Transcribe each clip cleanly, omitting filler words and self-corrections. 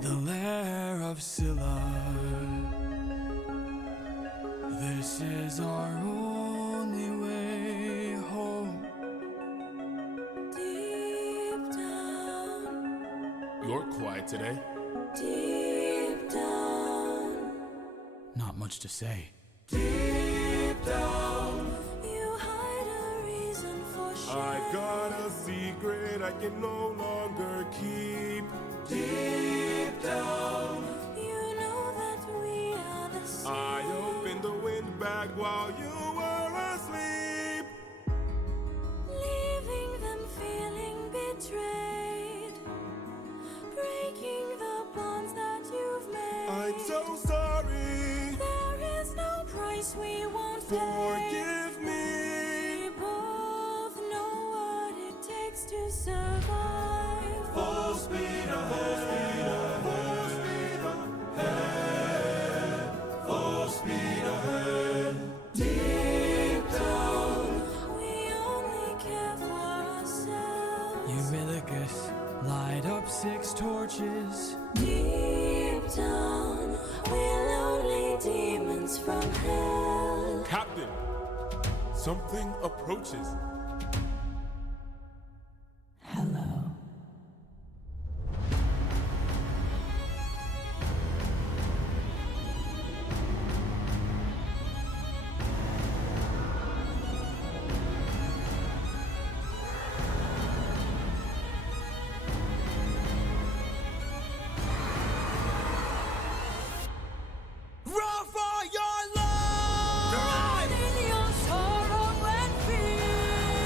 the lair of Scylla. This is our only way home. Deep down, You're quiet today. deep down, Not much to say. deep down, you hide a reason for shame. I've got a secret I can no longer keep. Deep down, you know that we are the same. I opened the windbag while you were asleep. Leaving them feeling betrayed, breaking the bonds that you've made. I'm so sorry. There is no price we won't pay. Forgive me. We both know what it takes to survive. Full speed ahead. Full speed ahead. Full speed ahead. Deep down, we only care for ourselves. Eurylochus, light up 6 torches. Deep down, we're lonely demons from hell. Captain, something approaches. Hello. Run for your life! Run in your sorrow and fear.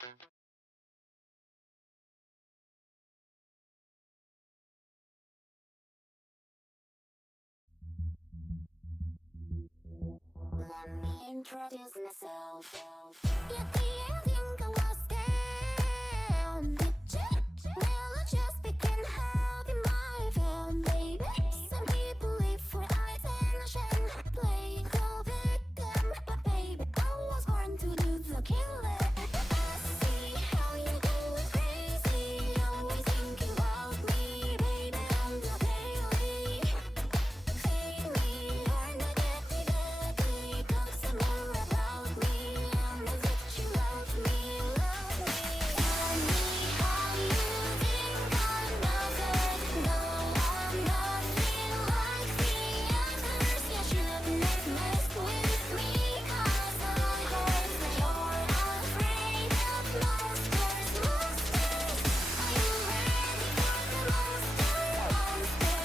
Let me introduce myself. At the ending, I was down. Well, I just became happy, my fan, baby. Some people live for attention, play the victim, but baby, I was born to do the killing. I see how you do it crazy, always thinking about me, baby, on the daily. Feed me or negativity, talk some more about me. I'm as if you love me, love me. Tell me how you think I'm bothered. No, I'm nothing like the others. You shouldn't have messed with me, 'cause I heard that you're afraid of monsters, monsters. Are you ready for the monster, monster?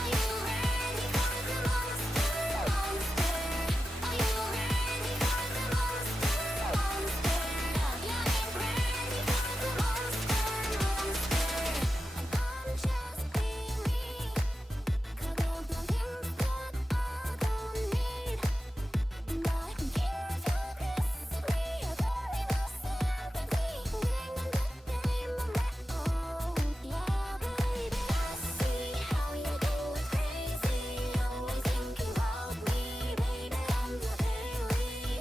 Are you ready for the monster, monster? Are you ready for the monster, monster? Yeah, I'm ready for the monster, monster. And I'm just being me, cuddle the things that I don't need. Not here to kiss me, adoring the sympathy, winning the game of my own. Yeah, baby, I see how you do it crazy, always thinking about me, baby, on the daily.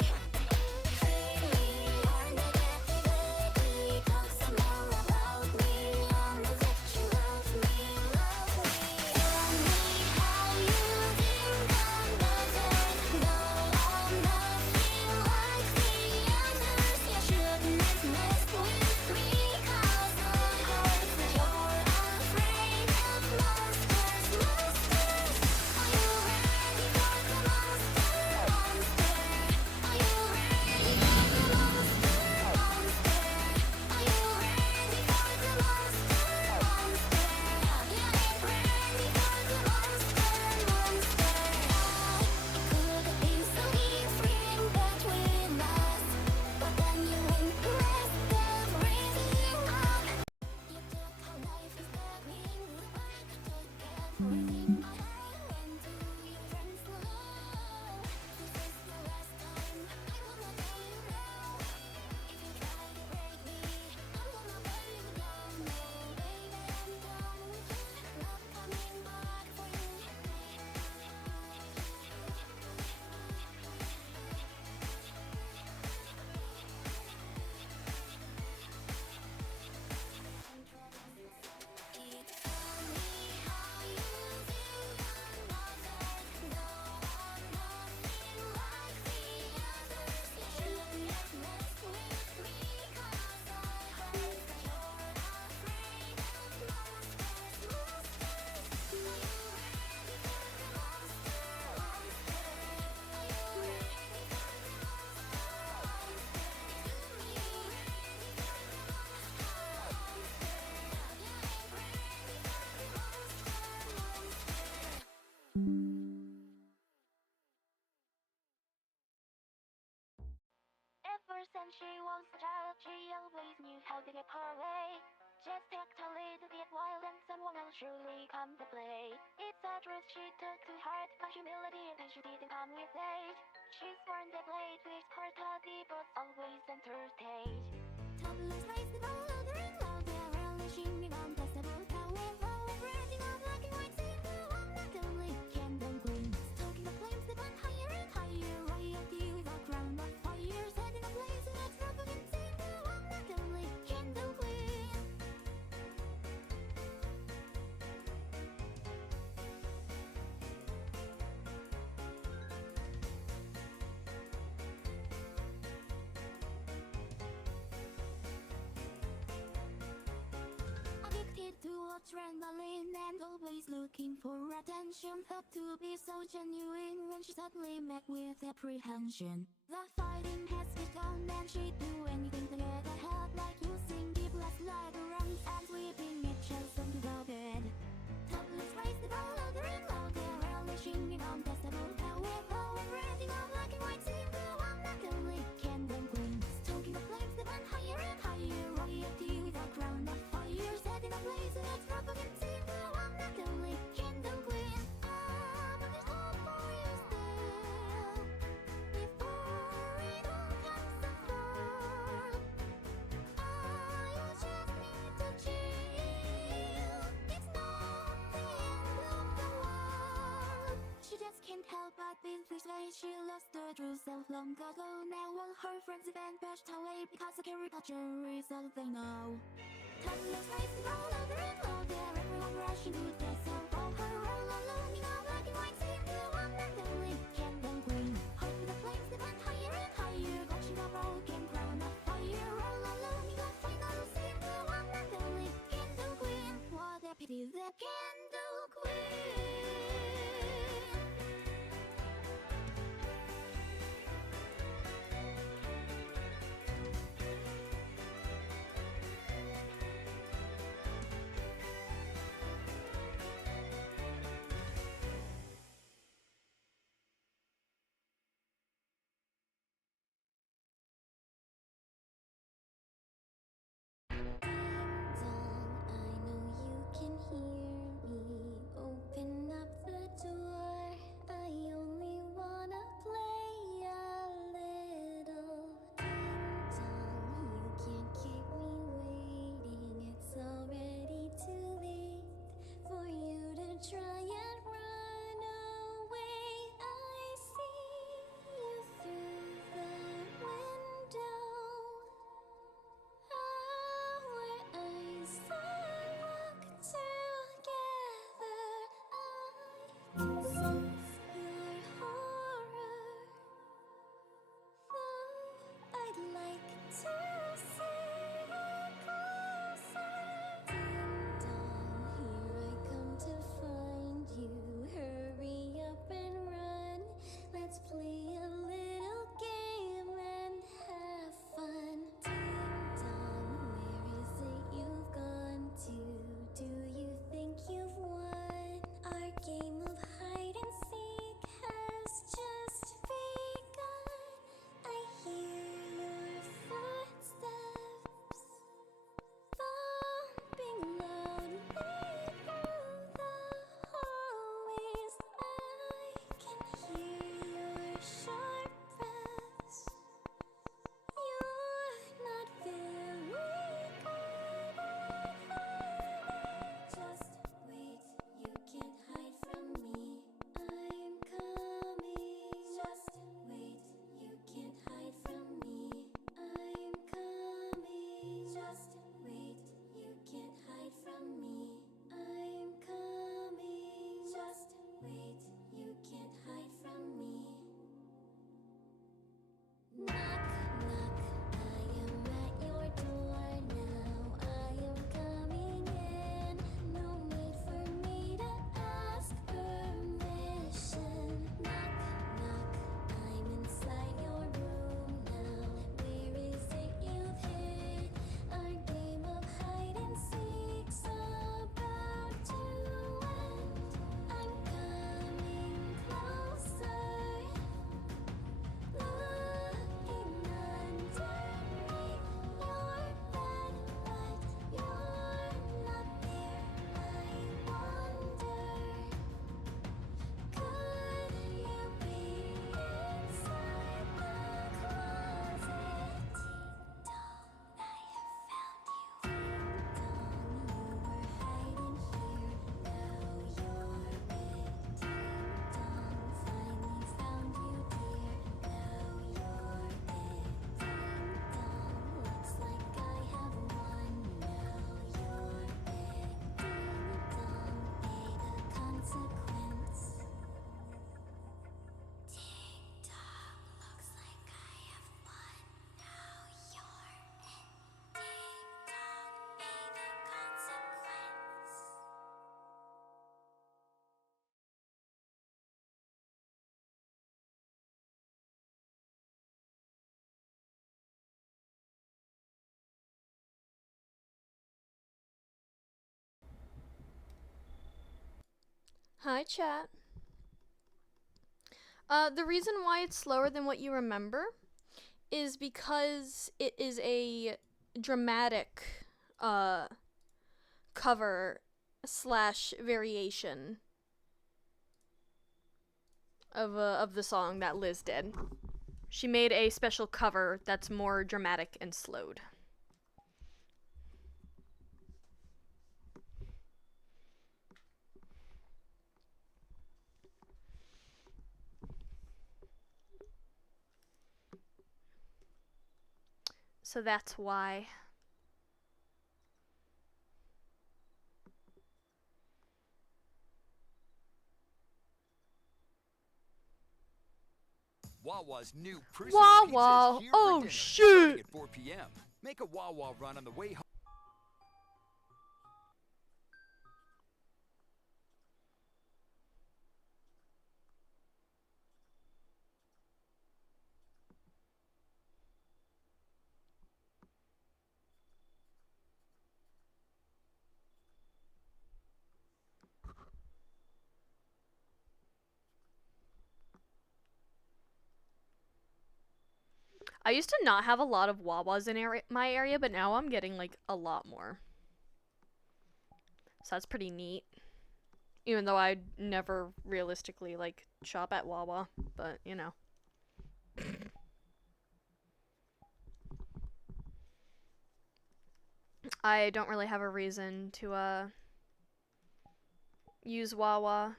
Feed me your negativity, talk some more about me, I'm as if you love me, love me. Tell me how you think I'm bothered. No, I'm nothing like the others. You shouldn't have messed with me, 'cause I heard that you're afraid of monsters, monsters. Are you ready for the monster, monster? Are you ready for the monster, monster? Are you ready for the monster, monster? Yeah, I'm ready for the monster, monster. It could have been so different between us, but then you impressed everything up. You took how life is becoming, I took everything I had, went to your friends alone. This is the last time, I wanna tell you now. If you try to break me, I'm gonna let you down. No, baby, I'm done with you, not coming back for you. Tell me how you think I'm bothered. No, I'm nothing like the others. You shouldn't have messed with me, 'cause I heard that you're afraid of monsters, monsters. Are you ready for the monster, monster? Are you ready for the monster, monster? Do me ready for the monster, monster? Yeah, I'm ready for the monster, monster. Ever since she was a child, she always knew how to get her way. Just act a little bit wild and someone will surely come to play. It's a truth she took to heart, but humility and she didn't come with age. She's born the blade with her toddy, but always center stage. Toddlers raise the ball louder and louder, relishing in untestable power. Rising up black and white, seeing the one that only candle gleams. Stoking the flames that went higher and higher, royalty with a crown of fire. Setting a blaze and extravagant, seeing the one that only candle gleams. Addicted to adrenaline and always looking for attention. Thought to be so genuine when she suddenly met with apprehension. The fighting has begun and she'd do anything to get ahead, like using deep last ladder rungs and sweeping each else onto the bed. Toddlers raise the ball louder and louder, relishing in untestable power. Rising up black and white, seeing the one that only candle gleams. Stoking the flames that went higher and higher. true self long ago. Now all her friends even bashed away because I carry the jury, so they know. Timeless racing all over and over, everyone rushing to the sun. All her all alone in a black and white scene, the one and only Candle Queen. Hold the flames that went higher and higher, clutching a broken crown of fire. All alone in a final scene, the one and only Candle Queen. What a pity, the Candle Queen. Hi, chat. The reason why it's slower than what you remember is because it is a dramatic cover slash variation of the song that Liz did. She made a special cover that's more dramatic and slowed. So that's why. Wawa's new personal Wawa. pizza is here Oh, for dinner, shit. starting at 4 p.m. Make a Wawa run on the way home. I used to not have a lot of Wawas in my area, but now I'm getting like a lot more. So that's pretty neat. Even though I never realistically like shop at Wawa, but you know. I don't really have a reason to use Wawa.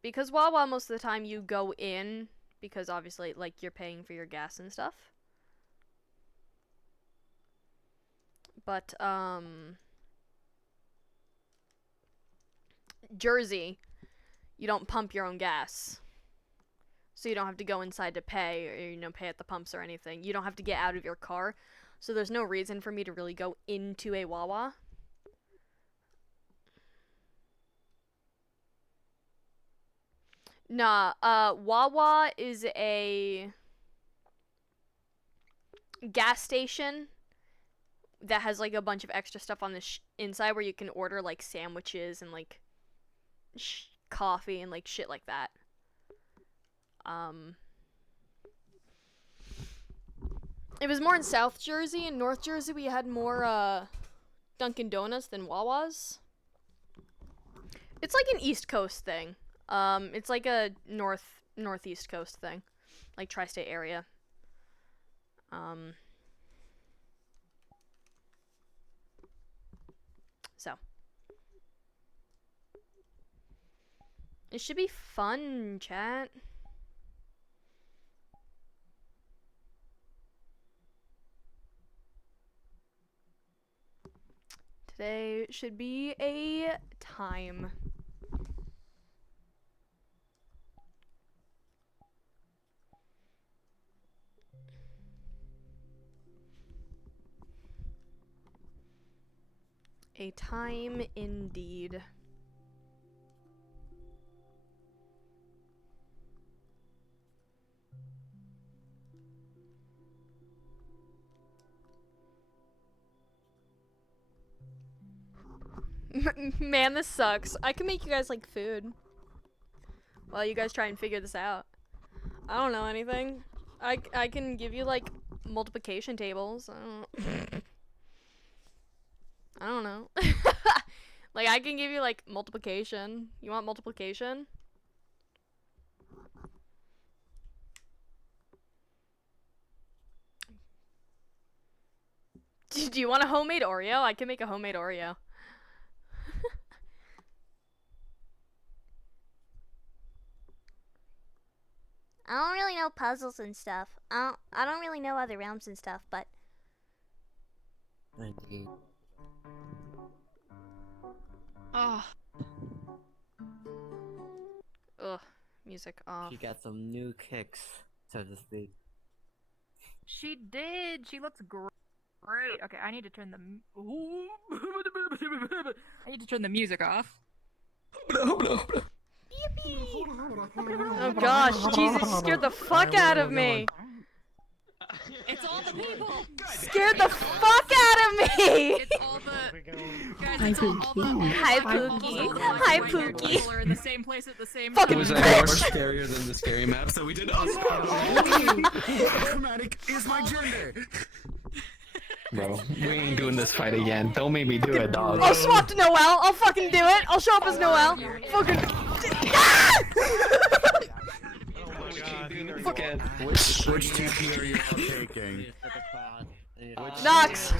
Because Wawa most of the time you go in because obviously like you're paying for your gas and stuff. But Jersey, you don't pump your own gas. So you don't have to go inside to pay or pay at the pumps or anything. You don't have to get out of your car. So there's no reason for me to really go into a Wawa. Nah, Wawa is a gas station that has like a bunch of extra stuff on the inside where you can order like sandwiches and like coffee and like shit like that. It was more in South Jersey. In North Jersey we had more Dunkin' Donuts than Wawa's. It's like an East Coast thing. It's like a northeast coast thing, like tri-state area. So it should be fun, chat. Today should be a time. A time indeed. Man, this sucks. I can make you guys like food while you guys try and figure this out. I don't know anything. I can give you like multiplication tables. I don't know. Like I can give you like multiplication. You want multiplication? Do you want a homemade Oreo? I can make a homemade Oreo. I don't really know puzzles and stuff. I don't really know other realms and stuff, but Indeed. Oh. Ugh. Music off. She got some new kicks, so to speak. She did. She looks great. Okay, I need to turn the. I need to turn the music off. Oh gosh, Jesus, you scared the fuck out of me. It's all the people. Scared the fuck out of me. It's all the guys. It's all the. Hi, Pookie. Hi, Pookie. People are in the same place at the same Fucking time. Was that more scarier than the scary map? So we did Chromatic is my gender. Bro, we ain't doing this fight again. Don't make me do it, dog. I'll swap to Noel. I'll fucking do it. I'll show up as Noel. Fucking. Fucking. Which TP are you taking? Nox.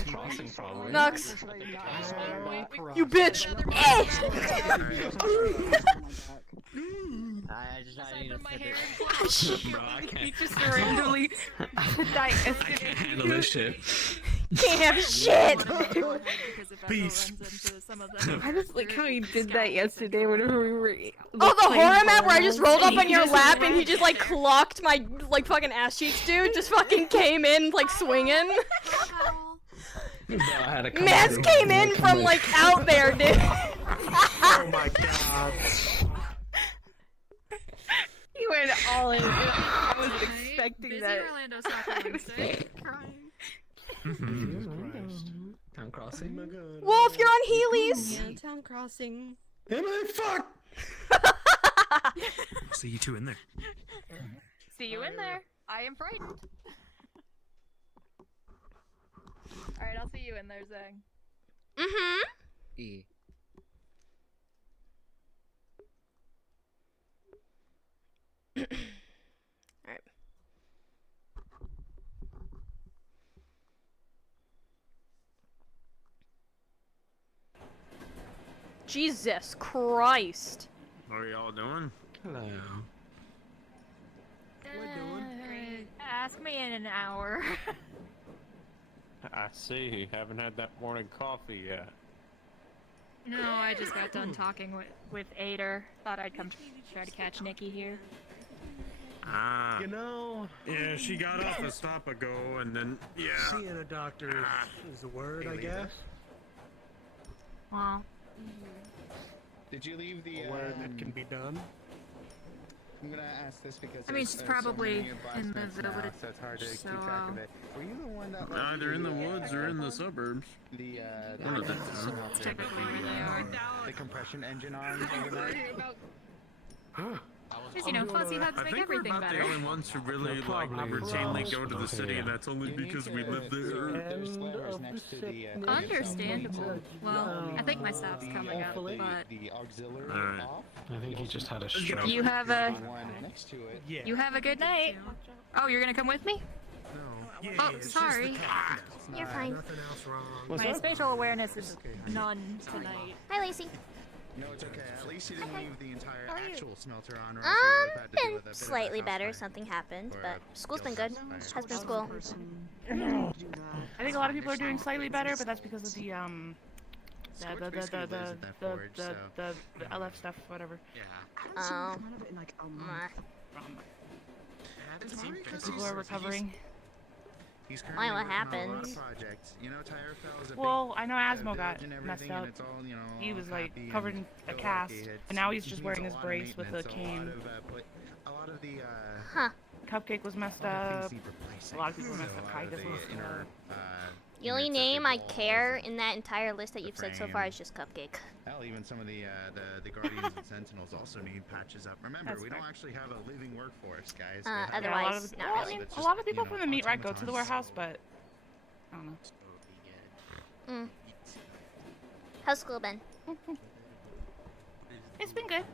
Nox. You bitch. I just Aside need to from my sit hair it. and clothes. Bro, I He can't. just randomly died I can't handle this shit. Can't have shit! Peace. I just like how he did that yesterday whenever we were. Oh, the horror map where I just rolled up on your just lap and he ran just like clocked my like fucking ass cheeks, dude. Just fucking came in like swinging. Bro, I had to come Mans out came here. in from like out there, dude. Oh my god. He went all in. I wasn't expecting Busy that. Orlando Soccer Wednesday. Crying. Jesus Christ. Town Oh crossing. my god. Wolf, you're on Heelys. Yeah, town crossing. Emily, fuck! See you two in there. See you in there. I am frightened. Alright, I'll see you in there, Zang. Mm-hmm. E. Alright. Jesus Christ. What are y'all doing? Hello. Ask me in an hour. I see. Haven't had that morning coffee yet. No, I just got done talking with Ader. Thought I'd come try to catch Nikki here. Ah. You know, Yeah, she got off a stop ago and then, yeah. seeing a doctor is the word, I guess. Well, Did you leave the? Where that can be done. I'm gonna ask this because I mean, she's there's probably so many in the advancements now, village, so it's hard to so, keep track of it. Were you the one that? Either in the woods or in the suburbs. The One of the two. That's typically where they are. The compression engine on overnight. Because, you know, fuzzy hugs I make think we're everything about the better. only ones who really They're like probably routinely go to the wrong. city. Yeah. That's only You need because we to- live there. There's End letters of next to the. sickness. Understandable. Well, I think my stop's the- coming up, hopefully. but The auxiliary Alright. off. I think he just had a You know, stroke. you have a One next to it. Yeah. you have a good night. Oh, you're gonna come with me? No. Oh, sorry. You're fine. Nothing else wrong. My spatial awareness is none tonight. Hi, Lacey. No, it's okay. At least you didn't leave the entire How are you? actual smelter on. Or else you would've had to deal Been with a bit of a slightly house better. fire. Something happened, Or but a school's been guild good. house fire. Has been school. I think a lot of people are doing slightly better, but that's because of the Squidge basically lives at that forge, so- the LF stuff, whatever. Oh. It's hard 'cause People are recovering. He's Why, currently what working on a lot happened? of projects. You know, Tyrefell's a Well, I know big, Asmo got village and messed everything, up. and it's all, you know, He was like happy covered and in a go cast, lucky. and now he's just Needs wearing a his lot of brace with a maintenance, cane. A lot of the Huh. Cupcake was messed a lot of up. things need replacing. A lot of people messed So up. a lot Kai of gets the messed inner, up. The only units that name they I wall care and in that entire list that you've said so far is just Cupcake. Hell, even some of the Guardians and Sentinels also need patches up. Remember, That's we fair. don't actually have a living workforce, guys. Uh, We have- Yeah, a lot Otherwise, of, not well, really. I mean, It's a just, lot of people you from know, the meat rack go to the automatons. warehouse, but I don't know. Mm. How's school been? It's been good.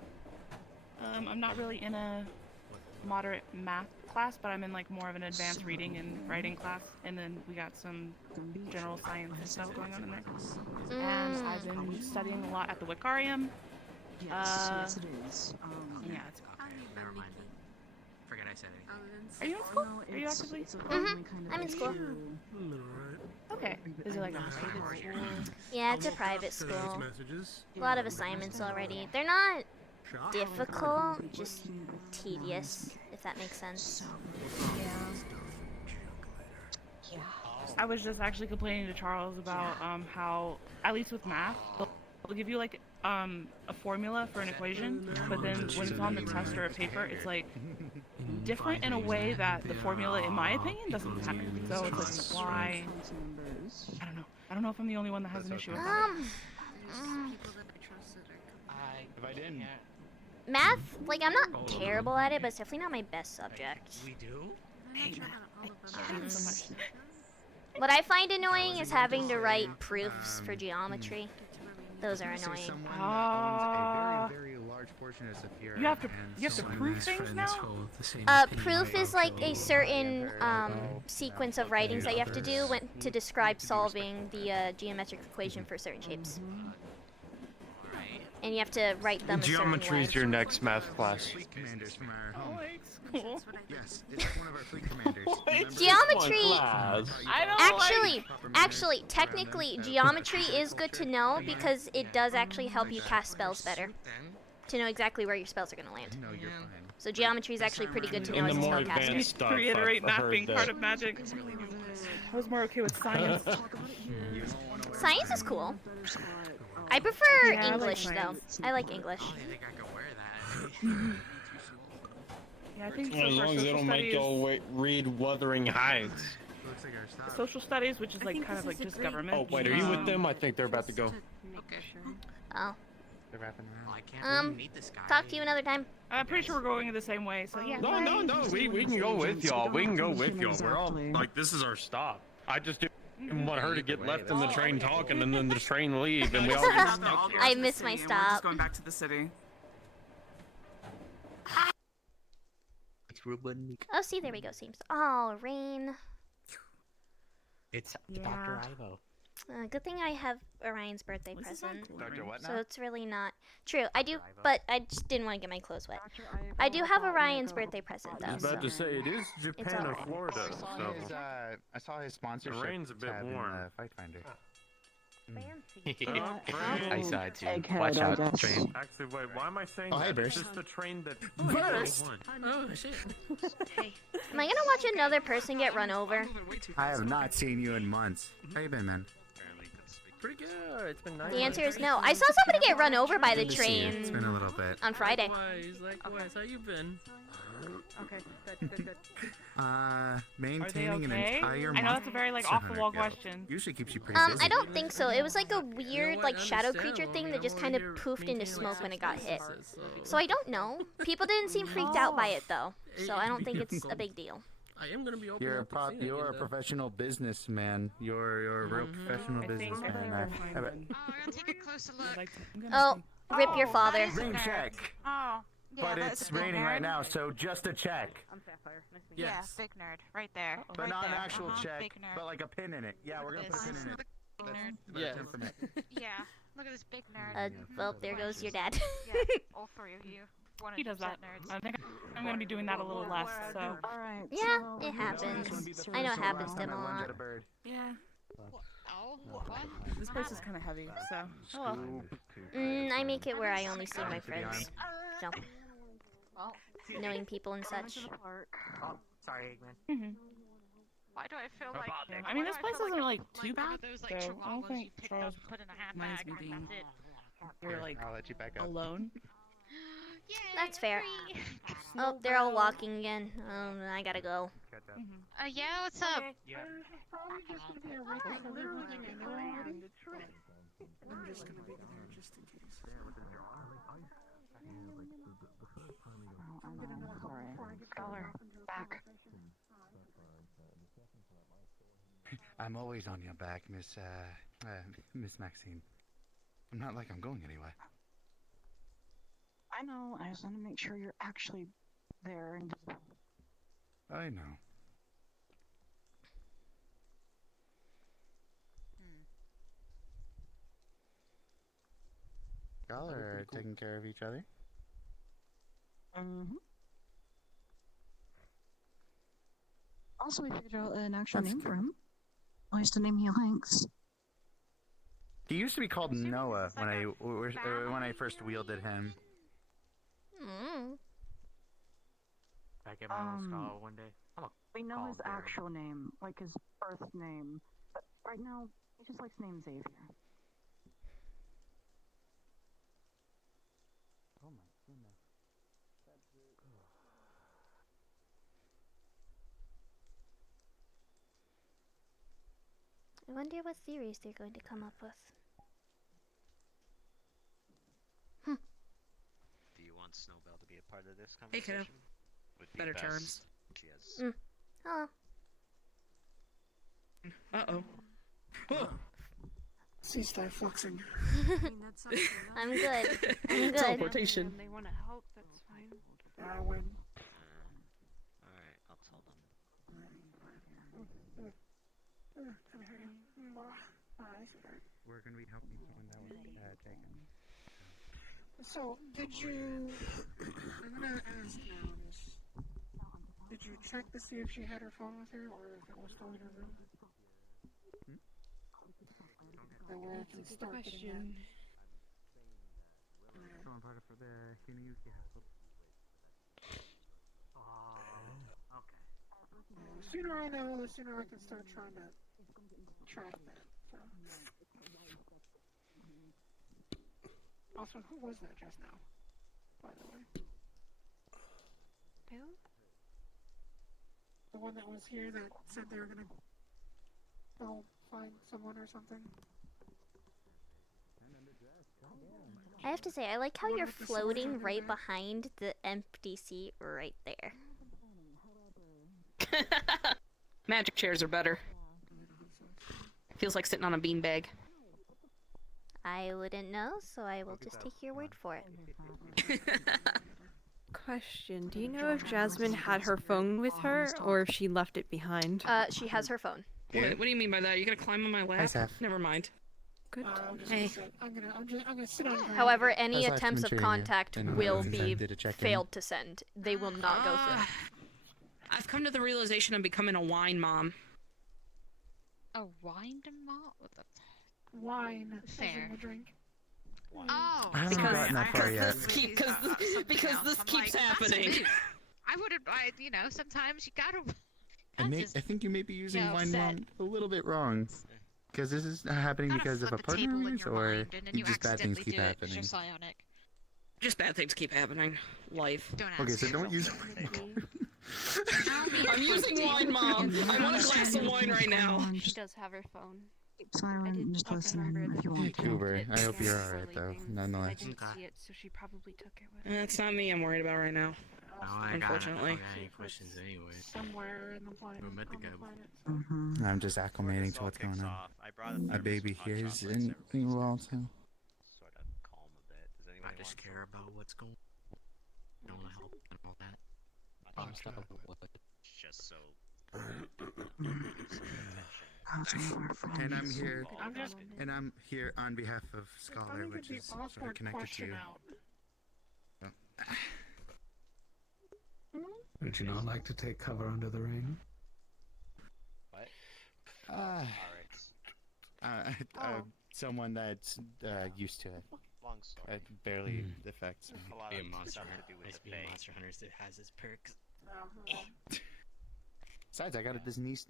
I'm not really in a moderate math class, but I'm in like more of an advanced reading and writing class, and then we got some general science and stuff going on in there. And I've been studying a lot at the Wicarium. Yes, it is. Yeah, it's Never mind. Forget I said anything. Are you in school? Are you actively? I'm in school. Okay. Is it like a private school? Yeah, it's a private To those school. messages. A lot of assignments already. They're not difficult, just tedious, if that makes sense. I was just actually complaining to Charles about how, at least with math, they'll give you like a formula for an equation, but then when it's on the test or a paper, it's like different in a way that the formula, in my opinion, doesn't matter. So it's like, why? I don't know. I don't know if I'm the only one that has an issue with that. If I didn't, Math, like, I'm not terrible at it, but it's definitely not my best subject. We do? Hey, man, I hate it so much. What I find annoying is having to write proofs for geometry. Those are annoying. someone Ah. owns a very, very large portion of Saphira. You have to and prove things now? Proof is like a certain sequence of writings that you have to do to describe solving the geometric equation for certain shapes. and you have to write them a certain Geometry way. is your next math class. Fleet commanders from our Oh, home. it's cool. Yes, it's one of our fleet commanders. Geometry. I don't Actually, technically, geometry is good to know because it does actually help you cast spells better. To know exactly where your spells are gonna land. No, you're fine. So geometry is actually pretty good to know In as the a more spellcaster. advanced stuff, To reiterate, I've math heard being that- part of magic. I was more okay with science. Science is cool. I prefer Yeah, I like English though. science. I like English. I think I could wear that. Yeah, I think so As for long as they social don't make studies, y'all read Wuthering Heights. Looks like our stop. social studies, which is like kind of like just government. Oh wait, are you with them? I think they're about to go. Okay. Oh. They're wrapping Well, around. I can't meet this guy. Talk to you another time. I'm pretty sure we're going the same way, so yeah. No, we can go with y'all. We can go with y'all. We're all like, this is our stop. I just didn't want her to get left in the train talking and then the train leave and we all get stuck here. I missed my stop. Going back to the city. It's Ruben. Oh, see, there we go. Seems. Oh, rain. It's Yeah. Dr. Ivo. Good thing I have Orion's birthday present. Dr. What So now? it's really not true. I do, but I just didn't want to get my clothes wet. I do have Orion's birthday present though. I was about to So. say, it is Japan or alright. Florida, so... I saw his sponsorship rain's a bit tab warm. in the Fight Finder. I saw it too. Egghead, Watch I out, guess. train. Actually, wait, why am I saying Oh, hey, that? It's Burst. just the train that... Burst! Oh, shit. Am I gonna watch another person get run over? I have not seen you in months. How you been, man? Pretty good. It's been nice. The answer is no. I saw somebody get run over by the Good to see you. It's been a train little bit. on Friday. Likewise. How you been? Okay, good. Maintaining an okay? entire I month. know that's a very like It's off the wall 100 gil. question. Usually keeps you pretty busy. I don't think so. It was like a weird, what? like I shadow understand. creature thing I mean, that just I'm kind of over here poofed into maintaining smoke when it got hit. businesses, So I don't know. People didn't seem freaked out by it though. So I don't think it's a big deal. I am gonna be open. You're a up the scene you're a again, though. professional businessman. You're a real professional I think businessman. we're fine I- then. Oh, I'm gonna take a closer look. I'd like to- I'm gonna Oh, say- rip your father. Rain check. Oh, yeah, But that's it's a big raining nerd. right now, so just a check. I'm Sapphire. Nice to meet Yes. Yeah, big nerd, right there. But right not an there. actual check, Big nerd. but like a pin in it. Yeah, we're gonna put a pin in it. Big nerd. Yeah. Yeah, look at this big nerd. Well, there goes your dad. Yeah, all three of you. He does that. Nerds. I think I'm gonna be doing that a little less. So. Alright. Yeah, it happens. I know it happens to him a lot. Yeah. This place is kind of heavy, so. Oh well. I make it where I only see my friends. So, knowing people and such. Oh, sorry, Eggman. Mhm. Why do I feel like? I mean, this place isn't like too one bad. of those So like I don't chihuahuas think you picked Charles up, put in a minds handbag, me and being that's it. we're like I'll let you back up. alone. Yay, That's fair. free. Oh, they're all walking again. I gotta go. Yeah, what's up? Yeah. Scholar, back. I'm always on your back, Miss Maxine. I'm not like I'm going anywhere. I know. I just want to make sure you're actually there and just. I know. Y'all are taking care of each other. Mm-hmm. Also, we figured out an actual That's name good. for him. I used to name you Hanks. He used to be called Assuming Noah this is when like I first wielded him. I get my own skull one day. I'm a We know his Call actual name, like his birth name, but right now he just likes the name Xavier. Oh my goodness. I wonder what theories they're going to come up with. Do you want Snowbell to be a part of this Hey, kiddo. conversation? Would be Better best. terms. Yes. Hello. Uh-oh. Oh. See, start flexing. I'm good. I'm good. Teleportation. They want to help, that's fine. I win. Alright, I'll tell them. We're gonna be helping someone that was taken. So, did you... I'm gonna ask now this. Did you check to see if she had her phone with her, or if it was still in her room? That way I can start getting that. Someone brought it for the Hinayuki household. Oh, okay. The sooner I know, the sooner I can start trying to track that. So. Also, who was that just now? By the way. Who? The one that was here that said they were gonna go find someone or something. I have to say, I like how you're floating right behind the empty seat right there. Magic chairs are better. Feels like sitting on a beanbag. I wouldn't know, so I will just take your word for it. Question, do you know if Jasmine had her phone with her, or if she left it behind? She has her phone. What do you mean by that? You gonna climb on my lap? Hi, Seth. Never mind. Good. Hey. I'm gonna sit on her. However, any How's life attempts of been treating you? contact Anyone will since I be did a check-in? failed to send. They will not go through. I've come to the realization I'm becoming a wine mom. A wine mom? Wine. Fair. As in the drink. Oh, I haven't gotten that far yet. Because this keeps happening. I wouldn't. Sometimes you gotta. I think you may be using get wine upset. mom a little bit wrong. Because this is happening because of a partner race, or just bad things keep happening? Just bad things keep happening. Life. Okay, so don't use. I'm using wine, Mom. I want a glass of wine right now. She does have her phone. Keep silent and just listen if you want to. Cooper, I hope you're alright though, I nonetheless. didn't see it, so she probably took it with her. That's not me I'm worried about right now. Unfortunately. I don't got any questions anyway. Somewhere in the planet. We met the guy before. I'm just acclimating to what's going on. My baby here is in the world too. Sort of calm a bit. Does anyone I just care about what's going on. I want to help and all that. Just so. And I'm here. And I'm here on behalf of Scholar, which is sort of connected to you. Would you not like to take cover under the ring? What? Someone that's used to it. Long story. It barely affects me. A lot of stuff to do with Nice the being pay. Monster Hunters that has its perks. Besides, I got this neat,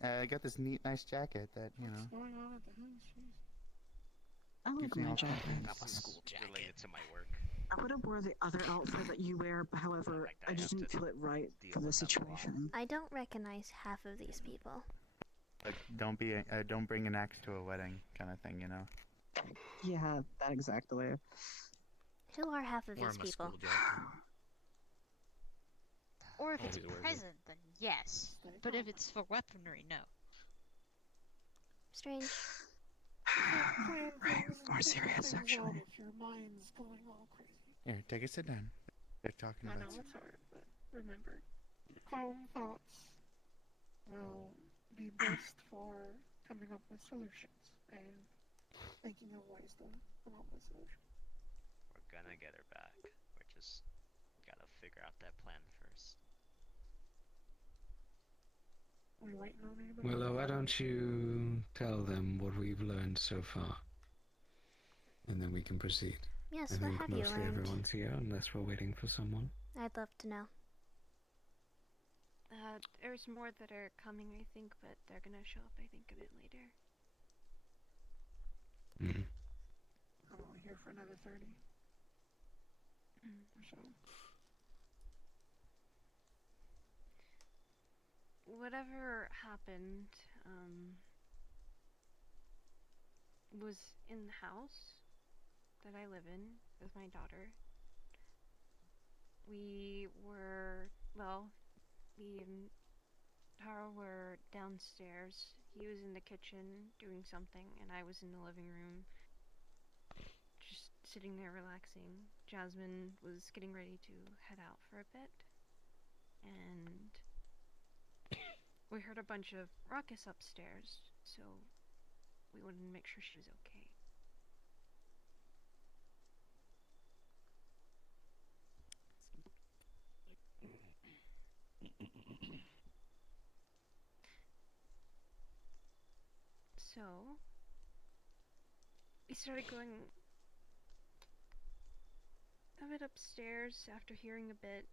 nice jacket that What's going on at the house? Jeez. I like gives me my all jacket. confidence. Related to my work. I would have wore the other outfit that you wear, but however, I just didn't feel it right for the situation. I don't recognize half of these people. But don't bring an axe to a wedding, kind of thing, you know. Yeah, that exactly. Who are half of Or these my people? school jacket. Or if it's Always wear it. present, then yes. But if it's for weaponry, no. Strange. Right, more serious, actually. If your mind's going all crazy. Here, take a sit down. They're talking I about. know it's hard, but remember, calm thoughts will be best for coming up with solutions and thinking of ways to come up with solutions. We're gonna get her back. We're just gotta figure out that plan first. Are we waiting on anybody? Willow, why don't you tell them what we've learned so far? And then we can proceed. Yes, I what think have you mostly learned? everyone's here, unless we're waiting for someone. I'd love to know. There's more that are coming, I think, but they're gonna show up, I think, a bit later. I'm only here for another 30 or so. Whatever happened, was in the house that I live in with my daughter. We were, me and Taro were downstairs. He was in the kitchen doing something, and I was in the living room just sitting there relaxing. Jasmine was getting ready to head out for a bit, and we heard a bunch of ruckus upstairs, so we wanted to make sure she was okay. So, we started going a bit upstairs after hearing a bit,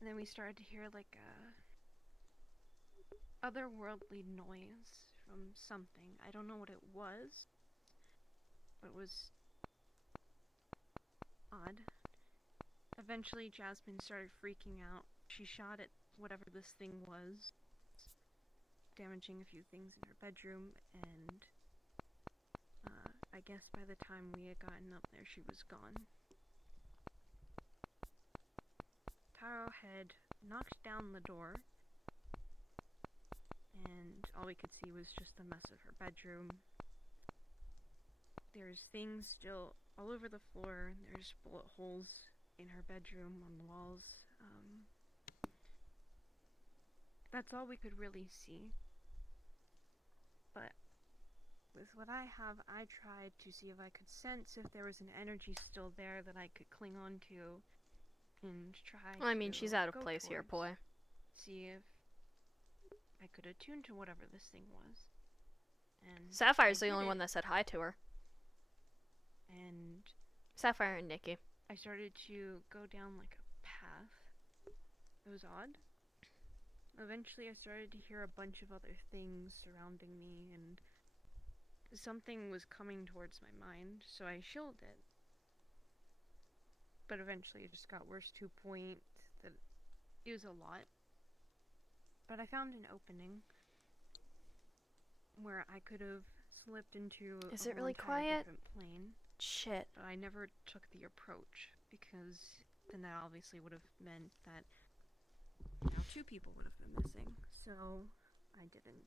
and then we started to hear like a otherworldly noise from something. I don't know what it was, but it was odd. Eventually, Jasmine started freaking out. She shot at whatever this thing was, damaging a few things in her bedroom, and I guess by the time we had gotten up there, she was gone. Taro had knocked down the door, and all we could see was just a mess of her bedroom. There's things still all over the floor. There's bullet holes in her bedroom on the walls. That's all we could really see. But with what I have, I tried to see if I could sense if there was an energy still there that I could cling on to and try I mean, to she's out of go place here, towards. boy. See if I could attune to whatever this thing was. And Sapphire's I the did only it, one that said hi to her. and Sapphire and Nikki. I started to go down like a path. It was odd. Eventually I started to hear a bunch of other things surrounding me, and something was coming towards my mind, so I shielded it. But eventually it just got worse to a point that it was a lot. But I found an opening where I could have slipped into Is a it whole really entire quiet? different plane. Shit. But I never took the approach, because then that obviously would have meant that now 2 people would have been missing. So I didn't.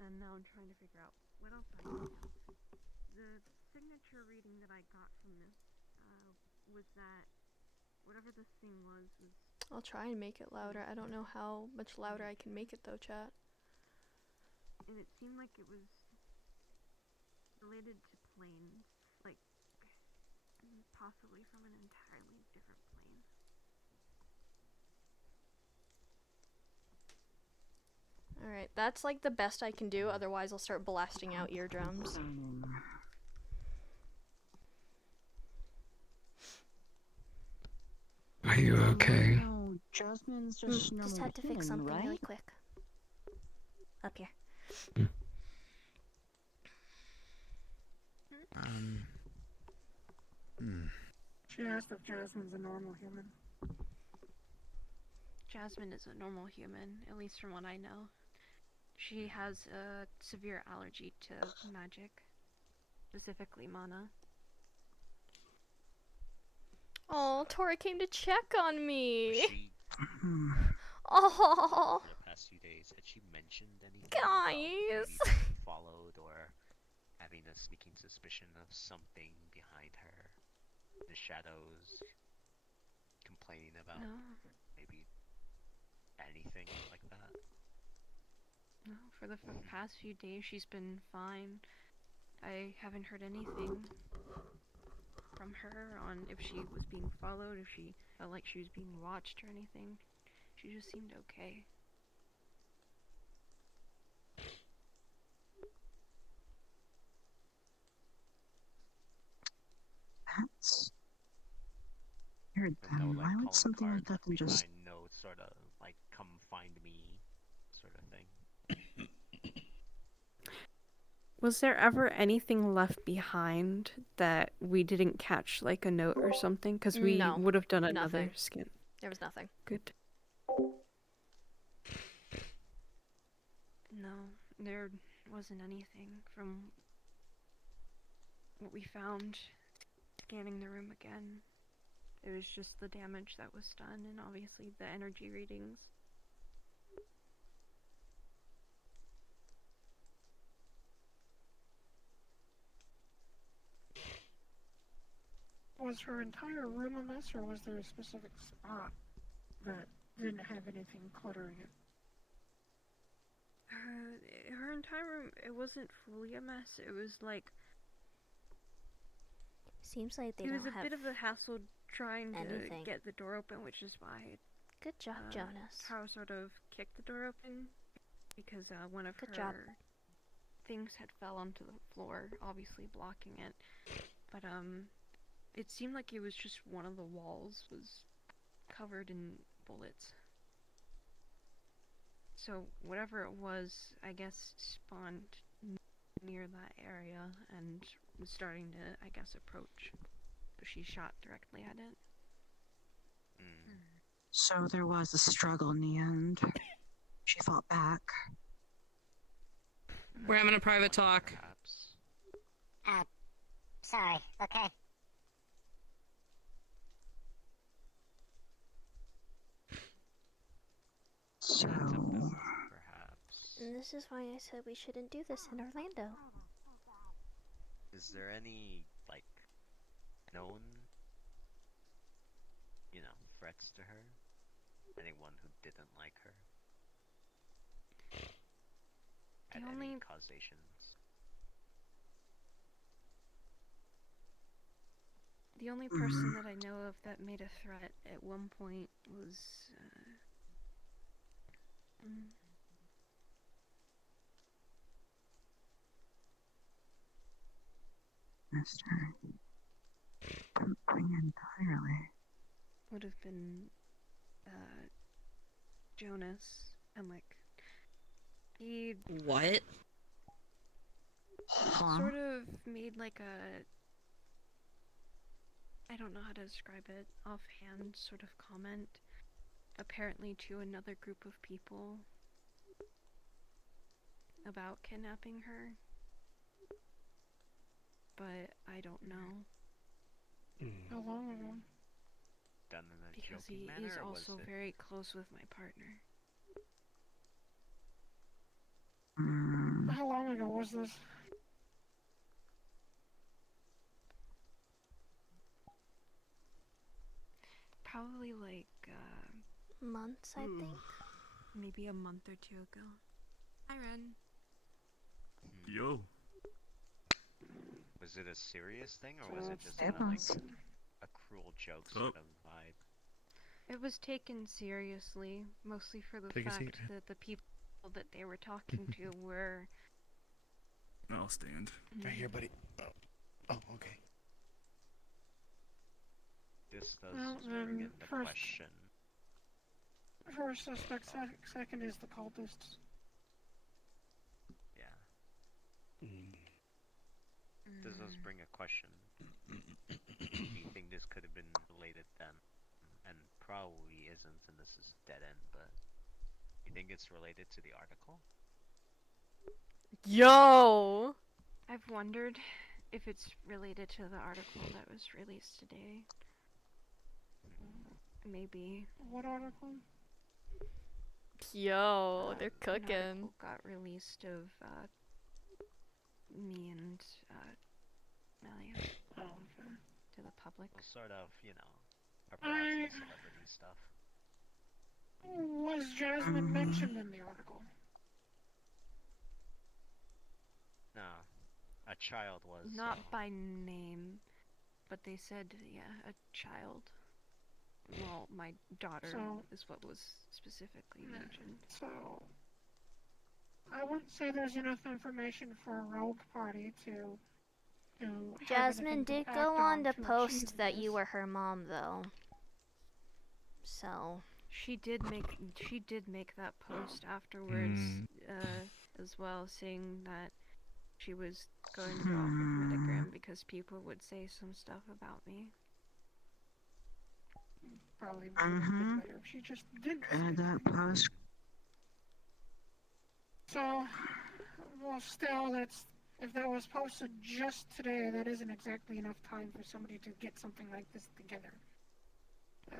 And now I'm trying to figure out what else I can do. The signature reading that I got from this was that whatever this thing was I'll try and make it louder. I don't know how much louder I can make it though, chat. and it seemed like it was related to planes, like possibly from an entirely different plane. Alright, that's like the best I can do, otherwise I'll start blasting out eardrums. Are you okay? No, Jasmine's just normal Just had to human, fix something right? really quick. Up here. She asked if Jasmine's a normal human. Jasmine is a normal human, at least from what I know. She has a severe allergy to magic, specifically mana. Oh, Tora came to check on me. She, Oh, for the past few days, had she mentioned anything guys. about maybe being followed or having a sneaking suspicion of something behind her, the shadows, complaining about No. maybe anything like that? No, for the past few days she's been fine. I haven't heard anything from her on if she was being followed, if she felt like she was being watched or anything. She just seemed okay. That's weird And then. no, Why would calling something like cards that left then just... behind, no sort of like come find me sort of thing. Was there ever anything left behind that we didn't catch, like a note or something? Because we No, would have done another nothing. scan. There was nothing. Good. No, there wasn't anything from what we found scanning the room again. It was just the damage that was done and obviously the energy readings. Was her entire room a mess, or was there a specific spot that didn't have anything cluttering it? Her entire room, it wasn't fully a mess. It was like... Seems like they it was don't a have bit of a hassle trying anything. to get the door open, which is why Good job, Jonas. Taro sort of kicked the door open because one of Good her job. things had fell onto the floor, obviously blocking it. But it seemed like it was just one of the walls was covered in bullets. So whatever it was, I guess, spawned near that area and was starting to, I guess, approach. But she shot directly at it. So there was a struggle in the end. She fought back. We're having a private talk. Sorry, okay. So... And this is why I said we shouldn't do this in Orlando. Is there any, like, known, threats to her? Anyone who didn't like her? Had any causations? The only person that I know of that made a threat at one point was, Mister. Entirely. would have been, Jonas, and he... What? Sort of made like a... I don't know how to describe it, offhand sort of comment, apparently to another group of people, about kidnapping her. But I don't know. How long ago? Done in a Because joking he manner, is or also was it... very close with my partner. How long ago was this? Probably like, months, I think. Maybe a month or two ago. Hi, Ren. Yo. Was it a serious thing, or was it just It kind of was. like a cruel joke sort of vibe? It was taken seriously, mostly for the Take a fact seat. that the people that they were talking to were... I'll stand. Right here, buddy. Oh, okay. This does Well, bring in the first- question. First suspect, second is the cultists. Yeah. This does bring a question. Do you think this could have been related then? And probably isn't, and this is dead end, but you think it's related to the article? Yo! I've wondered if it's related to the article that was released today. Maybe. What article? Yo, they're An cooking. article got released of me and Melia to the public. Well, sort of, paparazzi celebrity stuff. Was Jasmine mentioned in the article? No, a child was. Not by name, but they said, yeah, a child. Well, my daughter So- is what was specifically mentioned. So, I wouldn't say there's enough information for a rogue party to have Jasmine anything to did act go on to achieve post that this. you were her mom, though. So. She did make that post afterwards, as well, saying that she was going to go off of Metagram because people would say some stuff about me. Probably would have been better if she just didn't say And that post. So, well, still, if that was posted just today, that isn't exactly enough time for somebody to get something like this together.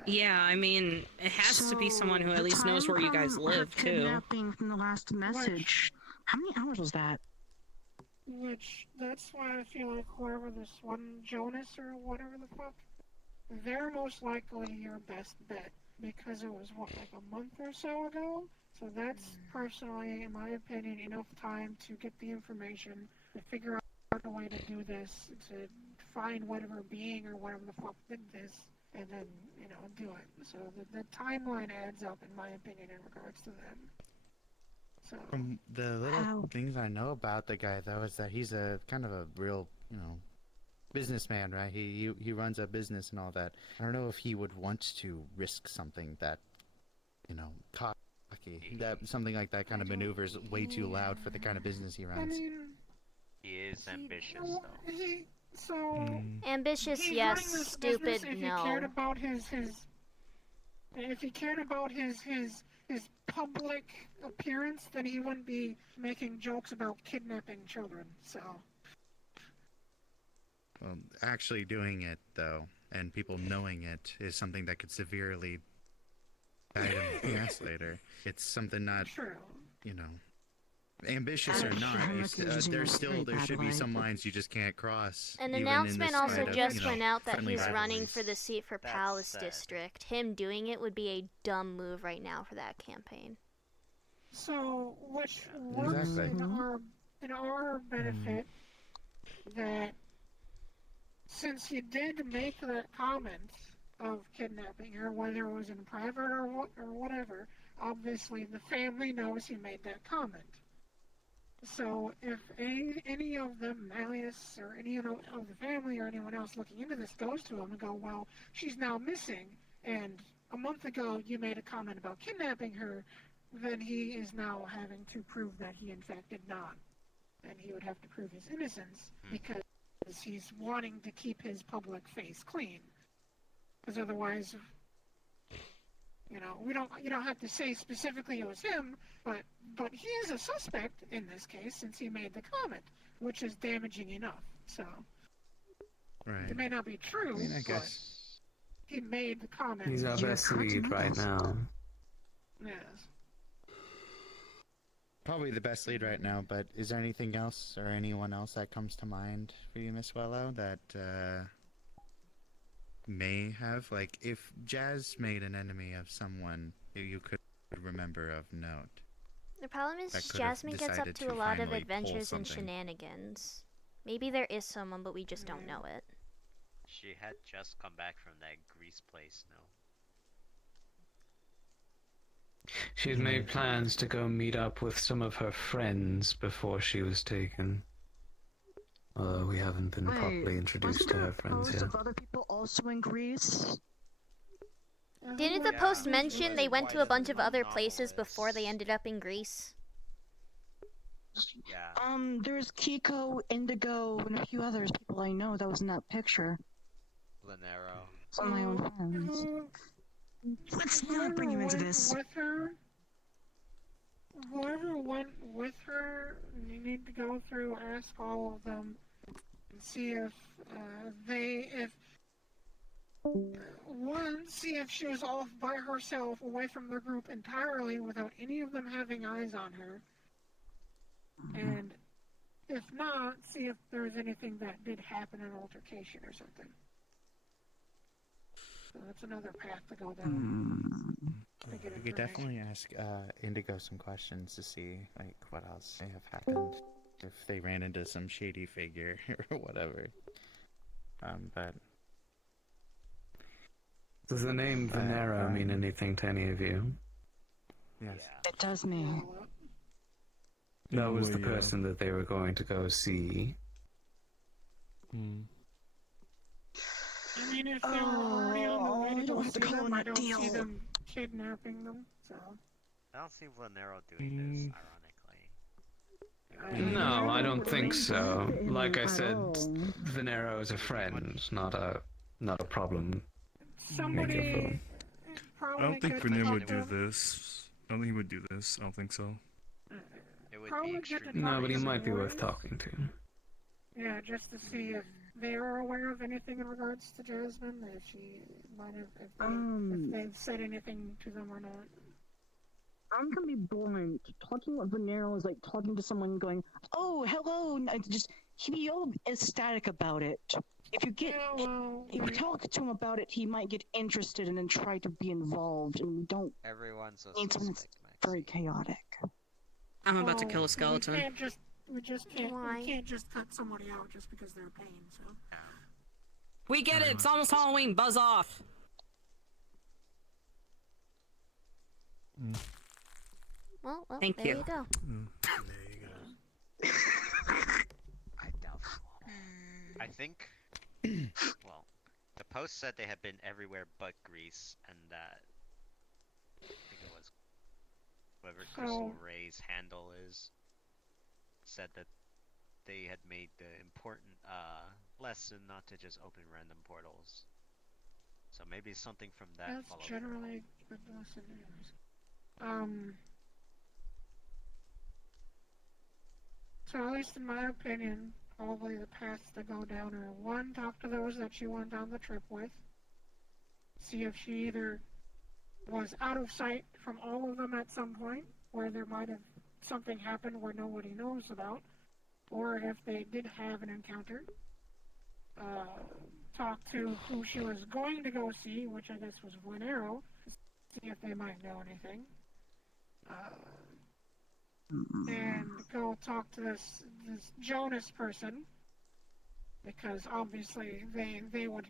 Yeah, I mean, it has to be someone who at the least knows time where you guys from live, her too. Kidnapping from the last message. How many hours was that? Which, that's why I feel like whoever this one, Jonas or whatever the fuck, they're most likely your best bet. Because it was, what, like a month or so ago? So that's, personally, in my opinion, enough time to get the information, to figure out a way to do this, to find whatever being or whatever the fuck did this, and then, do it. So the timeline adds up, in my opinion, in regards to them. So From the little things I know about the guy, though, is that he's a kind of a real, businessman, right? He runs a business and all that. I don't know if he would want to risk something that, cocky. That something like that kind of maneuvers way too loud for the kind of business he I runs. mean, He is ambitious, though. So Ambitious, he's yes. running this Stupid, business if no. he cared about if he cared about his public appearance, then he wouldn't be making jokes about kidnapping children. So. Well, actually doing it, though, and people knowing it, is something that could severely bite him in the ass later. It's something not, ambitious or not, there should be some lines you just can't cross. An even in announcement this also kind of, just went out that friendly he's running rivalries. for the seat for Palace District. Him doing it would be a dumb move right now for that campaign. So, which works in our benefit, that since he did make that comment of kidnapping her, whether it was in private or whatever, obviously the family knows he made that comment. So if any of them, Malleus or any of the family or anyone else looking into this goes to him and go, well, she's now missing, and a month ago you made a comment about kidnapping her, then he is now having to prove that he in fact did not. And he would have to prove his innocence because he's wanting to keep his public face clean. Because otherwise, you don't have to say specifically it was him, but he is a suspect in this case since he made the comment, which is damaging enough. So right. It may not be true, I but he made the comment. He's our best lead right now. Yes. Probably the best lead right now, but is there anything else or anyone else that comes to mind for you, Miss Wello, that may have, like, if Jazz made an enemy of someone you could remember of note? The problem is that could have Jasmine gets up decided to a lot of finally pull adventures and something. shenanigans. Maybe there is someone, but we just don't know it. She had just come back from that Greece place, no? She'd made plans to go meet up with some of her friends before she was taken. Although we haven't been properly introduced to her friends yet. Of other people also in Greece? Didn't the post mention they went to a bunch of other places before they ended up in Greece? Yeah. There's Kiko, Indigo, and a few others people I know that was in that picture. Lanero. Some of my own friends. Let's not bring you into this. Whoever went with her, you need to go through, ask all of them, and see if see if she was off by herself, away from the group entirely, without any of them having eyes on her. And if not, see if there's anything that did happen, an altercation or something. So that's another path to go down. To get We could definitely ask Indigo some questions to see, like, what else may have happened. If they ran into some shady figure or whatever. But... Does the name Venera mean anything to any of you? Yes. It does me. That was the person that they were going to go see. I mean, if they were already on the way to go see them, I don't see them kidnapping them, so... I don't see Lanero doing this, ironically. No, I don't think so. Like I said, Venero is a friend, not a problem. Somebody... I don't think Venim would do this. I don't think he would do this. I don't think so. No, but he might be worth talking to. Yeah, just to see if they are aware of anything in regards to Jasmine, if she might have, if they've said anything to them or not. I'm gonna be blunt. Talking with Venero is like talking to someone going, "Oh, hello," and he'd be all ecstatic about it. If you talk to him about it, he might get interested and then try to be involved, and we don't Everyone's a need someone that's very chaotic. I'm about to kill a skeleton. We can't just cut somebody out just because they're a pain, so. We get it, it's almost Halloween, buzz off! Well, Thank there you. you go. I think, well, the post said they had been everywhere but Greece, and that I think it was whoever Crystal Ray's handle is, said that they had made the important lesson not to just open random portals. So maybe something from that That's followed. generally good lesson. So at least in my opinion, probably the paths to go down are one, talk to those that you went on the trip with. See if she either was out of sight from all of them at some point, where there might have something happened where nobody knows about, or if they did have an encounter. Talk to who she was going to go see, which I guess was Venero, see if they might know anything. And go talk to this Jonas person, because obviously they would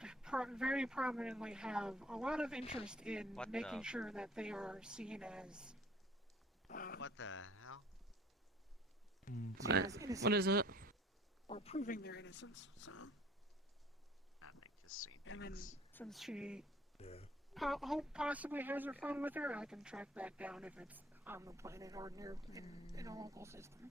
very prominently have a lot of interest in making sure that they are seen as What the hell? seen as innocent, What is it? or proving their innocence. So, and then since she possibly has her phone with her, I can track that down if it's on the planet or near in a local system.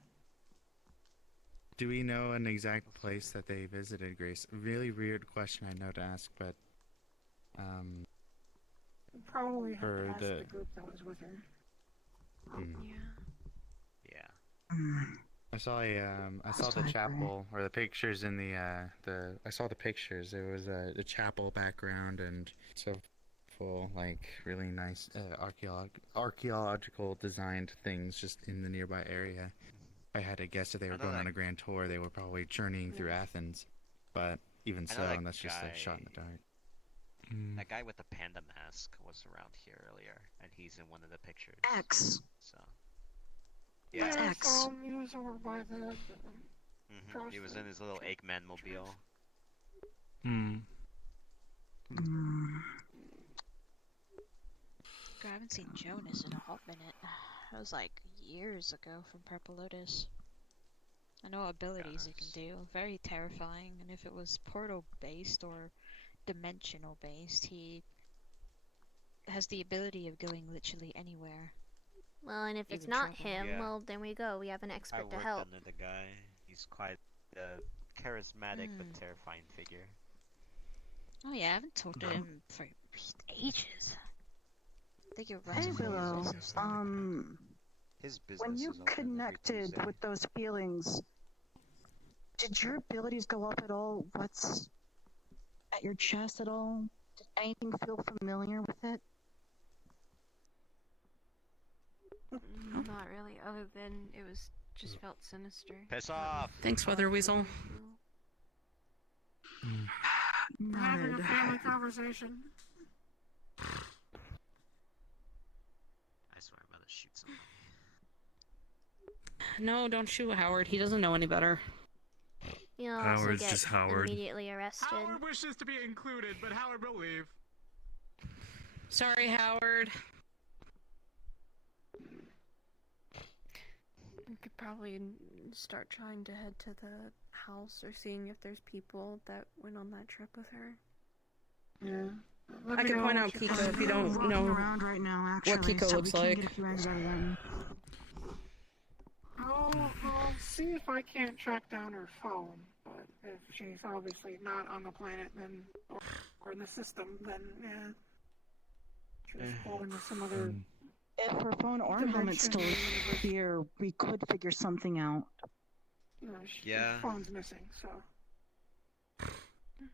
Do we know an exact place that they visited, Grace? Really weird question I know to ask, but Probably have for to ask the the group that was with her. Yeah. I saw the chapel or the pictures in I saw the pictures. There was a chapel background and so full like really nice archaeological designed things just in the nearby area. I had to guess if they were going on a grand tour, they were probably journeying through Athens, but even so, and that's just a shot in the dark. That guy with the panda mask was around here earlier, and he's in one of the pictures. X. So. Yeah, Yeah. X. He was over by the. He was in his little Eggman mobile. God, I haven't seen Jonas in a hot minute. That was like years ago from Purple Lotus. I know what abilities it can do. Very terrifying. And if it was portal based or dimensional based, he has the ability of going literally anywhere. Well, and if it's Even not traveling. him, well, then we go. We have an I expert to worked help. under the guy. He's quite a charismatic but terrifying figure. Oh yeah, I haven't talked to him for ages. I think you're Hey Willow, His business when you is open every connected Tuesday. with those feelings, did your abilities go up at all? What's at your chest at all? Did anything feel familiar with it? Not really, other than it was just felt sinister. Piss off! Thanks, Weather Weasel. We're having a family conversation. I swear I'm gonna shoot somebody. No, don't shoot Howard. He doesn't know any better. You'll also Howard's get just Howard. immediately arrested. Howard wishes to be included, but Howard will leave. Sorry, Howard. We could probably start trying to head to the house or seeing if there's people that went on that trip with her. Yeah. I can point out Kiko if you don't know around right now, actually, what Kiko so looks we like. Can get a few eggs out of them. I'll see if I can't track down her phone, but if she's obviously not on the planet, then or in the system, then yeah, she's falling into some other. If her phone or helmet's still here, we could figure something out. Yeah. Her phone's missing, so.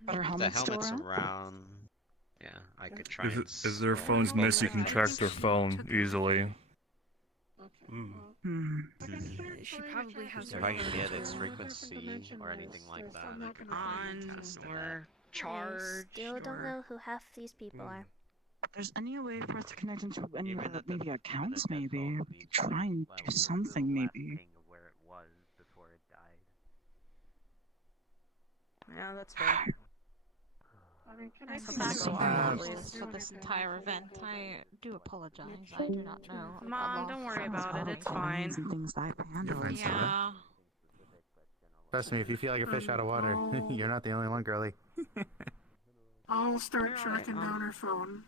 But her If the helmet's still helmet's around? around. Yeah, I could try and. If their phone's missing, you can track their phone easily. She probably has If I can get its frequency or anything like that, I could probably test it out. I still don't know who half these people are. If there's any way for us to connect into any of her, maybe accounts, maybe. We could try and do something, maybe. Where it was before it died. Yeah, that's fair. I mean, can I I'm see passing the through girl at while least for doing this it, entire then? event. I do apologize. I do not know. Mom, don't worry about it. It's fine. Things I've You're fine, Stella. Yeah. Trust me, if you feel like a fish out of water, you're not the only one, girly. I'll start tracking down her phone.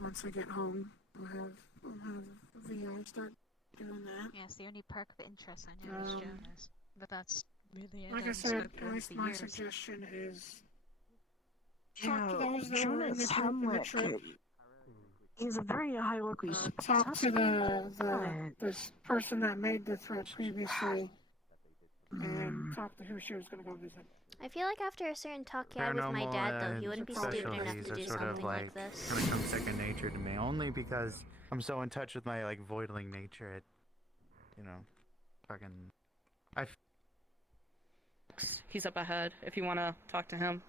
Once I get home, I'll have VI start doing that. Yes, the only perk of interest I know is Jonas. But that's really it. Like I haven't said, spoken to at him least for my years. suggestion is You talk to know, those that were in the Jonas group in the Hamlet, trip. he's a very highly Talk to this person that made the threat previously, and talk to who she was going to go visit. I feel like after a certain talk I had with my dad, though, he wouldn't be stupid enough to do something like this. Kind of comes second nature to me, only because I'm so in touch with my like voidling nature. It, you know, fucking. He's up ahead if you want to talk to him.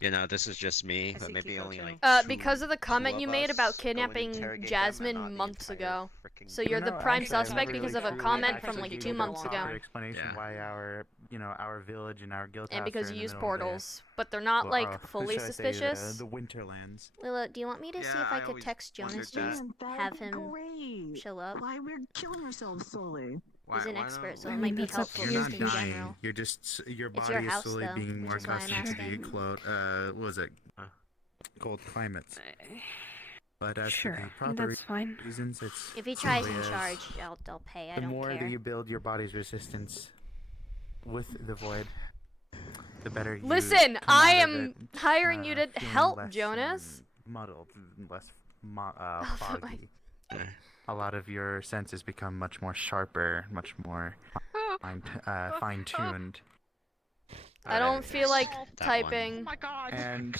You know, this is just me, but maybe only like Because of the comment you made about kidnapping Jasmine months ago. So you're the prime suspect because of a comment from like 2 months ago. Explanation why our, our village and our guild And house because are in you the use middle of the- portals. But they're not well, like fully should I say suspicious. the Winterlands. Lila, do you want me to see Yeah, if I I could always text Jonas wondered to that. have him show up? Why we're killing ourselves slowly? He's an expert, so it might be helpful You're just not in dying. general. You're just your It's body your is house, slowly though, being more which is why I'm accustomed to the asking. what was it? Cold climates. But as Sure, for the proper that's fine. reasons, it's If he tries simply in as charge, I'll pay. I the don't more care. that you build your body's resistance with the void, the better you Listen, come I out of am it, hiring you to feeling help, less, Jonas. muddled, less foggy. A lot of your senses become much more sharper, much more fine-tuned. I don't feel like That typing. one. Oh my God. And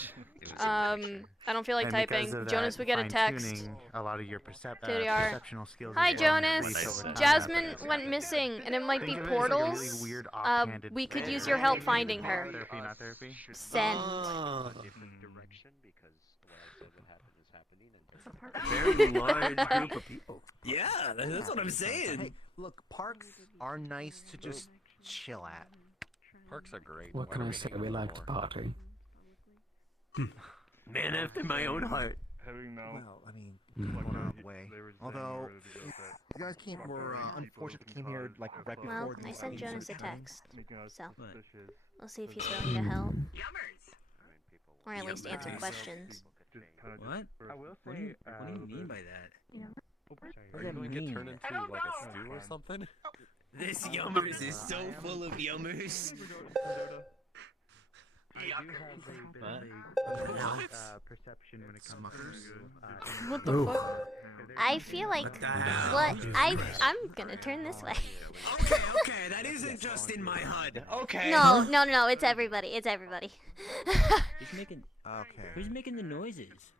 I don't feel like and because typing. of Jonas, that we get a text. fine-tuning, a lot of your TDR. perceptional skills. Hi, as well Jonas. increase over time. Jasmine went missing, and it might be Think of it as like a really portals. weird offhanded We could way use of your help saying finding her. Therapy, not therapy. Send. a different direction because what I said would happen is happening. Very large group of people. Yeah, that's what I'm saying. Hey, look, parks are nice to just chill at. Parks are great. What can I say? We like to party. Man after my own heart. Well, I mean, people are away. Although, you guys were unfortunately came here like right Well, before. I sent these Jonas a happened. text, so we'll see if he's willing to help, or at least answer questions. What? What do you mean by that? Are you going to get turned into like a stew or something? This yummers is so full of yummers. Perception when it comes to What the fuck? I feel like I'm gonna turn this way. Okay, that isn't just in my HUD. Okay. No, it's everybody. It's everybody. Who's making? Okay. Who's making the noises?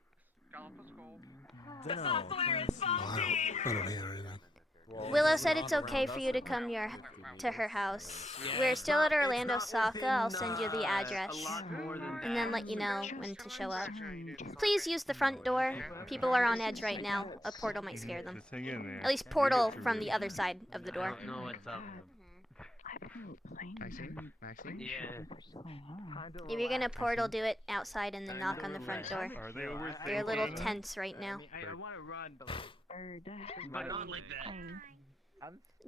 Dunno. I don't hear anything. Willow said it's okay for you to come to her house. We're still at Orlando Saka. I'll send you the address and then let you know when to show up. Please use the front door. People are on edge right now. A portal might scare them. At least portal from the other side of the door. No, what's up. Maxine? If you're gonna portal, do it outside and then knock on the front door. You're a little tense right now. I want to run, but not like that.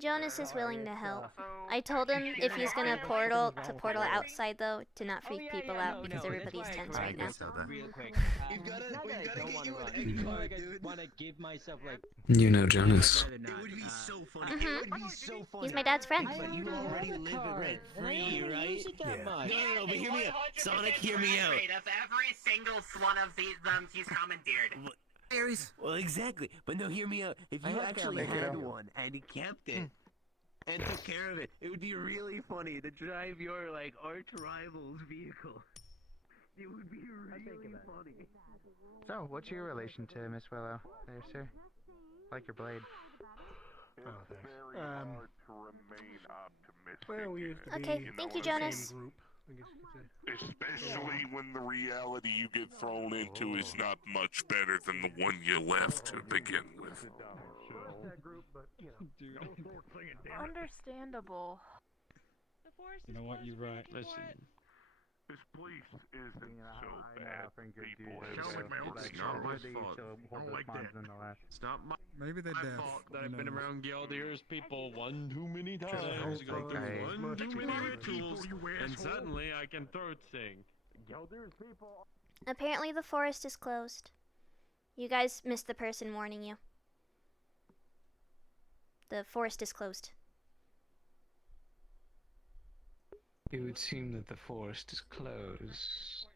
Jonas is willing to help. I told him if he's gonna portal, to portal outside though, to not freak people out because everybody's tense right now. Real quick. We've gotta get you in car, dude. Want to give myself like. You know Jonas. It would be so funny. It would be so funny. He's my dad's friend. But you already live it rent free, right? No, but hear me out. Sonic, hear me out. Of every single one of these he's commandeered. Well, exactly. But no, hear me out. If you actually had one and you kept it and took care of it, it would be really funny to drive your like arch rival's vehicle. It would be really funny. So, what's your relation to Miss Willow, there, sir? Like your blade. Oh, thanks. Well, we used to be Okay, thank you, Jonas. Especially when the reality you get thrown into is not much better than the one you left to begin with. Understandable. You know what? You're right. Listen, This place isn't so I know bad. how friend group People do have it, Sounds like my so, own like, It's not where my they fault. show I hold don't those like bonds that. nonetheless. It's not my Maybe they're deaf. fault that Who I've been knows? around Gildir's people one too many Just times. hope Go I- through one too many rituals, you and asshole. suddenly I can throat sing. Gildir's people. Apparently the forest is closed. You guys missed the person warning you. The forest is closed. It would seem that the forest is closed.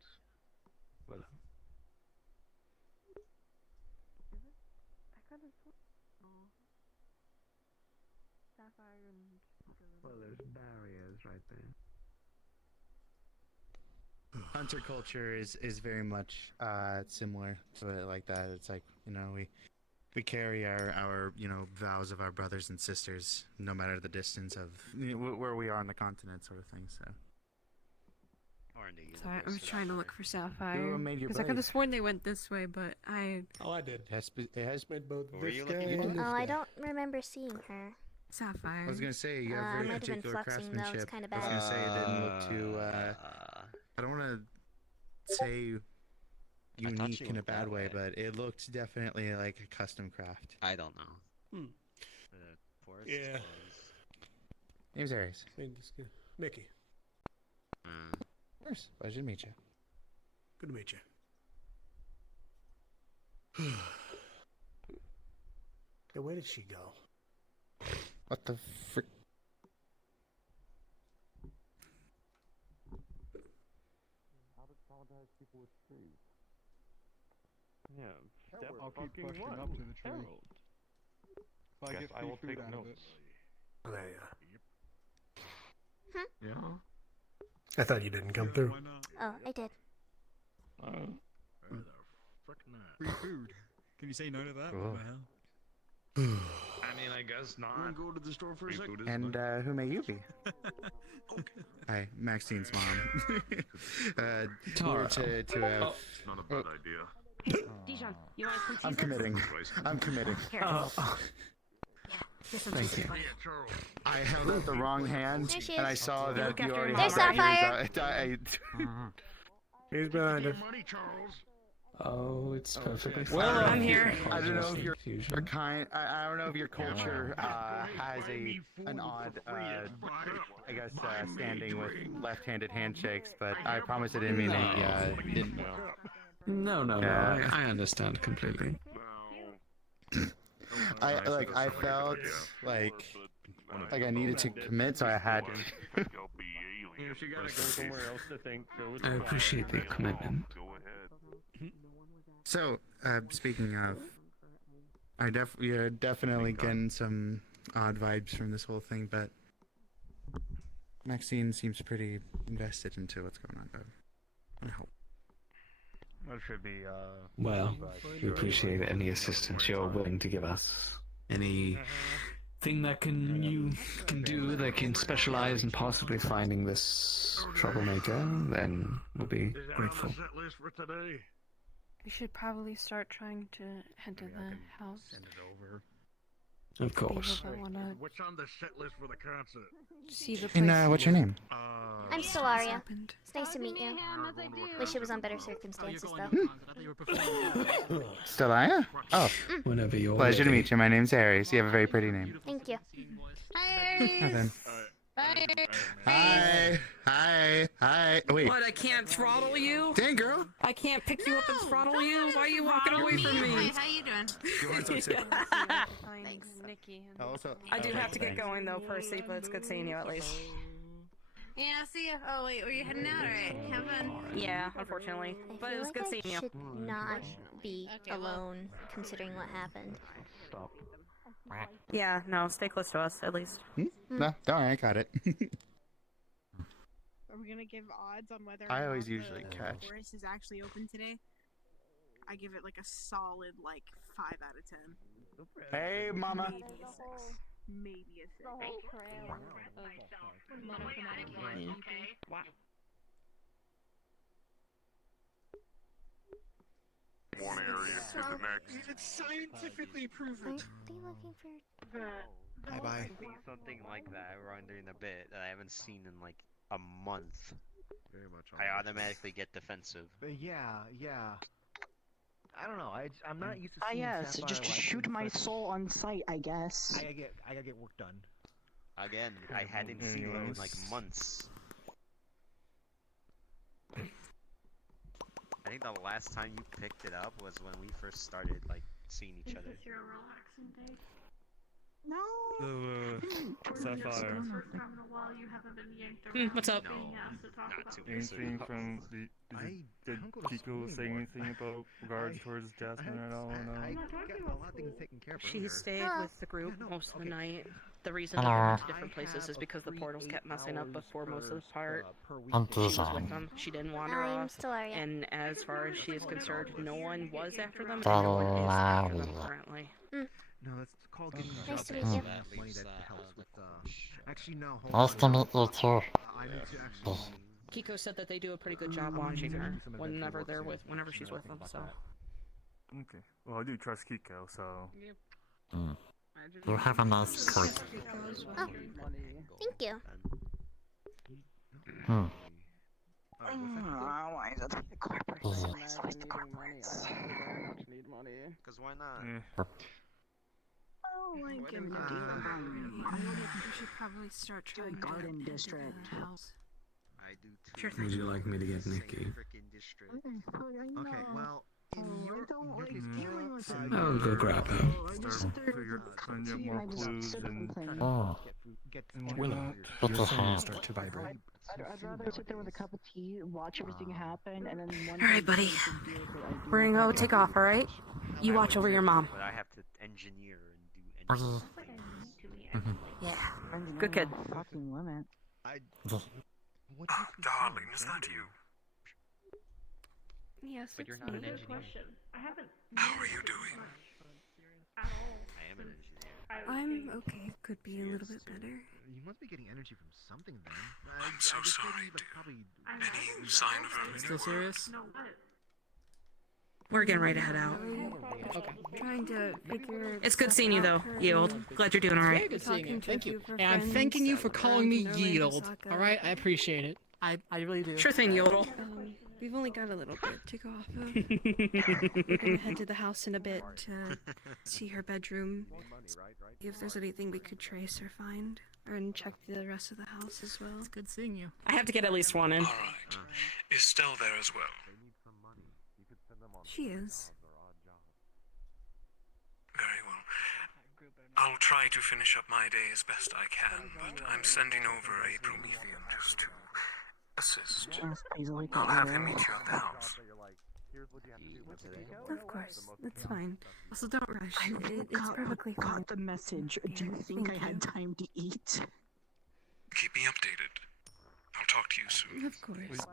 Well, there's barriers right there. Hunter culture is very much similar to it like that. It's like, you know, we carry our you know, vows of our brothers and sisters no matter the distance of, you know, where we are on the continent, sort of thing. So Or in the Sorry, I was trying to look for Who Sapphire. made you Because I could brave? have sworn they went this way, but I... Oh, I did. It has been both Were this you guy looking and for? this Oh, I guy. don't remember seeing her. Sapphire. I was gonna say you have I very might have been particular flexing, though. It's craftsmanship. kinda I was bad. gonna say it didn't look too. I don't want to say unique in a looked bad that way, way. but it looked definitely like a custom craft. I don't know. Hmm. The forest Yeah. is Name's Aries. Mickey. Of course. Pleasure to meet you. Good to meet you. Hey, where did she go? What the frick? How to traumatize people with trees. Yeah, step I'll keep fucking pushing one. up to the tree. Harold. If I Guess get I free will food take out of notes. it. There you Yeah. I thought you didn't come through. Oh, I did. Free food. Can you say no to that? Cool. What the hell? I mean, I guess not. Go to the store for a Free second. food is And nice. who may you be? Hi, Maxine's mom. We were to have. Not a bad idea. Dijon, you want some I'm teasers? committing. I'm committing. Here. Here's some Thank teasers, you. buddy. I held out the wrong hand, There she and I is. saw Look that after you already her. had There's my Sapphire. ears. He's behind us. Money, Charles. Oh, it's perfectly fine. Well, If I'm you here. can I don't know cause if you're confusion. kind. I don't know if your culture has an odd, I guess, standing with left-handed handshakes, but I promise I didn't mean any. Didn't. No, Yeah. I understand completely. I felt like I needed to commit, so I had to. If you gotta go somewhere else to think, so it's I fine. appreciate the commitment. So, speaking of, you're definitely getting some odd vibes from this whole thing, but Maxine seems pretty invested into what's going on. I hope. That should be, Well, we appreciate any assistance you're willing to give us. Anything that you can do that can specialize in possibly finding this troublemaker, then we'll be grateful. List for today. We should probably start trying to head to the house. Send it over. Of course. People that wanna What's on the set list for the concert? see the And place. what's your name? I'm Stellaria. It's nice to meet you. Wish it was on better circumstances, though. Stellaria? Oh, Whenever you're pleasure to ready. meet you. My name's Aries. You have a very pretty name. Thank you. Hi then. Hi. Hi. Wait. What, I can't throttle you? Dang, girl. I can't pick you up and throttle you? Why are you walking away from me? How you doing? Thanks, Nikki. Also, I do have to get going though, Percy, but it's good seeing you at least. Yeah, see ya. Oh, wait, were you heading out? Alright, have fun. Yeah, unfortunately. I But feel it was like good I seeing you. should not be Okay, well- alone, considering what happened. Stop. Yeah, no, stay close to us, at least. No, don't worry, I got it. Are we gonna give odds on whether I or always not usually the catch. forest is actually open today? I give it like a solid 5 out of 10. Hey, mama. Maybe a 6. Maybe a 6. Monochromatic hair. Wow. One area to the next. It's scientifically proven. Aren't they looking for... Bye-bye. Something like that around in a bit that I haven't seen in like a month. Very much on I the automatically get defensive. Yeah. I don't know. I'm not used to Ah, seeing yes. Sapphire Just like shoot in my such- soul on sight, I guess. I gotta get work done. Again, I hadn't seen him in like months. I think the last time you picked it up was when we first started like seeing each other. Your relaxing day. No. Sapphire. First time in a while you haven't been yanked around. What's up? Being asked to talk about Anything from the did Kiko say anything about regards towards Jasmine at all? No. I got a lot of things taken care of. She stayed with the group most of the night. The reason Hello. we went to different places is because the portals kept messing up before most of the part. She was with them. She didn't wander I'm off. Stellaria. And as far as she is concerned, no one was after them, and no one is after them currently. No, that's called getting Nice to jobs meet you. and money that helps with. Actually, no. Hold Nice on. to meet you too. I need to actually. Kiko said that they do a pretty good job watching her whenever she's with them. So. Okay. Well, I do trust Kiko, so. You have a nice coat. Oh, thank you. Why is it the corporate? Cause why not? Oh, like in the you should probably start trying to garden district. House. I do too. Sure Would you like me to get Nikki? Okay, well, in your I'll go grab her. Find out more clues and Willow, start to vibrate. I'd rather sit there with a cup of tea, watch everything happen, and then one. All right, buddy. We're gonna go take off. All right. You watch over your mom. But I have to engineer and do engineering. Yeah. Good kid. Fucking limit. Darling, is that you? Yes, But it's you're not me. an Good engineer. question. I haven't. How are you doing? I am an engineer. I'm okay. Could be a little bit better. You must be getting energy from something then. I'm so sorry, dear. Any sign of her? Still serious? No, what? We're getting ready to head out. Okay. Trying to figure. It's good seeing you, though, Yield. Glad you're doing all right. Good seeing you. Talking to Thank a you. few of And her I'm thanking you friends for that calling me were in Yield. Osaka. All right, I appreciate it. I really do. Sure thing, Yodel. We've only got a little bit to go off of. We're gonna head to the house in a bit to see her bedroom, see if there's anything we could trace or find, and check the rest of the house as well. It's good seeing you. I have to get at least one in. All right. Is Stell there as well? She is. Very well. I'll try to finish up my day as best I can, but I'm sending over a Promethean just to assist. I'll have him meet you at the house. Of course, that's fine. Also, don't rush. It's perfectly fine. Got the message. Do you think I had time to eat? Keep me updated. I'll talk to you soon. Of course.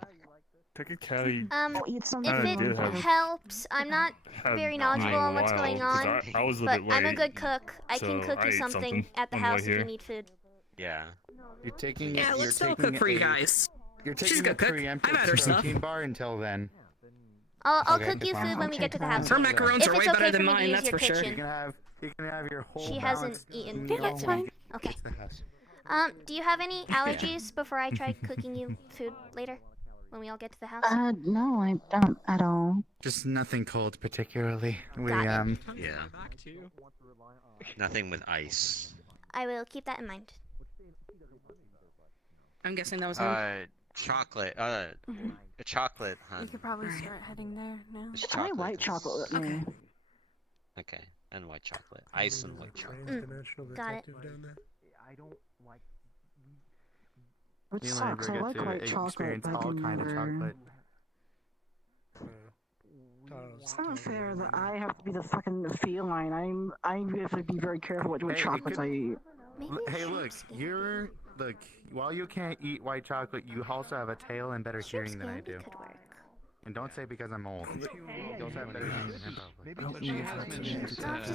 Technically, If I it did have- helps, I'm not had very not knowledgeable in a on what's while, going 'cause on, I was a but bit I'm a late, good cook. I can so cook I you ate something at the on the way house if you here. need food. Yeah. You're taking. Yeah, you're let's still taking cook for you a- guys. You're She's taking a a good cook. preemptive I've had her stuff. protein bar until then. I'll Okay, cook you fine. food when we get to the house. Her macarons If are it's way okay better for than me to mine, use that's your for sure. kitchen. You can have your whole. She hasn't balanced eaten. meal That's when you fine. Okay. get to the house. Do you have any allergies before I try cooking you food later? When we all get to the house? No, I don't at all. Just nothing cold, particularly. We Got it. Yeah. Nothing with ice. I will keep that in mind. I'm guessing that was Chocolate. A chocolate, We hun. could probably start heading there now. It's Try white chocolate with me. Okay, and white chocolate. Ice and white chocolate. Got it. I don't like. It You and I sucks. I get like to white chocolate, experience but I all can kind of never. chocolate. It's not fair that I have to be the fucking feline. I have to be very careful what Hey, it chocolates could- I eat. Hey, look, while you can't eat white chocolate, you also have a tail and better hearing than I do. And don't say because I'm old. You also have better hearing than him, probably. You have mentioned about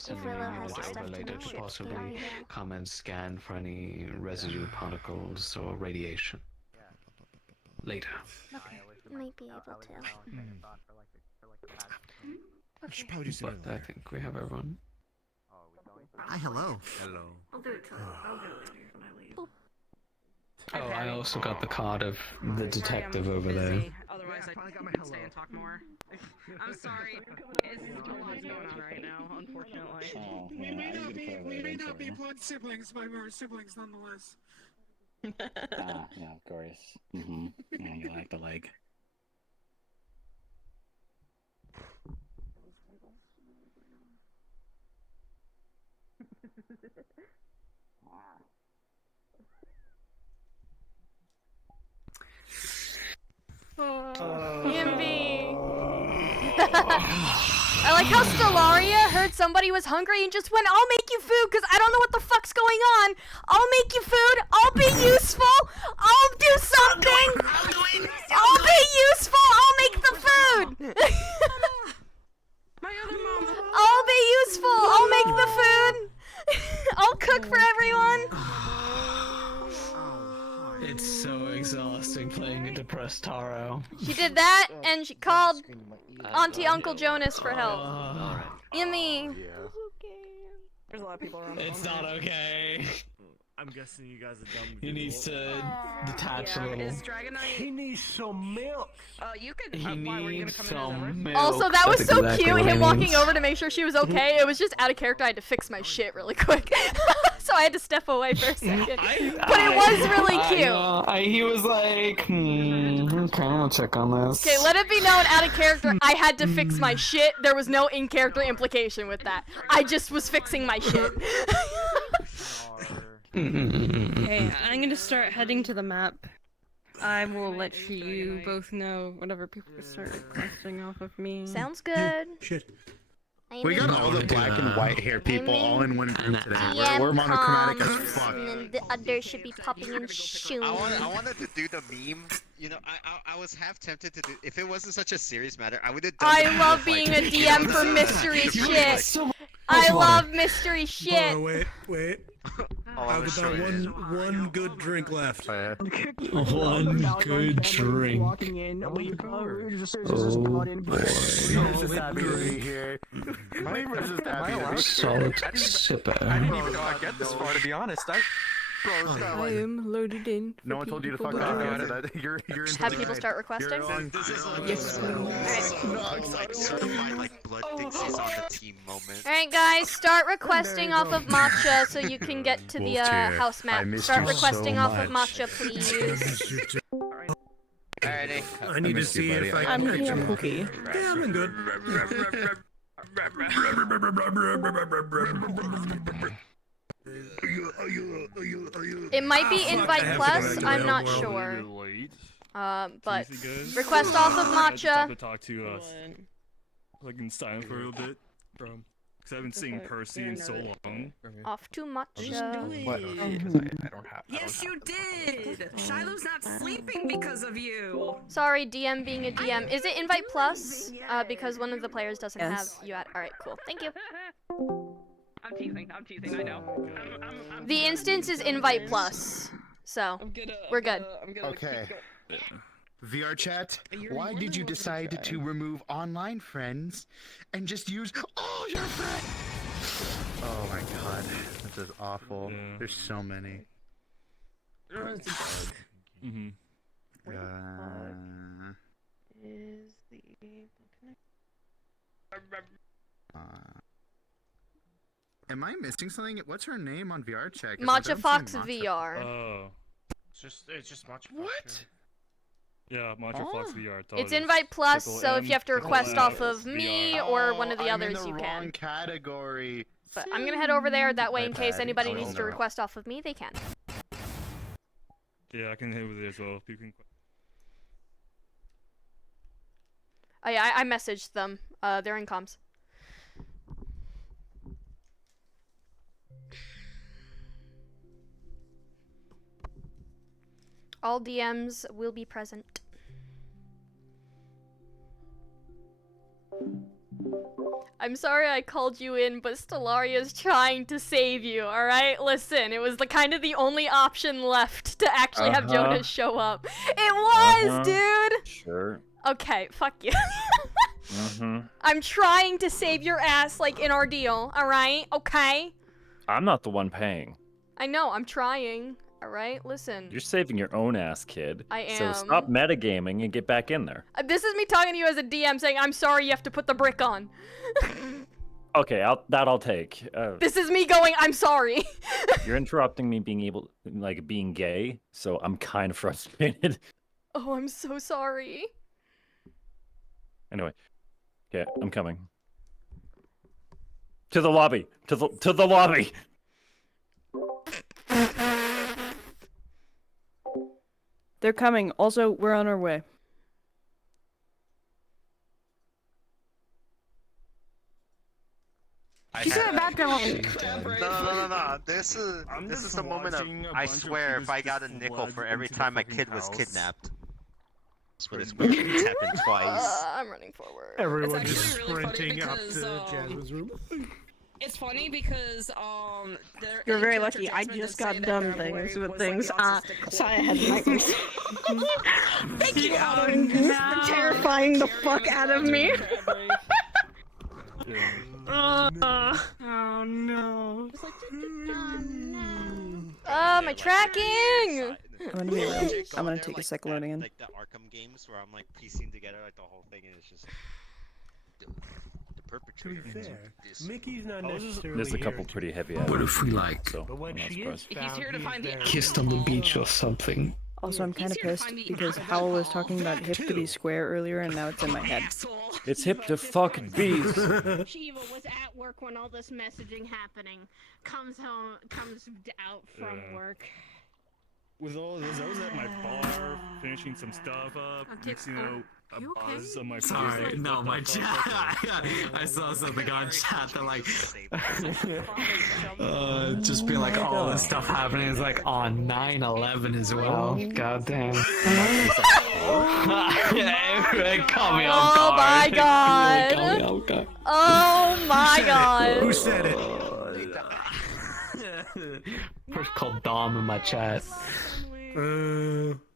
sending whatever related, possibly come and scan for any residue particles or radiation. Later. Okay. Might be able to. I should probably do But something I later. think we have everyone. Hi, hello. Hello. I'll do it till I'll do it later when I leave. Oh, I also got the card of the detective over there. Otherwise, I probably got my stay and talk more. I'm sorry. It's a lot going on right now, unfortunately. We may not be blood siblings, but we're siblings nonetheless. Yeah, of course. Yeah, you like the leg. I like how Stellaria heard somebody was hungry and just went, I'll make you food because I don't know what the fuck's going on. I'll make you food. I'll be useful. I'll do something. I'll be useful. I'll make the food. I'll be useful. I'll make the food. I'll cook for everyone. It's so exhausting playing a depressed Taro. She did that, and she called Auntie Uncle Jonas for help. Yummy. There's a lot of people around. It's not okay. I'm guessing you guys are done. He needs to detach a little. Is Dragonite? He needs some milk. You could. He why were you needs gonna come some in milk. Also, that was That's so exactly cute, what him he walking needs. over to make sure she was okay. It was just out of character. I had to fix my shit really quick. So I had to step away for a second. But it was really cute. He was like, okay, I'll check on this. Okay, let it be known, out of character, I had to fix my shit. There was no in-character implication with that. I just was fixing my shit. Okay, I'm gonna start heading to the map. I will let you both know whenever people start requesting off of me. Sounds good. Shit. We got all the black and white hair people all in one group today. We're monochromatic as fuck. And then the others should be popping in soon. I wanted to do the meme. You know, I was half tempted to do. If it wasn't such a serious matter, I would have done. I love being a DM for mystery shit. I love mystery shit. Wait. I've got one good drink left. One good drink. Walking in, we just Oh, brought in. boy. Just happy to be here. My neighbor's just happy to be here. Solid sipper. I didn't even know I'd get this far, to be honest. I am loaded in. No one told you to people fuck off. that- You're in. Have people start requesting? Yes, Like certified like blood thinks he's on the team moment. Alright guys, start requesting off of Matcha so you can get to the house map. Start requesting off of Matcha, please. Alrighty. I need to see if I I'm can here, catch him. Cookie. Yeah, I'm good. It might be invite plus, I'm not sure. But request off of I just have Matcha. to talk to like in silent for a little bit, because I haven't seen Percy in so long. Off to Matcha. What? I don't have. Yes, you did. Shiloh's not sleeping because of you. Sorry, DM being a DM. Is it invite plus? Because one of the players doesn't Yes. have you at. Alright, cool. Thank you. I'm teasing, I know. The instance is invite plus. So, we're good. Okay. VR chat, why did you decide to remove online friends and just use all your friends? Oh my god, this is awful. There's so many. Is the Am I missing something? What's her name on VR chat? 'Cause I Matcha don't see Fox Matcha. VR. Oh. It's just much. What? Yeah, Matcha Fox VR. It's invite plus, so if you have to request off of me or one of the I'm in others, the you wrong can. category. But I'm gonna head over there, that way in My case bad. anybody Oh, needs to no. request off of me, they can. Yeah, I can hit with it as well. People can. Oh yeah, I messaged them. They're in comms. All DMs will be present. I'm sorry I called you in, but Stellaria's trying to save you, alright? Listen, it was the only option left to actually have Jonas show up. It was, dude! Sure. Okay, fuck you. I'm trying to save your ass, in our deal, alright? Okay? I'm not the one paying. I know, I'm trying. Alright, listen. You're saving your own ass, kid. I So stop am. metagaming and get back in there. This is me talking to you as a DM saying, I'm sorry you have to put the brick on. Okay, I'll take. This is me going, I'm sorry. You're interrupting me being gay, so I'm kind of frustrated. Oh, I'm so sorry. Anyway, yeah, I'm coming. To the lobby. To the lobby. They're coming. Also, we're on our way. Keep it back going. No. This is the moment of. I swear, if I got a nickel for every time a kid was kidnapped. That's what it's happened twice. I'm running forward. Everyone It's just actually really funny sprinting up because, to Jasmine's room. It's funny because You're very lucky. I just got done things with things. So I had nightmares. Thank you, Adam, for terrifying the fuck out of me. Oh no. My tracking! I'm gonna be real. I'm gonna take a second loading in. Like the Arkham games where I'm like piecing together like the whole thing and it's just the perpetrator. To be fair, Mickey's not necessarily. There's a couple pretty heavy. What if we like So I'm not surprised. He's here to find the kissed on the beach or something? Also, I'm kind of pissed because Howell was talking about hip to be square earlier, and now it's in my head. It's hip to fuck bees. Shiva was at work when all this messaging happening. Comes out from work. With all of this, I was at my bar finishing some stuff up. Next thing you know, a buzz on my phone. Sorry, no, my chat. I saw something on chat that like, just be like all this stuff happening is like on 9/11 as well. God damn. Call me off Oh my god. Call me off guard. Oh my god. Who said it? First called Dom in my chat.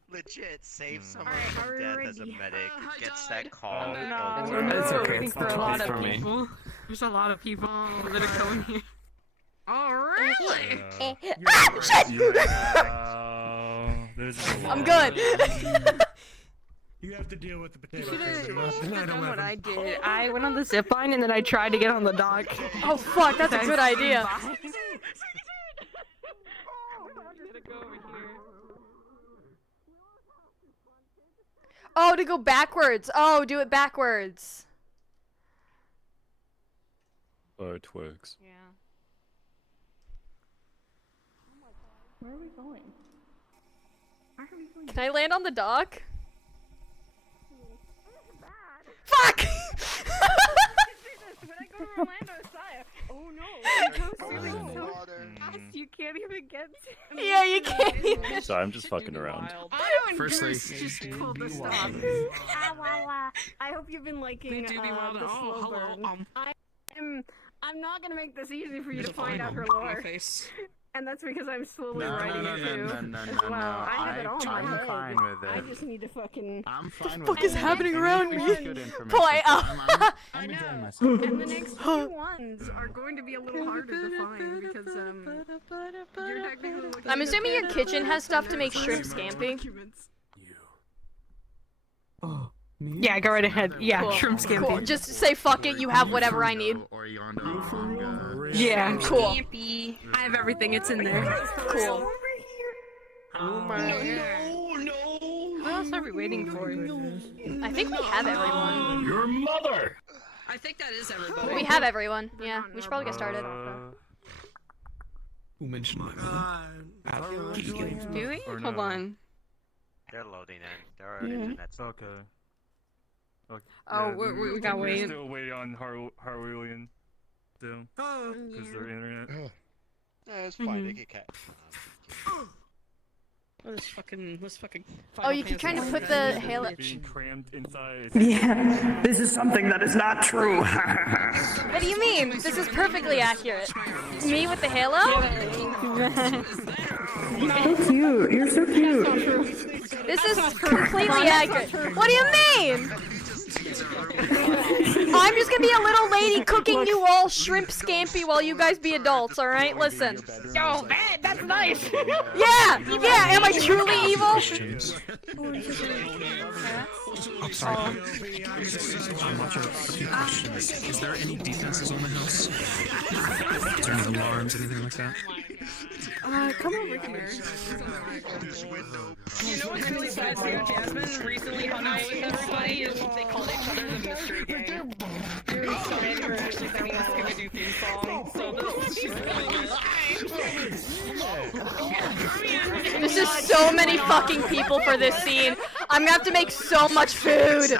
Legit, save someone from death as a medic. Gets that call. It's okay. It's for a lot of for me. people. There's a lot of people that are going here. Oh really? I'm good. You have to deal with the potato. You know what I did? I went on the zip line and then I tried to get on the dock. Oh fuck, that's a good idea. Oh, to go backwards. Oh, do it backwards. Oh, it works. Yeah. Where are we going? Where are we going? Can I land on the dock? Fuck! When I go to Orlando, oh no, you can't even get to. Yeah, you can't even. Sorry, I'm just fucking around. Firstly, just pulled this off. I hope you've been liking the slow burn. I'm not gonna make this easy for you to find out her lore. And that's because I'm slowly writing it too. As well. I have it all in my head. I'm fine with it. I just need to fucking. I'm fine What the fuck is happening around me? Boy, I know. And the next few ones are going to be a little harder to find because you're technically looking I'm at assuming your the kitchen has stuff to make shrimp scampi. Yeah, go right ahead. Yeah, Cool. shrimp scampi. Cool. Just say fuck it, you have whatever I need. Yeah, Cool. Scampi. I have everything. It's in there. Cool. Oh my god. What else are we waiting for? I think we have everyone. Your mother. I think that is everybody. We have everyone. Yeah, we should probably get started. Who mentioned my mother? Do we? Hold on. They're loading in. Their internet's Okay. Okay. Oh, we got We're waiting. still waiting on Harwillian. Still. Because their internet. Yeah, it's fine. They get cat. Let's fucking. Oh, you keep trying to put the halo. Being crammed inside. Yeah, this is something that is not true. What do you mean? This is perfectly accurate. Me with the halo? So cute. You're so cute. This is completely accurate. What do you mean? I'm just gonna be a little lady cooking you all shrimp scampi while you guys be adults, alright? Listen. Yo, man, that's nice! Yeah! Yeah! Am I truly evil? Is there any defenses on the house? Is there any alarms, anything like that? Come over here. You know what's really sad too, Jasmine recently hung out with everybody and they called each other the mystery gang. Very excited for actually thinking this could do theme song, so this is really There's just so many fucking people for this scene. I'm gonna have to make so much food.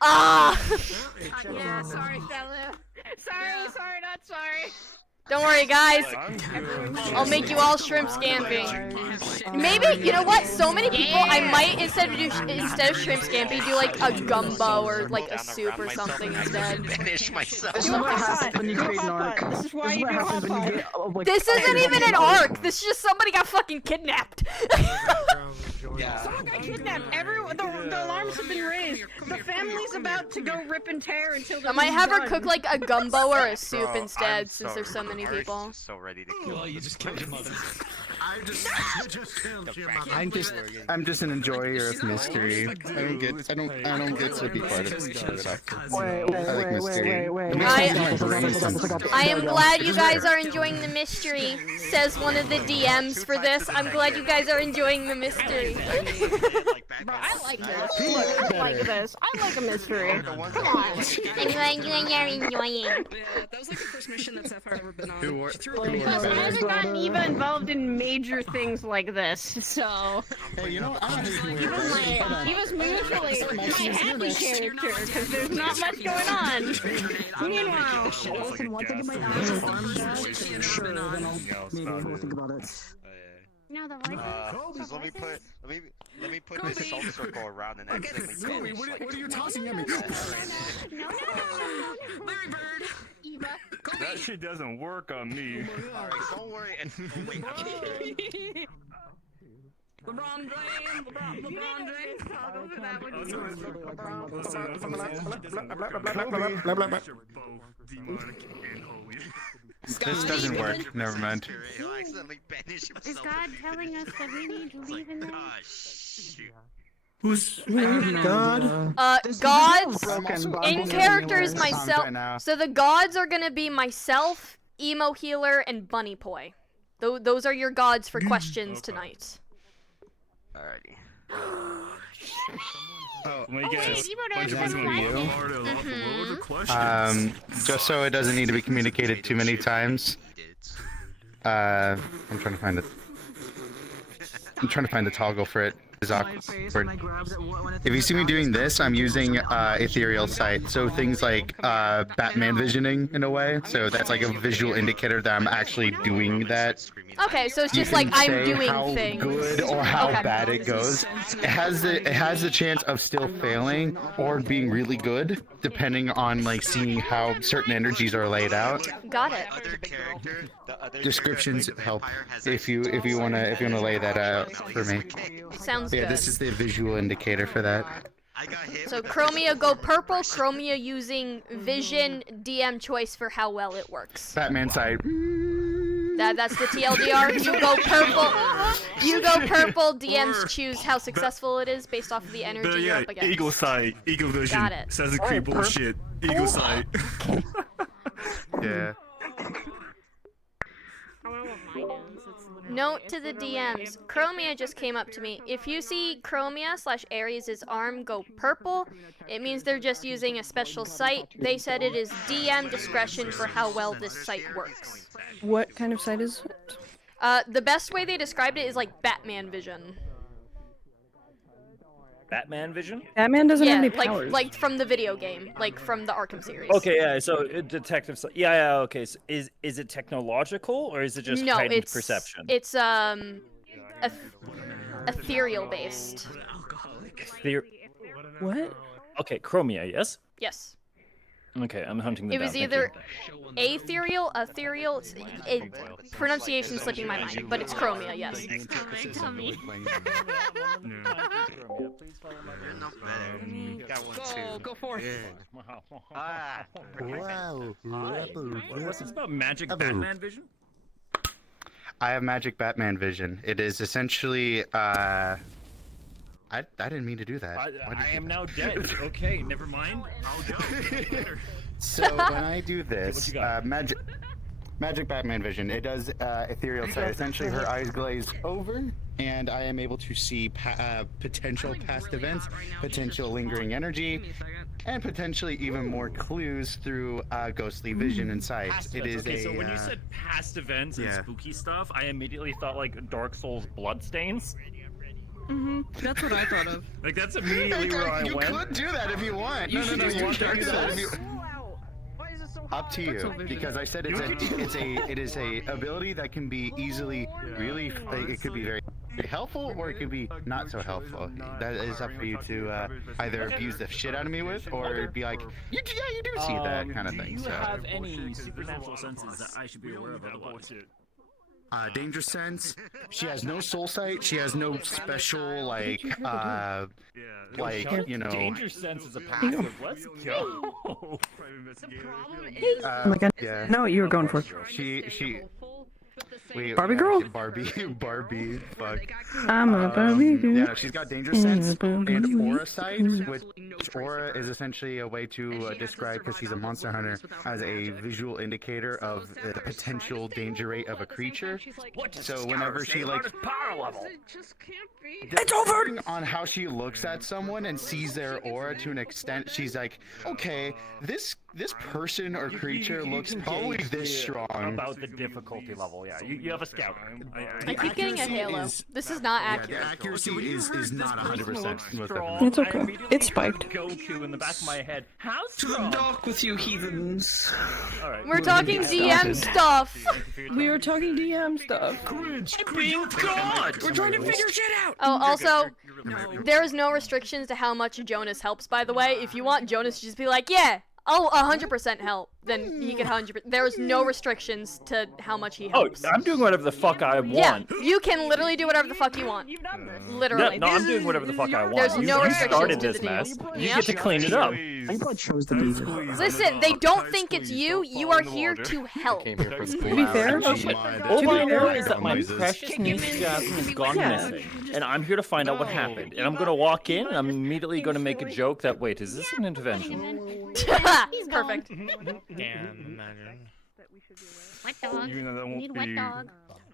Ah! Yeah, sorry, Stella. Sorry, not sorry. Don't worry, guys. I'll make you all shrimp scampi. Maybe, you know what? So many people, I might instead of shrimp scampi, do like a gumbo or like a soup or something instead. Finish myself. This is what happens when you create an arc. This is why you do hot pot. This isn't even an arc. This is just somebody got fucking kidnapped. Someone got kidnapped. The alarms have been raised. The family's about to go rip and tear until I might have her cook like a gumbo or a soup instead, since there's so many people. So ready to kill. Well, you just killed your mother. I just killed your mother. I'm just an enjoyer of mystery. I don't get to be part of it. I like mystery. I am glad you guys are enjoying the mystery, says one of the DMs for this. I'm glad you guys are enjoying the mystery. Bro, I like this. Look, I like this. I like a mystery. Come on. I'm glad you're enjoying. Yeah, that was like the first mission that Sapphire ever been on. Because I haven't gotten Eva involved in major things like this, so. Hey, you know what? I don't Eva's usually my happy character, because there's not much going on. Meanwhile. Listen, once I get my arm back, sure, then I'll maybe we'll think about it. No, the voice. Just let me put this salt circle around and accidentally finish. What are you tossing at me? No. Larry Bird. Eva. That shit doesn't work on me. Alright, don't worry. LeBron James, LeBron James. This doesn't work. Never mind. Is God telling us that we need to leave in there? Who's God? Gods. In character is myself. So the gods are gonna be myself, Emo Healer, and Bunny Poi. Those are your gods for questions tonight. Alrighty. Just so it doesn't need to be communicated too many times. I'm trying to find it. I'm trying to find the toggle for it. It's awkward. If you see me doing this, I'm using ethereal sight, so things like Batman visioning in a way. So that's like a visual indicator that I'm actually doing that. Okay, so it's just like I'm doing how things. Good or how bad it goes. It has the chance of still failing or being really good, depending on like seeing how certain energies are laid out. Got it. Descriptions help if you wanna lay that out for me. Sounds Yeah, good. this is the visual indicator for that. So Chromia go purple. Chromia using vision DM choice for how well it works. Batman side. That's the TLDR. You go purple. You go purple. DMs choose how successful it is based off of the energy you're up against. Eagle sight, eagle vision. Got it. Assassin's Creed bullshit. Eagle sight. Yeah. Note to the DMs. Chromia just came up to me. If you see Chromia / Aries' arm go purple, it means they're just using a special sight. They said it is DM discretion for how well this sight works. What kind of sight is it? The best way they described it is like Batman vision. Batman vision? Batman doesn't have any like powers. like from the video game, like from the Arkham series. Okay, yeah. So detective. Yeah. Okay. So is it technological or is it just heightened perception? It's ethereal based. What? Okay, Chromia. Yes. Yes. Okay, I'm hunting them It was down. either ethereal, ethereal. Pronunciation slipping my mind, but it's Chromia. Yes. Go forth. Wow. What's this about magic Batman vision? I have magic Batman vision. It is essentially I didn't mean to do that. I am now dead. Okay, never mind. I'll go. Later. So when I do this, magic Batman vision, it does ethereal sight. Essentially, her eyes glaze over, and I am able to see potential past events, potential lingering energy, and potentially even more clues through ghostly vision and sight. It is okay, so when you said past events and spooky stuff, I immediately thought like Dark Souls bloodstains. That's what I thought of. Like that's immediately where I you went. could do that if you want. You No, should just you do can do that if you. Why is it so Up to you, because I said it is a ability that can be easily really. It could be very helpful or it could be not so helpful. That is up for you to either abuse the shit out of me with or be like, you do see that kind of thing. Do you So. have any supernatural senses that I should be aware of otherwise? Danger sense. She has no soul sight. She has no special like you know. Danger sense is a passive. Let's go. Oh my god. Yeah. No, you were going for it. She. Barbie girl? Barbie. Fuck. I'm a Barbie girl. Yeah, she's got danger sense and aura sight, which aura is essentially a way to describe, because she's a monster hunter, as a visual indicator of the potential danger rate of a creature. So whenever she like, it's over. On how she looks at someone and sees their aura to an extent, she's like, okay, this person or creature looks probably this strong. About the difficulty level, yeah. You have a scout. I keep getting a Halo. This is not accurate. The accuracy is not 100%. It's okay. It's spiked. Goku in the back of my head. How To the dock with you heathens. Alright. We're talking DM stuff. We were talking DM stuff. Being God! We're trying to figure shit out. Oh, also, there is no restrictions to how much Jonas helps, by the way. If you want Jonas to just be like, yeah, I'll 100% help, then he can 100%. There's no restrictions to how much he helps. Oh, I'm doing whatever the fuck I want. Yeah, you can literally do whatever the fuck you want. Literally. No, I'm doing whatever the fuck I want. There's no you restrictions started to this the deal. mess. You Yep. get to clean it up. I chose the beaver. Listen, they don't think it's you. You are here to help. To be fair, All I know is that my precious niece Jasmine has gone missing, and I'm here to find out what happened. And I'm gonna walk in, and I'm immediately gonna make a joke that, wait, is this an intervention? Perfect. Wet dog. Need wet dog.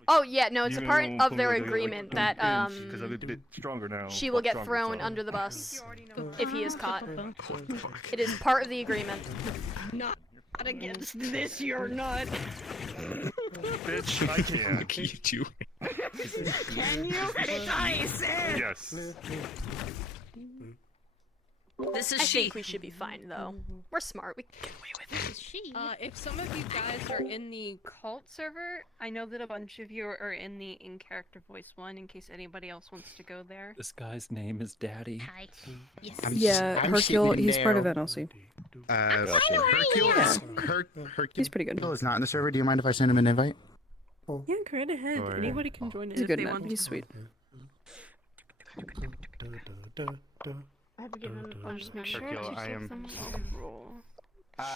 Oh yeah, no, it's a part of their agreement that Because I'm a bit stronger now. she will get thrown under the bus if he is caught. It is part of the agreement. Not against this, you're not. Bitch, I can. What are you doing? Can you? It's ice. Yes. This is I think we should be fine though. We're smart. We can get away with it. If some of you guys are in the cult server, I know that a bunch of you are in the in-character voice one, in case anybody else wants to go there. This guy's name is Daddy. Yes. Yeah, Hercule, he's part of NLC. He's pretty good. Hercule is not in the server. Do you mind if I send him an invite? Yeah, go right ahead. Or- Anybody can join He's it a good if they man. want. He's sweet. I have to get on. I'll just make sure. Hercule, to I give am. them a roll.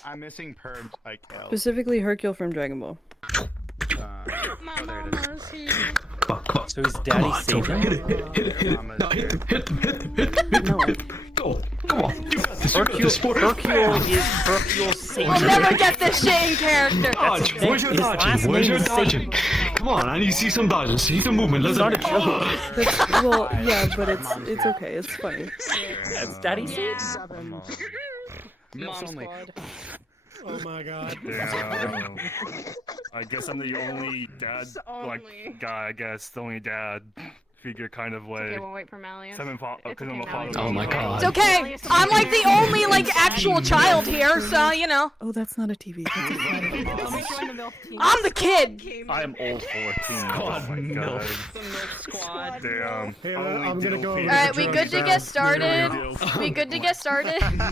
I'm missing Perb like hell. Specifically Hercule from Dragon Ball. So is Daddy saving? Hit it. No, hit him. Go. Come on. Hercule is Hercule saving. We'll never get this Shane character. Dodge. Where's your dodging? Where's your dodging? Come on, I need to see some dodging. See some movement. Let's not a That's, well, yeah, but it's okay. It's funny. That's Daddy saving. Mom squad. Oh my god. Damn. I guess I'm the only dad, guy, I guess. The only dad figure kind of way. Okay, we'll wait for Malia. I'm a father. Oh my god. It's okay. I'm like the only actual child here, so you know. Oh, that's not a TV. I'm the kid. I am old 14. Oh my god. Squad. Damn. Hey, I'm gonna go. All right, we good to get started. We good to get started. No,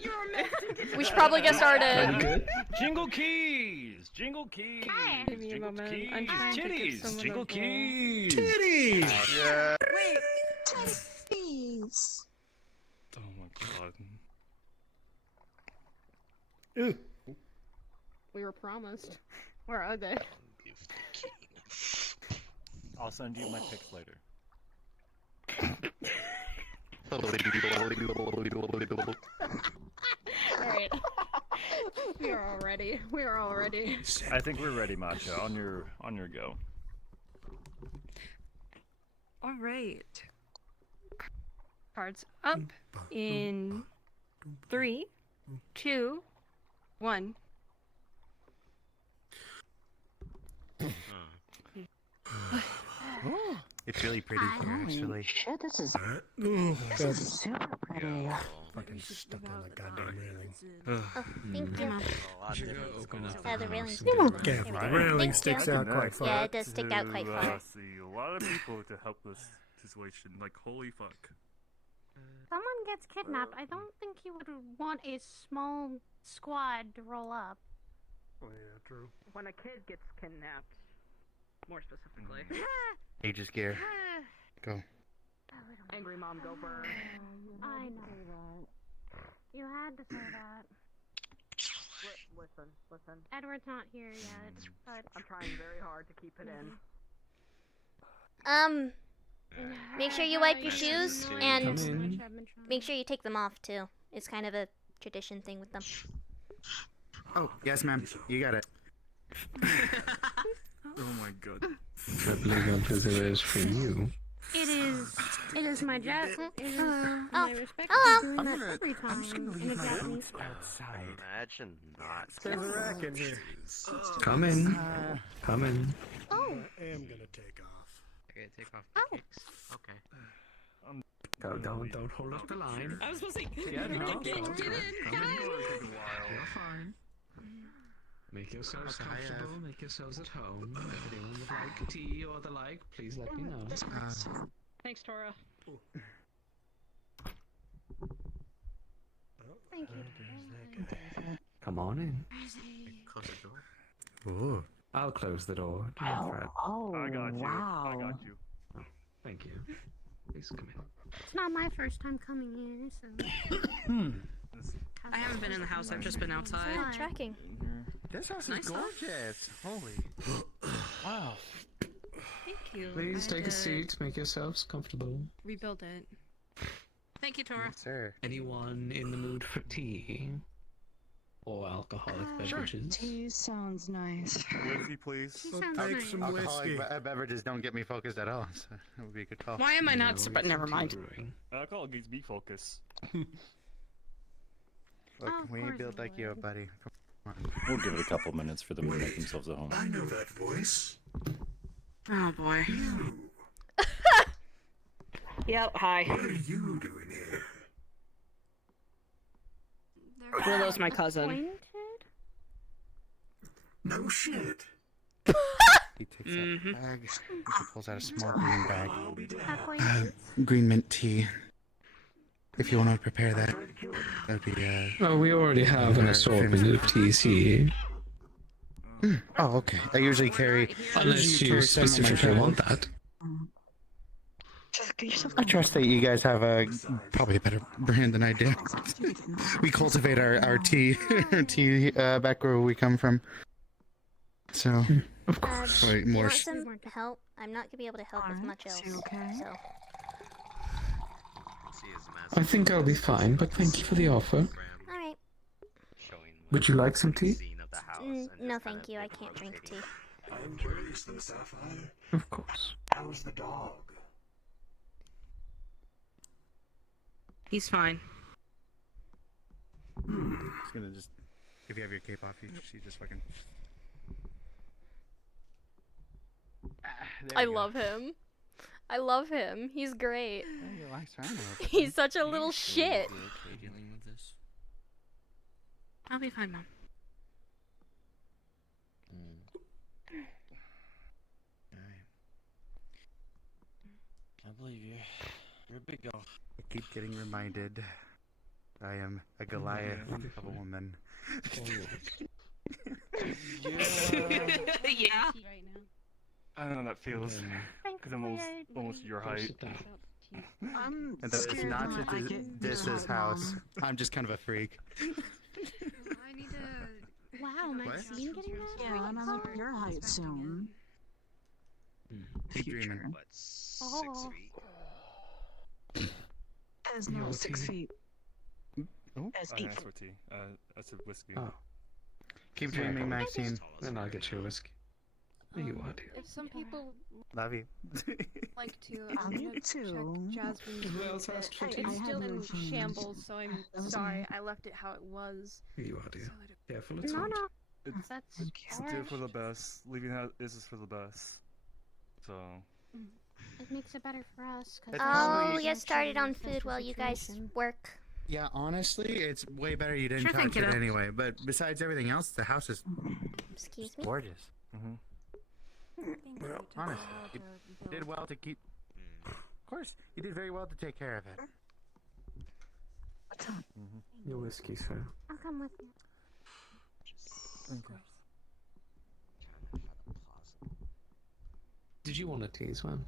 you're a mess. We should probably get started. Jingle keys! Jingle keys! Give me a Jingle moment. keys! I'm trying to give Titties! someone a Jingle roll. keys! Titties! Yeah. Wait, titties. Oh my god. We were promised. Where are they? I'll send you my pics later. Alright. We are all ready. We are all ready. I think we're ready, Matcha. On your go. All right. Cards up in 3, 2, 1. It's really pretty here, actually. Shit, this is super pretty. Fucking stuck on the goddamn railing. Thank you. The railing's Careful, the railing sticks out quite far. Yeah, it does stick out quite far. See a lot of people to help this situation. Like, holy fuck. Someone gets kidnapped. I don't think you would want a small squad to roll up. Oh yeah, true. When a kid gets kidnapped, more specifically. Aegis gear. Go. Angry mom, go burn. I know. You had to say that. Listen. Edward's not here yet, but I'm trying very hard to keep it in. Make sure you wipe your shoes and make sure you take them off too. It's kind of a tradition thing with them. Oh, yes, ma'am. You got it. Oh my god. I believe that visitor is for you. it is my job. It is my respect hello. for doing that every time in a Japanese. Outside. Imagine not. There's a rack in here. Come in. Come in. Oh. I am gonna take off. Okay, take off Oh. Okay. Don't hold up the line. I was supposed to Yeah, no, get in, come in. guys. You're fine. Make yourselves comfortable, make yourselves at home. If anyone would like tea or the like, please let me know. Thanks, Tora. Thank you. Come on in. Close the door. Ooh. I'll close the door. Do not fret. Oh, I got you. wow. I got you. Oh, thank you. Please come in. It's not my first time coming here, so. I haven't been in the house. I've just been outside. Yeah, tracking. This house is Nice, huh? gorgeous. Holy. Wow. Thank you. Please I take had a to seat, make yourselves comfortable. Rebuild it. Thank you, Tora. Yes, sir. Anyone in the mood for tea? Or alcoholic beverages? Tea sounds nice. Whiskey, please. She sounds Take nice. some whiskey. Alcoholic beverages don't get me focused at all, so that would be a good call. Why am I not? But never mind. Alcohol gives me focus. Look, Oh, of we ain't course built it like you, would. buddy. Come on. We'll give it a couple minutes for them to make themselves at home. I know that voice. Oh boy. You. Yep. Hi. What are you doing here? Willow's my cousin. Appointed? No shit. He takes out a bag. He pulls out a small green bag. Appointed? Green mint tea. If you want to prepare that, that would be, Oh, we already have an assortment of teas here. Oh, okay. I usually carry... Unless you some of my specifically want travels. that. I trust that you guys have a probably a better brand than I do. We cultivate our tea, back where we come from. So, of course. Wait, Do you more. want some help? I'm not gonna be able to help with much else. So. I think I'll be fine, but thank you for the offer. All right. Would you like some tea? No, thank you. I can't drink tea. I'm curious though, Sapphire. Of course. How's the dog? He's fine. Just gonna just. If you have your cape off, you just fucking. I love him. I love him. He's great. He likes around a little bit. He's such a little shit. dealing with this? I'll be fine, Mom. I believe you. You're a big dog. I keep getting reminded I am a Goliath of a woman. Yeah. I don't know how that feels. Because I'm almost your height. I'm And though it's scared not that I get this this house. I'm just kind of a freak. I need to. Wow, Maxine getting that? Yeah, I'm up your height soon. Keep dreaming. What, 6 Oh. feet? There's no 6 feet. As 8 That's feet. for tea. That's a whiskey. Oh. Keep dreaming, Maxine. Then I'll get you a whiskey. There you are, dear. If some people Love you. like to, I I'm gonna need to. check Jasmine's Who room else a asked bit. for tea? It's I still have in no change. shambles, so I'm That was sorry. me. I left it how it was. Here you are, dear. So that Careful, it's No, hot. no. It's, That's it's due for the best. Leaving how this is for the best. So. It makes it better for us. I'll get started on food while you guys work. Yeah, honestly, it's way better you didn't Sure thing, touch it kiddo. anyway. But besides everything else, the house is Excuse me? gorgeous. Thank you. Honestly, you did well to keep. Of course, you did very well to take care of it. What's up? Your whiskey, sir. I'll come with you. Did you want a tea as well?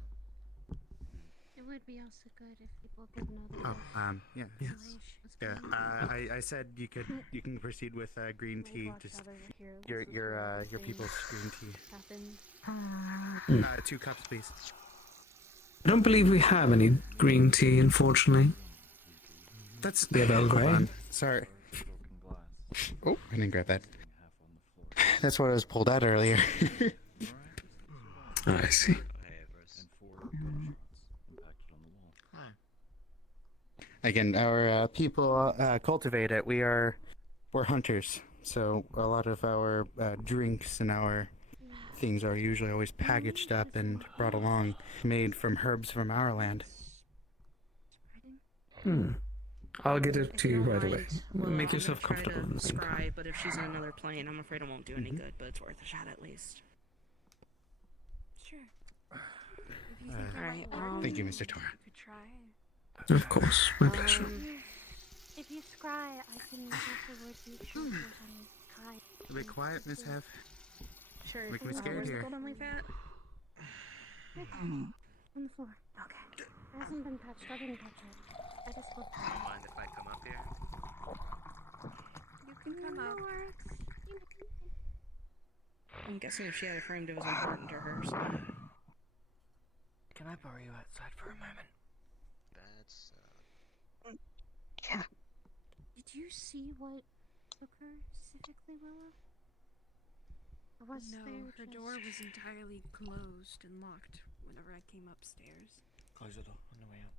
It would be also good if people did know the Yeah. Yes. Yeah. I said you can proceed with green tea. Just your people's green tea. 2 cups, please. I don't believe we have any green tea, unfortunately. That's the Earl Grey. Sorry. Oh, I didn't grab that. That's what I was pulled out earlier. I see. Again, our people cultivate it. We're hunters, so a lot of our drinks and our things are usually always packaged up and brought along, made from herbs from our land. I'll get it to you right away. Well, Make I'm yourself gonna try comfortable in to the same scry, but if she's on another plane, I'm afraid it won't do any good, but it's worth a shot at least. Sure. Alright, Thank you, Mr. Tora. You could try. Of course, my pleasure. If you scry, I can afterwards make sure there's any high. A bit quiet, Miss Hev. Sure. Make me scared here. Golden leaf at? On the floor. Okay. It hasn't been touched. I didn't touch it. I just looked at Don't mind if I come up here? You can come up. I'm guessing if she had it framed, it was important to her, so. Can I borrow you outside for a moment? That's, Yeah. Did you see what took her specifically, Willow? Or was No, there her just... door was entirely closed and locked whenever I came upstairs. Close the door on the way out.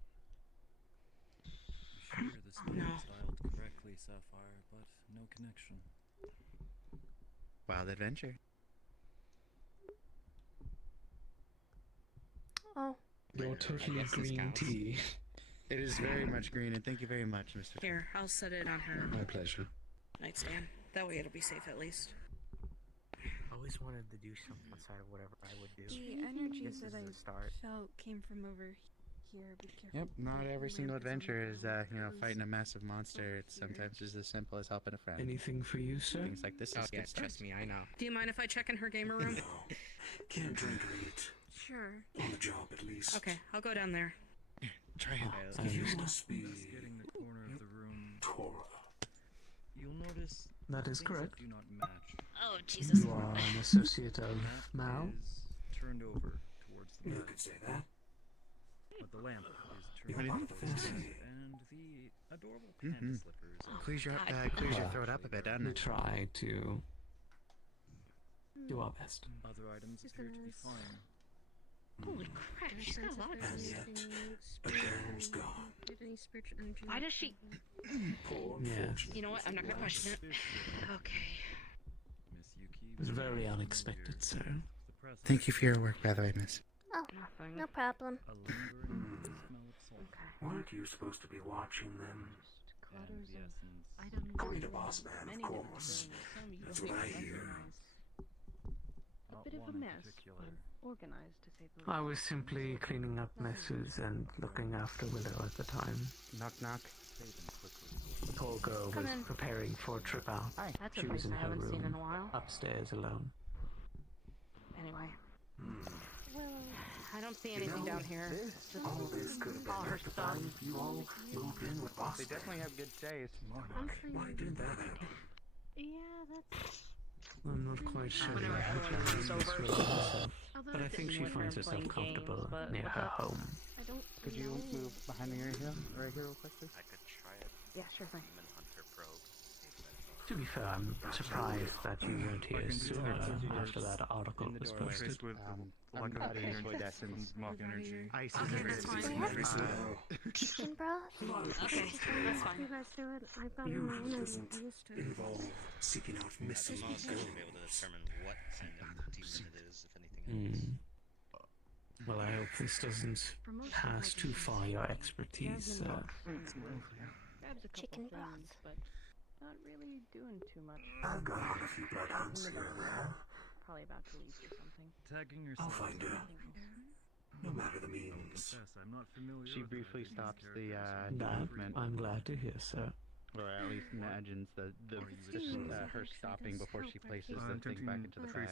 Sure, this one is dialed correctly, Sapphire, but no connection. Wild adventure. Oh. Your totally green tea. It is very much green, and thank you very much, Mr. Tora. Here, I'll set it on her My pleasure. nightstand. That way it'll be safe at least. I always wanted to do something outside of whatever I would do. The energy This that is I the start. felt came from over here. Be careful. Yep, not every Where single it's on the adventure is, ground. fighting a massive monster. It's sometimes just as simple as helping a friend. Anything for you, sir? Things like this is Oh, good yes, stuff. trust me, I know. Do you mind if I check in her gamer room? Can't drink or eat. Sure. On the job, at least. Okay, I'll go down there. Try it. You must be Just getting the corner of the room. Tora. You'll notice That is things correct. that do not match. Oh, Jesus. You are an associate of That Mao? is turned over towards the You bed. could say that. But the lamp is You're turned part of towards the the fantasy. bed, and the adorable panda slippers. Clears your throat up a bit, doesn't We it? try to do our best. Other items Just appear to be nice. fine. Holy crap, she's got a lot of And this. yet, the girl's gone. Did any spiritual energy? Why does she... Poor Yes. unfortunate You know what? I'm not gonna question it. Okay. Miss Yuki It was very unexpected, sir. the present. Thank you for your work, by the way, miss. Oh, Nothing. no problem. A lingering smell of salt. Weren't you supposed to be watching them? And the essence. Clean the boss man, of course. That's what I hear. Not bit of a one in mess, particular. Organized, to say the least. I was simply cleaning up messes and looking after Willow at the time. Knock, knock. Say them quickly. poor girl Come was in. preparing for a trip out. That's a She was place in I her haven't seen in a room, while. upstairs alone. Anyway. Well, I don't see anything down here. Just all her stuff. They definitely have good taste. Yeah, that's. I'm not quite sure Whenever how to everyone handle comes this over, relationship herself, Although but I it's think she with her finds herself playing comfortable games, but near what's her up? home. I don't. Could you know. move behind me right here real quick, please? I could try it. Yeah, sure thing. Demon Hunter probe. To be fair, I'm surprised that you weren't here sooner after that article was posted. I'm glad to hear iridescence. Mock energy. Ice Okay, that's fine. Chicken broth? Okay, that's fine. You guys do it. I've got my own energy. I used to. Involve seeking out missing I'm also gold. be able to determine what kind of demon it is, if anything else. Well, I hope this doesn't pass too far your expertise. Grabs a couple Chicken things, broth. but not really doing too much. I've gone on a few bloodhounds here and there. Probably about to leave or something. Tagging yourself. I'll find her. No matter the means. I'm not familiar. She briefly stops the That movement. I'm glad to hear, sir. Or at least imagines the just her stopping before she places the thing back into the bag.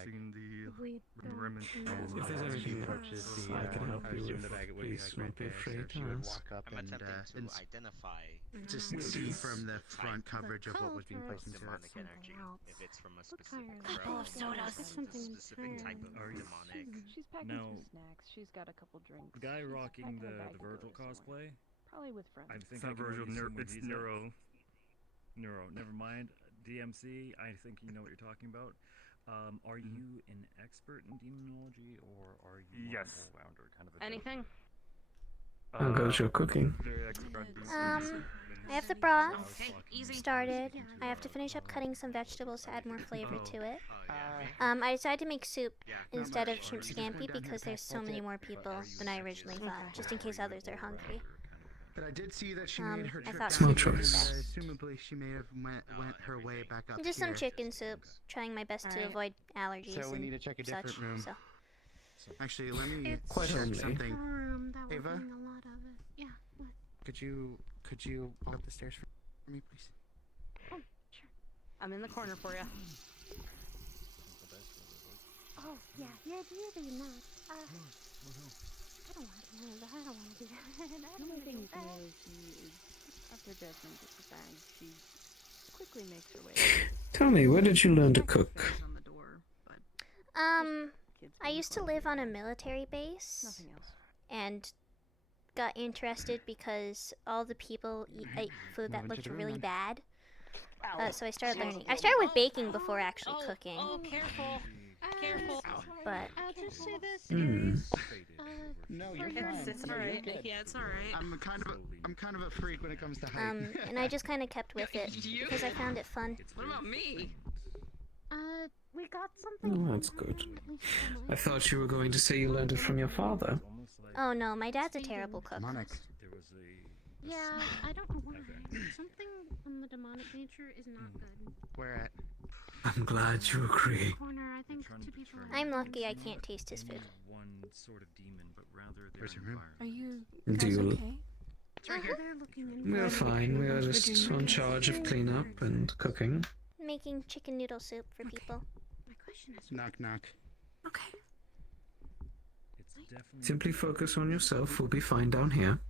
If there's anything approaches the, I can help I you assume with, the bag would be please like don't be right there, afraid so she to would ask. walk up I'm and attempting to identify just see from the front coverage of what was being placed into it. demonic energy. If it's from a specific Couple of realm, sodas. a specific type of demonic. She's packing some snacks. She's got a couple drinks. The guy She's rocking packing a the bag to go Virgil somewhere. cosplay. Probably with friends. I think It's not I can Virgil, already see what it's he's at. Neuro. Never mind. DMC, I think you know what you're talking about. Are you an expert in demonology, or are you Yes. an all-rounder kind of a Anything? How goes your cooking? Very expert. I have the broth started. I have to finish up cutting some vegetables to add more flavor to it. I decided to make soup instead of shrimp scampi because there's so many more people than I originally thought, just in case others are hungry. But I did see that she made her I trip thought down soup here, would be so best. Assumably she may have went her way back up Just some here. chicken soup, trying my best to Alright. avoid allergies So we and need to check a different such. room. So. Actually, let me It's Quite check homely. something. That we're Ava? doing a lot of it. Yeah. What? Could you walk up the stairs for me, please? Oh, sure. I'm in the corner for you. Oh, yeah. Yeah, you're doing that. I don't want to do that. I don't want to do that. I don't The only want to thing do you can that. really see is after Jasmine gets the bag, she quickly makes her way. Tell me, where did you learn to cook? On the door, but I used to live on a military base. nothing else. And got interested because all the people ate food that looked really bad. So I started learning. I started with baking before actually cooking. Oh, careful. Careful. But I'll just say this, Hmm. Aries. No, for you're your- fine. It's No, you're alright. good. Yeah, it's alright. I'm kind of a freak when it comes to height. and I just kind of kept with it You? because I found it fun. What about me? We got something. Oh, that's good. I thought you were going to say you learned it from your father. Oh no, my dad's a terrible cook. Yeah, I don't know why. Something from the demonic nature is not good. Where at? I'm glad you agree. Corner, I think, to be fine. I'm lucky I can't taste his food. One sort of demon, but rather Where's your room? Are you Do guys you- okay? It's right here. They're looking in. We're fine. We are just in charge of cleanup and cooking. Making chicken noodle soup for people. My question is. Knock knock. Okay. It's definitely Simply focus on yourself. We'll be fine down here.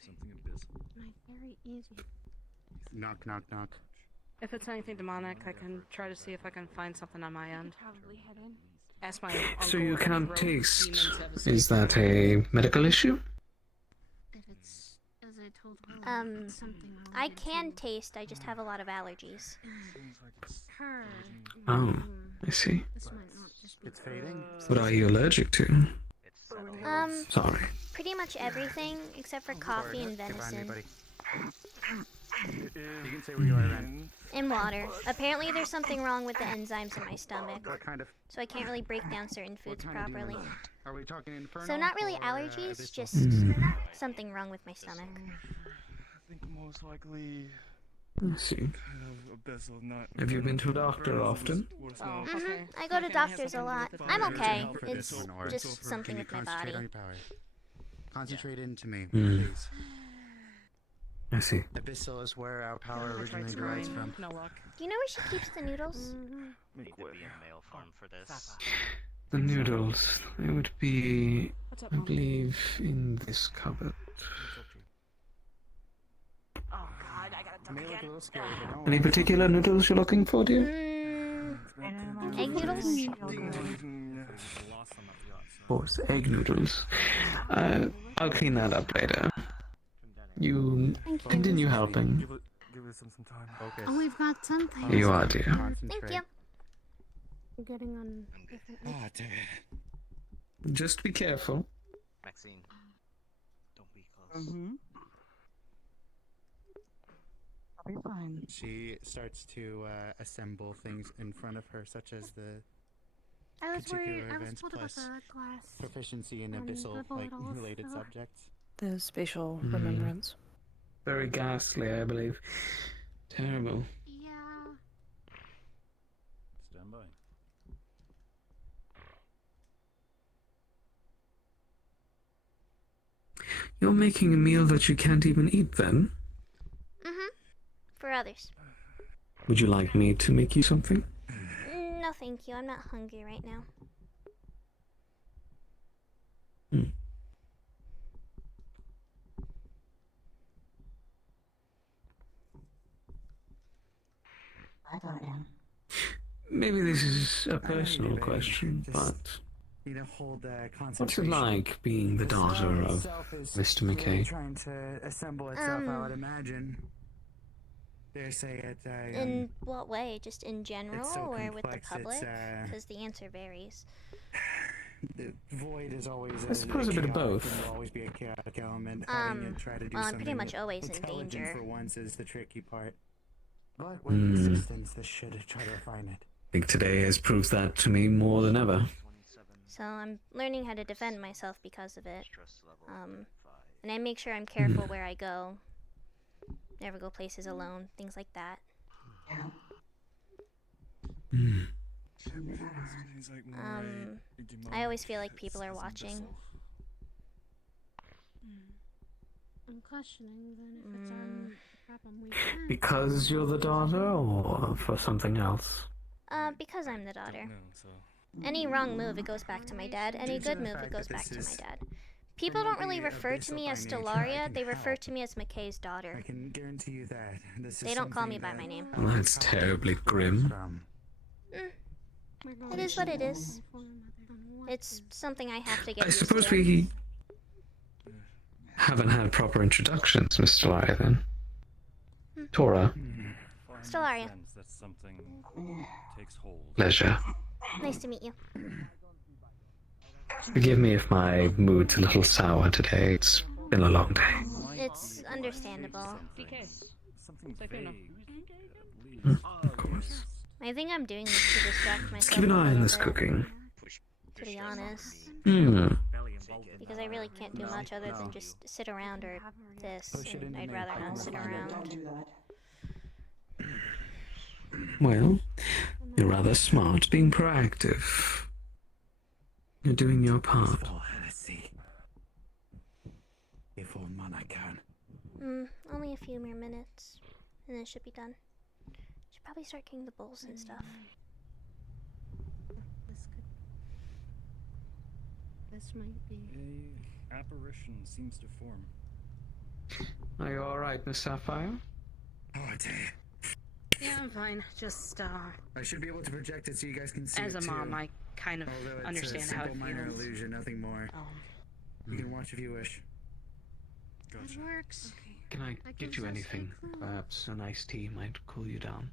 something abyssal. My very easy. Knock knock knock. If it's anything demonic, I can try to see if I can find something on my end. Probably head in. Ask my So uncle you if any can't rogue taste. demons have Is escaped. that a medical issue? If it's, as I told her, something I can taste. I just have a lot of allergies. her. Oh, I see. This might not just be. It's fading. What are you allergic to? Sorry. Pretty much everything except for coffee and Get behind me, venison. buddy. You can say where you are, Ren. And water. Apparently there's something wrong with the enzymes in my stomach. What kind of? So I can't really break down certain foods What kind of properly. demon? Are we talking infernal? So not really or, allergies, abyssal? just something wrong with my stomach. I think most likely I see. kind of abyssal, not. Have you been to a doctor often? I go to doctors a lot. I'm okay. For It's this one, or- just or something can you with my concentrate body. on your power? Concentrate into me, Hmm. please. I see. Abyssal is where our power originally derives from. No luck. Do you know where she keeps the noodles? Need to be in male form for this. The noodles, they would be, I believe, in this cupboard. Oh god, I gotta duck again. Any particular noodles you're looking for, dear? Egg noodles? Of course, egg noodles. I'll clean that up later. You continue helping. Give us some time. Oh, we've got something. You are, dear. Thank you. We're getting on different. Just be careful. Maxine, don't be close. I'll be fine. She starts to assemble things in front of her, such as the I was worried. particular I was events told about plus the glass. proficiency in and abyssal the like little related fella. subjects. The spatial remembrance. Very ghastly, I believe. Terrible. Yeah. Stand by. You're making a meal that you can't even eat, then? For others. Would you like me to make you something? No, thank you. I'm not hungry right now. I thought him. Maybe this is a personal question, but You know, hold what's it concentration. like being the daughter of Mr. Really McKay? trying to assemble itself, I would imagine. Dare say it. In what way? Just in general, so or with the complex, public? it's, Because the answer varies. The void is always. I suppose a bit of both. There will always be a chaotic element. Having it try to do well, I'm something pretty much with always in intelligence danger. for once is the tricky part. But with assistance, this should try to refine it. I think today has proved that to me more than ever. So I'm learning how to defend myself because of it. And I make sure I'm careful where I go. Never go places alone, things like that. I always feel like people are watching. I'm questioning then if it's our problem. We can. Because you're the daughter, or for something else? Because I'm the daughter. Any wrong move, it goes back to my dad. Any good move, it goes back to my dad. People don't really refer to me as Stellaria, they refer to me as McKay's daughter. I can guarantee you that. This is They don't call me something by my name. That's terribly grim. It is what it is. It's something I have to get I used suppose to. we haven't had proper introductions, Mr. Stellaria, then. Tora. Stellaria. That something takes hold. Pleasure. Nice to meet you. Forgive me if my mood's a little sour today. It's been a long day. It's understandable. Of course. I think I'm doing this to distract myself. Let's keep an eye on this cooking. To be honest. Because I really can't do much other than just sit around or this, and I'd rather not sit around. Well, you're rather smart, being proactive. You're doing your part. Only a few more minutes, and then it should be done. Should probably start getting the bowls and stuff. This might be. A apparition seems to form. Are you alright, Miss Sapphire? Oh, dear. Yeah, I'm fine. Just, I should be able to project it so you guys can see as it a mom, too. I kind of Although it's understand a how it simple minor feels. illusion, nothing more. You can watch if you wish. It works. Can I get you anything? Perhaps an iced tea might cool you down.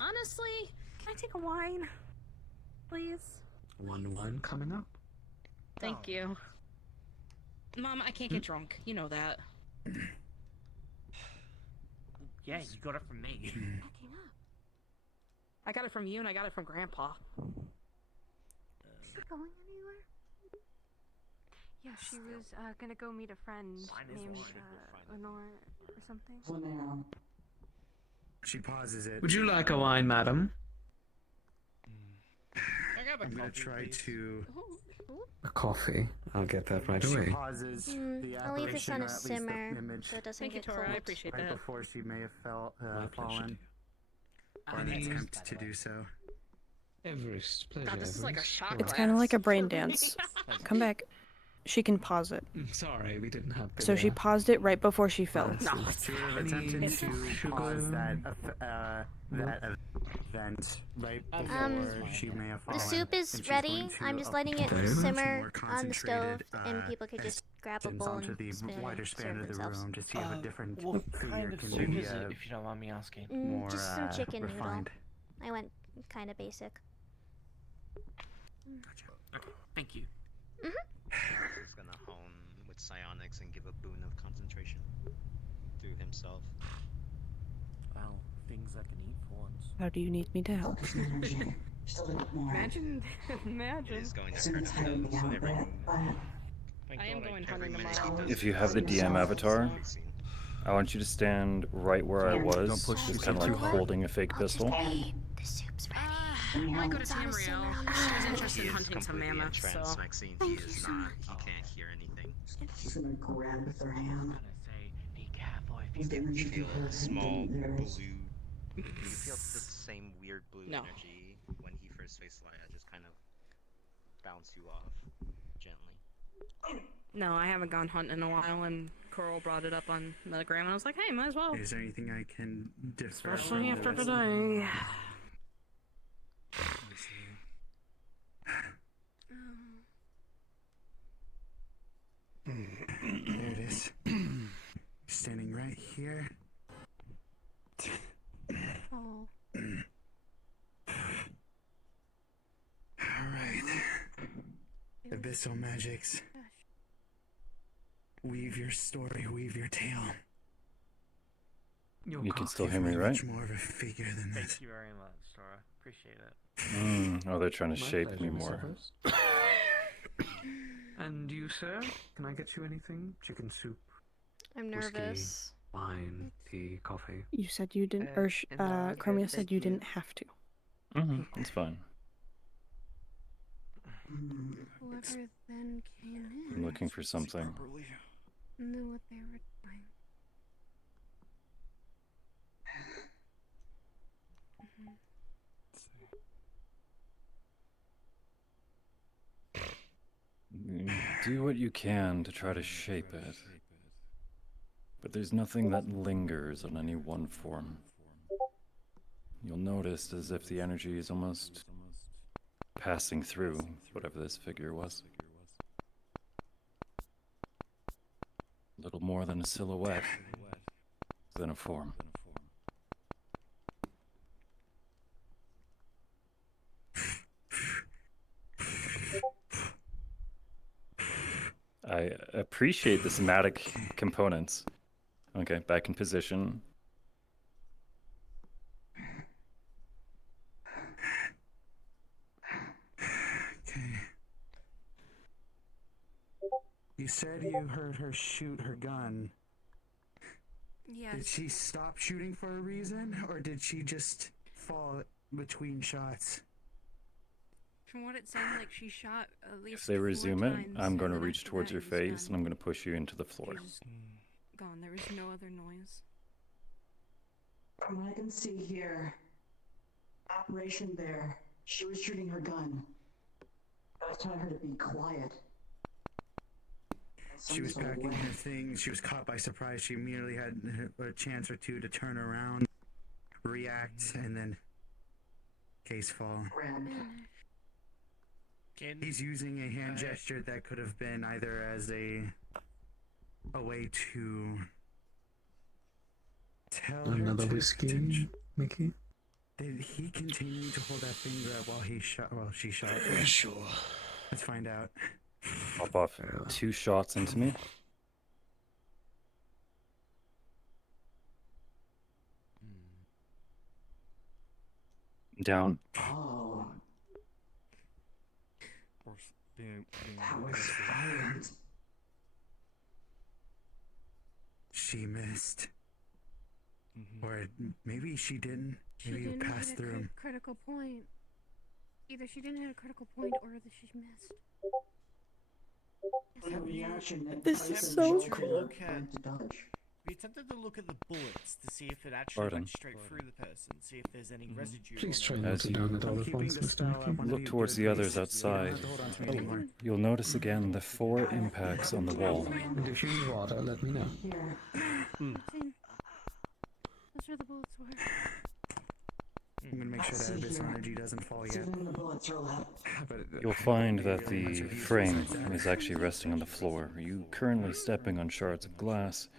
Honestly, can I take a wine? Please? One wine coming up. Thank you. Mom, I can't get drunk. You know that. Yeah, you got it from me. I got it from you and I got it from Grandpa. Is she going anywhere? Yeah, she was gonna go meet a friend named Lenore or something. She pauses it. Would you like a wine, madam? I have a I'm gonna coffee, try please? to. Ooh. A coffee. I'll get that right She away. pauses the I'll leave this apparition, on or a at least the simmer image, so it doesn't Thank you, get Tora. I cold. appreciate right that. before she may have My pleasure, fallen, dear. or an Any- attempt to do so. Everest, pleasure. God, this is like a Everest. shot It's glass. kind of like a brain dance. Come back. She can pause it. Sorry, we didn't have. So she paused it right before she fell. No, She would have attempted Any to sugar? pause that event right before she may have fallen. The soup and is she's ready. going to I'm just letting it apply simmer more on the stove, concentrated, and people could just grab a bowl onto and the spin wider it, span serve of the themselves. room to see if a different What figure kind of can soup be is it, if you don't mind me asking? more Just some chicken noodle. refined. I went kind of basic. Okay, thank you. Mhm. He's gonna hone with psionics and give a boon of concentration to himself. Well, things I can eat for once. How do you need me to help? Imagine. He's going to hurt him though, so every I am going hunting minute he tomorrow. does If you this, have the it's DM always avatar, be seen. I want you to stand right where I was, Don't push just the kind of soup like too hard. holding a fake pistol. The soup's ready. I might go to Tamriel. She's interested He in is hunting some completely mammoths, so. entranced, Maxine. He is not. He can't hear anything. She's gonna grab with her I'm hand. gonna say, be careful if you You feel a small There's- blue. You feel the same weird blue No. energy when he first faced Leia, just kind of bounce you off gently. No, I haven't gone hunting in a while, and Coral brought it up on Metagram, and I was like, hey, might as well. Is there anything I can differ Especially from after the rest? today. There it is. Standing right here. Oh. Alright. Abyssal magics. Weave your story, weave your tale. You can still hear me, right? Much more of a figure than Thank this. you very much, Sora. Appreciate it. Oh, they're trying to My shape pleasure, me Miss more. Everest. And you, sir? Can I get you anything? Chicken soup, I'm Whiskey. nervous. wine, tea, coffee. You said you didn't, or Chromia said you didn't have to. It's fine. Whoever then came in I'm looking for something. knew what they were doing. Do what you can to try to shape it. But there's nothing that lingers on any one form. You'll notice as if the energy is almost passing through whatever this figure was. A little more than a silhouette, than a form. I appreciate the somatic components. Okay, back in position. Okay. You said you heard her shoot her gun. Yes. Did she stop shooting for a reason, or did she just fall between shots? From what it sounded like, she shot at least If they 4 resume it, times, I'm going to and then reach after towards that, your it was face done. and I'm going to push you into the floor. She was gone. There was no other noise. From what I can see here, operation there, she was shooting her gun. I was telling her to be quiet. She was packing her things. She was caught by surprise. She immediately had a chance or two to turn around, react, and then case fall. He's using a hand gesture that could have been either as a way to tell Another her to whiskey, Mickey? Did he continue to hold that finger up while he shot? While she shot? Sure. Let's find out. Pop off 2 shots into me. Down. Oh, Being that was violent. She missed. Or maybe she didn't. She Maybe you didn't passed hit a through him. critical point. Either she didn't hit a critical point or that she missed. This is so cool. We attempted to look at the bullets to see if it actually went straight through the person, see if there's any residue. Please try on not it. to down it all at once, Mr. Mickey. Look towards the others outside. You'll notice again the 4 impacts on the wall. And if you need water, let me know. That's where the bullets were. I'm gonna make sure that abyss energy doesn't fall yet. You'll find that the frame is actually resting on the floor. You currently stepping on shards of glass.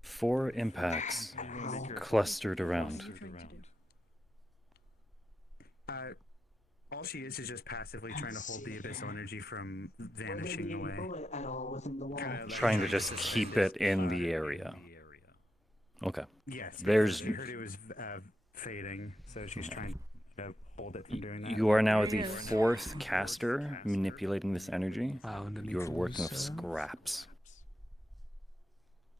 4 impacts clustered around. All she is just passively trying to hold the abyssal energy from vanishing away. Trying to just keep it in the area. Okay. Yes. There's. I heard it was fading, so she's trying to hold it from doing that. You are now the 4th caster manipulating this energy. You are working with scraps.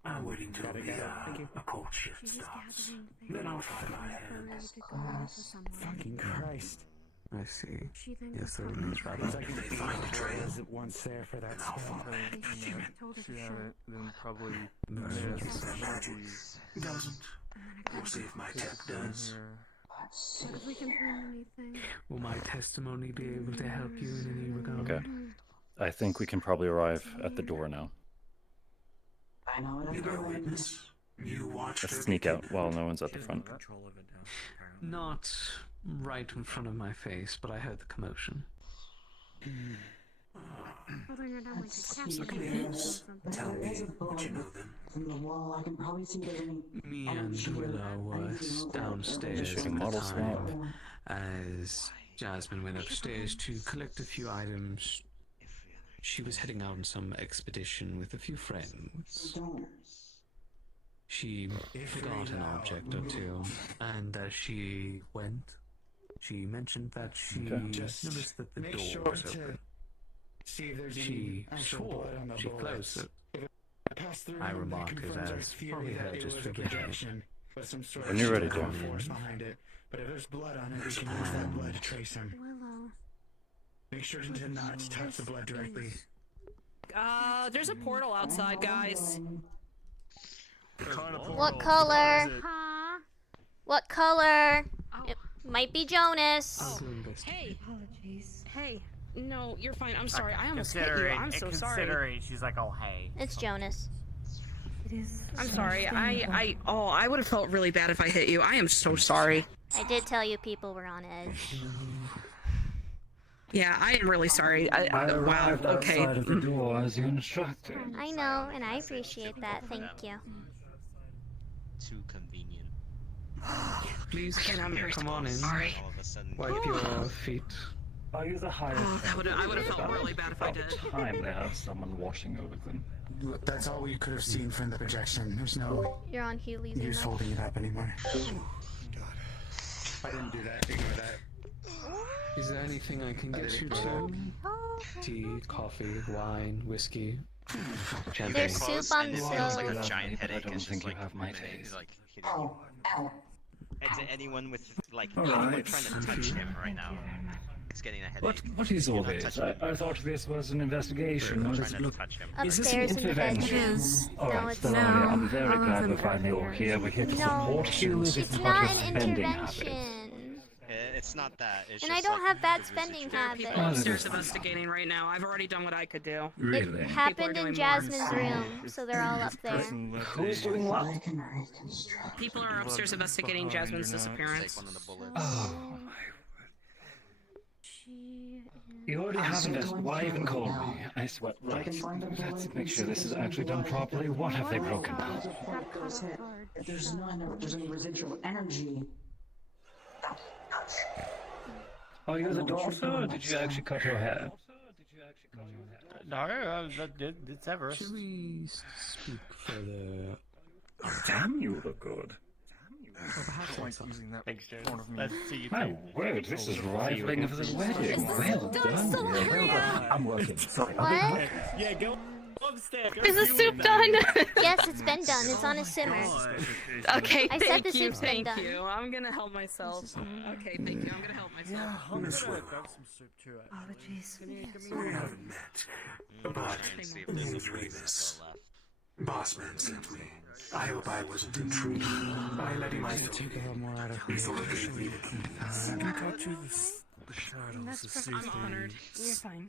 I'm waiting till the cold shift starts. Then I'll try my hand. Fucking Christ. I see. Yes, there remains rather. It's like they find the trails once there for that spell. Then probably doesn't. We'll see if my tech does. What if we can find anything? Will my testimony be able to help you in any regard? Okay. I think we can probably arrive at the door now. I know what I'm doing. Witness, you watched Let's sneak out while no one's at the front. Not right in front of my face, but I heard the commotion. Well, then you're down like a Yes. Tell me what you know then. From the wall, I can probably see there's any Me and Willow was downstairs at the Model swap. time as Jasmine went upstairs to collect a few items. She was heading out on some expedition with a few friends. She forgot an object or two, and as she went, she mentioned that she noticed that the door was open. She swore she closed it. I remarked it as probably her just forgetting it. When you're ready, John. But if there's blood on it, we can use that blood to trace him. Willow. Make sure to not touch the blood directly. There's a portal outside, guys. What color? Huh? What color? It might be Jonas. Hey. Apologies. Hey. No, you're fine. I'm sorry. I almost hit you. I'm so sorry. Considering, she's like, oh, hey. It's Jonas. It is. I'm sorry. I would have felt really bad if I hit you. I am so sorry. I did tell you people were on edge. Yeah, I am really sorry. Wow, okay. Outside of the door as you instructed. I know, and I appreciate that. Thank you. Too convenient. Please, I'm very come on in. sorry. All of a sudden. Wipe your feet. Are you the highest? I would have felt really bad if I did. Time to have someone washing over them. That's all we could have seen from the projection. There's no You're on Healy's. use holding it up anymore. I didn't do that. Ignore that. Is there anything I can get you to? Tea, coffee, wine, whiskey, champagne. There's soup on the It stove. feels like a giant I headache. don't It's think just you like have my taste. like hitting you. And to anyone with like anyone trying to touch him right now, it's getting a headache. What is all You're not this? touching I thought this was an investigation. him. Let's Trying look. to touch him. Is this an Upstairs in the intervention? bedrooms. All No, right, it's Stellaria, not. I'm very glad to find that you're here. We're here to No, support you. This it's is not not your an spending habits. intervention. It's not that. It's And just I don't like have bad the spending There are people habits. upstairs investigating right now. I've already done what I could do. Really? It happened in Jasmine's room, so they're all up there. Who's doing what? People are upstairs investigating Jasmine's disappearance. Take one of the bullets. Oh, She. you already have invested. Why even call me? I swear. Right. Let's make sure this is actually done properly. What have they broken? If there's any residual energy. Are you the daughter, or did you actually cut her hair? No, it's Everest. Should we speak further? Oh, damn, you look good. Using that corner of me. Let's see you My word, this is rivaling for the wedding. Well done. Stellaria? I'm working. Sorry. What? Yeah, go. upstairs. Is the soup done? Yes, it's been done. It's on a simmer. Okay, I thank said the you, soup's been thank done. you. I'm gonna help myself. Okay, thank you. I'm gonna help myself. Yeah, I'm gonna grab some soup too. Apologies. We haven't met, but Bossman sent me. I hope I wasn't intruding by letting myself take a lot more out of me. Go to the shadows to see if I'm honored. You're fine.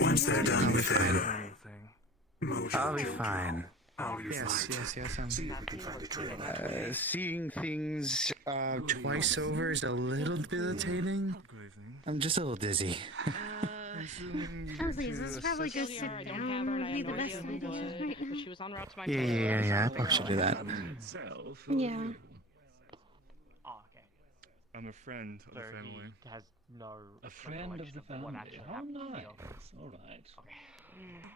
Once they're done with it, I'll be fine. yes. Seeing things twice over is a little debilitating. I'm just a little dizzy. Honestly, this is probably go sit down would be the best idea right now. She was on route to my Yeah. I probably should do that. Yeah. I'm a friend of the family. Has no A friend of the family. How nice. All right.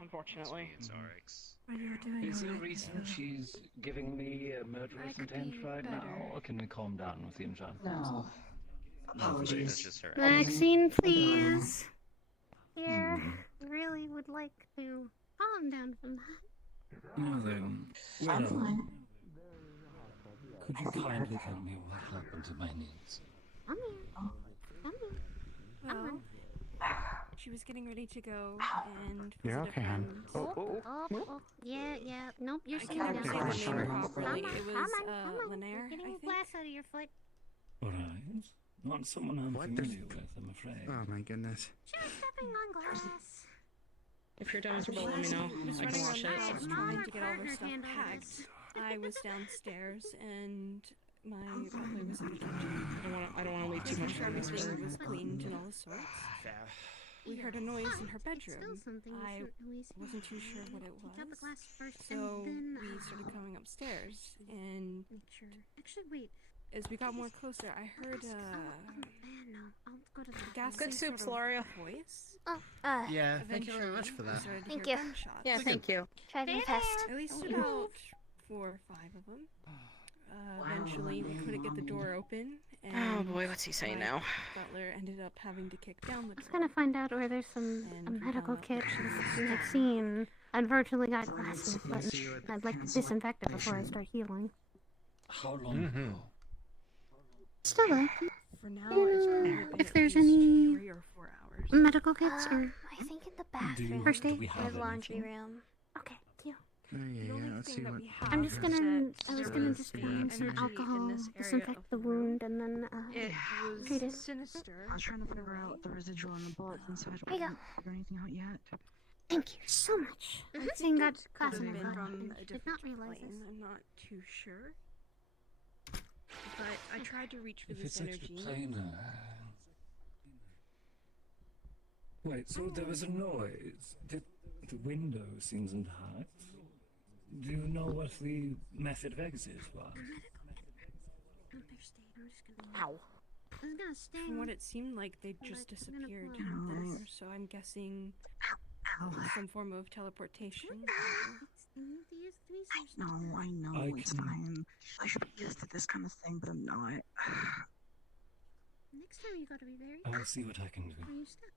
Unfortunately. What are you doing? Is there a reason she's giving me a murderous intent right now, or can we calm down with the enchantments? No. Apologies. Maxine, please. Yeah, really would like to calm down from that. Now then, I'm fine. could you kindly tell me what happened to my niece? Come here. Come here. Well, she was getting ready to go, and You're visited okay, hon. friends. Oh, yeah. Nope, you're I sitting can't down. say the name properly. Come It on, was You're Linaire, I getting think. glass out of your foot. All right. Not someone I'm familiar with, I'm afraid. Oh my goodness. Just stepping on glass. If you're done with your bowl, let me know. I was I can running wash around the it. house trying to get all of her stuff packed. I was downstairs, and my butler was in the kitchen. I don't want to leave too much Making sure room. everything was cleaned and all the sorts. We heard a noise in her bedroom. I wasn't too sure what it was. So we started going upstairs, and Actually, wait. as we got more closer, I heard I'll go to the gas. Good soup, Stellaria. Voice. Yeah, thank you very much for that. Thank you. Yeah, thank you. Tried my best. At least about 4 or 5 of them. Eventually, we couldn't get the door open. And Oh boy, what's he saying my now? Butler ended up having to kick down the I was door. gonna find out where there's a medical kit in the scene. Unfortunately, got glasses, but I'd like to disinfect it before I start healing. How long ago? Still there. For now, it's probably been If at there's least any 3 or 4 hours. medical kits or I think in the bathroom. first aid. Do we have laundry anything? room. Okay, yeah. Let's see what. I'm just gonna. I was gonna just Yeah, find some energy alcohol, in this area disinfect of the the room. wound, and then It treat it. was sinister. I was trying to figure out the residual on the bullets inside. Here you go. Figure anything out yet? Thank you so much. I That think thing got it could glass have in my been butt. from a Did not different realize plane. this. I'm not too sure. But I tried to reach for If this it's extra energy. planar. Wait, so there was a noise. The window seems intact. Do you know what the method of exit was? Ow. I was gonna stay. From what it seemed like, they just disappeared there. So I'm guessing some form of teleportation. No, I know it's fine. I should be used to this kind of thing, but I'm not. Next time you gotta be very. I'll see what I can do. Where you step.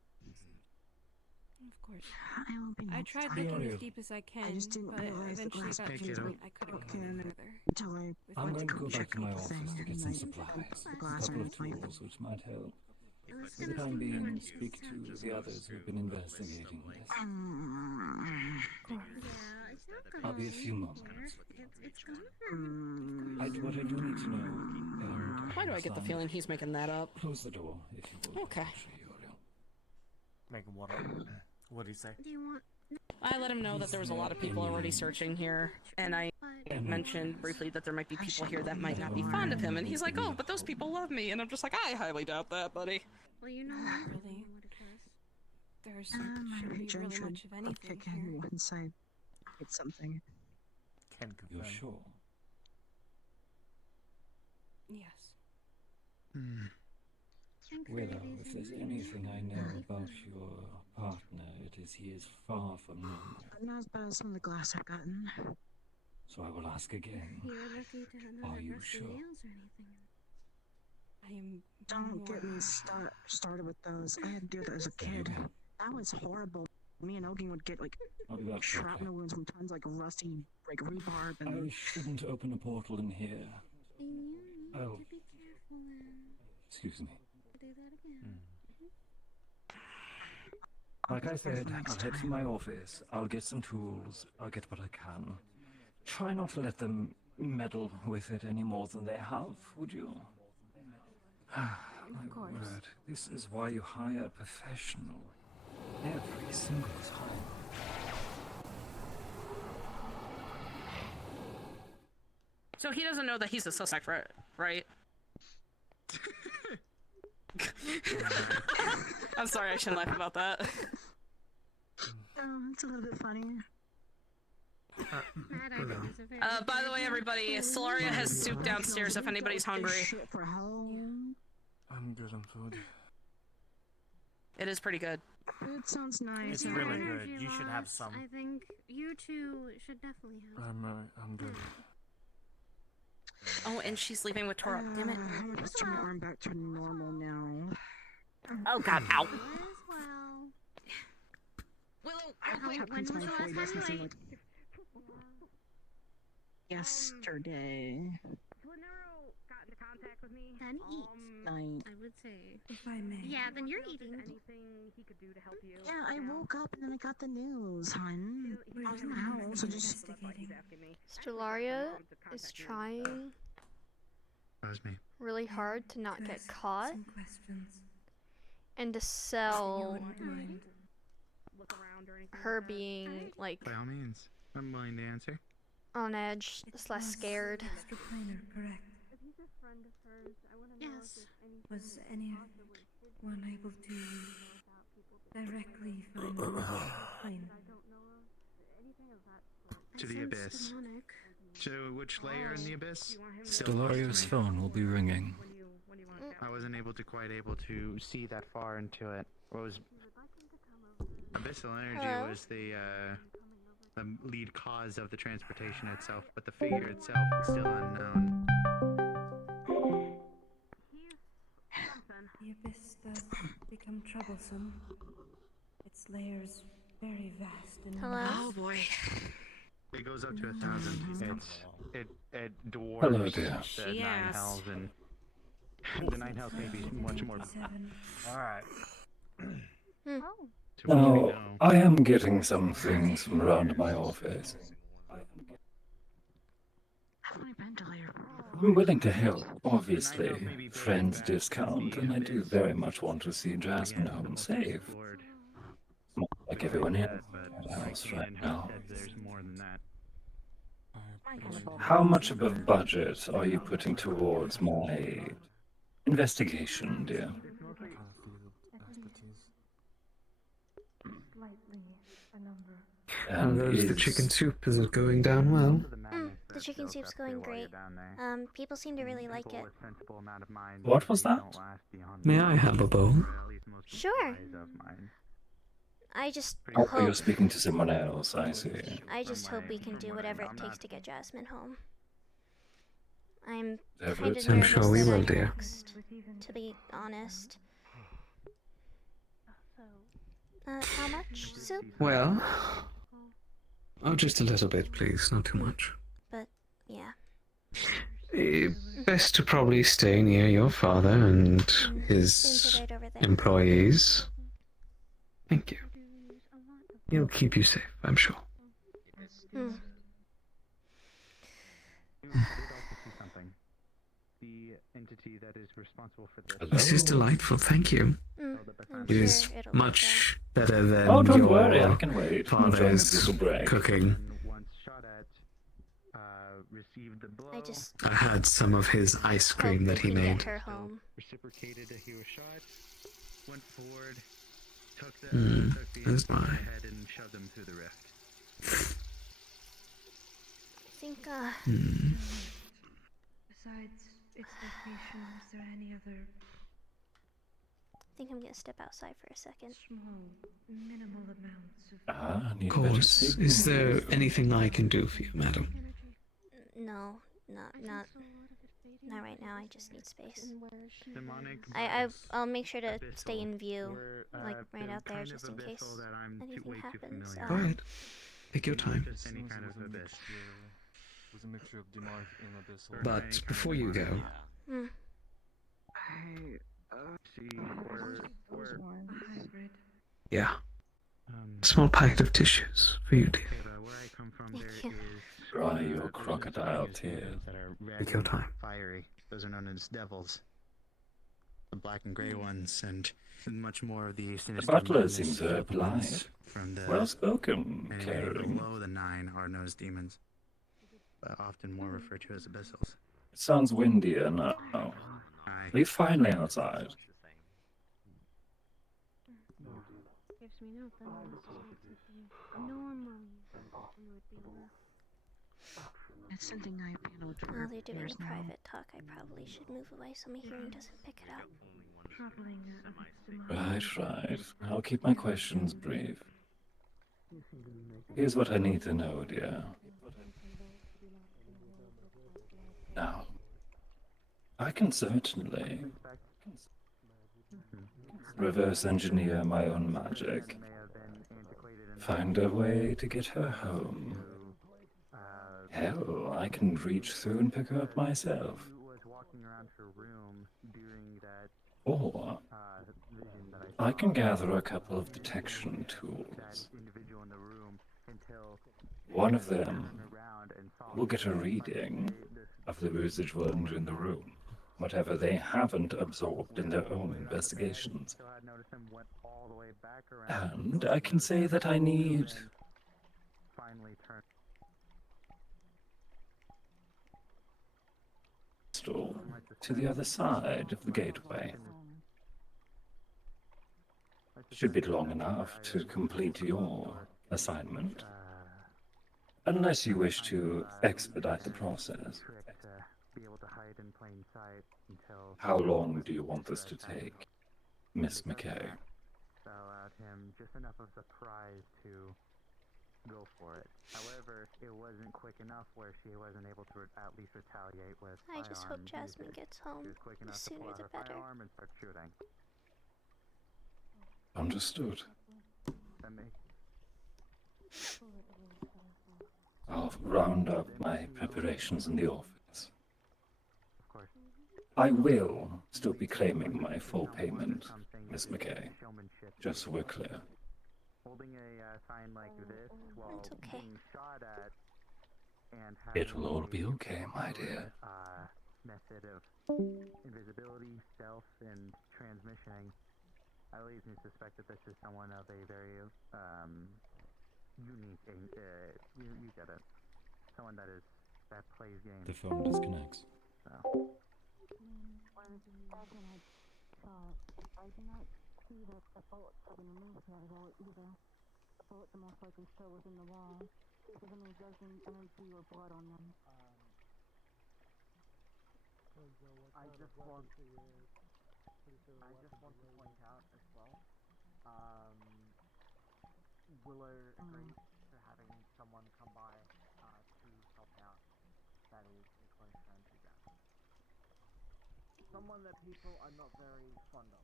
Of course. I will be I next tried time. thinking as deep as I can, just didn't but realize the eventually glass got to picked it the up. point I couldn't go any further. Until I I'm went going to go check back to my out the office thing to get and some I supplies. the A glass couple and of it's like, tools which might help. I was For the gonna time stay being, on speak to the others who've been investigating this. Yeah, it's not I'll be a few moments. It's gone. What I do need to know. Why do I get the feeling he's making that up? Close the door, if you will. Okay. Making what up? What did he say? Do you want? I let him know that there was a lot of people already searching here, and I mentioned briefly that there might be people here that might not be fond of him, and he's like, "Oh, but those people love me," and I'm just like, "I highly doubt that, buddy." Well, you know Really? There's my shouldn't be region really should much of anything kick here. in once I get something. Can confirm. You're sure? Yes. Willow, if there's anything I know about your partner, it is he is far from normal. Not as bad as some of the glass I've gotten. So I will ask again. You're lucky to have Are you rusty sure? nails or anything. I am. Don't get me started with those. I had to do that as a kid. That was horrible. me and Okin would get like I'll be back shortly. shrapnel wounds from tons like rusty like rebarb I and. shouldn't open a portal in here. Oh, Be careful now. excuse me. Do that again. Like I said, I'll head to my office. I'll get some tools. I'll get what I can. Try not to let them meddle with it any more than they have, would you? My course. word, this is why you hire a professional. Every single time. So he doesn't know that he's a suspect, right? I'm sorry, I shouldn't laugh about that. Oh, it's a little bit funny. By the way, everybody, Stellaria has soup downstairs if anybody's hungry. I'm good on food. It is pretty good. It sounds nice. It's really good. You should have some. I think you two should definitely have some. I'm good. Oh, and she's leaving with Tora. Damn it. I'm gonna just turn my arm back to normal now. Oh god, ow. Willow, when was the last time you yesterday. Then eat. Night. I would say. If I may. Yeah, then you're eating. Yeah, I woke up and then I got the news, hun. I was in the house, so just. Stellaria is trying That was me. really hard to not get caught Some questions. and to sell Mind? her being like By all means, I'm willing to answer. on edge slash scared. Mr. Kleiner, correct? Yes. Was anyone able to directly find Kleiner? To the abyss. To which layer in the abyss? Stellaria's phone will be ringing. I wasn't quite able to see that far into it. What was abyssal energy Hello? was the lead cause of the transportation itself, but the figure itself is still unknown. The abyss does become troublesome. Its layers very vast and Hello? Oh boy. It goes up to 1,000. It dwarfs Hello, dear. the nine Yes. hells, and the nine hells may be much more. Alright. To Hmm. which we Now, know. I am getting some things from around my office. How many ventilator? I'm willing to help, obviously. Friends discount, and I do very much want to see Jasmine home safe. Like everyone in the house right now. There's more than that. How much of a budget are you putting towards my investigation, dear? And How's the is- chicken soup? Is it going down well? The chicken soup's going great. People seem to really like it. What was that? May I have a bowl? Sure. I just Oh, hope. you're speaking to someone else, I see. I just hope we can do whatever it takes to get Jasmine home. I'm Every kind of time- nervous sure we that will, I'm dear. next, to be honest. How much soup? Well, oh, just a little bit, please, not too much. But yeah. Best to probably stay near your father and Seems his right over there. employees. Thank you. He'll keep you safe, I'm sure. Hmm. The entity that is responsible for This is delightful, thank you. I'm It is sure it'll much better than Oh, don't your worry, I can wait. Enjoy father's this little break. cooking. once shot at, received the blow. I just I had some of his ice hope cream we that he can made. get her home. Reciprocated that he was shot. Went forward. Took the That's on the why. head and shoved him through the rift. I think Besides its location, is there any other I think I'm gonna step outside for a second. small, minimal amounts of Ah, need Of a better course. signal. Is there anything I can do for you, madam? No, not right now. I just need space. Demonic I'll make sure to abyssal, stay in view, or, like right the out there, kind just of in case abyssal that I'm anything way too happens. familiar Go ahead. Take your time. Just any kind of abyss. It was a mixture of demonic and abyssal. But before you go, Hmm. See, or yeah. Small packet of tissues for you, dear. Where I come from, there you. is Dry your crocodile tears. that are red Take your and time. Fiery. Those are known as devils. The black and gray ones, and much more of the The sinister butler madness seems very of the ones polite. from the Well spoken, many caring. below the 9 are known as demons, but often more referred to as abyssals. It sounds windier now. Aye. Are you finally outside? Gives me nothing. Normal. It's something I've been able to While they're doing years a now. private talk, I probably should move away so my hearing doesn't pick it up. Right. I'll keep my questions brief. Here's what I need to know, dear. Now, I can certainly reverse engineer my own magic. Find a way to get her home. Hell, I can reach through and pick her up myself. Or I can gather a couple of detection tools. One of them will get a reading of the residual energy in the room, whatever they haven't absorbed in their own investigations. And I can say that I need to the other side of the gateway. Should be long enough to complete your assignment. Unless you wish to expedite the process. How long do you want this to take, Miss McKay? Just enough of surprise to go for it. However, it wasn't quick enough where she wasn't able to at least retaliate with I just hope firearm Jasmine usage. gets She home. was quick The enough to sooner pull out the her better. firearm and start shooting. Understood. That makes I'll round up my preparations in the office. I will still be claiming my full payment, Miss McKay, just so we're clear. holding a sign like this while It's okay. being shot at and It will all be okay, my dear. method of invisibility, stealth, and transmission. I leads me to suspect that this is someone of a very unique, you get it. Someone that plays games. The phone disconnects. So. I do not see that the bullets have been removed very well either. The bullets are most likely still within the wall. Because I mean, there's an energy or blood on them. I just want to point out as well. Willow agreed to having someone come by to help out. That is a close friend to Jasmine. Someone that people are not very fond of.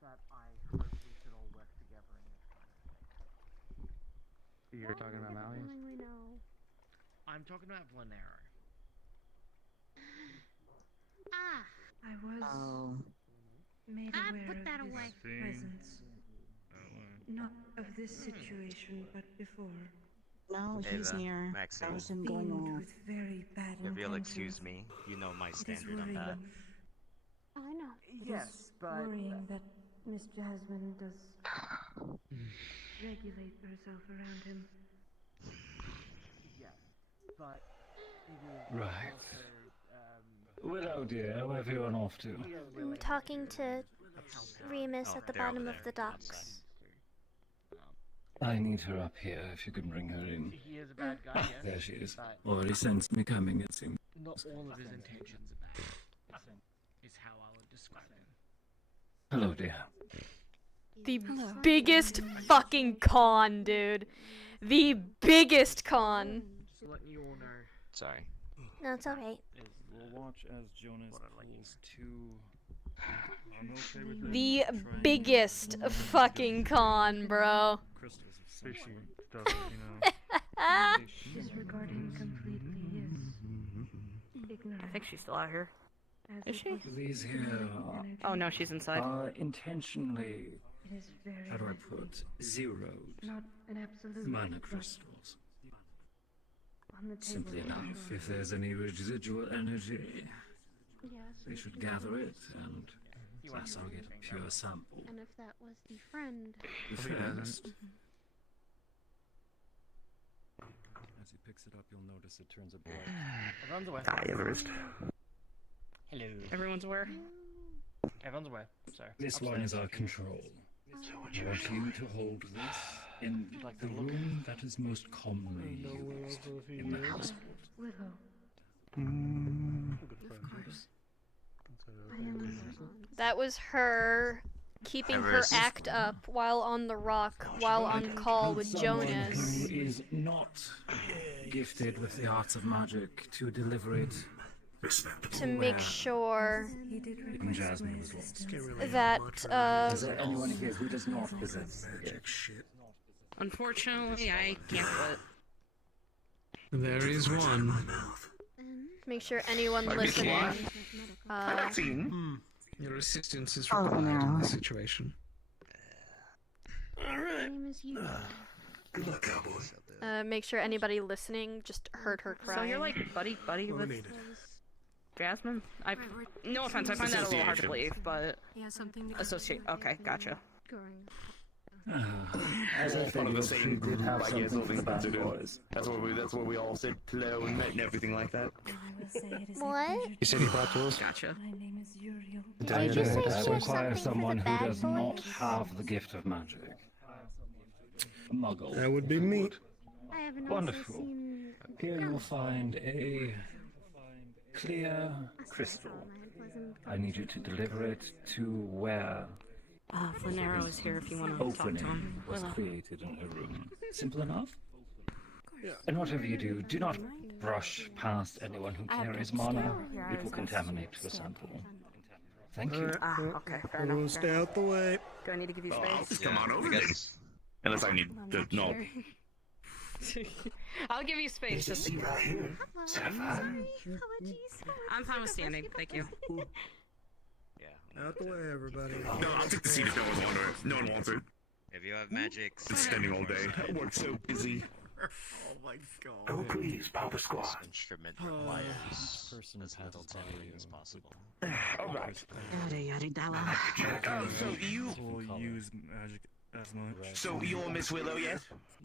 That I hope we could all work together in this kind of thing. You're talking about Maui? We know. I'm talking about Vlanero. I was made aware put that of away. his presence. Not of this situation, but before. No, he's Ava, near. Maxine. That was him going Fiend off. with very bad If you'll intentions. excuse me, you know my It is standard on that. worrying. I know. Yes, worrying that Miss Jasmine does regulate herself around him. Yes, but it is Right. also, Willow, dear, where have you run off to? I'm talking to Remus Oh, at the they're bottom over of the there, docks. I need her up here, if you can bring her in. He is a bad guy, yes. There she is. but Already sensed me coming, it seems. Not all of his intentions are bad. Is how I would describe him. Hello, dear. The biggest fucking con, dude. The biggest con. Just letting you all know. Sorry. No, it's alright. We'll watch as Jonas pulls two. The biggest fucking con, bro. Crystals of fishy stuff, you know. Disregarding completely ignorant. I think she's still out here. Is she? These here Oh no, she's inside. are intentionally, It is very how do I put, zeroed not an absolute. mana crystals. On the table. Simply enough, if there's any residual energy, Yes. they should gather it, and thus I'll get a pure sample. And if that was the friend. The first. As he picks it up, you'll notice it turns a black. Everyone's away. Hi, Everest. Hello. Everyone's aware. Everyone's away. Sorry. This one is our control. I want you to hold this in the room that is most commonly used in the household. Willow. Of course. That was her keeping her Everest. act up while on the rock, while on call with Someone Jonas. who is not gifted with the arts of magic to deliver it. To make sure Even Jasmine was lost. that, Is there anyone here who does not possess magic shit? Unfortunately, I can't do it. There is one. make sure anyone Like listening, Your assistance is required in this situation. Look, cowboys. make sure anybody listening just heard her cry. So you're like buddy with Jasmine? No offense, I find that a little hard to believe, but Yeah, something. associate. Okay, gotcha. As I Part of the figured, same she group, did have I guess, something things about to do. boys. That's where we all said hello and met and everything like that. What? You said you brought tools? Gotcha. My name is Uriel. Did you say I she was require something someone for the who bad does not boys? have the gift of magic. A muggle. That would be me. I haven't also Wonderful. seen. Here you'll find a clear crystal. I need you to deliver it to where Flanero is here if you want to talk to opening him. was Willow. created in her room. Simple enough? And whatever you do not brush past anyone who carries mana. It will contaminate the sample. Thank you. Okay, fair enough. Stay out the way. Do I need to give you Oh, I'll space? just come on over then. Unless I need to no. I'll give you space. Just... I'm fine with standing, thank you. Out the way, everybody. No, I'll take the seat if no one wants it. No one wants it. If you have magic, Been spending all day. I work so busy. Oh my god. Oh, please, Papa Squad. instrument requires as little tendering as possible. Alright. So you will use magic as much. So you're Miss Willow, yes?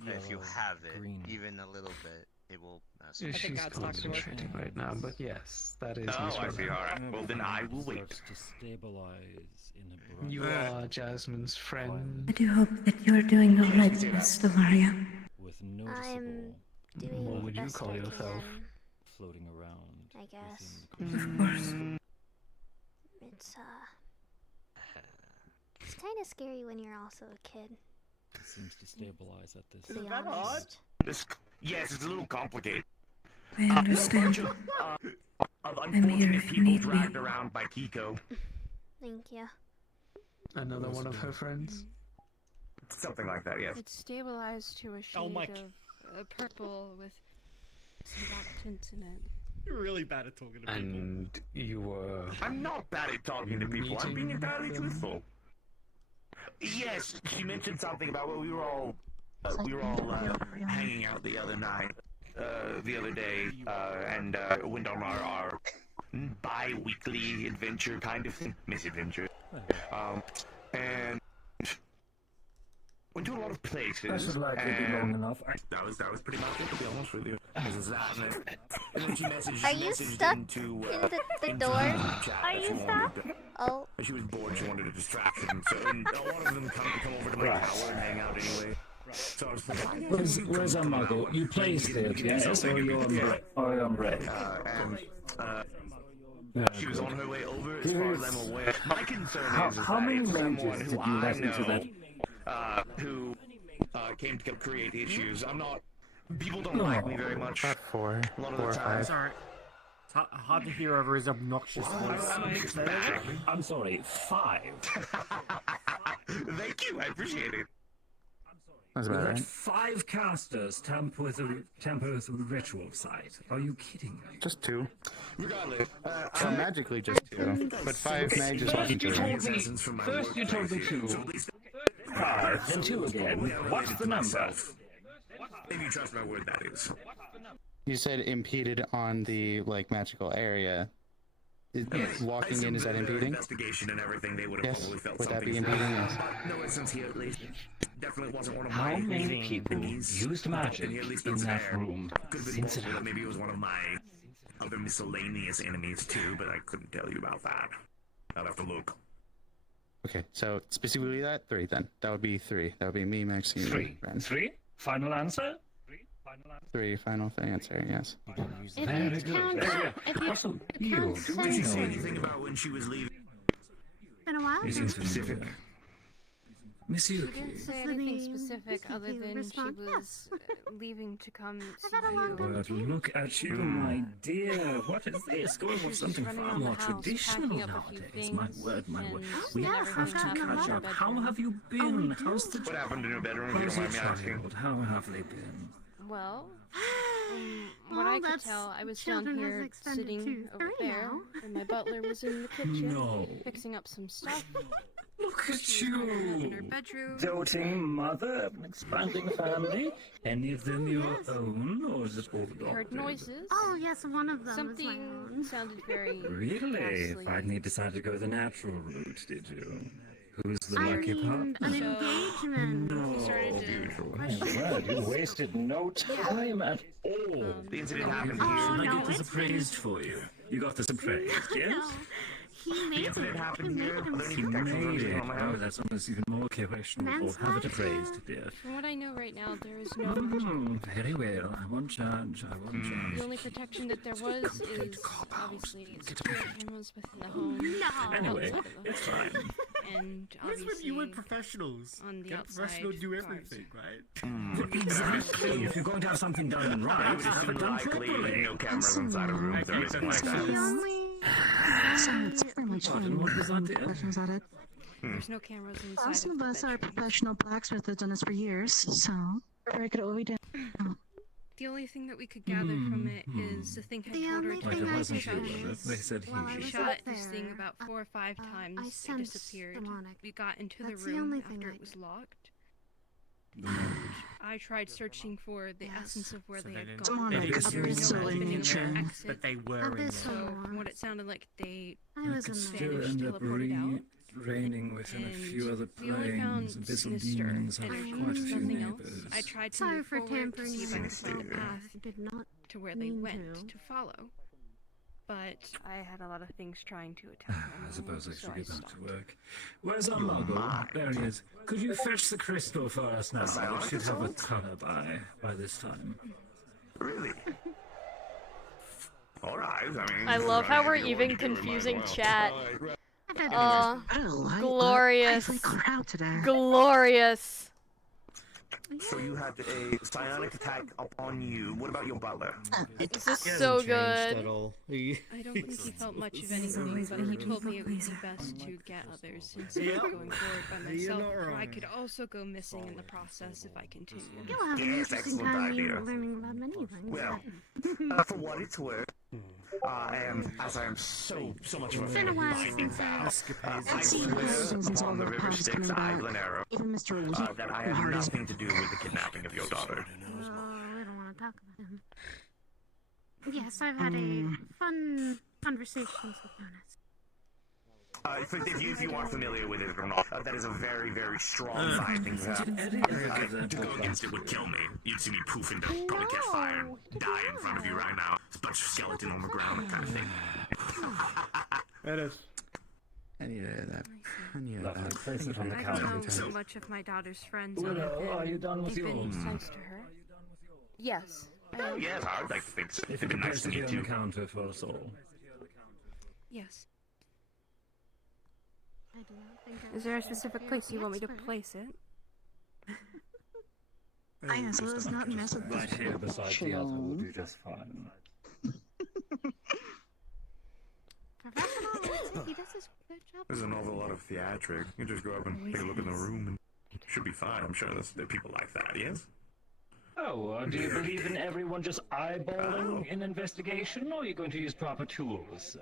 If you have it, even a little bit, it will mess Yeah, with she's concentrating right now, but yes, that is Oh, Miss I see. Willow. Alright. Well, then I will wait. Starts to stabilize in a broad. You are Jasmine's friend. I do hope that you're doing all right, Miss Stellaria. With I'm noticeable doing What the would you best call I yourself? can, floating around. I guess. Of course. It's kind of scary when you're also a kid. It seems to stabilize at this. To be honest. Yes, it's a little complicated. I understand. Of I'm here unfortunate if you people need me. dragged around by Kiko. Thank you. Another one of her friends. Something like that, yes. It's stabilized to a shade Oh my- of purple with some black tints in it. You're really bad at talking to people. And you were... I'm not bad at talking to people. I'm being entirely truthful. Yes, she mentioned something about what we were all hanging out the other night, the other day, and went on our bi-weekly adventure kind of thing, misadventure. And went to a lot of places. That should likely be long enough. That was pretty much it, to be honest with you. This is that, and then she messaged. Are you messaged stuck into, in the into door? chat Are that you she stuck? wanted to- Oh. She was bored. She wanted a distraction. So and a lot of them come over to my tower and hang out anyway. So I was thinking, Where's our muggle? You placed it, yes? Or you're on break? She was on her way over, as far as I'm aware. My concern is How that many it's someone mages who did you I let into know, that? who came to create issues. I'm not. People don't like me very much. Four A lot of or the time. five. Hard to hear over his obnoxious voice. I'm sorry, 5. Thank you, I appreciate it. That's We about had right. 5 casters tamper with a ritual site. Are you kidding me? Just 2. Regardless, So magically just 2. But 5 mag just wasn't 2. First you told me 2. 5, then 2 again. What's the number? If you trust my word, that is. You said impeded on the like magical area. Walking in, is that impeding? Investigation and everything, they would have Yes. probably felt Would that something. be impeding? Yes. No instance here, at least. Definitely wasn't one of How my. many people used magic At least in that's that fair. room Could have been since it multiple, happened? maybe it was one of my other miscellaneous enemies too, but I couldn't tell you about that. I'll have to look. Okay, so specifically that 3 then. That would be 3. That would be me, Maxine, 3. and 3? Final answer? 3 final answer. Yes. Very good. Very good. Also, you, do Did you you say know anything about when she was leaving? Been a while. anything specific? Miss She Yuki. didn't say anything specific other than she was leaving to come see you. But look at you, my dear. What is this? Going with something far more traditional nowadays. My word, my word. We have to catch up. How have you been? How's the What happened in her bedroom, if you How's don't the mind me asking? child? How have they been? Well, from what I could tell, I was down children has here extended sitting to over 3 there, now. and my butler was in the kitchen No. fixing up some stuff. Look at She was hiding out in her you. bedroom. Doting mother of an expanding family. Any of them your own, or is it all the Heard doctors? noises. Oh yes, one of them is my Something own. sounded very Really? ghastly. Finally decided to go the natural route, did you? Who's the I lucky mean, partner? an engagement. No, started to beautiful. question I'm glad you wasted no time at all. The incident happened Oh, here. Should I no, get this it's appraised for you? You got this appraised, yes? No, he made incident it. happened He here. made Are there any You himself. made it. on my Oh, house? that's almost even more questionable. Have it appraised, dear. From what I know right now, there is no Very well. I won't judge. I won't judge. The only protection that there was is obviously security cameras within the home. Anyway, outside of the it's home. fine. And What's with obviously you and professionals? on the Get a outside professional do guards. everything, right? Exactly. If you're going to have something done right, I would have it assume done likely properly. no cameras inside of rooms or anything like The that. only It's pretty much Pardon, what was that, dear? questions at it. There's no cameras inside Some of of the us are bedroom. professional blacksmiths that have done this for years, so break it what we do. The only thing that we could gather from it is the thing had The told her only to Wait, thing it I wasn't did you, is, they said while I he. was shot up this thing there, about 4 or 5 times. I It sensed disappeared. demonic. We got into That's the the room only thing after I it was did. locked. I tried searching for the essence of where So they they had didn't- gone. they There didn't was do no anything opening in or there, exit. but they were in there. So from what it sounded like, they I was Could in still there. vanished, end up teleported out. reigning within a And few other we only found planes. Abyssal Sinister demons have and quite a few nothing else. neighbors. I tried to Sorry move for forward to tampering see if I could find a myself. path I did not to where they mean went to. to follow. But I had a lot of things trying to attack them. I suppose I so should get back stopped. to work. Where's our muggle? There he is. Could you fetch the crystal for us now? It should have a color by this time. Really? Alright, I mean. I love how we're even confusing chat. Glorious. Crowd today. Glorious. So you had a psionic attack upon you. What about your butler? This is so good. I don't think he felt much of anything, but he told me it would be best to get others instead of going forward by You're myself. not So I wrong. could also go missing in the process if I continued. You'll have an Yes, interesting excellent time idea. learning about many things. Well, for what it's worth, I am so much of a It's fan been a of while binding since vows. I I've seen swear since all upon the the river paths Styx, coming I, back. Glenarrow, Even Mr. Elite, that I have nothing to do with the kidnapping of your daughter. Oh, I don't want to talk about him. Yes, I've had a fun conversations with Jonas. If you aren't familiar with it or not, that is a very, very strong binding vow. To go against it would kill me. You'd see me poof and probably catch fire and die in front of you right now. It's a bunch of skeleton on the ground kind of thing. That is. I need that. I need Lovely. that. Place it on the I counter. don't know much of my daughter's friends. Willow, other than are you done with they've been yours? nice to her. Yes. Oh, yes, I would like to think so. If It'd you be could nice place to it meet on you. the counter for us all. Yes. I do not think I Is there a specific place you want me to place it? yes, let's not mess with Right here beside the other will be just fine. He does his good job. There's an awful lot of theatrics. You just go up and take a look in the room and it should be fine. I'm sure there are people like that, yes? Oh, do you believe in everyone just eyeballing an investigation, or are you going to use proper tools?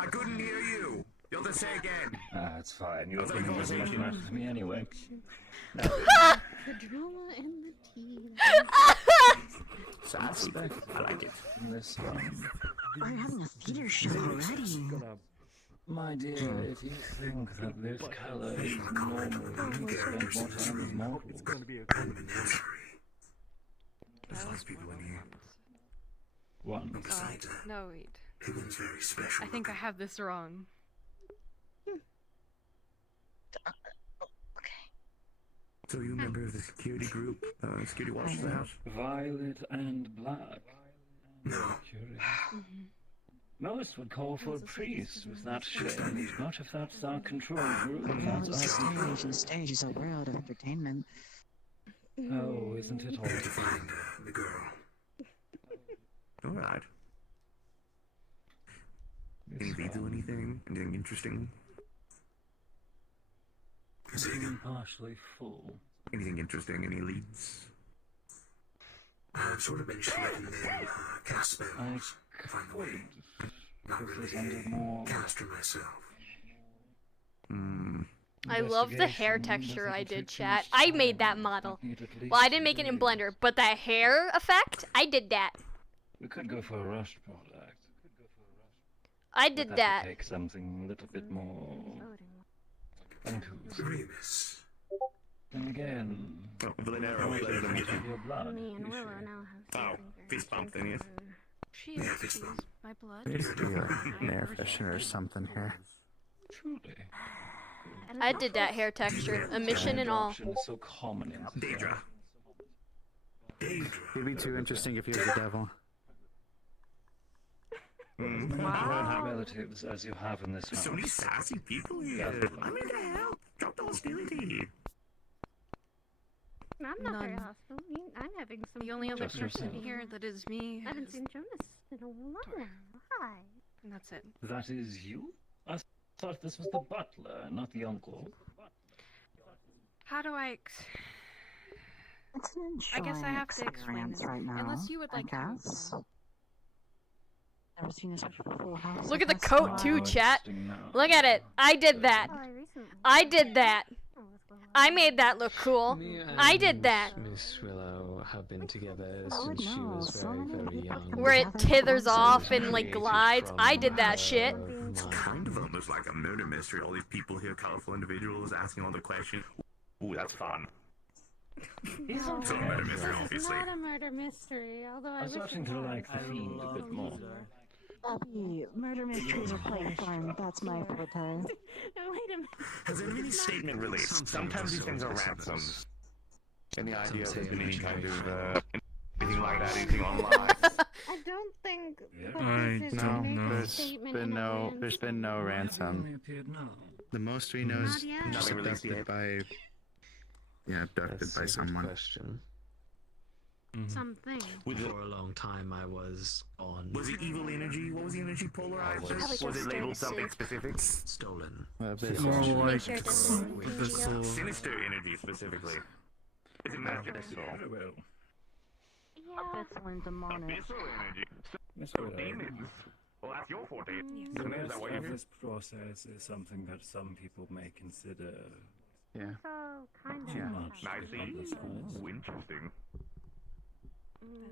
I couldn't hear you. You'll have to say again. It's fine. You're going to matter to me anyway. The drama and the tea. Sassy. I like it. This We're having a theater show already. My dear, if you think that this color is normal, you spend more time with mortals. It's going to be a good menagerie. There's lots of people in here. One. Besides that, No, wait. everyone's very special. I think I have this wrong. So you a member of the security group? Security watch the house? Violet and black. No. Curious. Most would call for a priest with that shade, not if that's our control group. That's our The stage is a world of entertainment. Oh, isn't it all? To find the girl. Alright. Any leads or anything? Anything interesting? Partially full. Anything interesting? Any leads? I've sort of been shooting and cast spells. Find the way. Not really a caster myself. I love the hair texture I did, chat. I made that model. Well, I didn't make it in Blender, but that hair effect, I did that. We could go for a rushed product. I did But that. would take something a little bit more. Remus. Then again. Oh, Valinero, we let them get you. Your blood. Me and Willow now have Oh, fist bump then, yes? She Yeah, is fist bump. my blood. There's an air freshener or something here. Truly. I did that hair texture, emission and all. So common in Daedra. It'd be too interesting if he was the devil. Wow. Relatives as you have in this house. So many sassy people here. I'm here to help. Drop the hostility. I'm not very hostile. I'm having some. The only other Just person yourself. here that is me. I haven't seen Jonas in a while now. Hi. And that's it. That is you? I thought this was the butler, not the uncle. How do I? It's an I guess I have to explain experience this. right now. Unless you would like I guess. Never seen a special full house. Look at like the this coat in a too, while. chat. Look at it. I did that. I did that. I made that look cool. I did that. Miss Willow have been together Oh, since she was very young. Where it tithers off and like glides. I did that shit. It's kind of almost like a murder mystery. All these people here, colorful individuals, asking all the questions. Ooh, that's fun. It's a murder mystery, It's obviously. not a murder mystery, although I I was wish starting it to was. like the Fiend a bit more. Bobby, murder mysteries are quite fun. That's my forte. No, wait a minute. Has there been any statement released? Sometimes these things are ransoms. Any idea if there's been any kind of, anything like that, anything online? I don't think that I this is No, to make a there's statement been in a no, way. there's been no ransom. The most we know Not is yet. just Nothing released abducted by, yeah, abducted That's by a good someone. question. Something. For a long time, I was on. Was it evil energy? What was the energy polarized? Probably Was it labeled something specific? Stolen. More like sinister energy specifically. Is it magic? Abyssal and demonic. Abyssal energy. Mr. Demons. Well, that's your forte. The Is rest that what of you're this process is something that some people may consider Yeah. So, kind of. too much I to see. publicize. Ooh, interesting.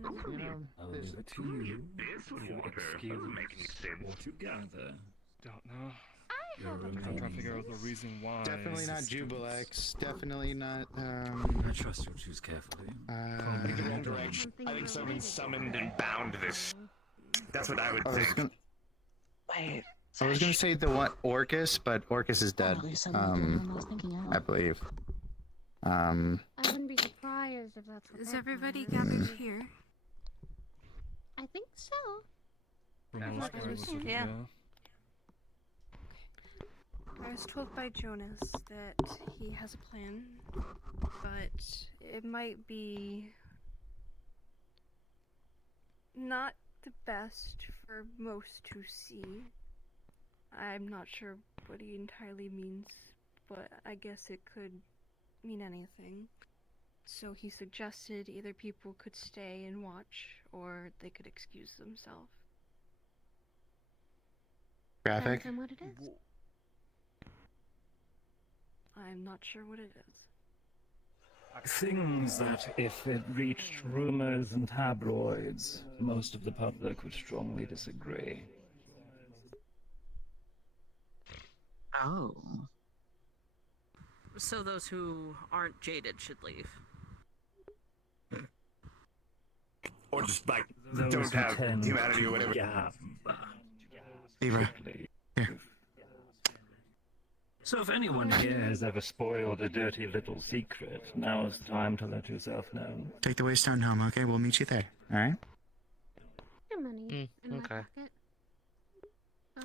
I'll leave it to you This to water doesn't make any sense. or to gather. Don't know. I have a I'm trying to figure out the reason why. Definitely not existence. Jubilex. Definitely not, I trust you'll choose carefully. In the wrong direction. I think someone summoned and bound this. That's what I would I was think. gonna, Wait. I was gonna say the one Orcus, but Orcus is dead. Probably something I was thinking of. I believe. I wouldn't be surprised if that's what Is that everybody one is. gathered here? I think so. For the most part, it was just- Yeah. yeah. I was told by Jonas that he has a plan, but it might be not the best for most to see. I'm not sure what he entirely means, but I guess it could mean anything. So he suggested either people could stay and watch, or they could excuse themselves. Graphic. Depends on what it is. I'm not sure what it is. Things that, if it reached rumors and tabloids, most of the public would strongly disagree. Oh. So those who aren't jaded should leave. Or just like Those don't who have tend humanity or to whatever. gab. Eva. Here. So if anyone here has ever spoiled a dirty little secret, now's the time to let yourself know. Take the waystone home, okay? We'll meet you there. Alright? Your money in my okay. pocket.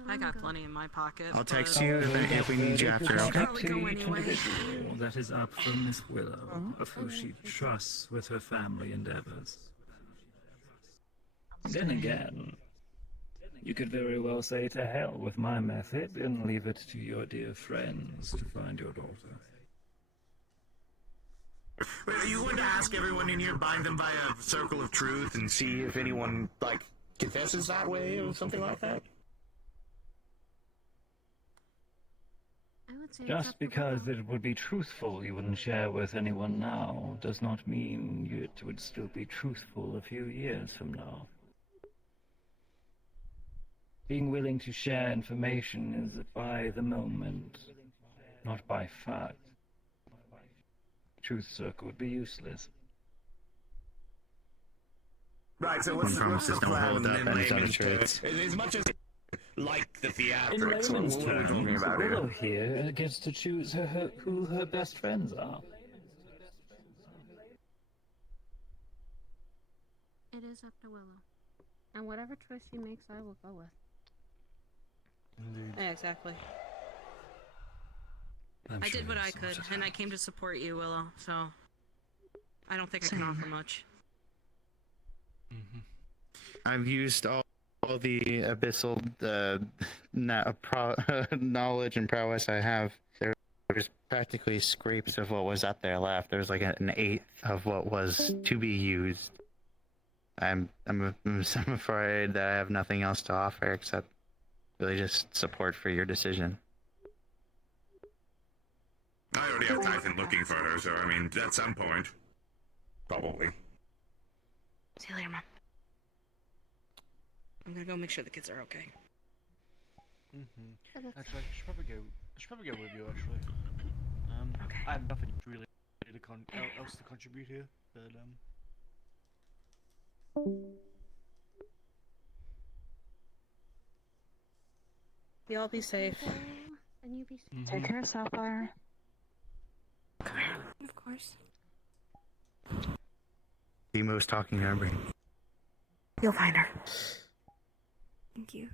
I got plenty in my pocket. I'll text but- you if we need you after, okay? Probably go anyway. That is up from Miss Willow, of who she trusts with her family endeavors. Then again, you could very well say to hell with my method and leave it to your dear friends to find your daughter. Wait, are you going to ask everyone in here, bind them by a circle of truth, and see if anyone like confesses that way or something like that? I would say it's Just up to because Willow. it would be truthful you wouldn't share with anyone now does not mean it would still be truthful a few years from now. Being willing to share information is by the moment, not by fact. Truth circle would be useless. Right, so what's Promises the don't plan hold up in and layman's truths. terms? As much as like the In theatrics, layman's what are we talking terms, about Willow here? here gets to choose who her best friends are. It is up to Willow. And whatever choice she makes, I will go with. Yeah, exactly. I'm I sure did what I you'll could, sort it and I out. came to support you, Willow, so I don't think I can offer much. I've used all the abyssal knowledge and prowess I have. There's practically scrapes of what was up there left. There's like an eighth of what was to be used. I'm afraid that I have nothing else to offer except really just support for your decision. I already have Typhon looking for her, so I mean, at some point, probably. See you later, Mom. I'm gonna go make sure the kids are okay. Actually, I should probably go with you. Actually, Okay. I have nothing really else to contribute here, but You all be safe. And you be safe. Take care, Sapphire. Of course. Demo's talking to her brain. You'll find her. Thank you.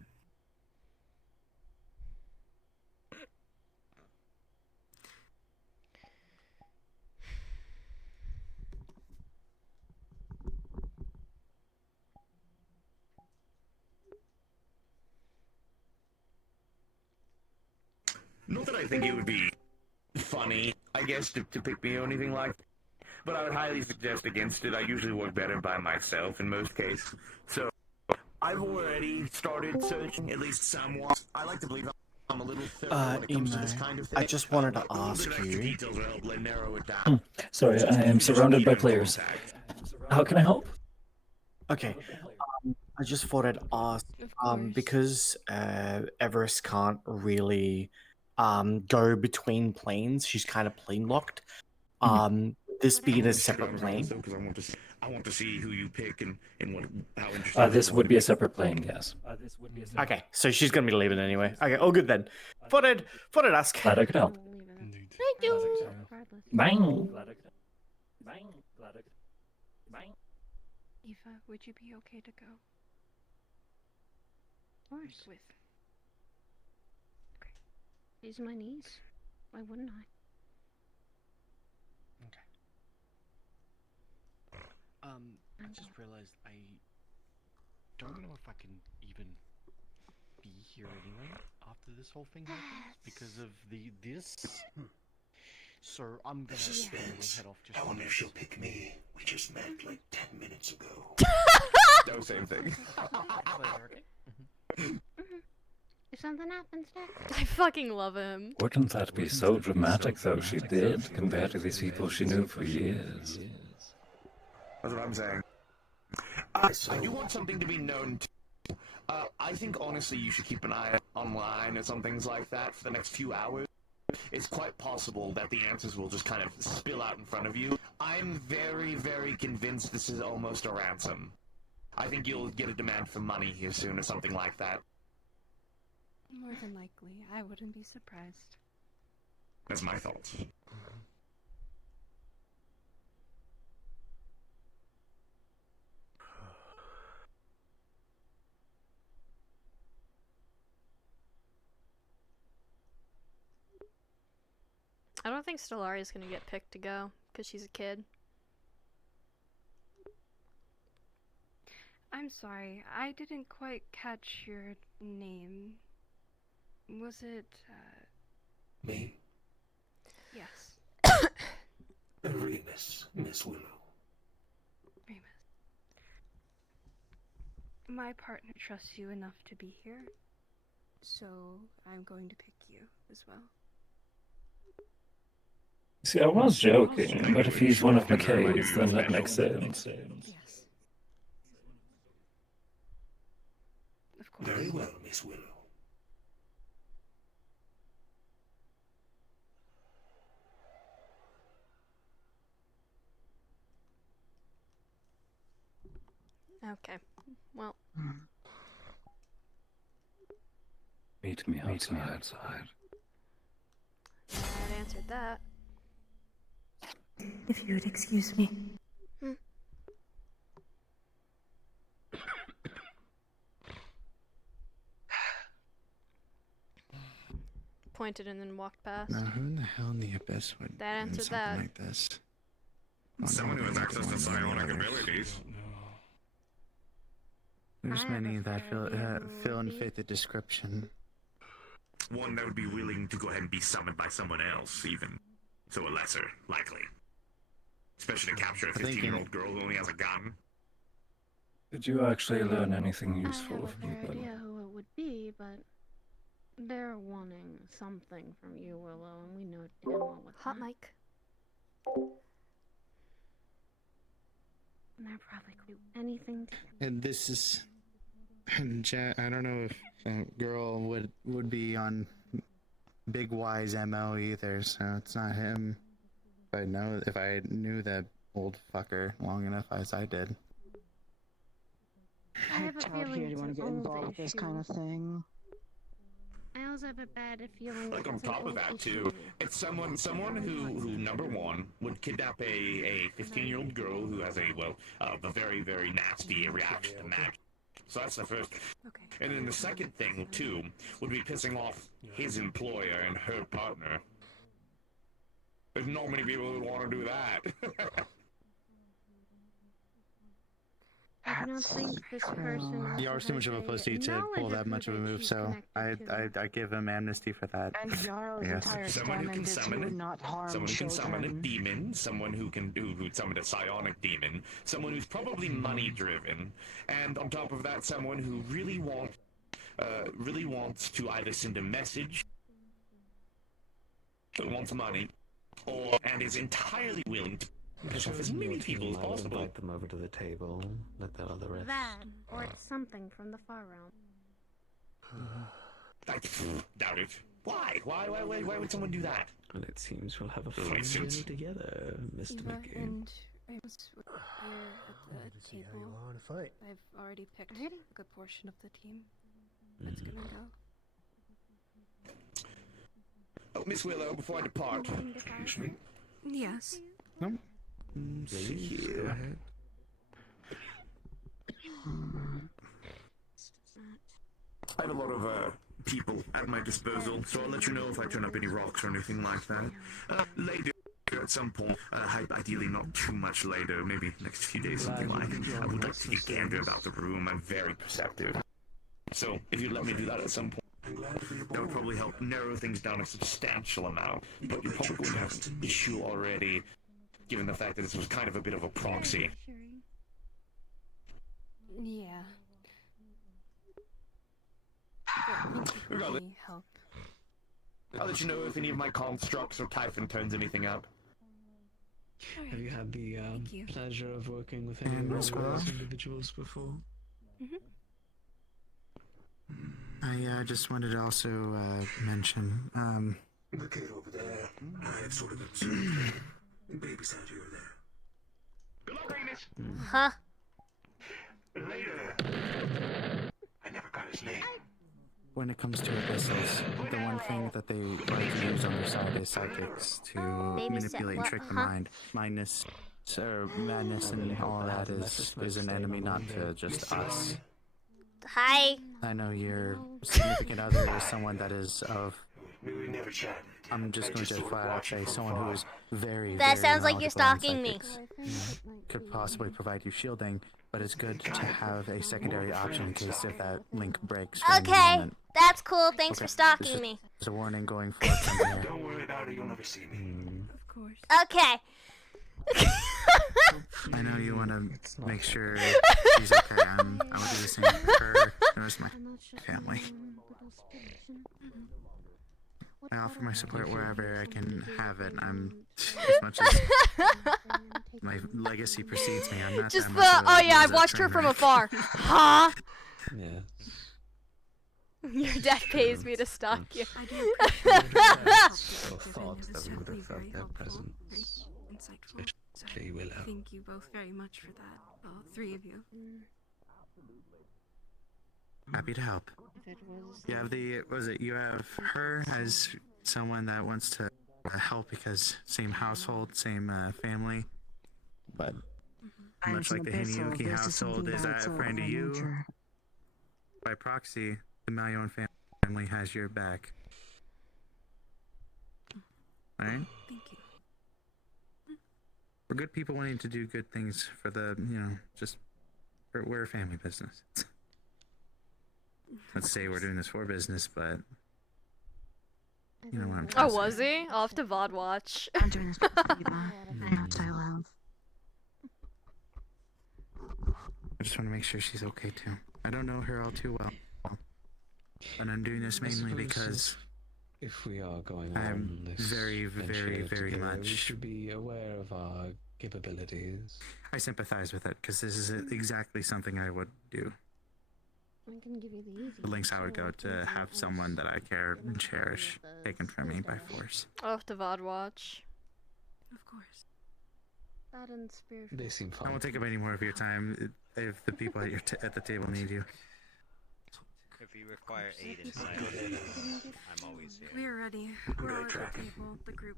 Not that I think it would be funny, I guess, to pick me or anything like that, but I would highly suggest against it. I usually work better by myself in most cases. So, I've already started searching, at least somewhat. I like to believe I'm a little thorough when it comes to this kind of thing. I just wanted to A little ask bit of extra you. details will help narrow it down. Sorry, I am surrounded by players. How can I help? Okay. I just thought I'd ask, because Everest can't really go between planes. She's kind of plane locked. This being a separate plane. Because I want to see who you pick and what how interesting. This would be a separate plane, yes. Okay, so she's gonna be leaving anyway. Okay, all good then. Thought I'd ask. Glad I could help. Thank you. Bang! Eva, would you be okay to go? Of course. With. These are my knees. Why wouldn't I? I just realized I don't know if I can even be here anyway after this whole thing happens because of this. So I'm gonna head off just. I wonder if she'll pick me. We just met like 10 minutes ago. No, same thing. If something happens next. I fucking love him. Wouldn't that be so dramatic, though, she did, compared to these people she knew for years? That's what I'm saying. I do want something to be known to. I think, honestly, you should keep an eye online or some things like that for the next few hours. It's quite possible that the answers will just kind of spill out in front of you. I'm very, very convinced this is almost a ransom. I think you'll get a demand for money here soon or something like that. More than likely. I wouldn't be surprised. That's my thoughts. I don't think Stellaria's gonna get picked to go, because she's a kid. I'm sorry, I didn't quite catch your name. Was it, Me? Yes. Remus, Miss Willow. Remus. My partner trusts you enough to be here, so I'm going to pick you as well. See, I was joking, but if he's one of McKay's, then that makes sense. Yes. Of course. Very well, Miss Willow. Okay, well. Meet me outside. I answered that. If you would excuse me. Pointed and then walked past. Now, who in the hell in the abyss would That do answered something that. like this? Someone who has access to psionic abilities. There's many that fill and fit the description. One that would be willing to go ahead and be summoned by someone else, even. So a lesser, likely. Especially to capture a 15-year-old girl who only has a gun. Did you actually learn anything useful I have a from fair them? idea who it would be, but they're wanting something from you, Willow, and we know damn well what Hot mic. And they're probably going to do anything to And this is... I don't know if that girl would be on Big Y's MO either, so it's not him. If I knew that old fucker long enough as I did. I have a Child feeling here to it's want an to get old involved with this kind of issue. thing. I also have a bad feeling Like on it's an top of old that issue. too, it's someone who number one would kidnap a 15-year-old girl who has a very, very nasty reaction to magic. So that's the first. Okay. And then the second thing too would be pissing off his employer and her partner. There's not many people who want to do that. I do not think this person. You are too much of a pussy to pull that much of a move, so I give him amnesty for that. And Yarrow's Yes. entire Someone who can stand is summon to it. not harm Someone who can summon a children. demon. Someone who summon a psionic demon. Someone who's probably money driven. And on top of that, someone who really wants to either send a message that wants money, and is entirely willing to piss off as many people as possible. Invite them over to the table. Let the other rest. That, or it's something from the far realm. I doubt it. Why? Why would someone do that? And it seems we'll have a Doesn't fun make journey sense. together, Mr. Eva McGee. and Remus were here at the table. I've already picked a good portion of the team that's gonna go. Oh, Miss Willow, before I depart. Excuse me. Yes. No. Please, go ahead. I have a lot of people at my disposal, so I'll let you know if I turn up any rocks or anything like that. Lady, at some point, ideally not too much later, maybe next few days, something like. I would like to take a gander about the room. I'm very perceptive. So, if you'd let me do that at some point, that would probably help narrow things down a substantial amount. But you're probably going to have an issue already, given the fact that this was kind of a bit of a proxy. Yeah. Regardless, Help. I'll let you know if any of my constructs or Typhon turns anything up. Have you had the pleasure of working with any of those individuals before? I just wanted to also mention, The kid over there, I have sort of observed the babysat you there. Good luck, Remus! Huh? Later. I never got his name. when it comes to abysses, the one thing that they like to use on their side is psychics to manipulate and trick the mind. Madness and all that is an enemy, not to just us. Hi. I know your significant other is someone that is of... I'm just going to flat out say someone who is very, That very sounds like you're knowledgeable in stalking me. psychics. Could possibly provide you shielding, but it's good to have a secondary option in case if that link breaks. during the Okay, moment. that's cool. Thanks Okay, for stalking just me. as a warning going forward from here. Don't worry about it, you'll never see me. Of course. Okay. I know you want to make sure she's okay. I will do the same for her. The rest of my family. I offer my support wherever I can have it. As much as my legacy precedes me, I'm not Just that the, much of a oh yeah, I loser watched her train from wreck. afar. Huh? Yeah. Your dad pays me to stalk you. I do appreciate thought that we would have felt their presence. insightful. So Especially Willow. thank you both very much for that. All three of you. Happy to help. You have you have her as someone that wants to help because same household, same family. But much like the Hineyuki household is a friend of you, by proxy, the Malion family has your back. Alright? Thank you. We're good people wanting to do good things for the, we're a family business. Let's say we're doing this for business, but you know what I'm trying Oh, to was say. he? I'll have to VOD watch. I'm doing this for Eva. I have to love. I just want to make sure she's okay too. I don't know her all too well, but I'm doing this mainly suppose because if we are going I'm on this very, venture very, very together, we much. should be aware of our capabilities. I sympathize with it because this is exactly something I would do. I can give you the easy. The lengths I would go to have someone that I care and cherish taken from me by force. I'll have to VOD watch. Of course. That and spiritual. They seem I fine. won't take up any more of your time if the people at at the table need you. If you require aid inside, I'm always here. We are ready. We're all at the table, the group.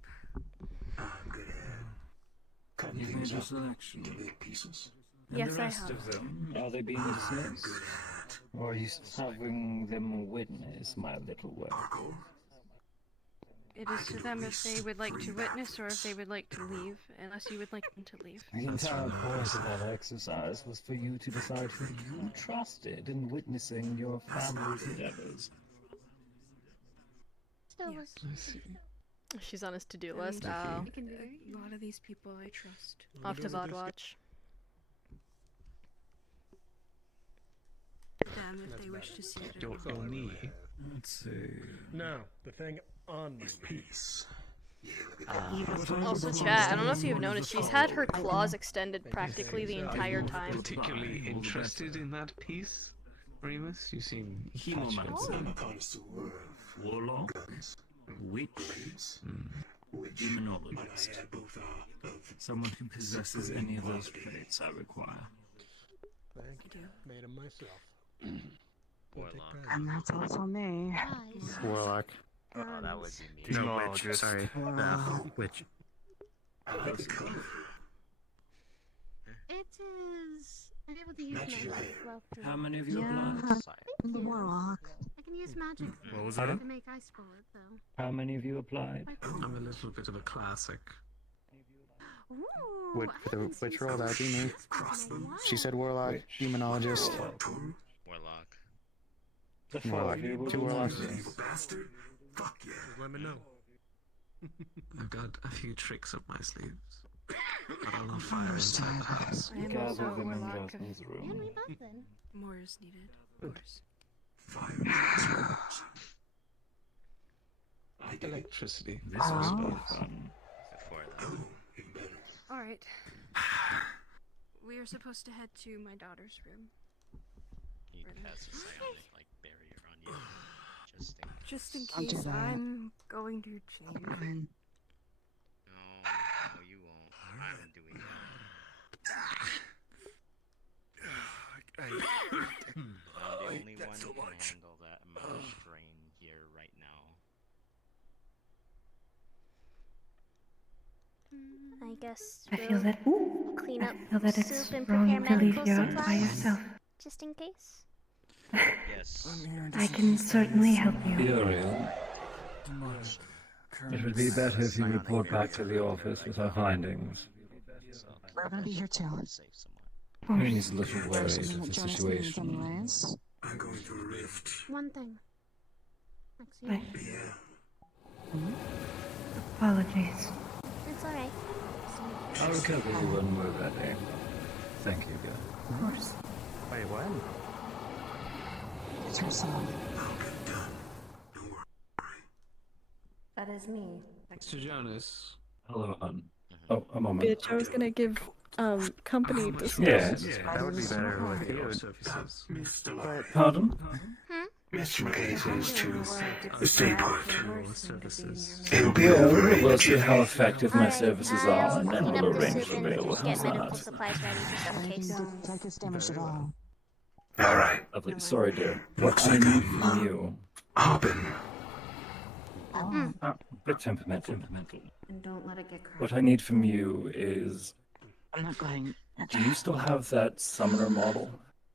Cutting You've things made your up selection. into big pieces. And Yes, the I rest have. of them, are they being dismissed? Or are you having them witness my little work? It is to them if they would like to witness or if they would like to leave, unless you would like them to leave. The entire point of that exercise was for you to decide who you trusted in witnessing your family's endeavors. Yes. I see. She's on his to-do And, list. Oh. A lot of these people I trust. I'll have to VOD watch. Them if they wish to see it. Your knee. Let's see. No, the thing on me. Peace. Also, chat, I don't know if you've noticed, she's had her claws extended practically the entire time. Particularly interested in that piece, Remus? You seem Hemomancer. I'm a connoisseur of Warlock. guns. Witch. Which Demonologist. both are of Someone who possesses any of those traits I require. Thank you. Made him myself. Warlock. And that's also me. Warlock. Oh, that would be me. No, witch. Sorry. Witch. It is. I'm able to use magic as well. too. How many of you Yeah. applied? I'm the warlock. I can use magic What was to that? make ice bullet though. How many of you applied? I'm a little bit of a classic. Which role? That would be me. She said warlock, demonologist. Warlock. Warlock. 2 warlocks. Bastard. Fuck yeah. Let me know. I've got a few tricks up my sleeves. But I'll not fire inside the house. I am Gather also a them in warlock. Jasmine's If room. more is needed, of course. Electricity. This was fun. Alright. We are supposed to head to my daughter's room. You can cast a psionic like barrier on you. Just in I'll do case that. I'm going to change. No, you won't. I'm doing it. I'm the only one who can handle that amount of strain here right now. I guess I feel we'll that. clean up I feel that it's soup and wrong prepare to leave medical you out by supplies, yourself. just in case. Yes. I can certainly help you. Uriel, it would be better if you report back to the office with our findings. We're gonna be here too. He's a little worried Something of that the Jonas needs situation. anyways. I'm going through a rift. One thing. Right. Yeah. Apologies. It's alright. I'll cover you when we're ready. Thank you, girl. Of course. Wait, what? It's her son. That is me. Mr. Jonas. Hello, hon. Oh, a moment. Bitch, I was gonna give company to Yes. That would be better with you. But Pardon? Mr. McKay says to stay put. It'll be over. We'll see how effective my services are, I'll and then clean we'll up the arrange soup the and bail. get How's medical that? supplies ready just in case. Don't take us damaged at all. All right. Lovely. Sorry, dear. Looks What I like need I'm from you. hopping. Bit temperamental. And don't let it get crowded. What I need from you is, I'm not going. do you still have that summoner model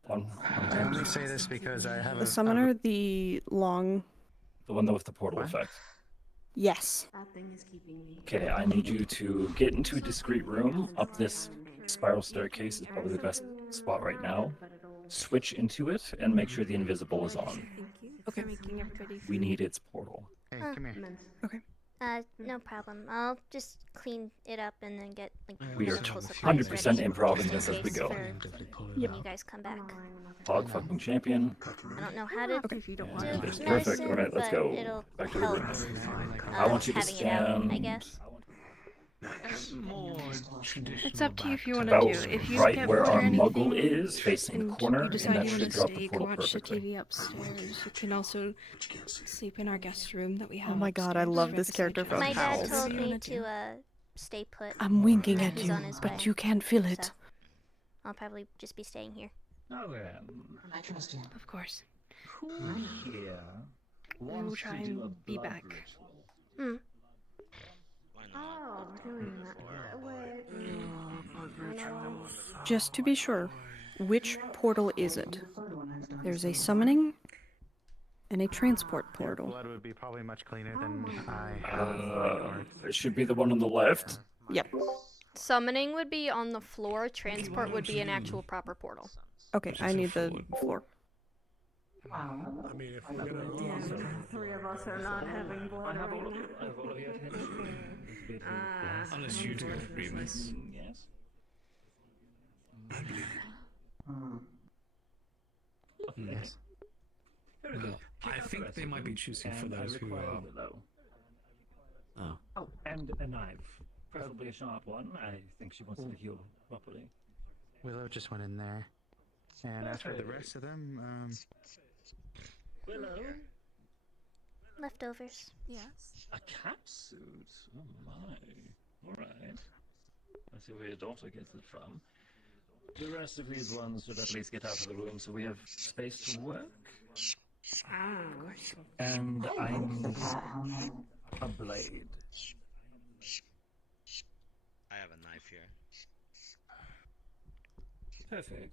on I only say this because I have The summoner, the long. the one with the portal effect? Yes. That thing is keeping me. Okay, I need you to get into a discreet room up this spiral staircase is probably the best spot right now. Switch into it and make sure the invisible is on. Thank you for making everybody We need its portal. Hey, come here. Okay. No problem. I'll just clean it up and then get like We are medical supplies 100% ready improving just in this as we case go. for when you guys come back. Hog fucking champion. I don't know how to if you don't do want That's medicine, perfect. All right, let's but go. it'll Back to the help. room. I want you to having it out, I stand guess. It's up to you if you want to about do. If you right get where bored or our anything, muggle is, facing the and corner, you and decide that you want should to drop stay, the you can portal watch the perfectly. TV upstairs. You can also sleep in our guest room that we have. Oh my god, I upstairs love right this beside character you. from My dad House. told me to stay put. I'm winking at He's you, on his but way, you can't feel it. so I'll probably just be staying here. I trust you. Of course. Here. We will try and be back. Hmm. Oh, doing that. Just to be sure, which portal is it? There's a summoning and a transport portal. Blood would be probably much cleaner than I. It should be the one on the left. Yep. Summoning would be on the floor. Transport would be an actual proper portal. Okay, I need the floor. I mean, if we're gonna. Three of us are not having blood Unless you do it, Remus. Yes. Yes. I think they might be choosing for those who are. Oh. And a knife. Preferably a sharp one. I think she wants to heal properly. Willow just went in there. And as for the rest of them, Willow? Leftovers. Yes. A cat suit? Oh my. Alright. Let's see where your daughter gets it from. The rest of these ones should at least get out of the room so we have space to work. And I need a blade. I have a knife here. Perfect.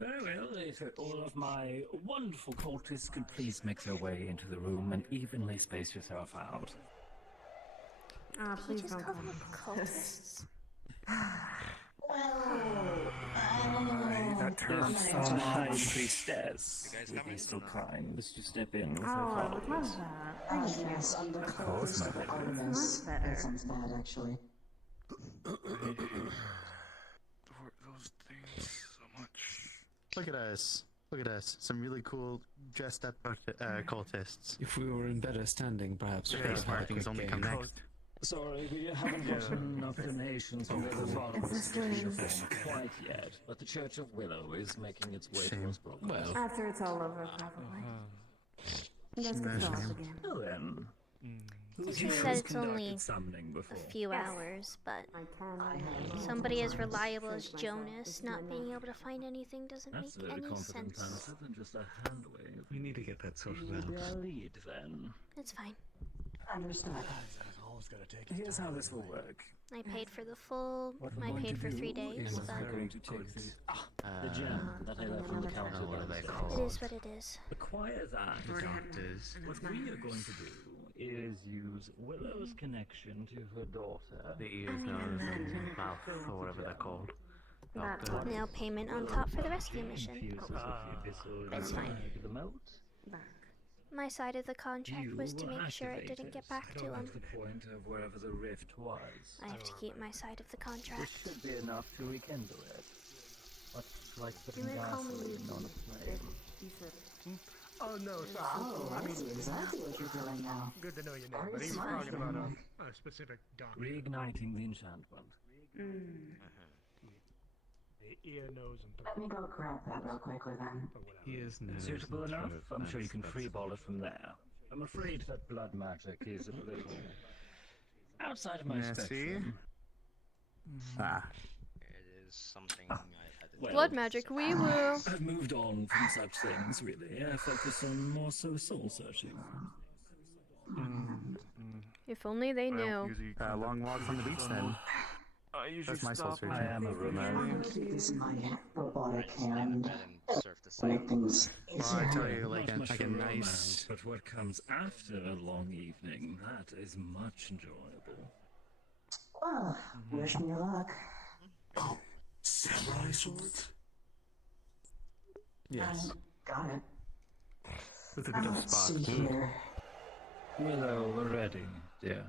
Very well, if all of my wonderful cultists could please make their way into the room and evenly space yourself out. Please just don't call call them them cultists. That If sounds our high much. priestess You guys would coming? be so kind as to step in with Oh, her I would love followers. that. Thank you. Yes, under Of course, my lady. Much better. That sounds bad, actually. Those things so much. Look at us. Look at us. Some really cool dressed up cultists. If we were in better standing, perhaps we could Face have had a markings quick only game. come next. Sorry, we haven't gotten enough donations from the other followers This to is- reform quite yet, but the Church of Willow is making its way towards progress. Well. After it's all over, probably. You guys can fill up again. Well then, who It's a here shame has that it's only conducted summoning before? a few hours, but somebody as reliable as Jonas not being able to find anything doesn't That's a make very any confident sense. answer than just a hand wave. We need to get that sorted You will be out. our lead then. It's fine. Understood. Here's how this will work. I paid for the full. What we're I going paid to for do 3 days, is but we're going to take the gem that I left on the counter What are they downstairs. called? it is what it is. Acquire that. Doctors. What we are going to do is use Willow's connection to her daughter. The ears, nose, and mouth, or whatever they're called. That's Doctor. Now payment on top for the rescue mission. Infuses the abyssal That's fine. into the moat. Back. My side of the contract You was to will make sure it activate didn't get it back to him. towards the point of wherever the rift was. I have to keep my side of the Which contract. should be enough to rekindle it. Much like putting You recall me gasoline on a flame. you said Oh no, sorry. Oh, I I mean, see exactly what you're doing now. good to know your name, Very but he was smart. talking about a specific doctor. Reigniting the enchantment. The ear, nose, and Let me throat. go grab that real quickly then. He is nose. Suitable enough? I'm sure you can That's- freeball it from there. I'm afraid that blood magic is a little outside of my Yeah, see? spectrum. Ah. It is something I've had to Well, Blood magic, wee woo. I've moved on from such things, really. I focus on more so soul searching. If only they knew. Long walk from the beach then. I usually That's my soul stop. searching. I am a I'm romantic. gonna keep this in my robotic hand. and surf the site. Make things Well, I tell easier. you, like Not much a for romance, nice. but what comes after a long evening, that is much enjoyable. Well, wish me luck. Samurai swords? Yes. Got it. With a bit of Let's spark. see here. Willow, we're ready, dear.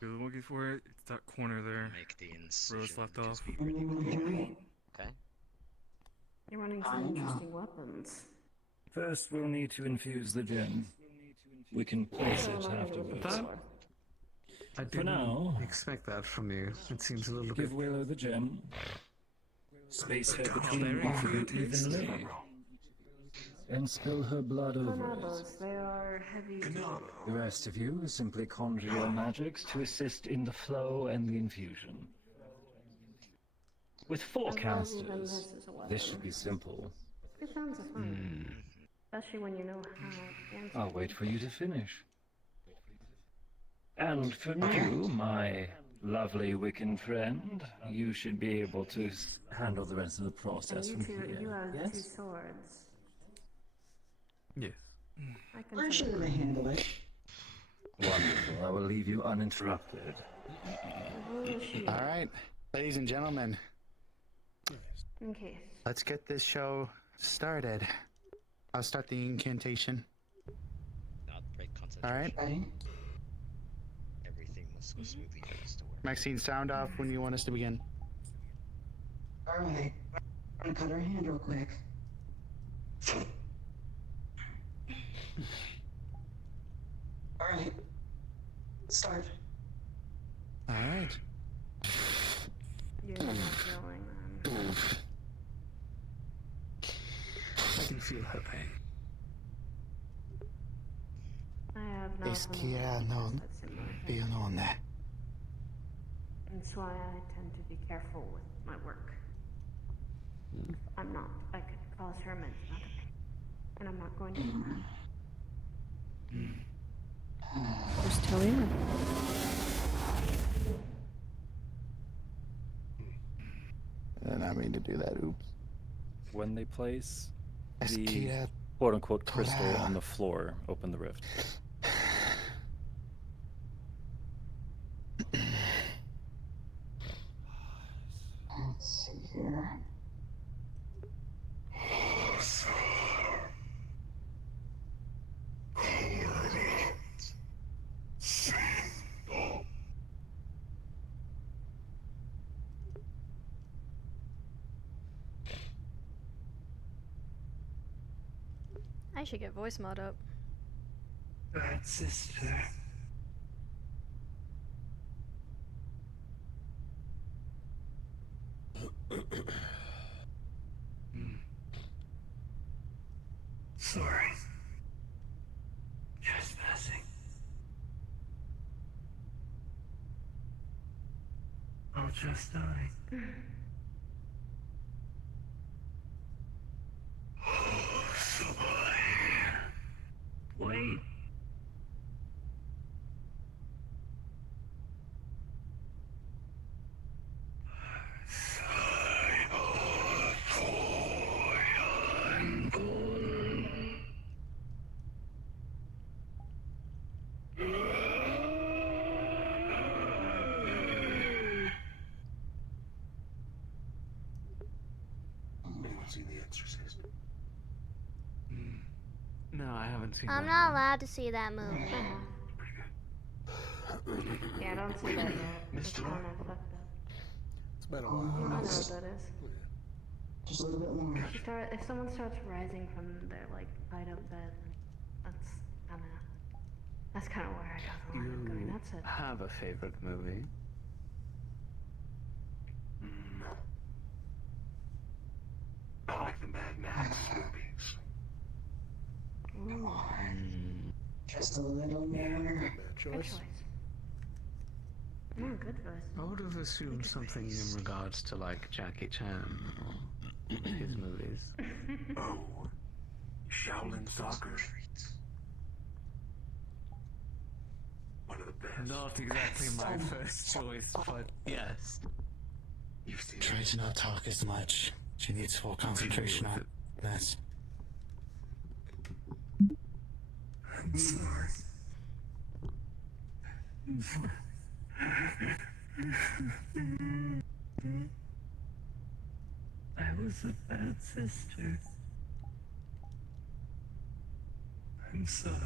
You're looking for it. It's that corner there. Make the Where it's incision left off. just be okay. you're running I some know. interesting weapons. First, we'll need to infuse the gem. We can place it afterwards. I For didn't now, expect that from you. It seems a little give bit. Willow the gem. Space her between you evenly. And spill her blood over it. Bonobos, they are heavy. The rest of you simply conjure your magics to assist in the flow and the infusion. With four As long as even casters, this is a weapon. this should be simple. It sounds fun. Especially when you know how fancy. I'll wait for you to finish. And from you, my lovely Wiccan friend, you should be able to handle the rest of the And process you from two, here. you have two Yes? swords. Yes. I can I should have handled it. Wonderful. I will leave you uninterrupted. All right, ladies and gentlemen, In case. let's get this show started. I'll start the incantation. Not break All right, concentration. Everything must go smoothly for this to work. Maxine, sound off when you want us to begin. Alright. I'm gonna cut her hand real quick. Alright. Start. All right. You're not feeling them. I can feel her pain. I have Es nothing que no that's in my head. veo donde. That's why I tend to be careful with my work. If I'm not, I could cause her immense amount of pain. And I'm not going to do that. Just tell me when. I did not mean to do that. Oops. When they place Es the que quote-unquote crystal on the floor, open the rift. I should get voice mod up. Bad sister. Sorry. Trespassing. I'll just die. Oh, soy. Wait. Anyone seen The Exorcist? No, I haven't seen I'm that not one. allowed to see that movie. Yeah, I don't see that yet. It's Missed it kind all. of fucked up. It's been a I know while. what that is. Just a little bit more. If someone starts rising from their like hideout bed, that's kind of where I got the line of going. You That's it. have a favorite movie? I like the Mad Max movies. Come on. Just a little more. Good choice. No, good choice. I would have assumed something in regards to like Jackie Chan or his movies. Oh, Shaolin Soccer. One of the best. Not exactly my first choice, but yes. Try to not talk as much. She needs full concentration on this. I'm sorry. I was a bad sister. I'm sorry.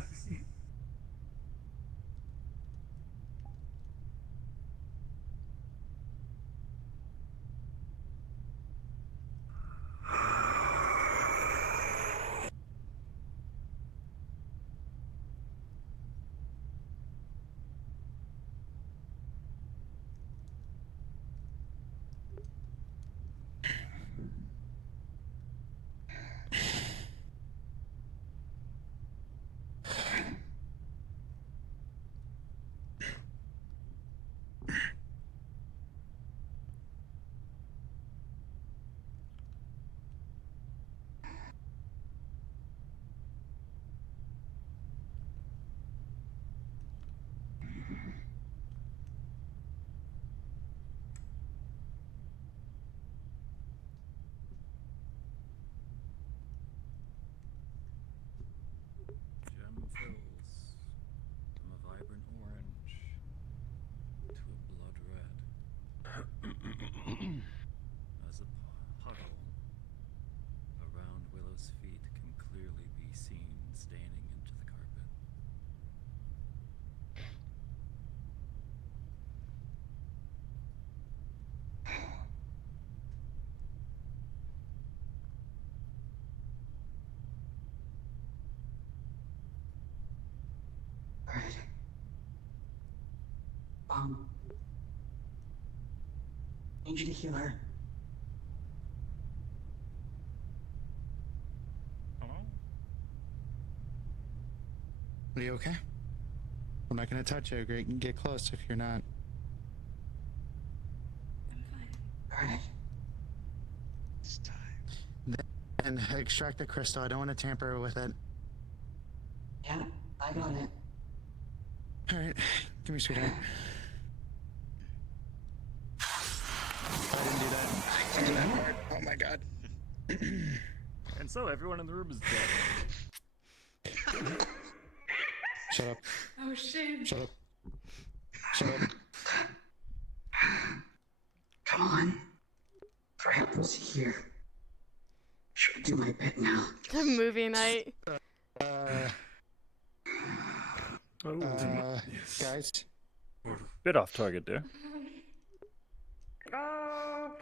Gem fills from a vibrant orange to a blood red. As a puddle around Willow's feet can clearly be seen staining into the carpet. Alright. Need you to heal her. Are you okay? I'm not gonna touch you. Great, get close if you're not. Alright. It's time. Then extract the crystal. I don't want to tamper with it. Yeah, I got it. Alright, give me sweetheart. I didn't do that. I did that part. Oh my god. And so everyone in the room is dead. Shut up. Oh, shame. Shut up. Shut up. Come on. Crap was here. Should I do my bit now? Movie night. Guys. Bit off target there.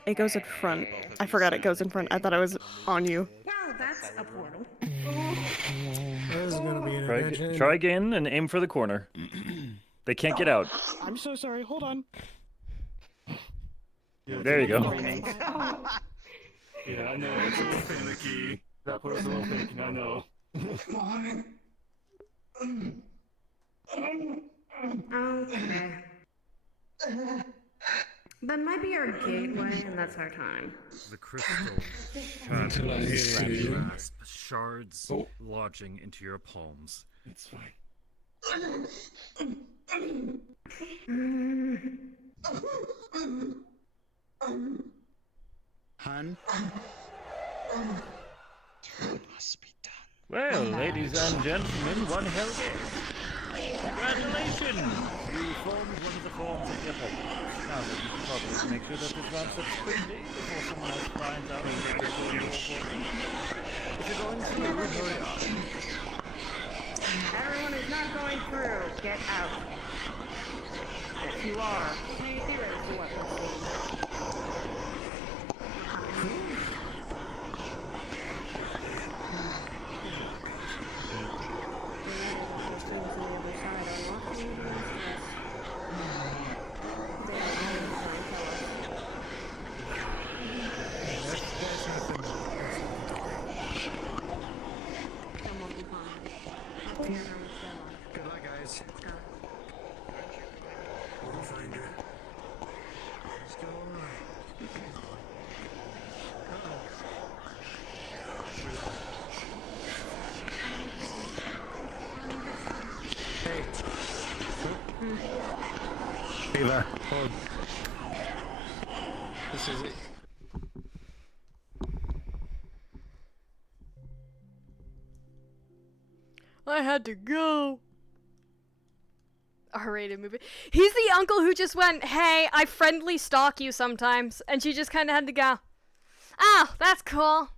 It goes in front. I forgot it goes in front. I thought I was on you. Wow, that's a portal. This is gonna be an adventure. Try again and aim for the corner. They can't get out. I'm so sorry. Hold on. There you go. Yeah, I know. It's a little finicky. That part was a little finicky, I know. Okay. That might be our gateway, and that's our time. The crystals grasp shards lodging into your palms. It's fine. Hun? Must be done. Well, ladies and gentlemen, one hell of a... Congratulations! You formed one of the forms of your hope. Now that you can probably make sure that this runs up quickly before someone else finds out and gets it for your form. If you're going through, hurry up. Everyone who's not going through, get out. If you are, here is the weapon. Good luck, guys. We'll find her. Let's go Hey there. Hold. This is it. I had to go. R-rated movie. He's the uncle who just went, hey, I friendly stalk you sometimes. And she just kind of had to go, oh, that's cool.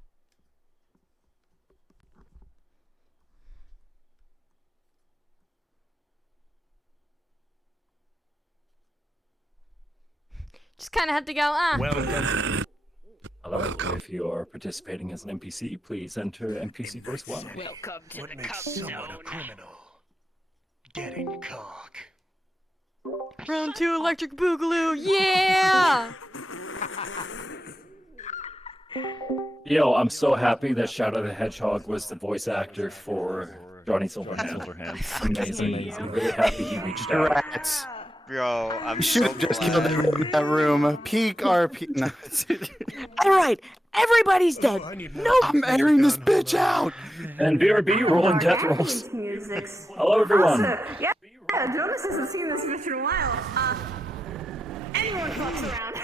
Just kind of had to go, ah. Welcome. Hello, if you are participating as an NPC, please enter NPC voice 1. Welcome to What the makes cup someone zone. a criminal? Getting cock. Round 2 electric boogaloo, yeah! Yo, I'm so happy that Shadow the Hedgehog was the voice actor for Johnny Silverhand. Amazing. I'm really happy he reached out. Rats. Bro, I'm Should so have just glad. killed him in that room. Peak RP. No. Alright, everybody's dead. No, I'm airing this bitch out. And BRB rolling death rolls. Hello, everyone. Yeah, Jonas hasn't seen this bitch in a while. Anyone fucks around.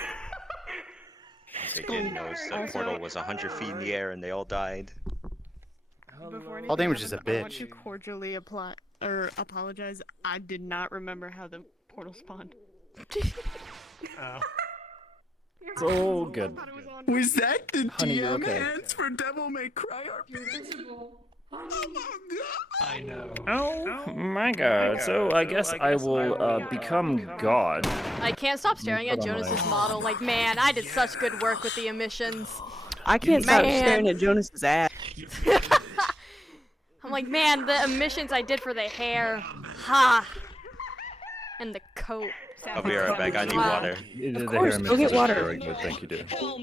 They didn't know the portal was 100 feet in the air and they all died. Before All damage is a I want bitch. to cordially apologize. I did not remember how the portal spawned. Oh. It's all good. Was that the Honey, you're DM okay. hands for Devil May Cry RPG? I know. Oh my god. So I guess I will become God. I can't stop staring at Put on Jonas's my- model. Like, man, I did such good work with the emissions. I can't stop Man. staring at Jonas's ass. I'm like, man, the emissions I did for the hair. Ha! And the coat. I'll be right back. I need Wow. water. Of course, go get water. Very good, thank you, dude. Oh,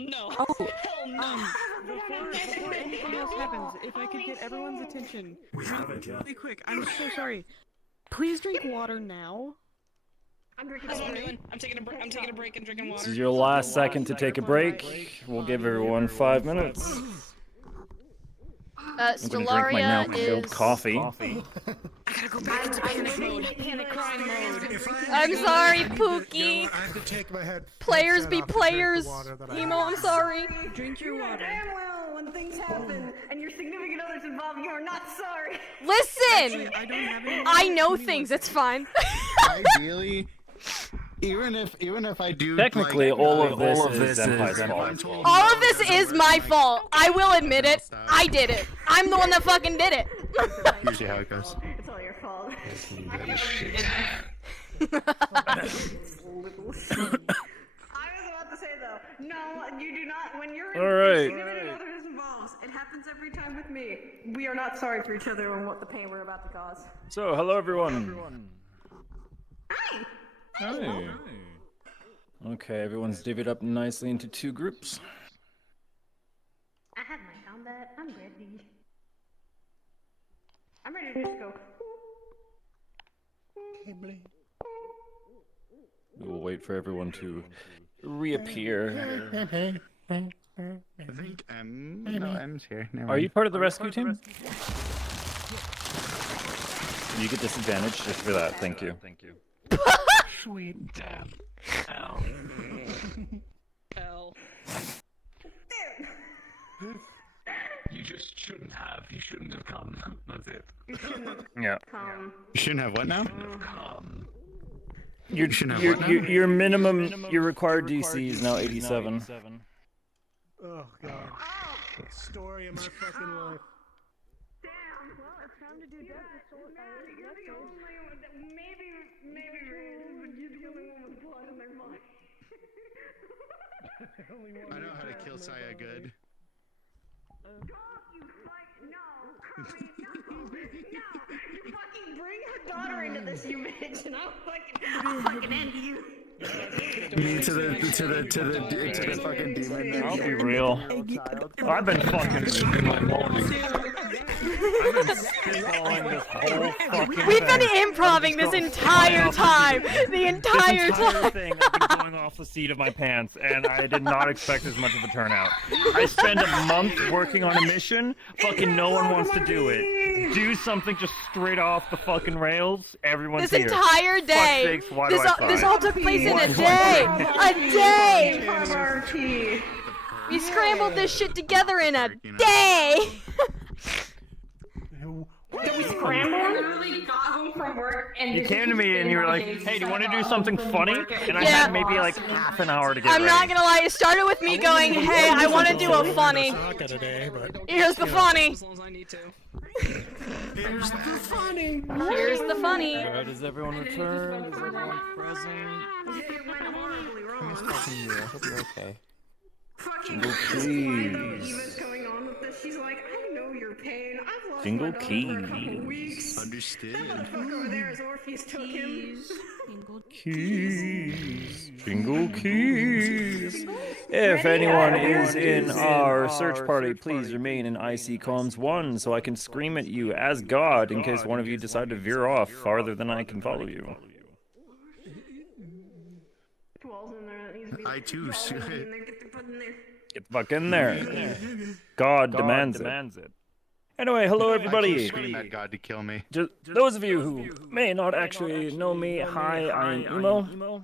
before anything else happens, if I could get everyone's attention really quick, I'm so sorry. Please drink water now. I'm drinking That's what I'm water. doing. I'm taking a break and drinking This water. is your last second to take a break. We'll give everyone 5 minutes. I'm gonna drink my now Stellaria killed is... coffee. Panic crying mode. I'm sorry, Pookie. I have to take my head. Players headset be off to drink the players. water that I Emo, have. I'm sorry. Drink your water. Damn well, when things happen and your significant other's involved, you are not sorry. Listen! I don't have any. I know things, it's fine. Ideally, even if I do Technically, like, all of this is Senpai's fault. All of this is my fault. I will admit it. I did it. I'm the one that fucking did it. usually how it goes. It's all your fault. I was about to say though, no, you do not. When you're All right. significant other is involved, it happens every time with me. We are not sorry for each other and what the pain we're about to cause. So, hello everyone. Hi. Okay, everyone's divvied up nicely into 2 groups. I have my combat. I'm ready. I'm ready to just go. We will wait for everyone to reappear. I think no, M's here. Never Are you mind. part of the rescue team? You get disadvantage just for that, thank you. Sweet damn. L. You just shouldn't have. You shouldn't have come. That's it. You shouldn't have Yeah. come. You shouldn't have what now? Come. Your, shouldn't have your, what now? your minimum, your required DC is now 87. Oh god. Story of my fucking life. Damn. Well, it's time to do justice. You're the only one that maybe Rage, but you're the only one with blood in their mind. I know how to kill Saya good. Don't you fight? No, Kirby, no, you fucking bring her daughter into this, you bitch, and I'll fucking end you. Me to the fucking demon. I'll be real. I've been fucking spitballing this whole fucking We've been thing. improving this entire time. The entire This entire time. thing, I've been going off the seat of my pants, and I did not expect as much of a turnout. I spend a month working on a mission, fucking no one wants to do it. Do something just straight off the fucking rails, everyone's This here. entire Fuck's day. sakes, why do I This sigh? all took place in a Why do I day. sigh? A day. We scrambled this shit together in a day. Did we scramble? I literally got home from work and You came to me and you were like, hey, do you want to do something funny? And I Yeah. had maybe like half an hour to get I'm ready. not gonna lie, it started with me going, hey, I want to do a funny. Here's the funny. Here's the funny. Here's the funny. Alright, is everyone returned? Is everyone present? It went horribly wrong. I hope you're okay. Fucking Jingle why though keys. Eva's going on with this? She's like, I know your pain. I've lost Jingle my dog for a couple weeks. keys. Understood. That fuck over there is Orpheus took him. Keys. Jingle keys. If anyone is in our search party, please remain in IC comms 1 so I can scream at you as God in case one of you decide to veer off farther than I can follow you. I too should. Get the fuck in there. God demands it. Anyway, hello I everybody. keep screaming at God to kill me. Just those of you who may not actually know me, hi, I'm Emo.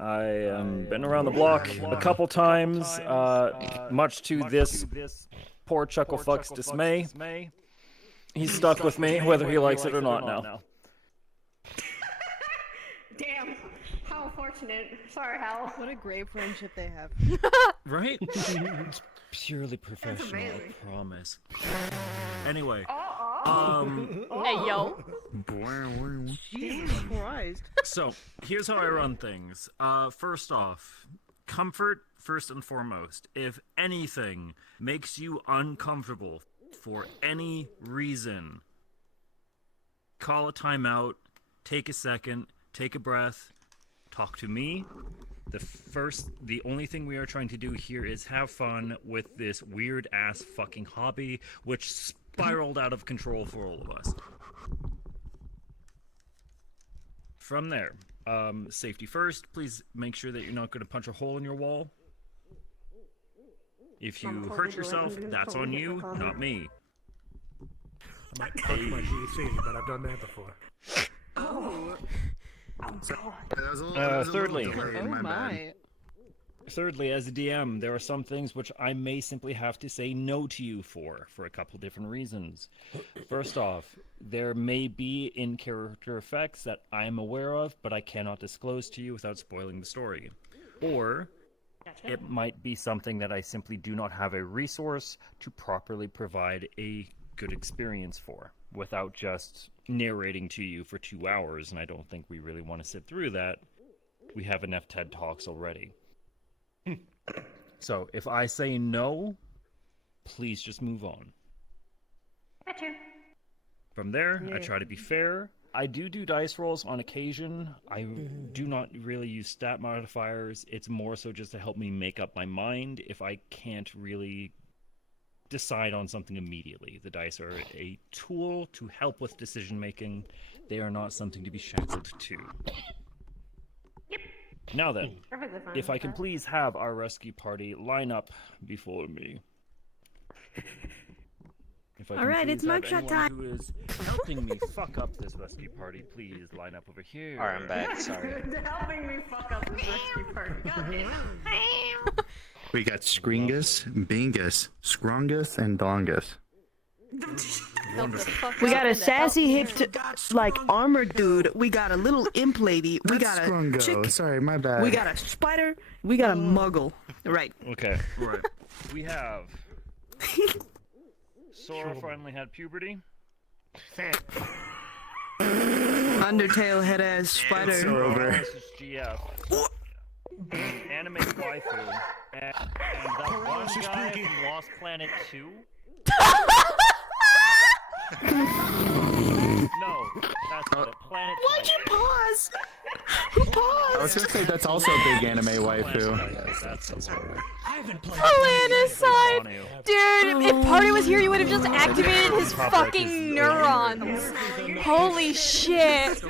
I been around the block a couple times, much to this poor Chucklefuck's dismay. He's stuck with me, whether he likes it or not now. Damn. How unfortunate. Sorry, Hal. What a great friendship they have. Right? It's purely professional, I promise. Anyway, Hey, yo. Jesus Christ. So, here's how I run things. First off, comfort first and foremost. If anything makes you uncomfortable for any reason, call a timeout, take a second, take a breath, talk to me. The only thing we are trying to do here is have fun with this weird ass fucking hobby, which spiraled out of control for all of us. From there, safety first. Please make sure that you're not going to punch a hole in your wall. If you hurt yourself, that's on you, not me. I might fuck my DC, but I've done that before. Oh. Thirdly, My. Thirdly, as a DM, there are some things which I may simply have to say no to you for a couple different reasons. First off, there may be in-character effects that I am aware of, but I cannot disclose to you without spoiling the story. Or it might be something that I simply do not have a resource to properly provide a good experience for, without just narrating to you for 2 hours, and I don't think we really want to sit through that. We have enough TED Talks already. So, if I say no, please just move on. Gotcha. From there, I try to be fair. I do dice rolls on occasion. I do not really use stat modifiers. It's more so just to help me make up my mind if I can't really decide on something immediately. The dice are a tool to help with decision making. They are not something to be shackled to. Now then, Perfectly fine if with I can that. please have our rescue party line up before me. If I can Alright, it's please have mugshot anyone time. who is helping me fuck up this rescue party, please line up over here. Alright, I'm back, sorry. Helping me fuck up the rescue party. Goddamn. We got Scringus, Bingus, Scrongus, and Dongus. We got a sassy hipped, like armored dude. We got a little imp lady. We got a Scrongo. chick. Sorry, my bad. We got a spider. We got a muggle. Right. Okay, right. We have Sora finally had puberty. Undertale head ass spider. It's over. This is GF. Anime waifu. And that one guy from Lost Planet 2. No, that's not it. Planet Why'd you pause? Who paused? I was gonna say that's also a big anime waifu. Planicide! Dude, if Party was here, you would have just activated his fucking neurons. Holy shit.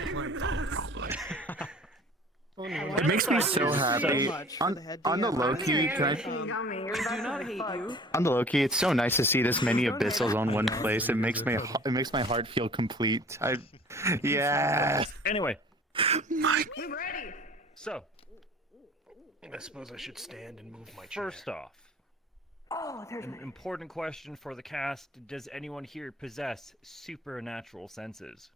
It makes me so happy. On the low key, can I? Do not hate you. On the low key, it's so nice to see this many abyssals on one place. It makes my heart feel complete. Yes. Anyway, Mike. We're ready. so I suppose I should stand and move my chair. first off, Oh, there's an important question for the cast: does anyone here possess supernatural senses?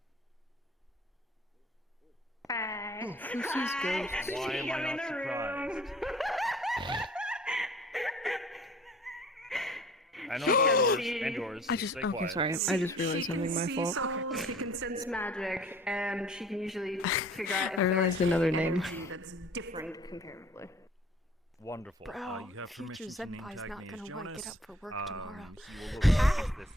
Hi. Who sees ghosts? Why am I not surprised? I know doors. I just Stay okay, quiet. sorry. I just realized something. My fault. Souls, she can sense magic, and she can usually figure out if I realized there's another name. energy that's different comparatively. Wonderful. Bro, You have future permission to name Zenpai's tag not me as gonna want to Jonas. get up for work tomorrow. He will look like this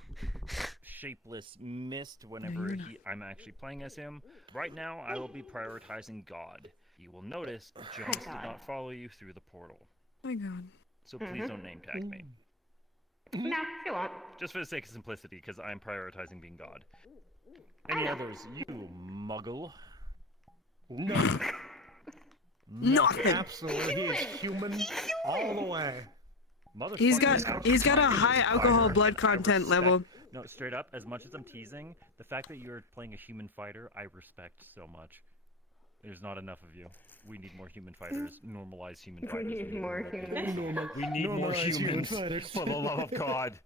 shapeless mist whenever I'm actually playing as him. Right now, I will be prioritizing God. You will notice Jonas did not follow you through the portal. My god. So please don't name tag me. No, she won't. Just for the sake of simplicity, because I'm prioritizing being God. Any others? You muggle. Nothing. Absolutely, he is human all the way. He's got a high alcohol blood content level. No, straight up, as much as I'm teasing, the fact that you're playing a human fighter, I respect so much. There's not enough of you. We need more human fighters. Normalize human fighters. We need more humans. We need more Normalize human humans, fighters. for the love of God.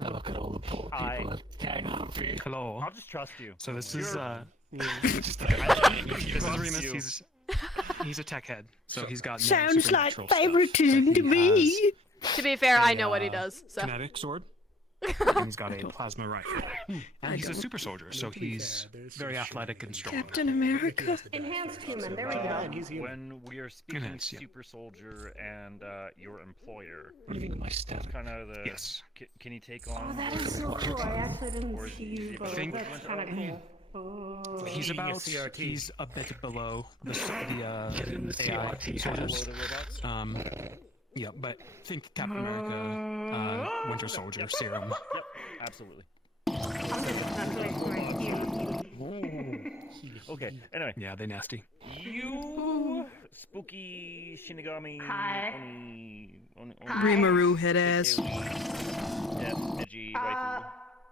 Now look at all the poor people that hang out for you. Hello. I'll just trust you. So this is Just this is Remus. He's a tech head, so he's got no Sounds like supernatural stuff. favoritism to me. To be fair, I know what he does. So. Kinetic sword. And he's got a plasma rifle. And he's a super soldier, so he's very athletic and strong. Captain America. Enhanced human, there we go. When we are speaking Enhance, yeah. super soldier and your employer, Leaving my stat. kind of the Yes. Can he take Oh, on? that is so cool. I actually didn't Or is see he- you, but think- that's kind of cool. Oh. He's a bit below the AI Below soldiers. the robots? Yeah, but think Captain America, Winter Soldier, Serum. Yep, absolutely. Okay, anyway. Yeah, they nasty. You spooky Shinigami Hi. Oni Rimuru head ass. yeah, edgy waifu.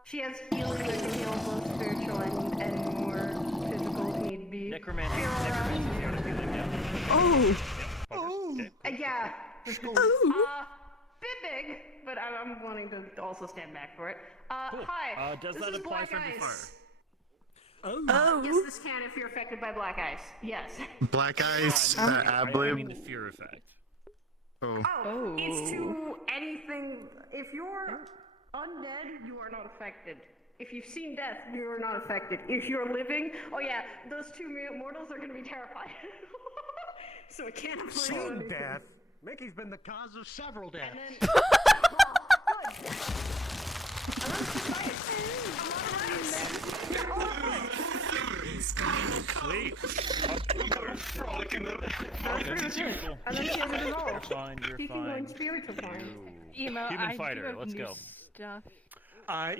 She has healing that can heal both spiritual and more physical if need be. Necromancy is the art of healing, yeah. Oh. Okay. Yeah. Bit big, but I'm wanting to also stand back for it. Cool. Hi. Does this that is apply Black friendly Ice. fire? Yes, this can if you're affected by black ice. Yes. Black ice, I Ablib. mean the fear effect. Oh. Oh, it's to anything. If you're undead, you are not affected. If you've seen death, you are not affected. If you're living, oh yeah, those two mortals are going to be terrified. So it can't apply. Seen death. Mickey's been the cause of several deaths. And then, Sweet. Frolicking them. And then she has a resolve. You're fine. You're He can go fine. in spiritual form. Emo, Human I do fighter, have let's new go. Stuff.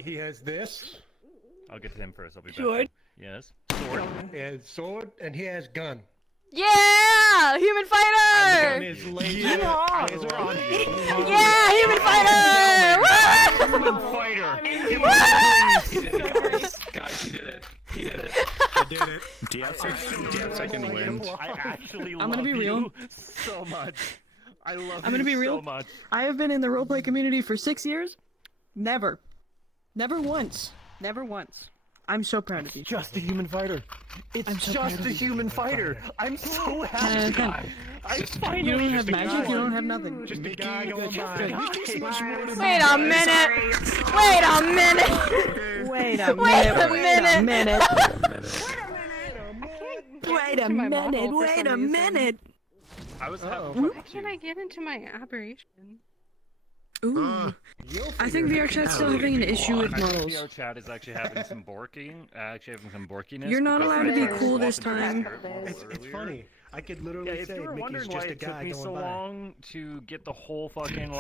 He has this. I'll get to him first. I'll be back. Sword. Yes. Sword. He has sword, and he has gun. Yeah! Human Gun fighter! is laser on Yeah! Human fighter! Human fighter. Guys, he did it. He did it. I did it. Do you have second wind? I actually I'm love gonna be real. you so much. I love I'm gonna be you real. so much. I have been in the roleplay community for 6 years. Never once. I'm so proud of you. Just a human fighter. It's I'm so just proud a of you. human fighter. I'm so happy. Ten. I You finally don't have just magic. You got don't one. have nothing. Just a guy going by. Wait a minute! Wait a minute! Wait a Wait a minute. minute! Wait a minute. I was Why having can't I get into my aberration? Ooh. I think VR chat's still having an issue with I think models. VR chat is actually having some borkiness. You're not because allowed to I be tried cool swap this into a time. spirit model It's earlier. funny. I could Yeah, literally if say you were Mickey's wondering just why a it took guy me going so by. long to get the whole fucking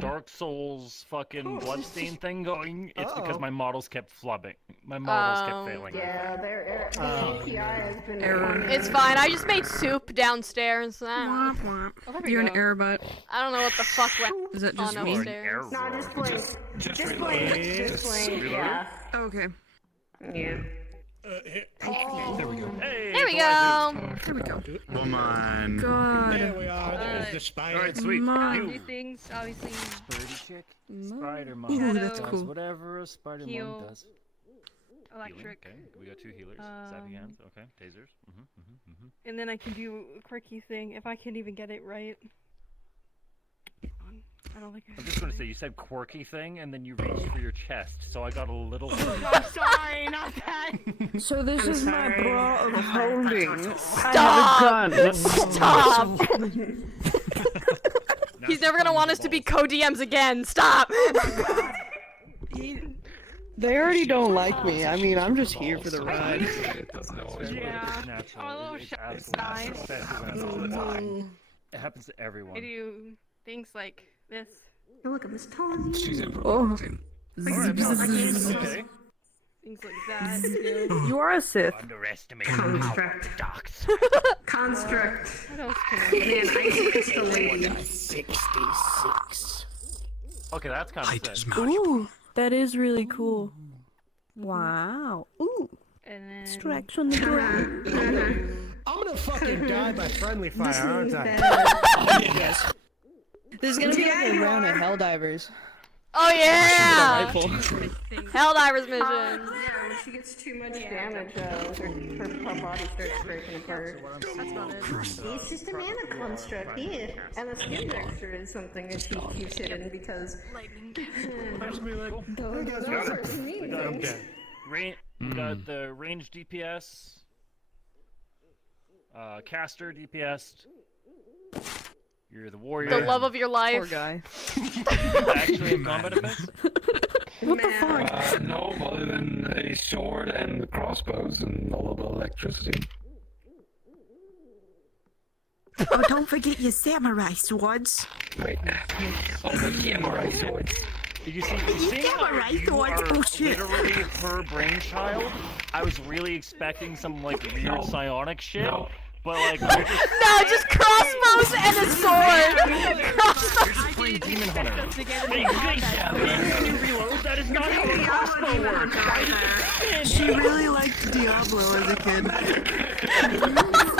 Dark Souls fucking bloodstain thing going, it's because my models kept flubbing. My models kept failing. Yeah, their API has been It's fine. I just made soup downstairs. So I don't know. You're an error butt. I don't know what the fuck went Is that just on me? upstairs. No, just blink. Just blink. Yeah. Okay. Yeah. There we go. Hey, There we it's Eliza. go. There we go. Come on. God. There we are. There's the spider. Alright, sweet. New things, obviously. Birdie chick. Spider mom. Ooh, that's does cool. whatever a spider Heal. mom does. Electric. Healing, okay, we got 2 healers. Savvy hands. Okay, tasers. And then I can do a quirky thing if I can even get it right. I don't think I'm just gonna say, you said quirky thing, and then you reached for your chest, so I got a little. I'm sorry, not that. So this is my bra of holding. Stop! I Stop! He's never gonna want us to be co-DMs again. Stop! They already don't like me. I mean, I'm just here for the ride. Yeah. Oh, It's nice. It happens to everyone. I do things like this. Look at Miss Tony. Oh. Okay. Things like that. Too. You are a Sith. Underestimate Construct. docs. Construct. What else can I Man, I think it's the lady. 66. Okay, that's kind of sick. Ooh, that is really cool. Wow. Ooh. And then Strikes on the door. I'm gonna fucking die by friendly fire, aren't I? Yes. There's gonna be like a round of Helldivers. Oh yeah! Delightful. Helldivers mission. Yeah, when she gets too much damage, her body starts breaking apart. That's about it. It's just a mana construct, yeah. And the skin texture is something that she keeps hidden because. Those are amazing. We got the range DPS, caster DPS. You're the warrior. The love of your life. Poor guy. Actually, in combat effects. What the fuck? No, other than a sword and crossbows and a little bit of electricity. Oh, don't forget your samurai swords. Wait. Oh, the samurai swords. Did you see? Seeing how you are literally her brainchild, I was really expecting some like weird psionic shit. But like, you're just, No, just crossbows and a sword. you're just free demon hunter. Hey, when you reload, that is not how a crossbow works. She really liked Diablo as a kid.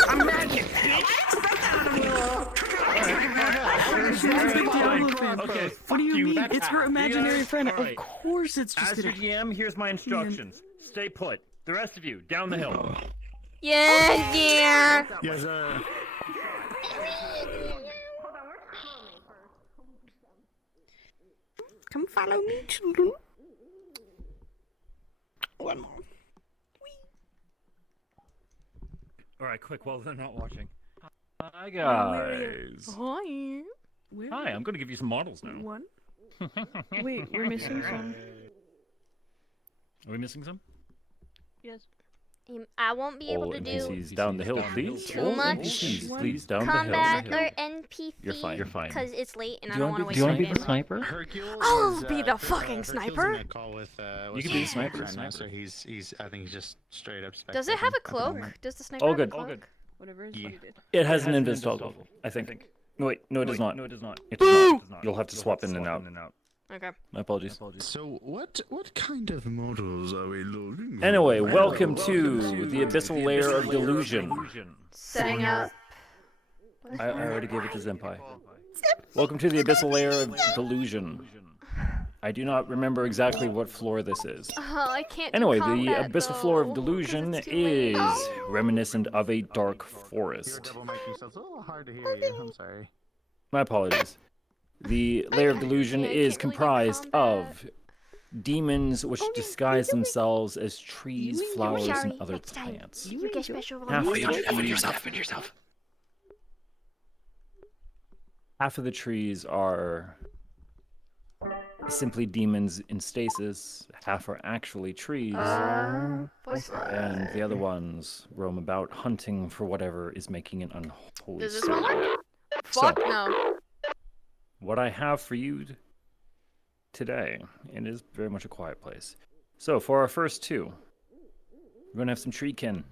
I'm magic, bitch! She's a big Diablo fan. Okay, What do you mean? that's It's her how. imaginary friend. Of Alright. course it's just As your GM, here's my instructions. Stay put. The rest of you, down the hill. Yeah, yeah. Yes, Come follow me, children. One more. Alright, quick, while they're not watching. Hi, guys. Hi. Hi, I'm gonna give you some models now. One. Wait, we're missing some. Are we missing some? Yes. I won't be able All to do NPCs down the hill, please. too All much NPCs, please, down the combat hill. or NPC. You're fine. You're fine. Because it's late and Do I you don't wanna want be to the waste my sniper? family. Hercule I'll is, be the fucking Hercule's in sniper. that call with, You can be a sniper, right now, sniper. so he's I think he's just straight up. Does it have a cloak? Does the sniper All have good. a cloak? All good. Whatever is Yeah. what he did. It has an invis toggle, I think. No, wait. No, it does not. No, it does not. It does not. You'll have to swap in and out. Okay. My apologies. So what kind of models are we looking? Anyway, welcome to the abyssal layer of delusion. Setting up. I already gave it to Zenpai. Welcome to the abyssal layer of delusion. I do not remember exactly what floor this is. I can't. Anyway, do the combat, abyssal floor of though, 'cause delusion it's too late. is reminiscent of a dark Your forest. double mic yourself. It's a little hard to hear you. I'm sorry. My apologies. The layer of delusion is comprised of demons which disguise themselves as trees, flowers, and other plants. You get special Half of yourself. Half of the trees are simply demons in stasis, half are actually trees, and the other ones roam about hunting for whatever is making an unholy Does this one work? So, Fuck no. what I have for you today, and it is very much a quiet place. So, for our first two, we're going to have some treekin.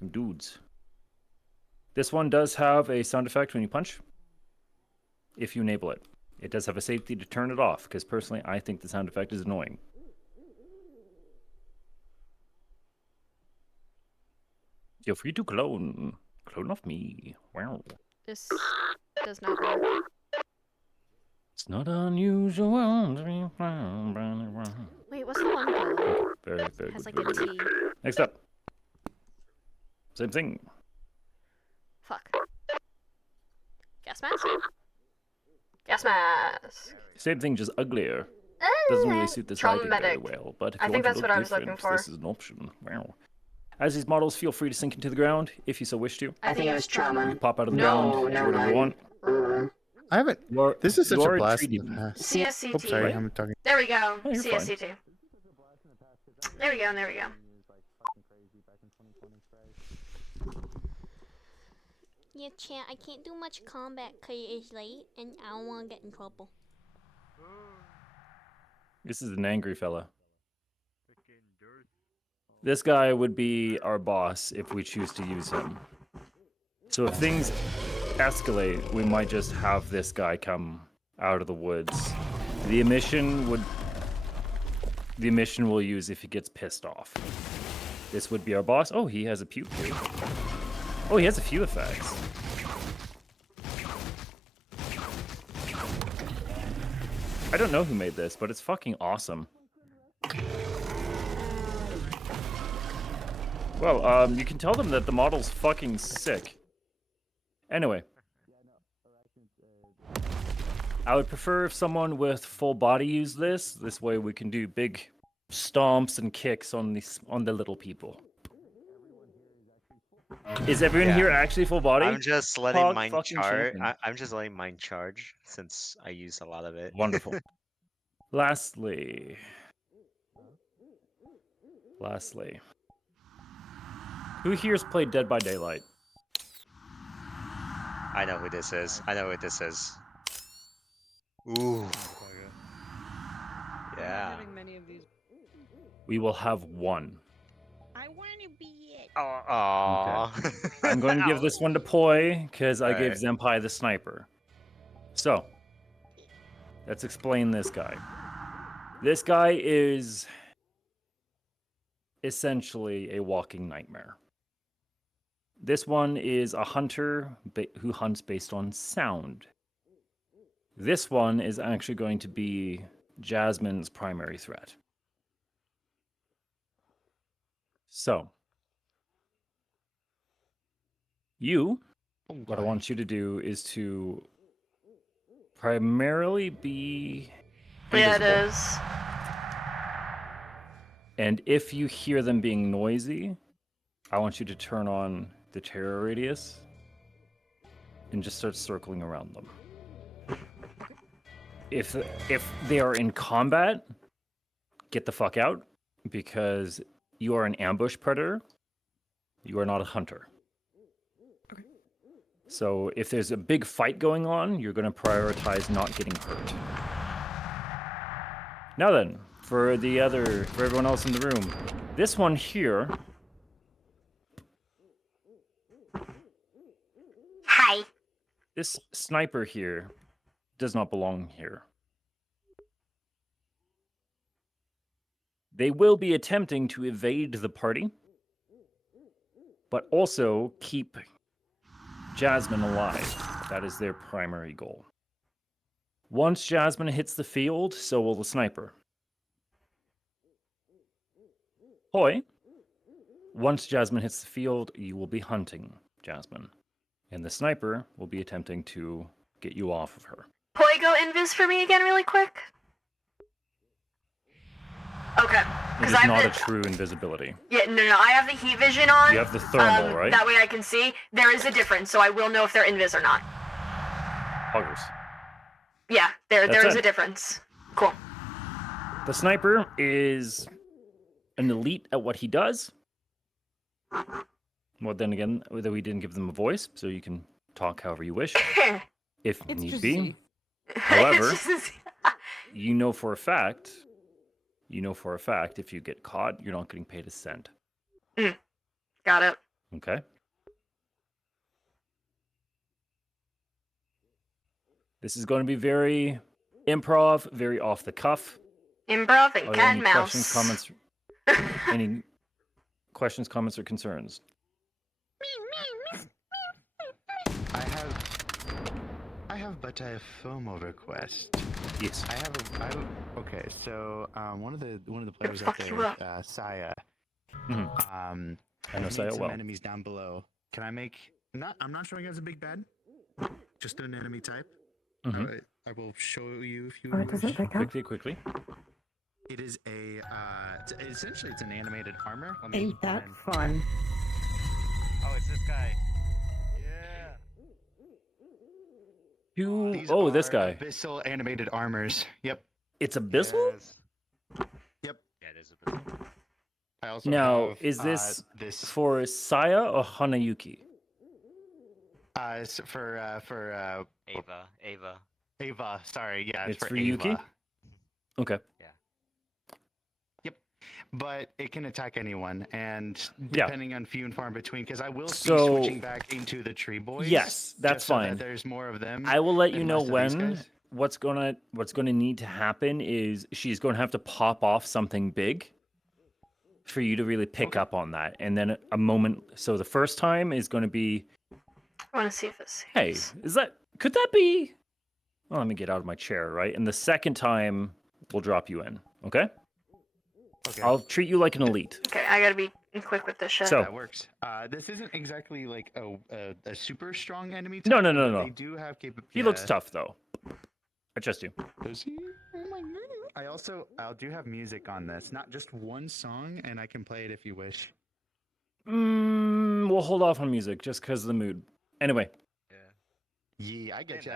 Some dudes. This one does have a sound effect when you punch, if you enable it. It does have a safety to turn it off, because personally, I think the sound effect is annoying. Feel free to clone. Clone of me. Wow. This does not work. It's not unusual to be found running around. Wait, what's the one called? Very, very Has good. like very a good. T. Next up. Same thing. Fuck. Gas mask? Gas mask. Same thing, just uglier. Doesn't really suit this lighting very well, but if I you think want that's to what look I was looking different, for. this is an option. Wow. As these models feel free to sink into the ground, if you so wish to. I think it was trauma. You pop out of the No, ground, no, do whatever you want. I haven't. This is such you a are blast. treaty- In the past. CSCT. Oops, sorry, I'm talking. There we go. Oh, you're fine. CSCT. There we go, and there we go. Yeah, chat, I can't do much combat because it's late and I don't want to get in trouble. This is an angry fella. This guy would be our boss if we choose to use him. So if things escalate, we might just have this guy come out of the woods. The emission will use if he gets pissed off. This would be our boss. Oh, he has a puke too. Oh, he has a few effects. I don't know who made this, but it's fucking awesome. Well, you can tell them that the model's fucking sick. Anyway. I would prefer if someone with full body used this. This way we can do big stomps and kicks on the little people. Is everyone here actually full body? I'm just letting Hog mine fucking charge. champion. I'm just letting mine charge since I use a lot of it. Wonderful. Lastly. Who here's played Dead by Daylight? I know who this is. I know who this is. Ooh. Yeah. Having many of these. We will have one. I want to be it. Aww. I'm going to give this one to Poi, because I gave Alright. Zenpai the sniper. So, let's explain this guy. This guy is essentially a walking nightmare. This one is a hunter who hunts based on sound. This one is actually going to be Jasmine's primary threat. So, what I want you to do is to primarily be Yeah, it invisible. is. And if you hear them being noisy, I want you to turn on the terror radius and just start circling around them. if they are in combat, get the fuck out, because you are an ambush predator. You are not a hunter. Okay. So if there's a big fight going on, you're going to prioritize not getting hurt. Now then, for everyone else in the room, this one here. Hi. This sniper here does not belong here. They will be attempting to evade the party, but also keep Jasmine alive. That is their primary goal. Once Jasmine hits the field, so will the sniper. Hoi, once Jasmine hits the field, you will be hunting Jasmine. And the sniper will be attempting to get you off of her. Poi, go invis for me again really quick. Okay. It is not a true invisibility. Yeah, no, I have the heat vision on. You have the thermal, right? That way I can see. There is a difference, so I will know if they're invis or not. Huggers. Yeah, there That's is it. a difference. Cool. The sniper is an elite at what he does. Well, then again, we didn't give them a voice, so you can talk however you wish, if need be. However, you know for a fact, if you get caught, you're not getting paid a cent. Got it. Okay? This is going to be very improv, very off the cuff. Improv and Are there cat any and mouse. questions, comments, any questions, comments, or concerns? I have but a FOMO request. Yes. Okay, so one of the players up there, Saya. I know Saya some well. enemies down below. Can I make? I'm not showing as a big bad. Just an enemy type. Mhm. All right, I will show you if you. Quickly. It is a. Essentially, it's an animated armor. Ain't that fun? Oh, it's this guy. These This are guy. Abyssal animated armors. Yep. It's Abyssal? Yep. Yeah, it is Abyssal. I also Now, have, is this this for Saya or Hanayuki? it's for Ava. Ava. Sorry, yeah, It's for for Ava. Yuki? Okay. Yep. But it can attack anyone, and Yeah. depending on few and far in between, because I will be So- switching back into the tree boys. Yes, that's just so that fine. there's more of them. I will let you than know less of these when. guys. What's gonna need to happen is she's going to have to pop off something big for you to really pick up on that, and then a moment. So the first time is going to be, I want to see if it's. hey, could that be? Well, let me get out of my chair, right? And the second time, we'll drop you in. Okay. Okay. I'll treat you like an elite. Okay, I gotta be quick with this shit. So- That works. This isn't exactly like a super strong enemy. No, type, no, no, but no. They do have capability. He looks tough though. I trust you. Does he? Oh my god. I do have music on this, not just one song, and I can play it if you wish. We'll hold off on music just because of the mood. Anyway, Yeah, I get you.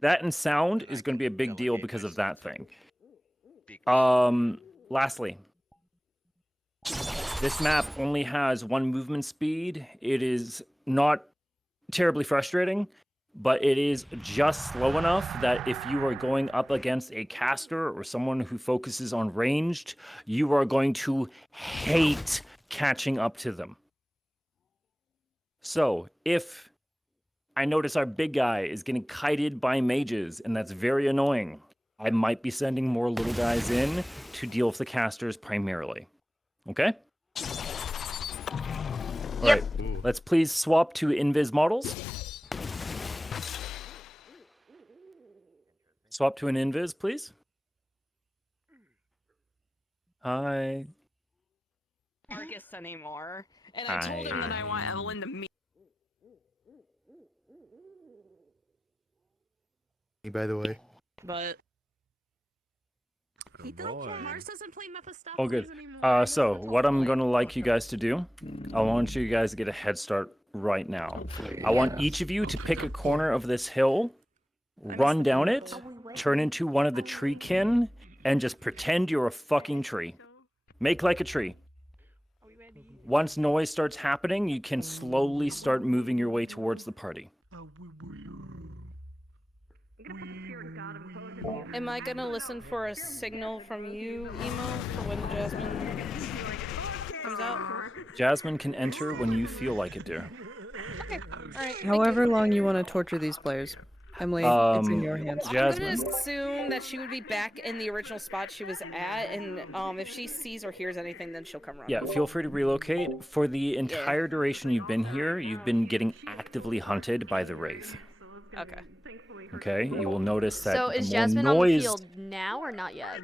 that and sound is going to be a big deal because of that thing. Lastly, this map only has one movement speed. It is not terribly frustrating, but it is just slow enough that if you are going up against a caster or someone who focuses on ranged, you are going to hate catching up to them. So if I notice our big guy is getting kited by mages, and that's very annoying, I might be sending more little guys in to deal with the casters primarily. Okay? All right, let's please swap to invis models. Swap to an invis, please. Hi. Argus anymore. And I told him that I want Evelyn to meet. By the way. But Mars doesn't play Mephistopheles Oh, good. anymore. So what I'm gonna like you guys to do, I want you guys to get a head start right now. I want each of you to pick a corner of this hill, run down it, turn into one of the treekin and just pretend you're a fucking tree. Make like a tree. Once noise starts happening, you can slowly start moving your way towards the party. Am I gonna listen for a signal from you, Emo, for when Jasmine comes out? Jasmine can enter when you feel like it, dear. Okay, alright. However long you want to torture these players. Emily, it's in your hands. I'm gonna assume that she would be back in the original spot she was at, and if she sees or hears anything, then she'll come around. Yeah, feel free to relocate. For the entire duration you've been here, you've been getting actively hunted by the Wraith. Okay. Okay, you will notice that So the is more Jasmine on the noise field now or not yet?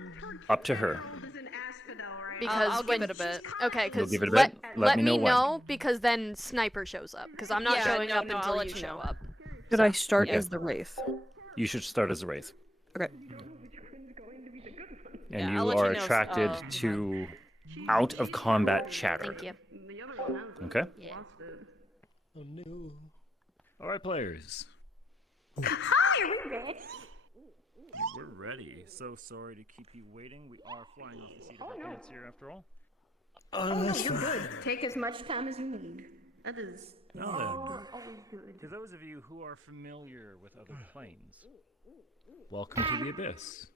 up to her. Because I'll when give it a bit. Okay, You'll because give it a let bit? Let me know when. because then Sniper shows up. Because I'm not Yeah, showing no, up no, until I'll you let you show know. up. Should I start Okay. as the Wraith? You should start as a Wraith. Okay. And Yeah, you I'll let are you know, attracted to out of combat chatter. Thank you. Okay? Yeah. Oh no. Alright, players. Hi, are we ready? We're ready. So sorry to keep you waiting. We are flying off the seat of our pants here after all. Oh no, you're good. Take as much time as you need. That is Now then, always good. to those of you who are familiar with other planes, welcome to the Abyss.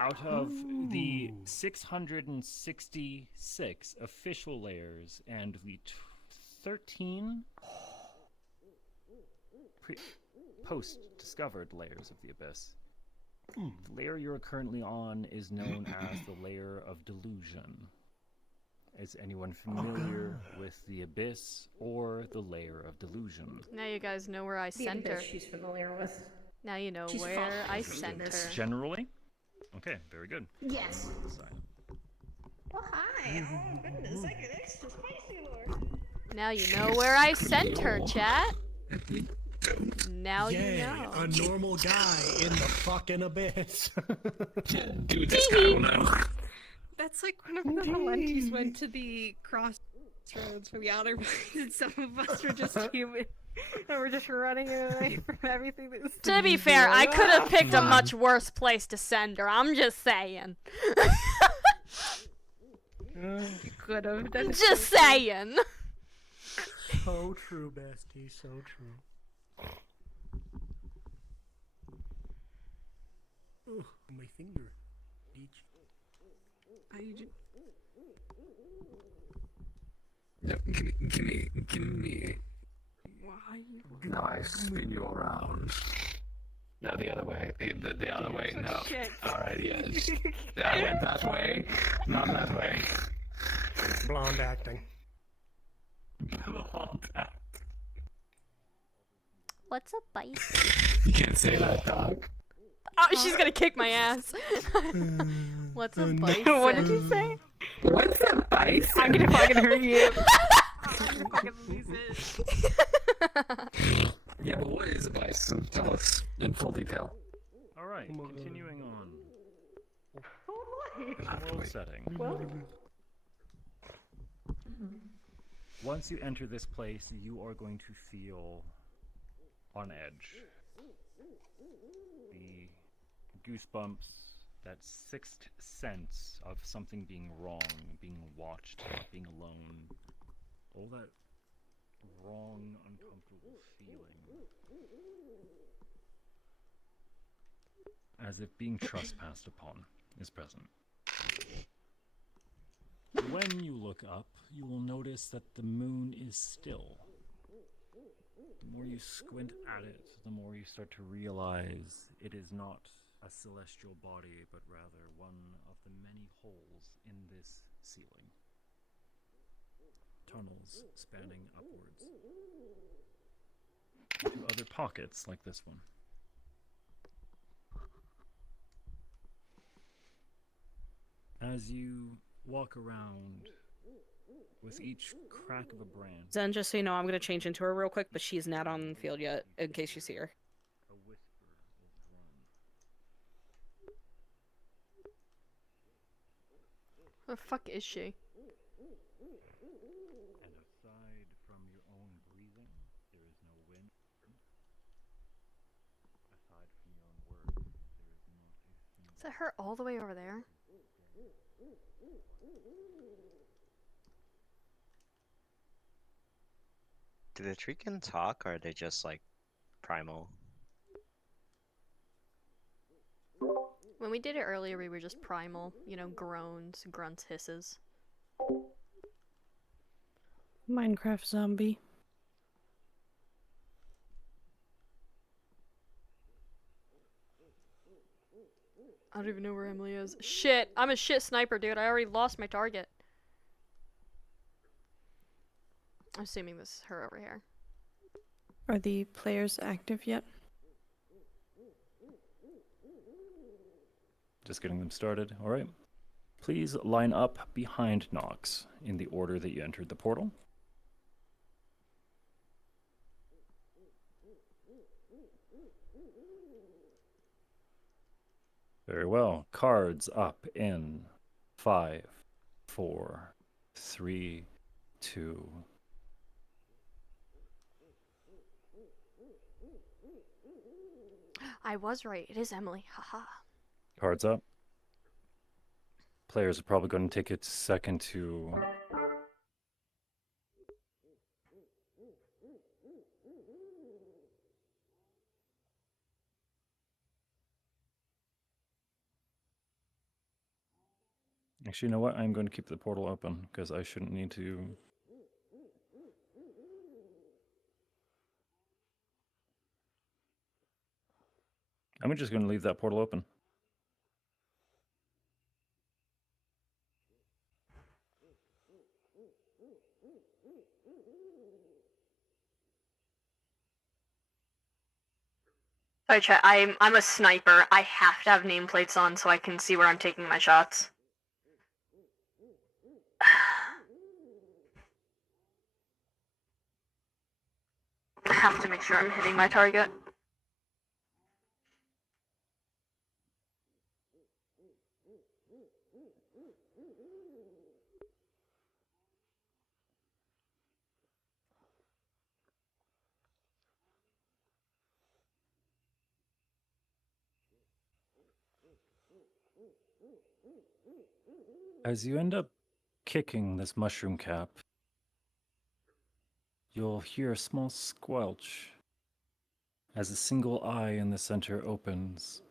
Out of the 666 official layers and the 13 post-discovered layers of the Abyss, the layer you're currently on is known as the layer of delusion. Is anyone familiar with the Abyss or the layer of delusion? Now you guys know where I sent her. She's familiar with. Now you know She's where fond I of sent this. her. Generally? Okay, very good. Yes. Oh hi! Oh goodness, I get extra spicy, Lord. Now you know where I sent her, chat. Now you Yay, know. a normal guy in the fucking abyss. Dude, this guy will know. That's like whenever the Valentis went to the crossroads for the outer planes, and some of us were just human. And we're just running away from everything that was. To be fair, I could have picked a much worse place to send her. I'm just saying. You could have. Just saying. So true, bestie, so true. Oh, my finger. Beach. Yep, give me. Why? Now I spin you around. No, the other way. The other way. No. Shit. Alright, yes. I went that way. Not that way. Blonde acting. Blonde acting. What's a bite? You can't say that, dog. Oh, she's gonna kick my ass. What's a bison? What did you say? What's a bison? I'm gonna fucking hurt you. I'm gonna fucking lose it. Yeah, but what is a bison? Tell us in full detail. Alright, continuing on. Oh World setting. Well, Once you enter this place, you are going to feel on edge. The goosebumps, that sixth sense of something being wrong, being watched, being alone, all that wrong, uncomfortable feeling. As if being trespassed upon is present. When you look up, you will notice that the moon is still. The more you squint at it, the more you start to realize it is not a celestial body, but rather one of the many holes in this ceiling. Tunnels spanning upwards to other pockets like this one. As you walk around with each crack of a branch, Zen, just so you know, I'm gonna change into her real quick, but she's not on the field yet, in case you see her. a whisper will drum. Where the fuck is she? And aside from your own breathing, there is no wind. Aside from your own words, Is that her all the way over there? Do the Treekin talk, or are they just like primal? When we did it earlier, we were just primal. You know, groans, grunts, hisses. Minecraft zombie. I don't even know where Emily is. Shit! I'm a shit sniper, dude. I already lost my target. I'm assuming this is her over here. Are the players active yet? Just getting them started. All right. Please line up behind Nox in the order that you entered the portal. Very well. Cards up in 5, 4, 3, 2. I was right. It is Emily. Haha. Cards up. Players are probably going to take a second to... Actually, you know what? I'm going to keep the portal open because I shouldn't need to... I'm just going to leave that portal open. Sorry, chat. I'm a sniper. I have to have nameplates on so I can see where I'm taking my shots. I have to make sure I'm hitting my target. As you end up kicking this mushroom cap, you'll hear a small squelch as a single eye in the center opens,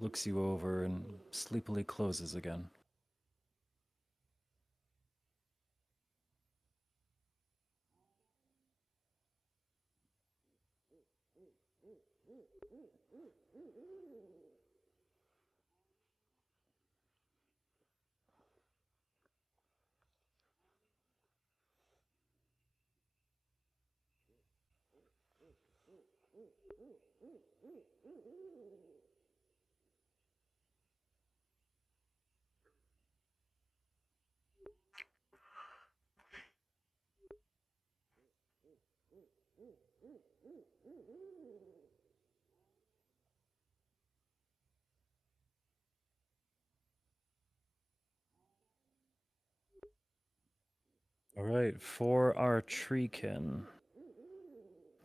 looks you over, and sleepily closes again. All right, for our treekin,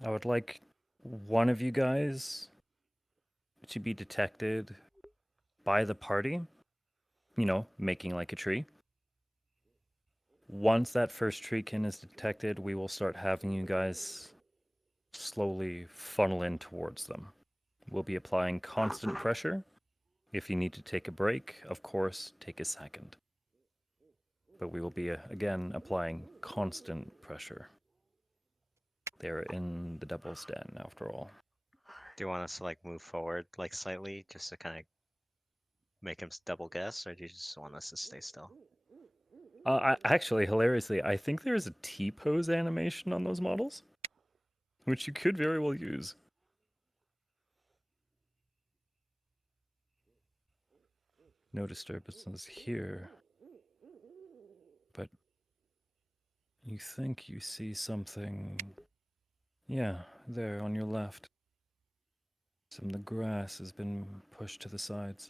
I would like one of you guys to be detected by the party, you know, making like a tree. Once that first treekin is detected, we will start having you guys slowly funnel in towards them. We'll be applying constant pressure. If you need to take a break, of course, take a second. But we will be, again, applying constant pressure. They're in the devil's den, after all. Do you want us to like move forward like slightly just to kind of make him double guess, or do you just want us to stay still? Actually, hilariously, I think there's a T-pose animation on those models, which you could very well use. No disturbances here. But you think you see something... Yeah, there on your left. Some of the grass has been pushed to the sides.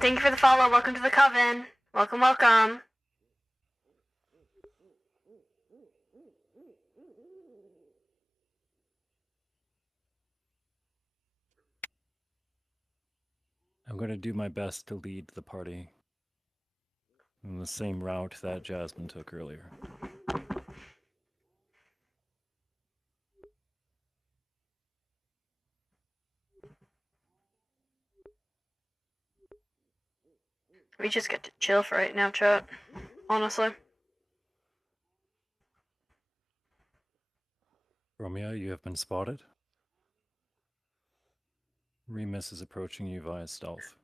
Thank you for the follow. Welcome to the coven. Welcome, welcome. I'm going to do my best to lead the party in the same route that Jasmine took earlier. We just get to chill for right now, chat. Honestly. Romeo, you have been spotted. Remus is approaching you via stealth.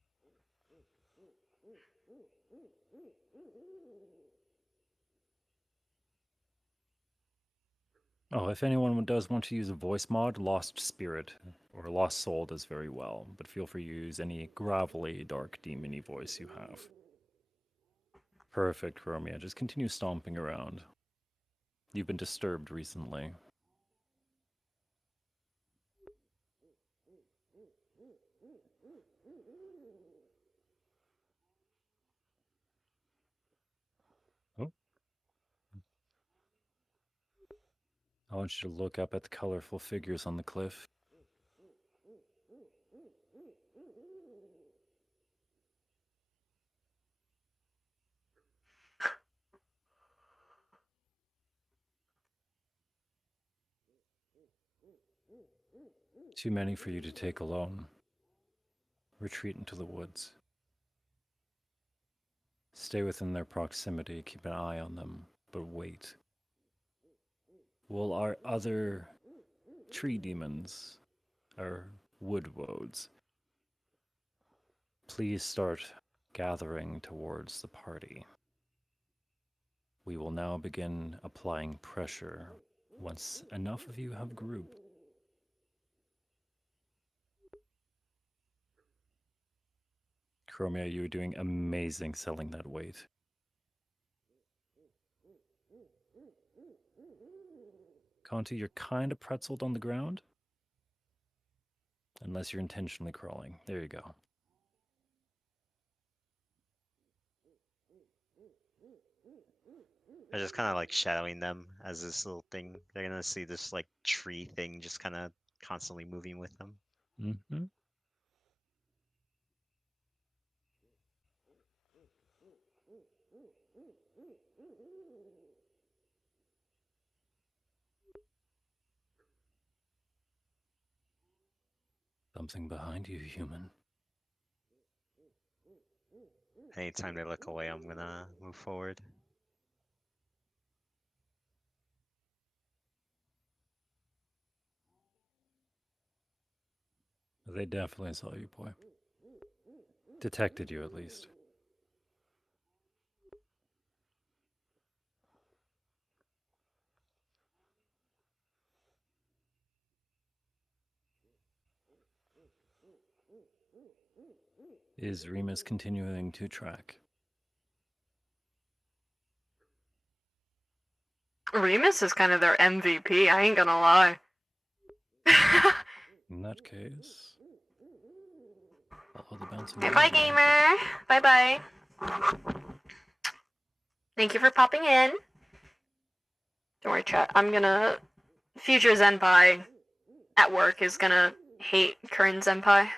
Oh, if anyone does want to use a voice mod, Lost Spirit or Lost Soul does very well, but feel free to use any gravelly, dark, demony voice you have. Perfect, Romeo. Just continue stomping around. You've been disturbed recently. Oh. I want you to look up at the colorful figures on the cliff. Too many for you to take alone. Retreat into the woods. Stay within their proximity, keep an eye on them, but wait. Will our other tree demons, our wood woads, please start gathering towards the party? We will now begin applying pressure once enough of you have grouped. Chromia, you were doing amazing selling that weight. Conti, you're kind of pretzeled on the ground. Unless you're intentionally crawling. There you go. I just kind of like shadowing them as this little thing. They're gonna see this like tree thing just kind of constantly moving with them. Mm-hmm. Something behind you, human. Anytime they look away, I'm gonna move forward. They definitely saw you, boy. Detected you, at least. Is Remus continuing to track? Remus is kind of their MVP, I ain't gonna lie. In that case, follow the bouncing Bye, ball. gamer. Bye-bye. Thank you for popping in. Don't worry, chat. I'm gonna... Future Zenpai at work is gonna hate current Zenpai.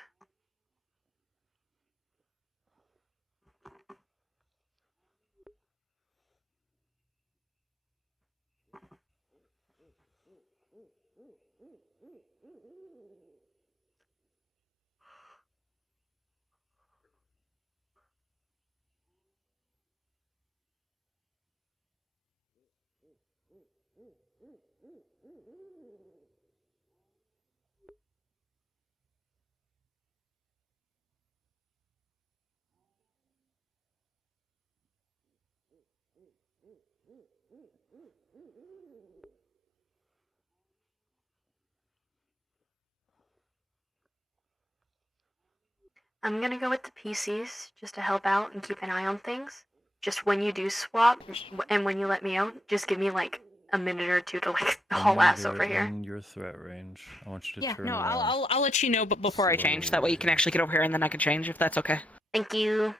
I'm gonna go with the PCs just to help out and keep an eye on things. Just when you do swap and when you let me out, just give me like a minute or two to like When haul ass over they're here. in your threat range, I want you to Yeah, turn no, around. I'll let you know, but before I change, that way you can actually get over here, and then I can change if that's okay. Thank you.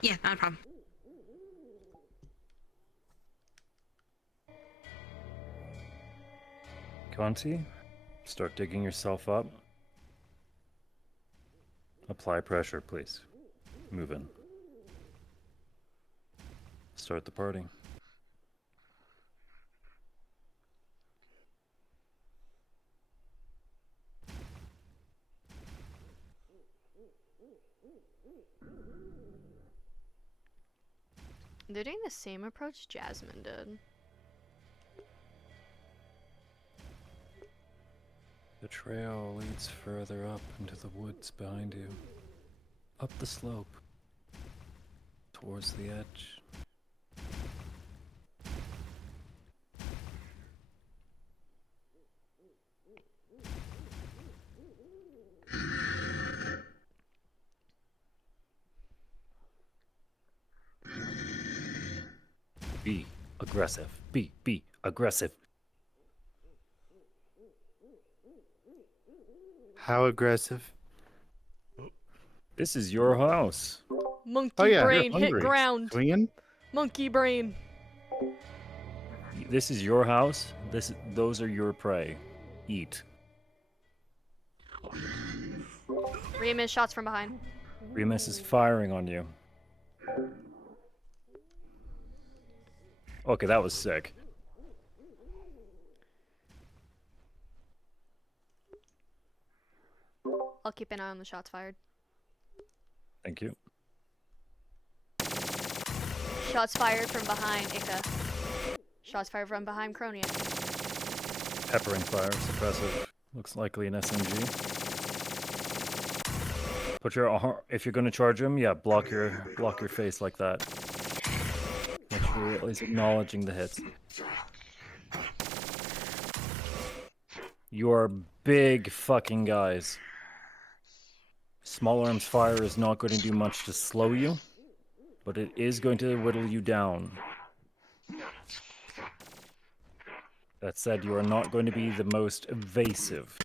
Yeah, not a problem. Conti, start digging yourself up. Apply pressure, please. Move in. Start the party. They're doing the same approach Jasmine did. The trail leads further up into the woods behind you. Up the slope. Towards the edge. Be aggressive. Be aggressive. How aggressive? This is your house. Monkey Oh, yeah, brain you're hit hungry. ground. Swinging? Monkey brain. This is your house. Those are your prey. Eat. Remus shots from behind. Remus is firing on you. Okay, that was sick. I'll keep an eye on the shots fired. Thank you. Shots fired from behind Ika. Shots fired from behind Cronia. Peppering fire, suppressive. Looks likely an SMG. Put your if you're gonna charge him, yeah, block your face like that. Make sure you're at least acknowledging the hits. You are big fucking guys. Small arms fire is not going to do much to slow you, but it is going to whittle you down. That said, you are not going to be the most evasive.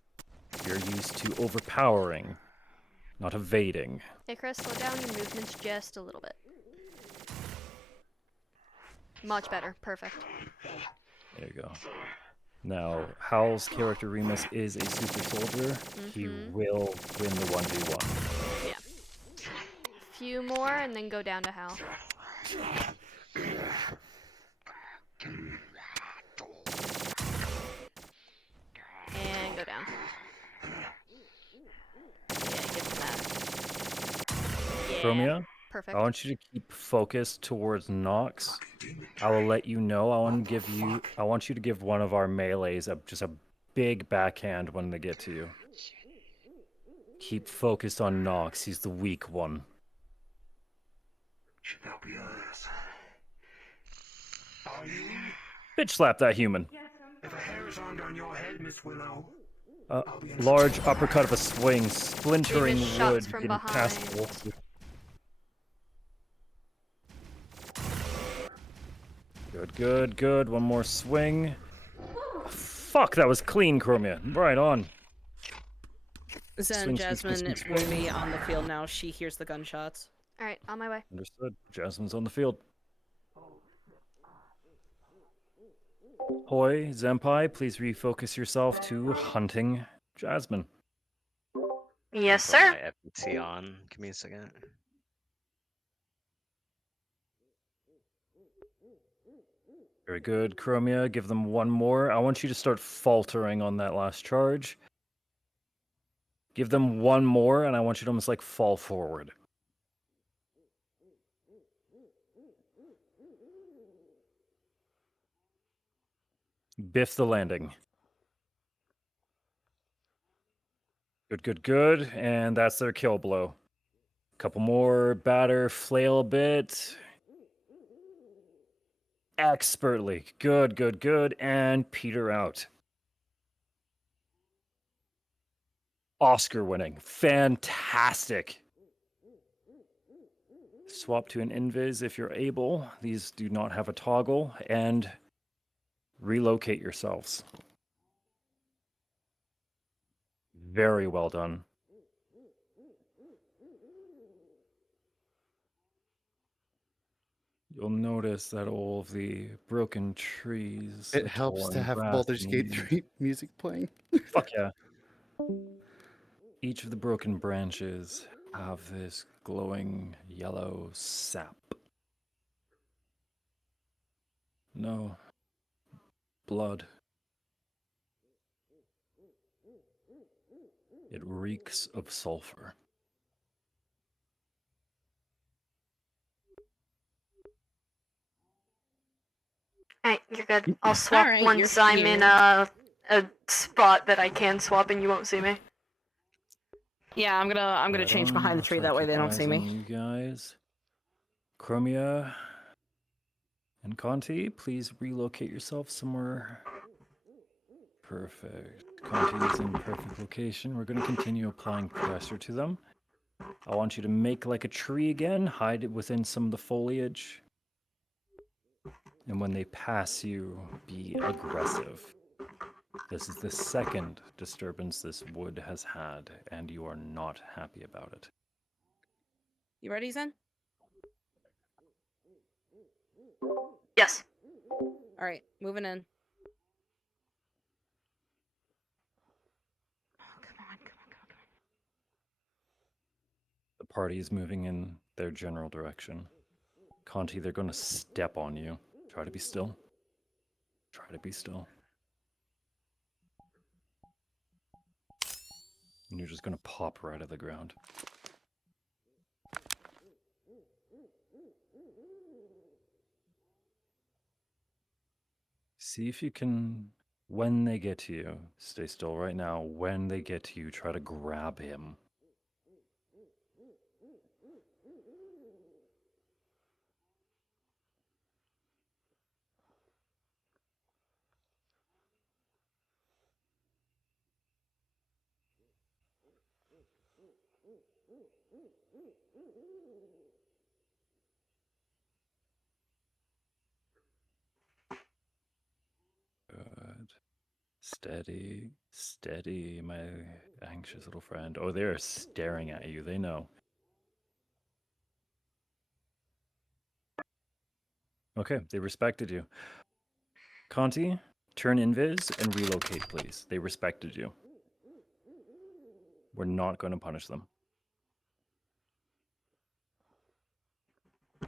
You're used to overpowering, not evading. Hey Chris, slow down your movements just a little bit. Much better. Perfect. There you go. Now, Howl's character Remus is a super soldier. He will win the 1v1. Yeah. Few more and then go down to Hal. And go down. Yeah, get to that. Yeah. Chromia, Perfect. I want you to keep focused towards Nox. I will let you know. I want you to give one of our melees just a big backhand when they get to you. Keep focused on Nox. He's the weak one. Should help you others. Bitch slap that human. If a hair is armed on your head, Miss Willow. Large uppercut of a swing, splintering Remus shots wood from in past behind. walls. Good, good, good. One more swing. Fuck, that was clean, Chromia. Right on. Zen, Swing, swing, Jasmine swing, swing, will swing. be on the field now. She hears the gunshots. Alright, on my way. Understood. Jasmine's on the field. Hoi, Zenpai, please refocus yourself to hunting Jasmine. Yes, Put sir. my FBC on. Give me a second. Very good, Chromia. Give them one more. I want you to start faltering on that last charge. Give them one more, and I want you to almost like fall forward. Biff the landing. Good, good, good. And that's their kill blow. Couple more. Batter, flail a bit. Expertly. Good, good, good. And peter out. Oscar winning. Fantastic. Swap to an invis if you're able. These do not have a toggle. And Relocate yourselves. Very well done. You'll notice that all of the broken trees, It the helps to torn have grass Baldur's and Gate leaves- 3 music playing. Fuck yeah. Each of the broken branches have this glowing yellow sap. No. Blood. It reeks of sulfur. Alright, you're good. I'll swap Alright, once you're I'm in here. a spot that I can swap and you won't see me. Yeah, I'm gonna Right change on, behind the I'll tree. try That to way keep they don't eyes see on me. You guys. Chromia and Conti, please relocate yourself somewhere. Perfect. Conti is in perfect location. We're going to continue applying pressure to them. I want you to make like a tree again, hide it within some of the foliage. And when they pass you, be aggressive. This is the second disturbance this wood has had, and you are not happy about it. You ready, Zen? Yes. Alright, moving in. The party is moving in their general direction. Conti, they're going to step on you. Try to be still. Try to be still. And you're just going to pop right out of the ground. See if you can, when they get to you, stay still right now. When they get to you, try to grab him. Good. Steady, steady, my anxious little friend. Oh, they're staring at you. They know. Okay, they respected you. Conti, turn invis and relocate, please. They respected you. We're not going to punish them.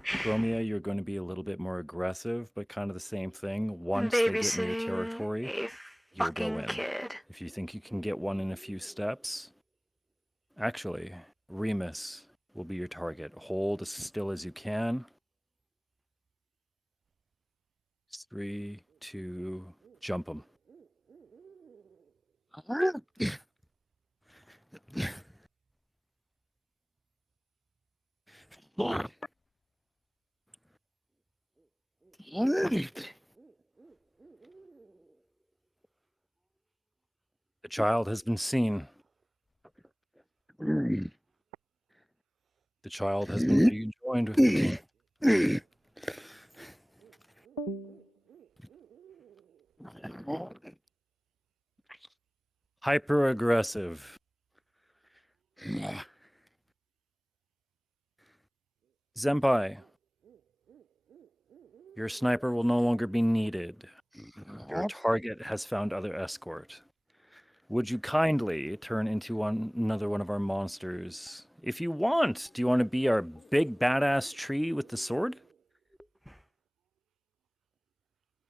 Chromia, you're going to be a little bit more aggressive, but kind of the same thing. Once they get in your Babysitting territory, a you'll go fucking in. kid. If you think you can get one in a few steps, actually, Remus will be your target. Hold as still as you can. 3, 2, jump him. The child has been seen. The child has been rejoined with the team. Hyper aggressive. Senpai, your sniper will no longer be needed. Your target has found other escort. Would you kindly turn into another one of our monsters? If you want, do you want to be our big badass tree with the sword?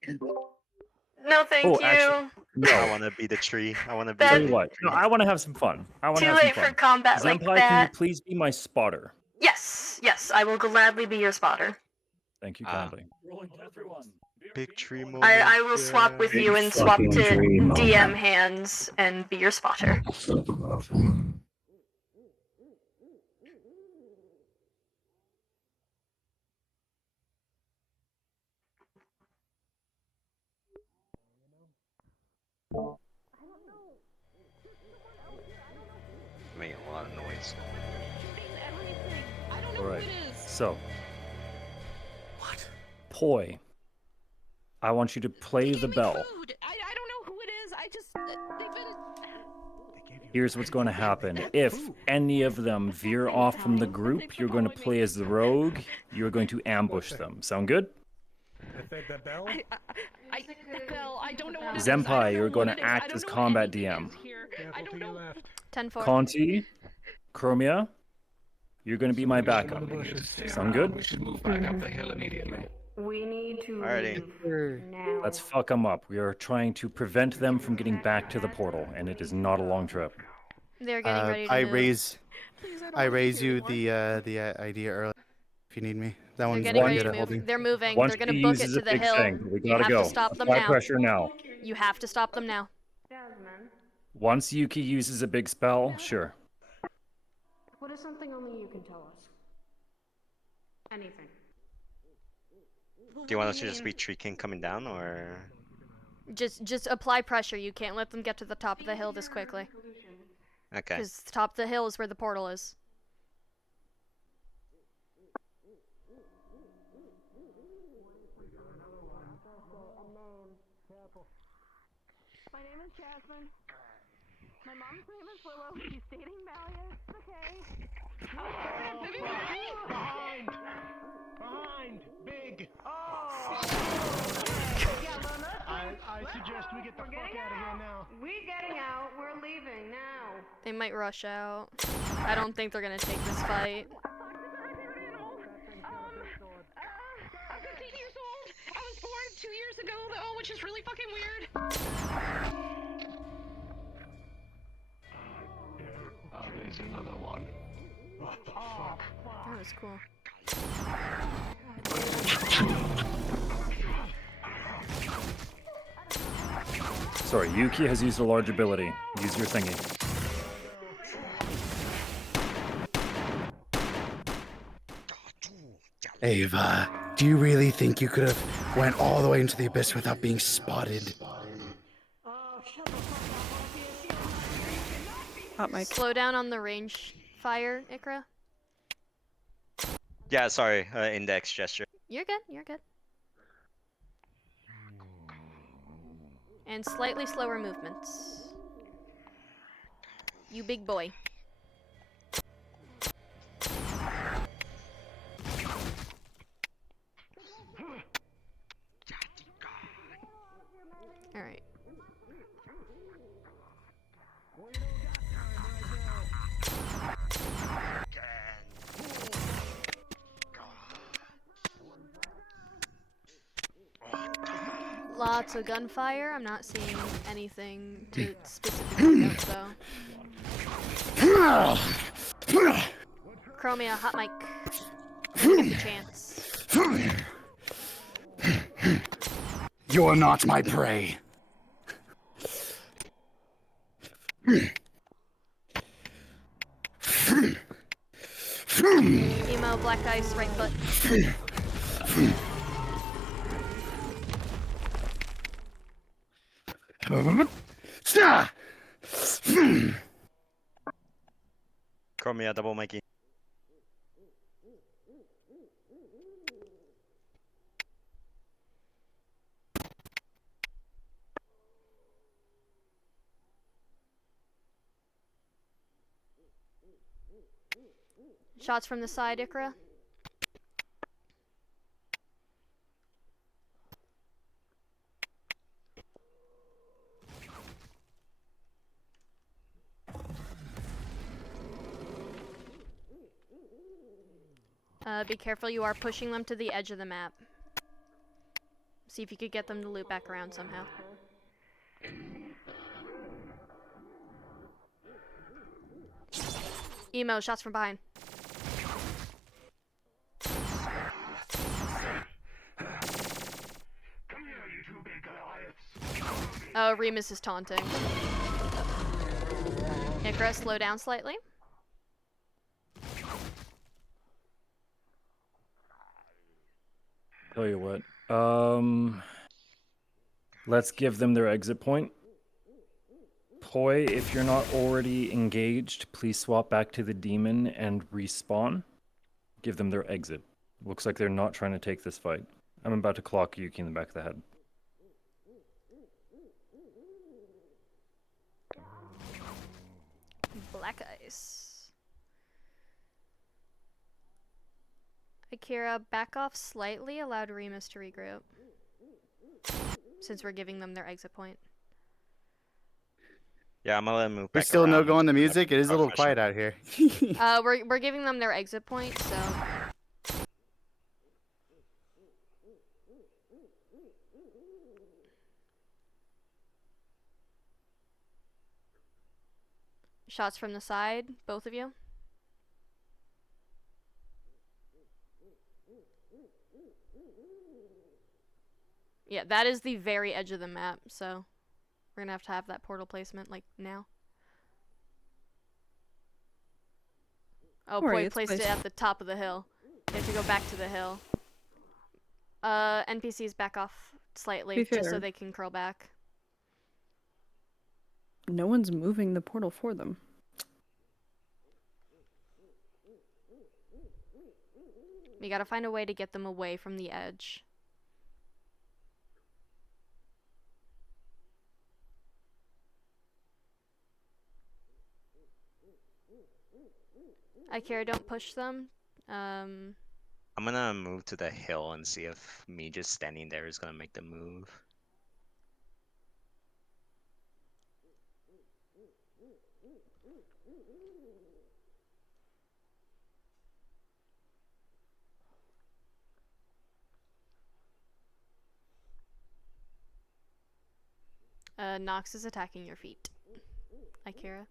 No, thank you. Actually, no. I want to be the tree. I want to be. Tell the you what, no, I want to have some fun. I want to Too have some late for fun. combat like Senpai, can you that. please be my spotter? Yes, yes, I will gladly be your spotter. Thank you kindly. Big tree moment. I will swap with you and swap to DM hands and be your spotter. Make a lot of noise. All right. So, Poi, I want you to play the bell. Food. I don't know who it is. I just they've been. Here's what's going to happen. If any of them veer off from the group, you're going to play as the rogue. You're going to ambush them. Sound good? The bell? The bell. I don't know what it is. Zenpai, you're going to act as combat DM. I don't know. 10-4. Conti, Chromia, you're going to be my backup. Sound good? We should move back up the hill immediately. We need to Alrighty. leave now. Let's fuck them up. We are trying to prevent them from getting back to the portal, and it is not a long trip. They're getting ready to I move. raise you the idea early if you need me. That one's getting one ready good to at holding. move. They're moving. Once They're gonna he book it uses to a the big hill. thing, we You gotta have go. to stop them Apply now. pressure now. You have to stop them now. Jasmine, Once Yuki uses a big spell, sure. what is something only you can tell us? Anything. Do you want us to just be Tree King coming down, or? Just apply pressure. You can't let them get to the top of the hill this quickly. Okay. Because the top of the hill is where the portal is. My name is Jasmine. My mom's name is Willow. She's dating Malia. It's okay. Behind! Big! I suggest we get the fuck out of here now. We're getting out. We're leaving now. They might rush out. I don't think they're gonna take this fight. I'm 15 years old. I was born 2 years ago, though, which is really fucking weird. Oh, there's another one. What the fuck? That was cool. Sorry, Yuki has used a large ability. Use your thingy. Ava, do you really think you could have went all the way into the abyss without being spotted? Hot mic. Slow down on the range fire, Ikra. Yeah, sorry. Index gesture. You're good. You're good. And slightly slower movements. You big boy. All right. Lots of gunfire. I'm not seeing anything to specifically note though. Chromia, hot mic. When you get the chance. You are not my prey. Emo, black ice, right foot. Chromia double Mikey. Shots from the side, Ikra. Be careful, you are pushing them to the edge of the map. See if you could get them to loop back around somehow. Emo, shots from behind. Oh, Remus is taunting. Ikra, slow down slightly. Tell you what. Let's give them their exit point. Poi, if you're not already engaged, please swap back to the demon and respawn. Give them their exit. Looks like they're not trying to take this fight. I'm about to clock Yuki in the back of the head. voice. Akira, back off slightly. Allow Remus to regroup. Since we're giving them their exit point. Yeah, I'm gonna let him move We're back still no around. go on the music. It is a little quiet out here. We're giving them their exit point, so. Shots from the side, both of you. Yeah, that is the very edge of the map, so we're gonna have that portal placement, like, now. Oh, Don't worry, boy, it's placed it placed. at the top of the hill. You have to go back to the hill. NPCs back off slightly, Be just so fair. they can curl back. No one's moving the portal for them. We gotta find a way to get them away from the edge. Akira, don't push them. I'm gonna move to the hill and see if me just standing there is gonna make them move. Nox is attacking your feet. Akira.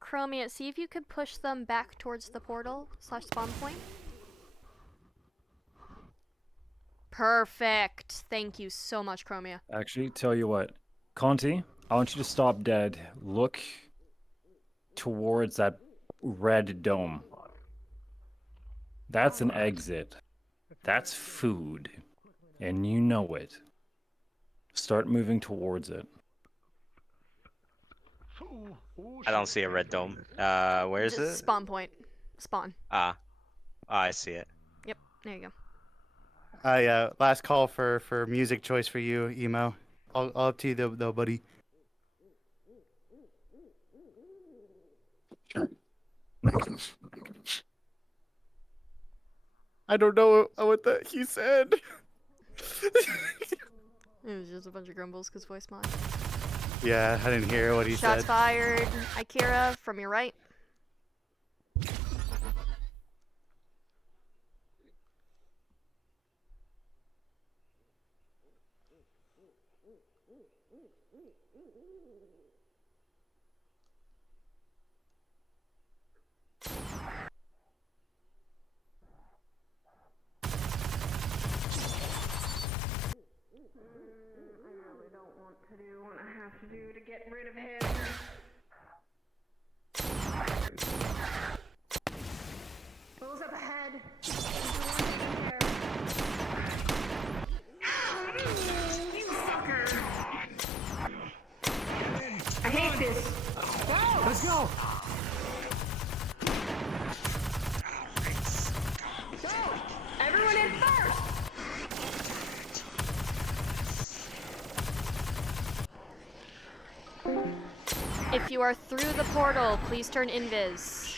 Chromia, see if you could push them back towards the portal / spawn point. Perfect. Thank you so much, Chromia. Actually, tell you what, Conti, I want you to stop dead. Look towards that red dome. That's an exit. That's food. And you know it. Start moving towards it. I don't see a red dome. Where is Just it? spawn point. Spawn. I see it. Yep, there you go. Yeah, last call for music choice for you, Emo. All up to you though, buddy. I don't know what he said. It was just a bunch of grumbles because voice mod. Yeah, I didn't hear what he Shots said. fired. Akira, from your right. To do what I have to do to get rid of him. Those up ahead. You sucker! I hate this. Go! Let's go! Go! Everyone in first! If you are through the portal, please turn invis.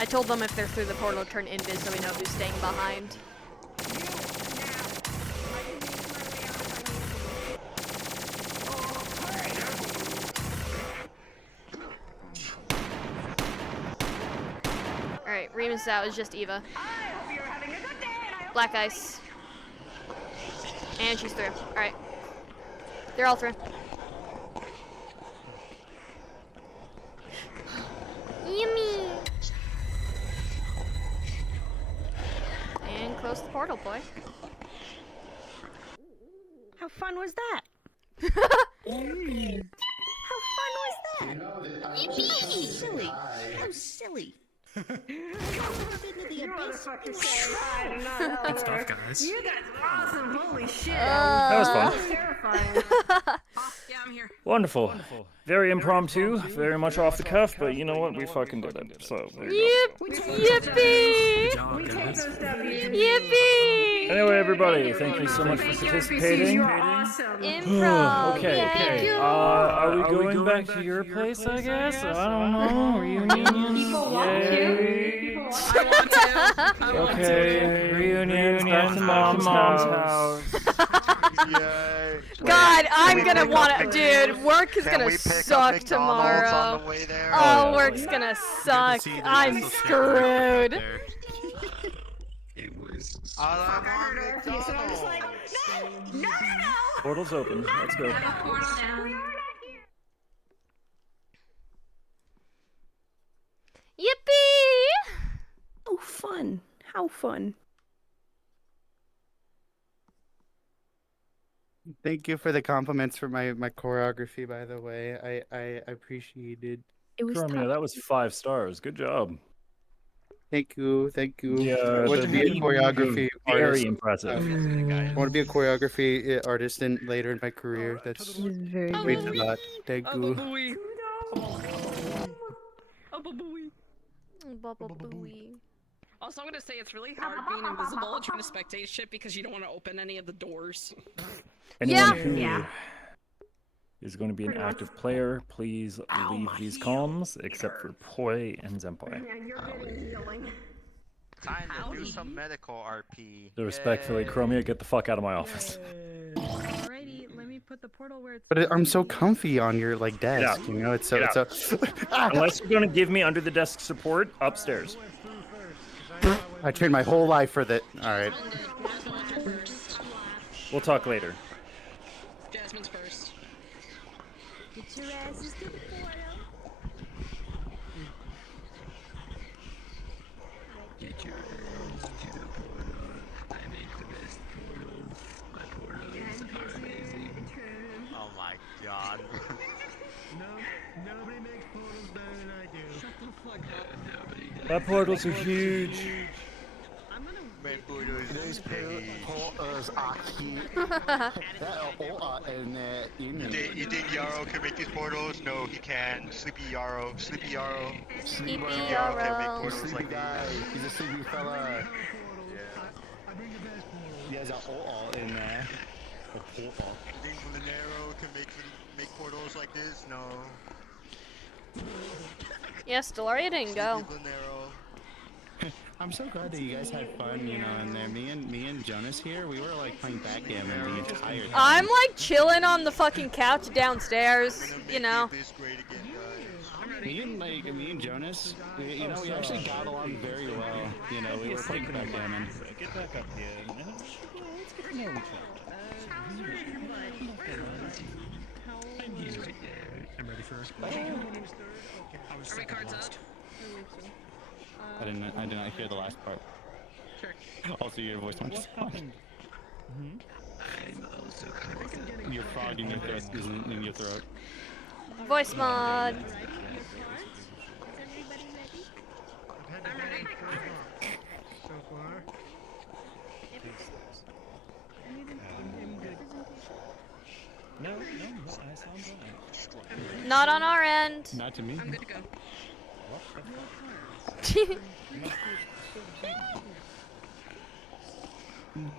I told them if they're through the portal, turn invis so we know who's staying behind. Alright, Remus is out, it's just Eva. Black ice. And she's through. Alright. They're all through. Yummy! And close the portal, boy. How fun was that? How fun was that? How silly. How silly. You motherfuckers say hi to not Good over. stuff, guys. You guys are awesome. Holy shit. That was fun. That was terrifying. Yeah, I'm here. Wonderful. Very impromptu, very much off the cuff, but you know what? We fucking did it. So there you go. Yippee! Yippee! Anyway, everybody, thank you so much for participating. Improv. Okay, okay. Are we going back to your place, I guess? I don't know. Reunions? Yay. Okay, reunions back to mom's house. God, I'm gonna wanna, dude. Work is gonna suck tomorrow. Oh, work's gonna suck. I'm screwed. Portal's open. Let's go. Yippee! Oh, fun. How fun. Thank you for the compliments for my choreography, by the way. I appreciated. It was Romeo, that was 5 stars. Good job. Thank you, thank you. Yeah, I want to be a choreography very artist. impressive. I want to be a choreography artist later in my career. That's very great good. a lot. Thank you. Also, I'm gonna say it's really hard being invisible and trying to spectate shit because you don't want to open any of the doors. Anyone who is going to be an active player, please leave these comms, except for Poi and Zenpai. You're getting healing. Time to do some medical RP. So respectfully, Chromia, get the fuck out of my office. Alrighty, let me put the portal where it's. But I'm so comfy on your desk, out. you know. It's so. Get It's so. Unless you're going to give me under the desk support, upstairs. I trained my whole life for that. All right. We'll talk later. Jasmine's first. Get your asses to the portal. Get your ass to the portal. I make the best portals. My portals are amazing. Oh my god. Nobody makes portals better than I do. Shut the fuck up. My portals are huge. My portals These portals are cute. You think Yarrow can make these portals? No, he can. Sleepy Yarrow. Sleepy Yarrow. Sleepy Yarrow can make Yarrow. portals like these. He's a sleepy fella. Yeah. He has a in there. A portal. You think Linero can make portals like this? No. Yeah, Stellaria didn't go. I'm so glad that you guys had fun, you know, and there. Me and Jonas here, we were like playing backgammon the entire time. I'm like chilling on the fucking couch downstairs, you know. Me and Jonas, you know, we actually got along very well. You know, we were playing backgammon. Get back up here. Let's get to know each I'm ready for it. Are we cards up? I did not hear the last part. Sure. Also, your voice went just fine. I'm also kind of good. Your frog in your throat isn't in your throat. Voice mod. I'm ready. So far. No, I saw him. Not on our end. Not to me. I'm good to go.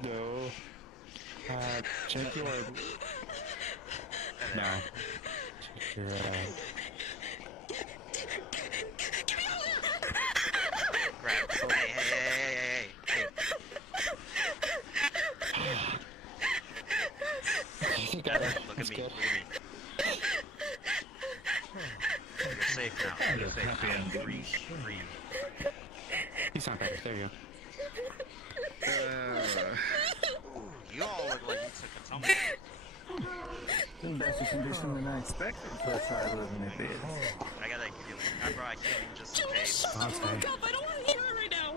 No. Check your. No. Check your. Crap. Hey. Look at me. You're safe now. You're safe now. Free. He's not better. There you go. You all look like you took a tumble. In better condition than I expected for a child living in bed. I got a healing. I brought healing just in case. Shut the fuck up! I don't want to hear it right now.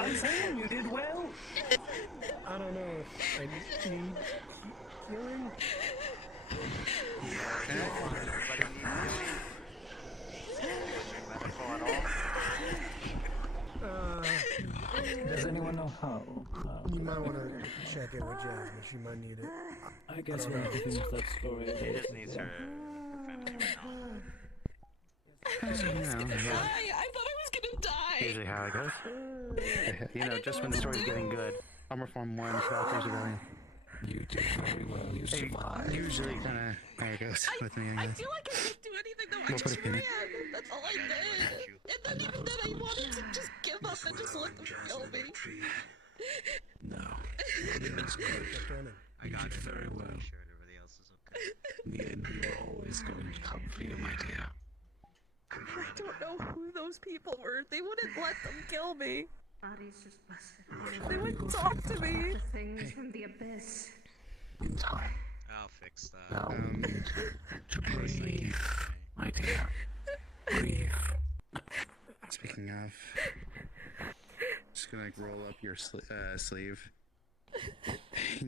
I'm saying you did well. I don't know if I need healing. Everybody need healing? Medical at all? anyone know how? You might want to check in with Jasmine. She might need it. I guess we'll have to finish that story. She just needs her family right now. I was gonna die. I thought I was gonna die. Usually how it goes. You know, just when the story's getting good, Armor Form 1, Valkyrie's Rebellion. You did very well. You survived. Usually kind of how it goes with me, I I guess. feel like I didn't do anything though. I We'll just put a pin ran. in. That's all I did. And then even then, I wanted to just give up and just let them kill me. No. It's good. I got it very well. I'm sure everybody else is okay. Me and you are always going to come for you, my dear. I don't know who those people were. They wouldn't let them kill me. Body's just busted. They wouldn't talk to me. The things from the abyss. In time. I'll fix that. Now we need to breathe, my dear. Breathe. Speaking of, just gonna like roll up your sleeve.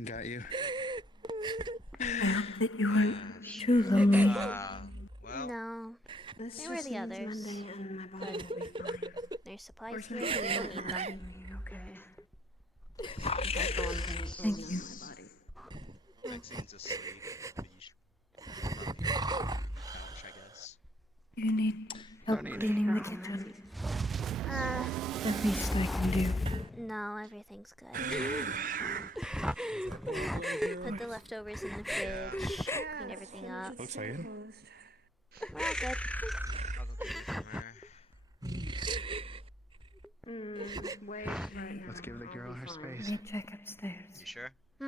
Got you. I hope that you weren't too lonely. Well, No. This They were just the needs others. mending and my body will be fine. There's supplies Where's here my if you body? need them. Okay. That's the one thing that's Thank holding you. on my body. Maxine's asleep. But you should couch, I guess. You need help cleaning the kitchen. Uh, The least I can do. no, everything's good. Put the leftovers in the fridge. Clean everything up. Looks like it. We're all good. I'll go clean the camera. Wait right now. Let's give the I'll girl be her fine. space. Let me check upstairs. You sure? I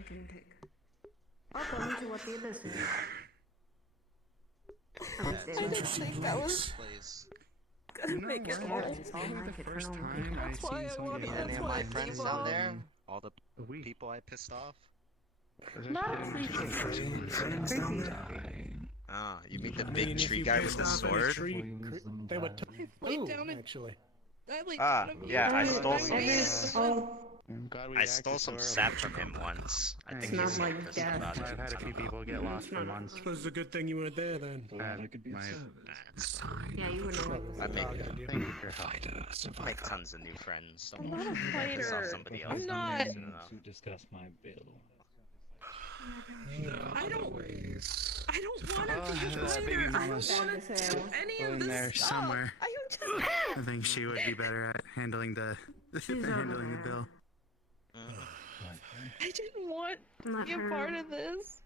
can take. Welcome to what the abyss is. I didn't think I was Please. gonna make it home. It's only the first time I That's why see I someone wanted. get That's Any of why my I friends gave down up. there? All the people I pissed off? Ah, you mean the big tree guy with the sword? They would. Laid down and Actually. I laid Ah, down and yeah, I beat stole my some. face. I'm glad we I stole some sap from him once. I think he's not like pissed death. about it. I've had a few people get lost for months. Suppose it's a good thing you weren't there then. Yeah, you would know. I make, Fighter, make tons of new friends. So I'm not a I piss off fighter. somebody else. I'm not. To discuss my bill. I don't want to be a that baby fighter. I don't mama's want to do any of in this there stuff. somewhere. I just. I think she would be better at handling the handling the bill. I didn't want to be a part of this.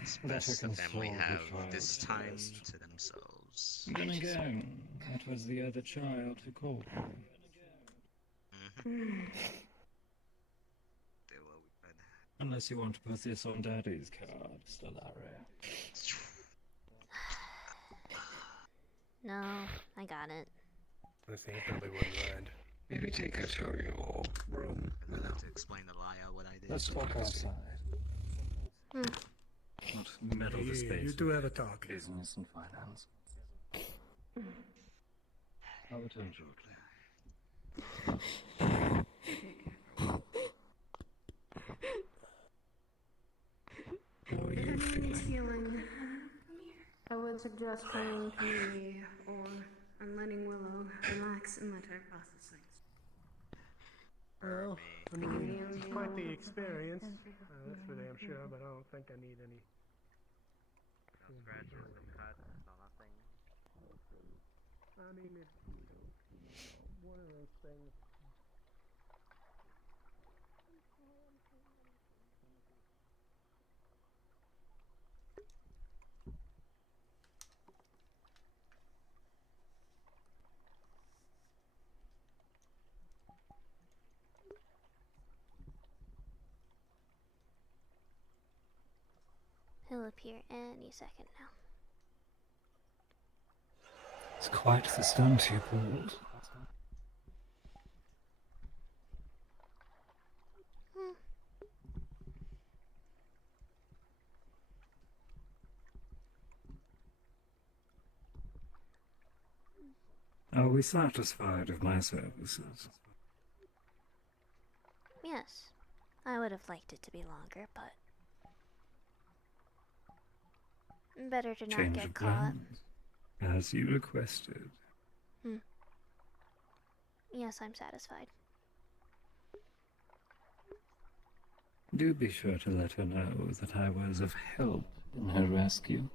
It's best the family have this time to themselves. Then again, that was the other child who called me. Unless you want to put this on Daddy's card, Stellaria. No, I got it. I think I probably wouldn't mind. Maybe take her to your room. I'll have to explain to Laya what I did. Let's talk outside. Not meddle the space. You do have a talk. Business and finance. I'll return shortly. Healing. I would suggest coming to me and letting Willow relax and let her process things. Well, I mean, it's quite the experience. That's for damn sure, but I don't think I need any. No scratches, no cuts, no nothing. I mean, it's one of those things. He'll appear any second now. It's quite the stunt you pulled. Are we satisfied of my services? Yes. I would have liked it to be longer, but better to not Change get of caught. plans, as you requested. Yes, I'm satisfied. Do be sure to let her know that I was of help in her rescue.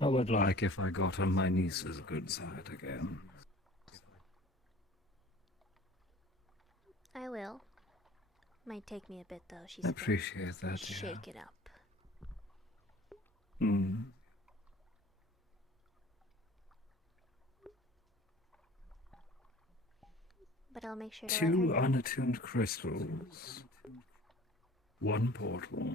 I would like if I got on my niece's good side again. I will. Might take me a bit though. She's I a bit appreciate that, yeah. shaken up. Hmm. But I'll make sure to let Two her know. unattuned crystals. One portal.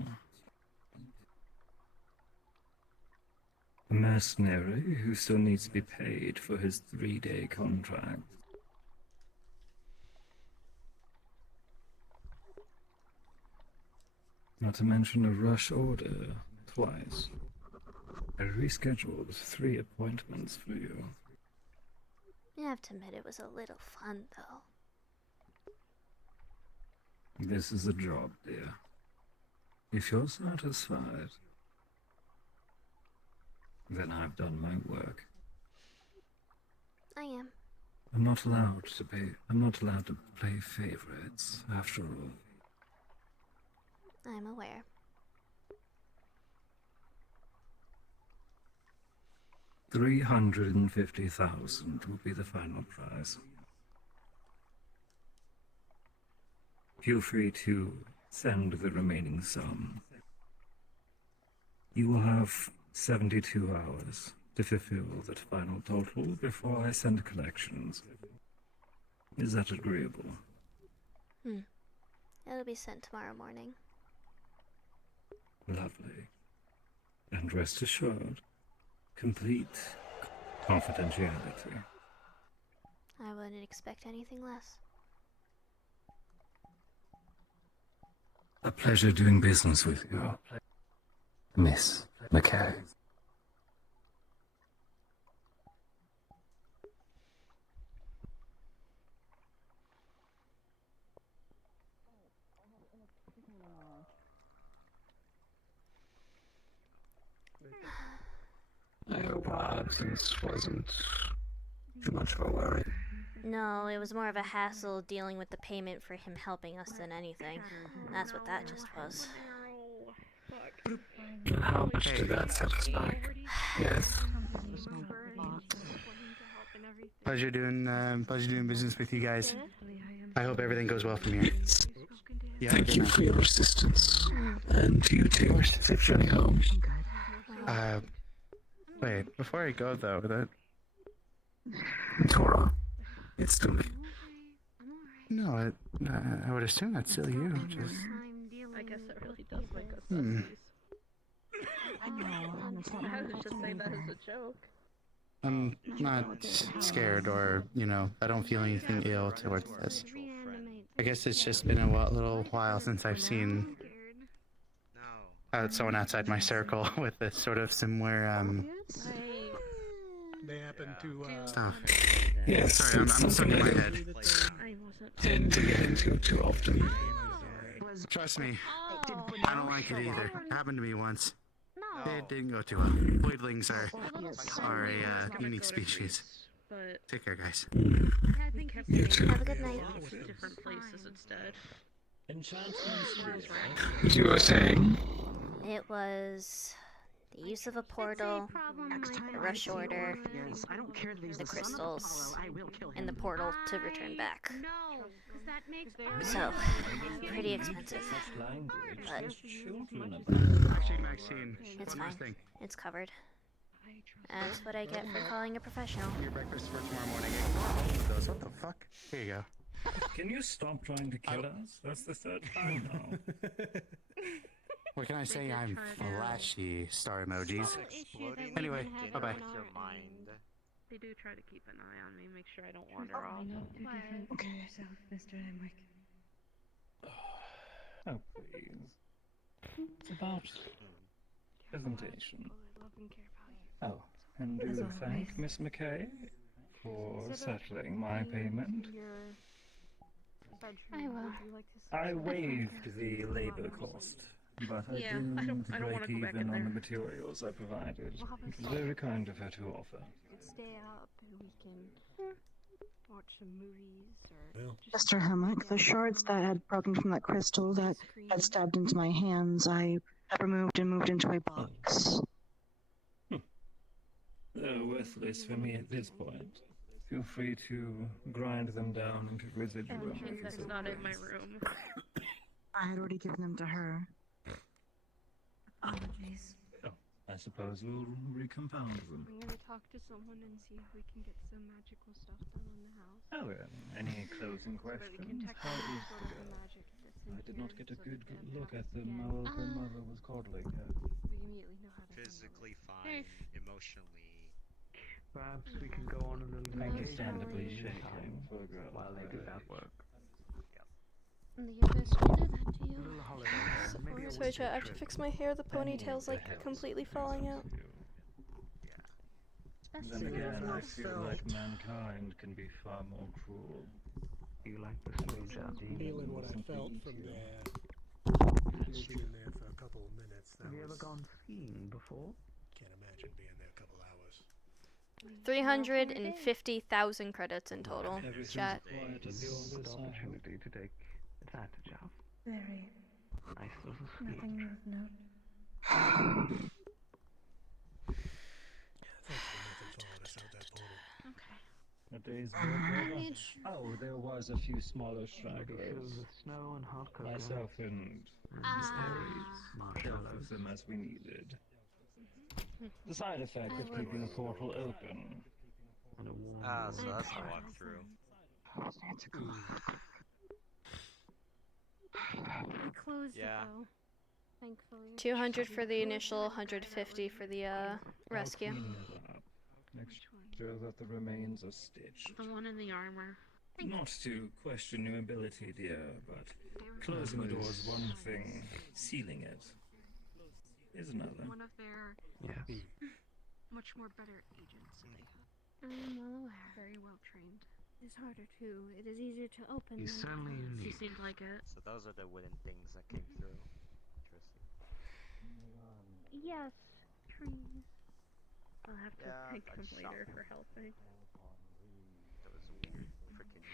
A mercenary who still needs to be paid for his 3-day contract. Not to mention a rush order twice. I rescheduled 3 appointments for you. You have to admit it was a little fun though. This is a job, dear. If you're satisfied, then I've done my work. I am. I'm not allowed to play favorites, after all. I'm aware. $350,000 will be the final prize. Feel free to send the remaining sum. You will have 72 hours to fulfill that final total before I send collections. Is that agreeable? It'll be sent tomorrow morning. Lovely. And rest assured, complete confidentiality. I wouldn't expect anything less. A pleasure doing business with you, Miss McKay. I hope our absence wasn't too much of a worry. No, it was more of a hassle dealing with the payment for him helping us than anything. That's what that just was. How much did that satisfy? Yes. Pleasure doing business with you guys. I hope everything goes well from here. Thank you for your assistance. And you too, safe journey home. Wait, before I go though, Tora, it's still me. No, I would assume that's still you. Just I guess it really does make us Hmm. I was just saying that as a joke. I'm not scared or, I don't feel anything ill towards this. I guess it's just been a little while since I've seen someone outside my circle with this sort of similar, They happen to, stuff. Yes, Sorry, I'm stuck in my head. Tend to get into too often. Trust me, I don't like it either. It happened to me once. It didn't go too well. Voidlings are a unique species. Take care, guys. You too. Have a good night. Different places instead. You were saying? It was the use of a portal, a rush order, the crystals, and the portal to return back. So, pretty expensive. But Actually, Maxine, it's one more fine. thing. It's covered. That's what I get for calling a professional. Your breakfast for tomorrow morning. What the fuck? Here you go. Can you stop trying to kill us? That's the third time now. What can I say? I'm flashy star emojis. Anyway, bye-bye. They do try to keep an eye on me, make sure I don't wander off. Okay. Yourself, Mr. Emwick. Oh, please. It's about presentation. Oh, and do thank Miss McKay for settling my payment. I will. I waived the labor cost, but I didn't break even on the materials I provided. It was very kind of her to offer. Stay up and we can watch some movies or Mr. Hemlock, the shards that had broken from that crystal that had stabbed into my hands, I have removed and moved into a box. They're worthless for me at this point. Feel free to grind them down into residual. That's not in my room. I had already given them to her. Apologies. I suppose we'll recompound them. I'm gonna talk to someone and see if we can get some magical stuff done on the house. Oh, any closing So that we can questions? How technically is sort the of girl? magic this in I did not here get a so good that they look don't at them have while to her again. mother was coddling her. We immediately know how to Physically Hey. fine, emotionally. Perhaps we can go on a little Understandably vacation shaken for a girl. while they do that work. And the abyss will do that to you. A little holiday, maybe a Sorry, chat, I have to trip. fix my hair. The ponytail's like completely falling out. Then again, I feel like mankind can be far more cruel. You like the strange idea? Feeling what I felt from there. Living in there for a couple of minutes. Have you ever gone skiing before? Can't imagine being there a couple hours. 350,000 credits in total. Chat. It's a good opportunity to take advantage of. Very. Nice little ski. Nothing of note. A day's work. Oh, there was a few smaller stragglers. Filled with snow and hot cocoa. Myself and Miss Aries dealt with them as we needed. The side effect of keeping a portal open. And a warm So that's the walkthrough. We closed Yeah. it though. Thankfully. 200 for the initial, 150 for the rescue. Make sure that the remains are stitched. The one in the armor. Not to question your ability, dear, but closing a door is one thing, sealing it is another. One of their much more better agents that they have. I am well aware. Very well trained. It's harder to. It is easier to open. You than to certainly close. unique. She seemed like it. So those are the wooden things that came through. Interesting. Yes, trees. I'll have to Yeah, thank I him shot later them. for helping. Those weird freaking.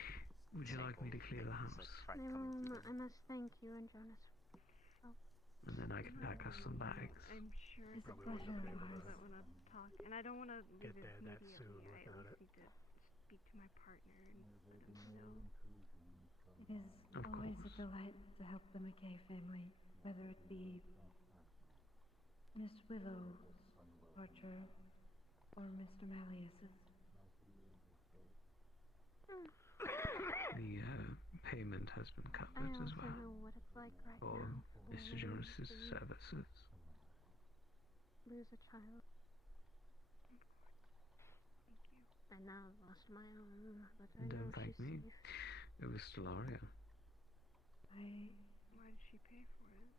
Would you like me to clear the house? I must thank you and Jonas. And then I can pack us some bags. I'm sure It's a somebody pleasure, doesn't want to talk, and I don't want to leave Get it there that immediately. soon I without always it. need to speak to my partner and let him know. It is Of always a course. delight to help the McKay family, whether it be Miss Willow's departure or Mr. Malleus's. The payment has been I covered as also well know what it's like right for now. Mr. Jonas's services. Lose a child. And now I've lost my own, but I know Don't thank she's me. safe. It was Stellaria. Why did she pay for it?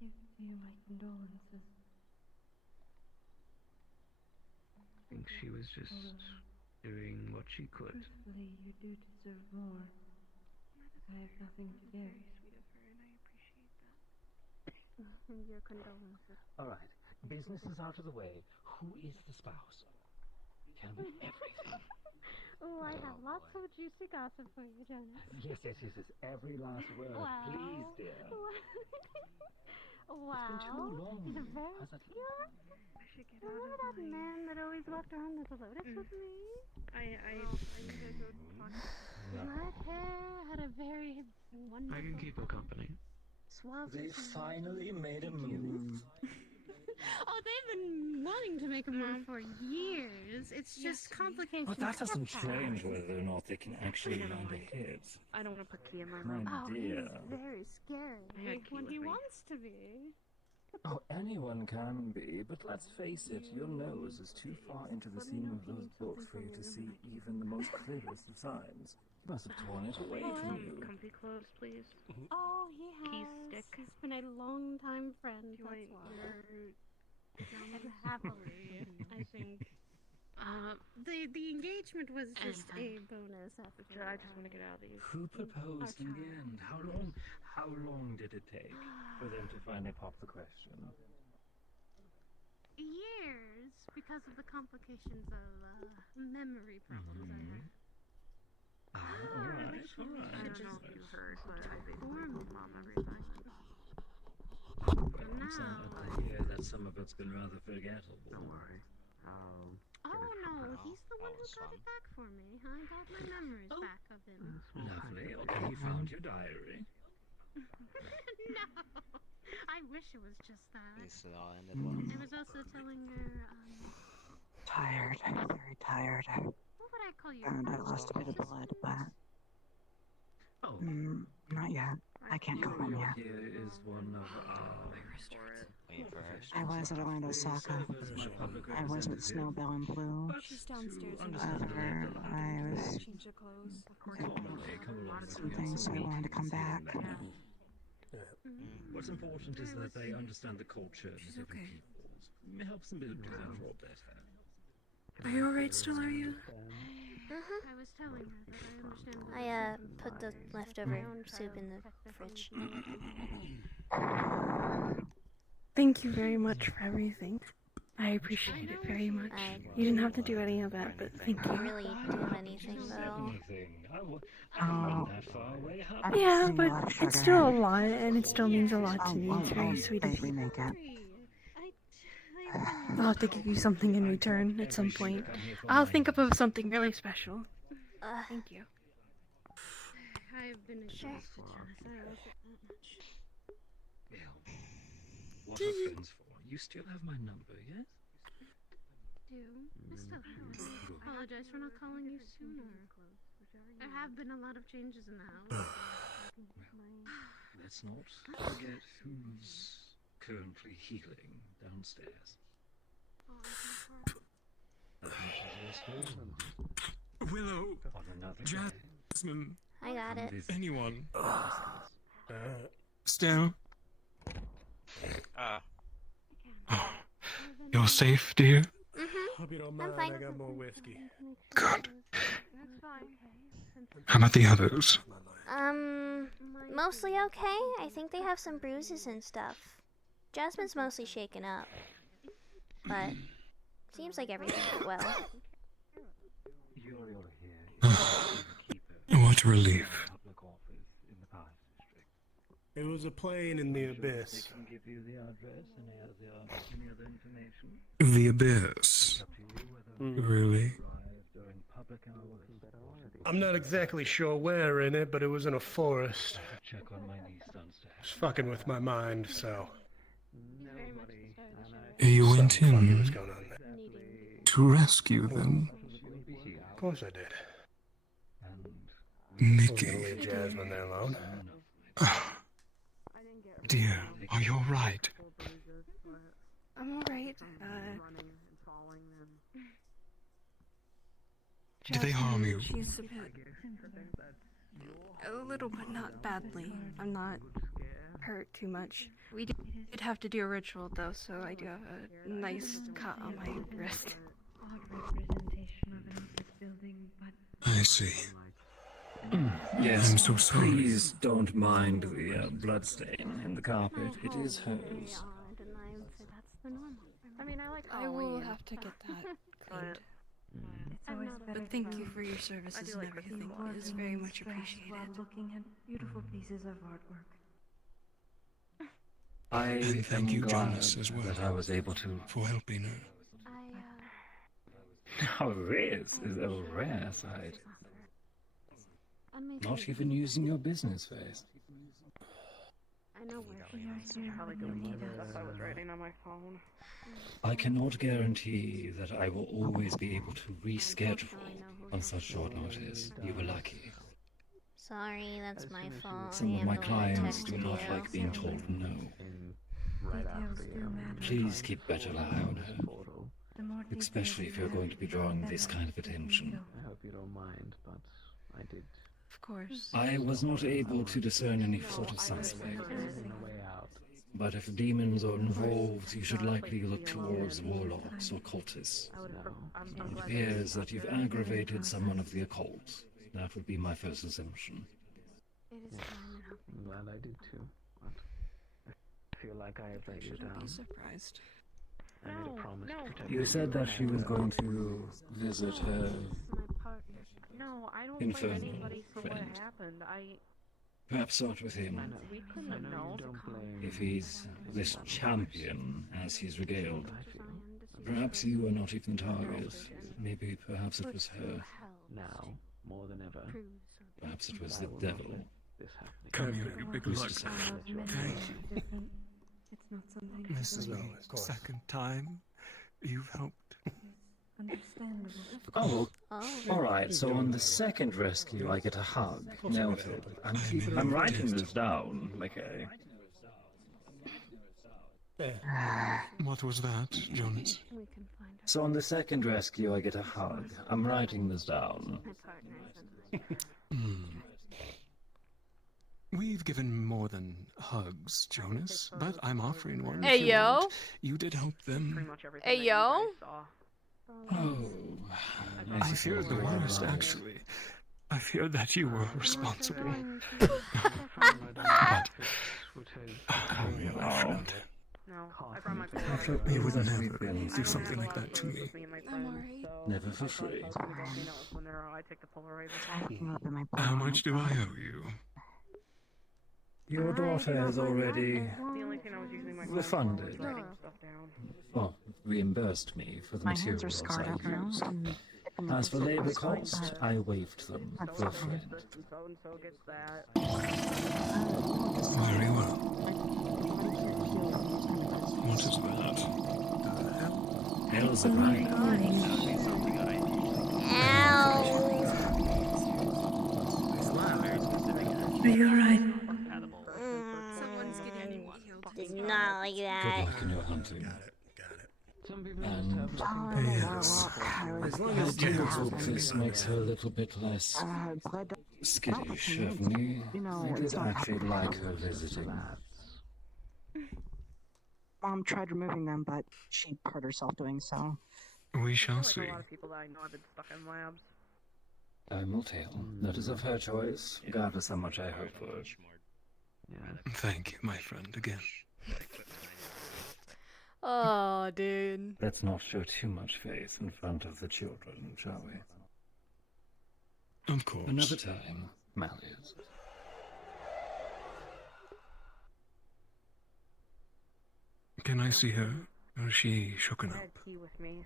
Give you my condolences. I think she was just doing what she could. Truthfully, you do deserve more. I have nothing to give. Very sweet of her, and I appreciate that. And your condolences. Alright, business is out of the way. Who is the spouse? Tell me everything. Oh, I have lots of juicy gossip for you, Jonas. Yes. Every last word. Wow. Please, dear. Wow. It's been too long. He's a very Has it? pure. I should get out Remember of that man that always walked around with a lotus with me? I need to go talk. Black hair, had a very wonderful. I can keep her company. Suave. They finally made a move. Oh, they've been wanting to make a move for years. It's just complicated. But that doesn't change whether or not they can actually land a hit. I don't want to put key in my My mouth. Oh, dear. he's very scary I had key when with he me. wants to be. Oh, anyone can be, but let's face it, your nose is too far into the seam of those books for you to see even the most clearest of signs. You must have torn it away from you. Comfy clothes, please. Oh, he has. Key stick. He's been a long time friend. Do you That's want why. your And happily, I think. The engagement was just a bonus after. I just want to get out of these. Who proposed in the end? How long did it take for them to finally pop the question? Years, because of the complications of memory problems I had. you heard, but I informed Mom everything. Well, I'm sad to hear that some of it's been rather forgettable. Don't worry. I'll Oh no, he's the one who got it back for me. I got my memories back of him. Lovely. Okay, you found your diary. No, I wish it was just that. This it all ended well. I was also telling her, Tired, very tired. what would I call you? And I lost a bit of blood, but not yet. I can't go home yet. Here is one of our... Waiting for her. I was at Orlando Soccer. I was with Snowbell and Blue. She's downstairs. I was Change the clothes. some things, so I wanted to come back. What's important is that they understand the culture of different peoples. It helps them do their job better. Are you alright, Stellaria? I was telling her that I understand. I put the leftover soup in the fridge. Thank you very much for everything. I appreciate it very much. You didn't have to do any of that, but thank you. I didn't really do anything though. Yeah, but it's still a lot, and it still means a lot to me. It's very sweet of you. I'll have to give you something in return at some point. I'll think up of something really special. Thank you. I've been ashamed to Janice. I owe it that much. What are friends for? You still have my number, yes? Do I still have it? Apologize for not calling you sooner. There have been a lot of changes in the house. Let's not forget who's currently healing downstairs. Willow, Jasmine, I got it. anyone. Stell. You're safe, dear? Hope you don't I'm mind, fine. I got more whiskey. Good. How about the others? Mostly okay. I think they have some bruises and stuff. Jasmine's mostly shaken up. But seems like everything went well. What a relief. It was a plane in the abyss. Give you the address and any other information. The abyss? Really? I'm not exactly sure where in it, but it was in a forest. Check on my niece downstairs. It's fucking with my mind, so. You went in to rescue them? Of course I did. Mickey. I was gonna leave Jasmine there alone. Dear, are you alright? I'm alright. Did they harm you? She's a bit... A little, but not badly. I'm not hurt too much. We did have to do a ritual, though, so I do have a nice cut on my wrist. I see. Yes, I'm so sorry. Please don't mind the bloodstain in the carpet. It is hers. I mean, I like I will have to get that cleaned. But thank you for your services and everything. It is very much appreciated. Looking at beautiful pieces of artwork. I thank you, glad Jonas, as well, that I was able to... for helping her. Now this is a rare sight. Not even using your business face. I know where she is. Probably go read stuff I was writing on my phone. I cannot guarantee that I will always be able to reschedule on such short notice. You were lucky. Sorry, that's my fault. Some of my I'm the one who clients do texted not you. like being told no. Please keep better eye on her, especially if you're going to be drawing this kind of attention. I hope you don't mind, but I did. Of course. I was not able to discern any sort of suspect, but if demons are involved, you should likely look towards warlocks or cultists. It appears that you've aggravated someone of the occult. That would be my first assumption. I'm glad I did too, but I feel like I have let you down. Be surprised. I made a promise to protect You said that she was going to visit her No, I don't Infernal blame anybody for what friend. happened. Perhaps start with him. We couldn't have known. If he's this champion, as he's regaled, perhaps you were not even the target. Maybe, perhaps it was her. Now, more than ever. Perhaps it was the devil. Come here, you big Who's lug. to say? Thank you. It's not something. This is the second time you've helped. Understandable. Oh, alright, so on the second rescue I get a hug. Noted. I'm writing this down, okay? What was that, Jonas? So on the second rescue I get a hug. I'm writing this down. We've given more than hugs, Jonas, but I'm offering one. Hey, if you yo. want. You did help them. Hey, yo. Oh. I feared the worst, actually. I feared that you were responsible. But come here, my friend. I thought you would never do something like that to me. Never for free. How much do I owe you? Your daughter has already refunded. Well, reimbursed me for the My hands are materials scarred I up now. used. and As for labor cost, I waived them for a friend. Very well. What is that? Hell's a right. Are you alright? Someone's getting killed. It's not like Good that. luck in your hunting. And Yes. as long as Tingle's this makes her a little bit less skittish of me, I did actually like her visiting. Mom tried removing them, but she hurt herself doing so. We shall see. A lot of people that I know have been stuck in labs. Time will tell. That is of her choice, regardless how much I hope for it. Thank you, my friend, again. Oh, dude. Let's not show too much faith in front of the children, shall we? Of course. Another time, Malleus. Can I see her? Or is she shooken I up? had tea with me.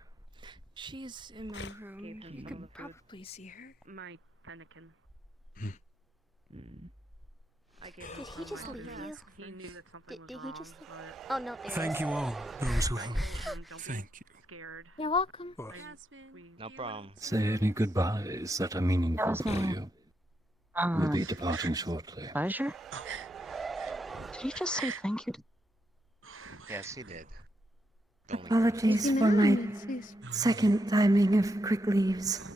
She's in my room. Gave him You some of could the food. probably see her. My Fennekin. I gave him Did he some just of leave his. you? He knew that something was Did he wrong, just? but Oh no, there Thank is. you all, those who helped. don't be Thank you. scared. You're welcome. What? No problem. Say any goodbyes that are meaningful for you. We'll be departing shortly. Pleasure? Did you just say thank you? Yes, he did. Apologies for my second timing of quick leaves.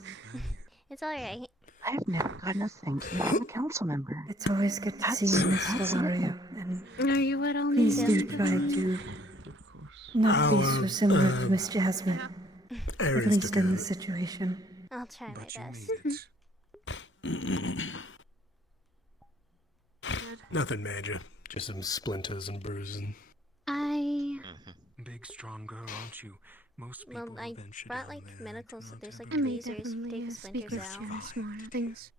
It's alright. I have never gotten a thank you from a council member. It's always good to see you, Miss Stellaria, and Are you what only please do try to not be so similar to Miss Jasmine, at Aries least took in a- this situation. I'll try my best. Nothing major. Just some splinters and bruising. I Big, strong girl, aren't you? Most people well, I venture brought down like there medical, so there's like I may lasers. You can definitely take the speak splinters with out. Janice more. Things.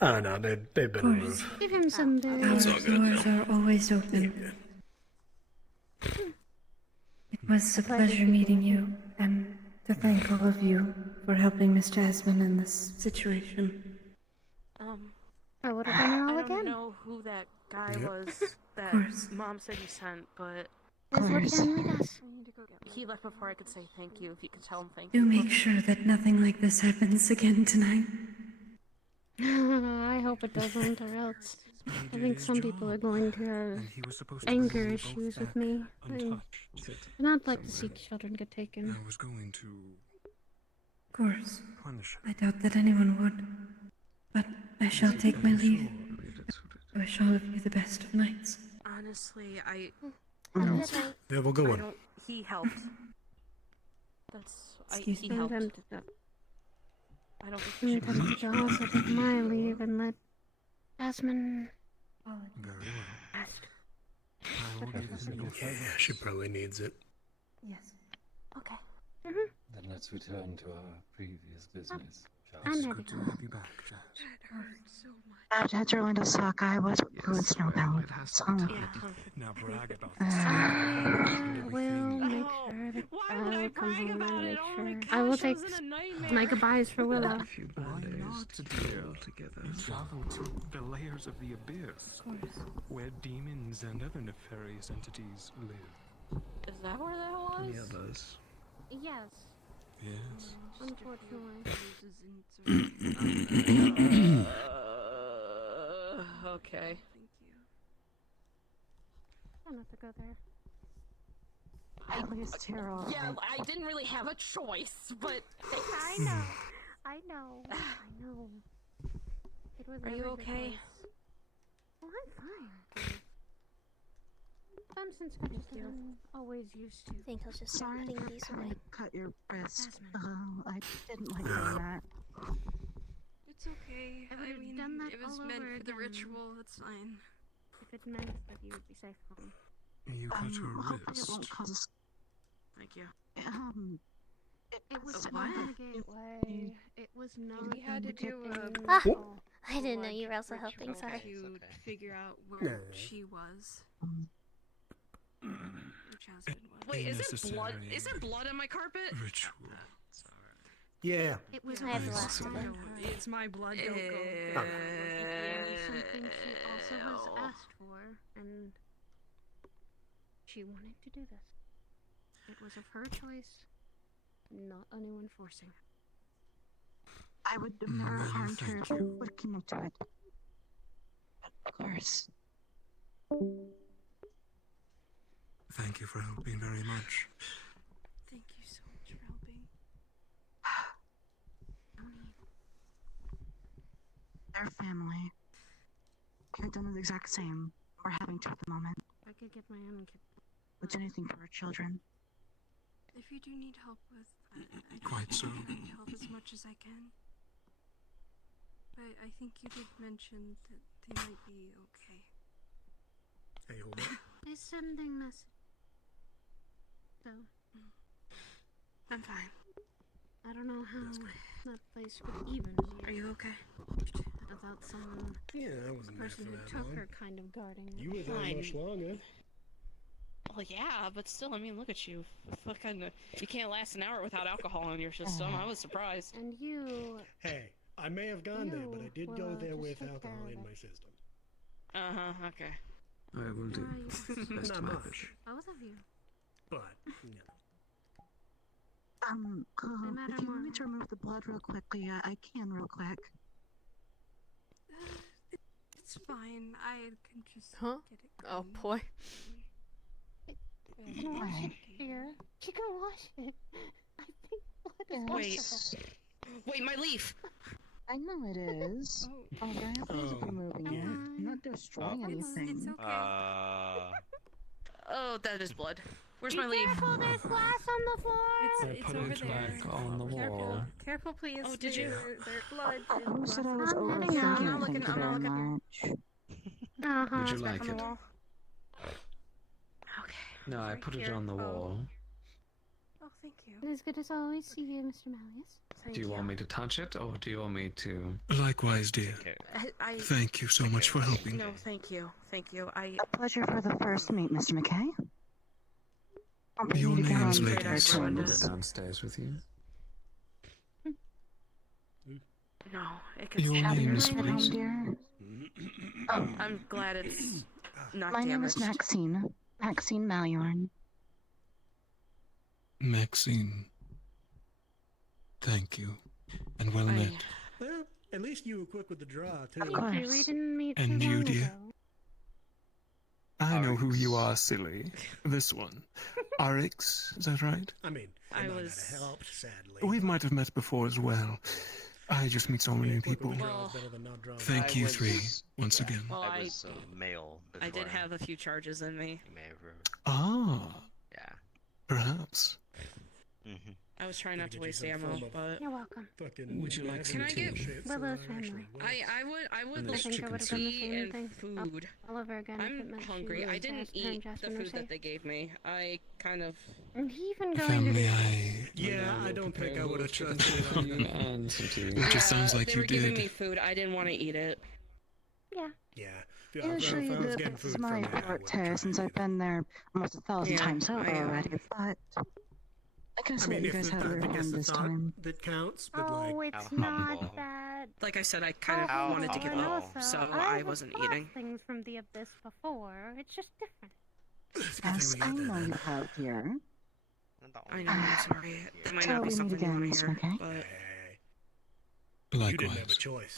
Oh no, they've been removed. Give him some bed. Our It's all good doors now. are always open. It was a pleasure meeting you, and to thank all of you for helping Miss Jasmine in this situation. I would have done it all I don't again. know who that guy Yep. was that course. Mom said you sent, but Let's look again with us. he left before I could say thank you. If you could tell him thank you. Do make sure that nothing like this happens again tonight. I hope it doesn't, or else I think some people are going to have He was supposed to anger bring you both issues with back me. untouched. I'd not like to see children get taken. I was going to Of course. punish her. I doubt that anyone would. But I shall take my leave. I wish all of you the best of nights. Honestly, I Yeah, we'll go I on. don't. He helped. Excuse He me. helped. I don't think I'm tempted to also take my leave and let Jasmine Very well. rest. I will give this a Yeah, she probably needs it. Yes. Okay. Then let's return to our previous business, I'm Good to have you back, Jazz. It hurts so much. That's Orlando suck. I was fluent snowbound. So, Now brag about I will make sure that I will come home and make sure. I will take my goodbyes for Willow. a few bad days to deal together. Travel to the layers of the abyss, where demons and other nefarious entities live. Is that where that was? The others. Yes. Yes. Unfortunately. Okay. I don't have to go there. At least Tara. Yeah, I didn't really have a choice, but I know. I know. I know. It was Are you never the okay? case. Oh, I'm fine. Some sense that I'm always used to. I think I'll just start Sorry putting for these having away. to cut your wrist. I didn't like doing that. It's okay. I would've mean, done that it was all meant over for the again. ritual. It's fine. If it meant that you would be safe home. You cut your Hopefully it wrist. won't cause us. Thank you. It was what? not a gateway. It was not. We had to do a. Ah, I didn't know you were also helping. Sorry. To figure out where she was. Which husband was. wait, is it Unnecessary blood? Is there blood on my carpet? Ritual. Yeah. It was. I have the last of it. It's my blood. Don't go. It was something she also was asked for, and she wanted to do this. It was of her choice, not anyone forcing her. I would have never harmed her if you would commit to it. But of course. Thank you for helping very much. Thank you so much for helping. Their family. We've done the exact same. We're having to at the moment. I could get my own kid. Which anything for our children. If you do need help with, I Quite so. I can help as much as I can. But I think you did mention that they might be okay. Hey, hold on. They sending message. So I'm fine. I don't know how that place would even be. Are you okay? Without someone. Yeah, I wasn't there person for who that took long. her kind of guarding it. You were there Fine. much longer. Well, yeah, but still, I mean, look at you. Fucking, you can't last an hour without alcohol in your system. I was surprised. And you. Hey, I may have gone there, but I did go there just with take alcohol care of in it. my system. Okay. I will do Right. best Not of my much. ability. Both of you. But, you know. matter If you want more. me to remove the blood real quickly, I can real quick. It's fine. I can just Huh? get it. Oh clean. boy. You can wash it here. You can wash it. I think blood is washable. Wait, my leaf! I know it is. Oh, I have ways of removing it. I'm not destroying anything. It's okay. Oh, that is blood. Where's Be my leaf? careful, there's glass on the floor. It's over there. on the wall. Careful, please. Oh, did you? There's blood. Who said I was I'm heading out. overthinking I'm it? Thank you very much. Uh-huh. Would you It's back like on the it? wall. Okay. No, I Right put it here. on the wall. Oh, thank you. It is good as always see you, Mr. Malleus. Thank Do you want me to touch it, or do you want me to? Likewise, dear. I Thank you so much for helping. No, thank you. Thank you. A pleasure for the first meet, Mr. McKay. Your names, Ladies, ladies. shall I move it downstairs with you? No, it can Your stay name here. is, Right home, please. dear. I'm glad it's not My name is damaged. Maxine. Maxine Malyorn. Maxine. Thank you. And well met. Well, at least you were quick with the draw, too. Thank you. We didn't meet And too you, long dear? ago. I know who you are, silly. This one. Arix, is that right? I mean, I it might was- not have helped, sadly. We might have met before as well. I just meet so many Quick people. with the draw is better than not drawing. Thank you three, once again. Well, I was male before. I did have a few charges in me. You may have Ah, yeah. perhaps. I was trying not to waste ammo, but You're welcome. Would you like Can some I tea? get? Willow's family. I would And like there's I think I chicken would have done the tea same and thing food. all over again if it I'm meant hungry. I didn't eat the food that they gave me. I kind of. And he even going to Family, do Yeah, I don't think I would have trusted you and some tea. It just sounds like they you were giving did. me food. I didn't want to eat it. Yeah. Yeah. If I was Usually getting this food is my from there, I favorite would tear since I've been there almost 1,000 Yeah, times over I, already, but I can I see mean, that you if guys it, had I your think it's fun the this thought time. that counts, but Oh, like, it's How not humble. that. Like I said, I kind of How wanted to give And up, also, so I I have wasn't fought eating. things from the abyss before. It's just different. Yes, I know you have, dear. I know. I'm sorry. That might Till not be we meet something you again, want Miss to hear, McKay. but you didn't have a choice.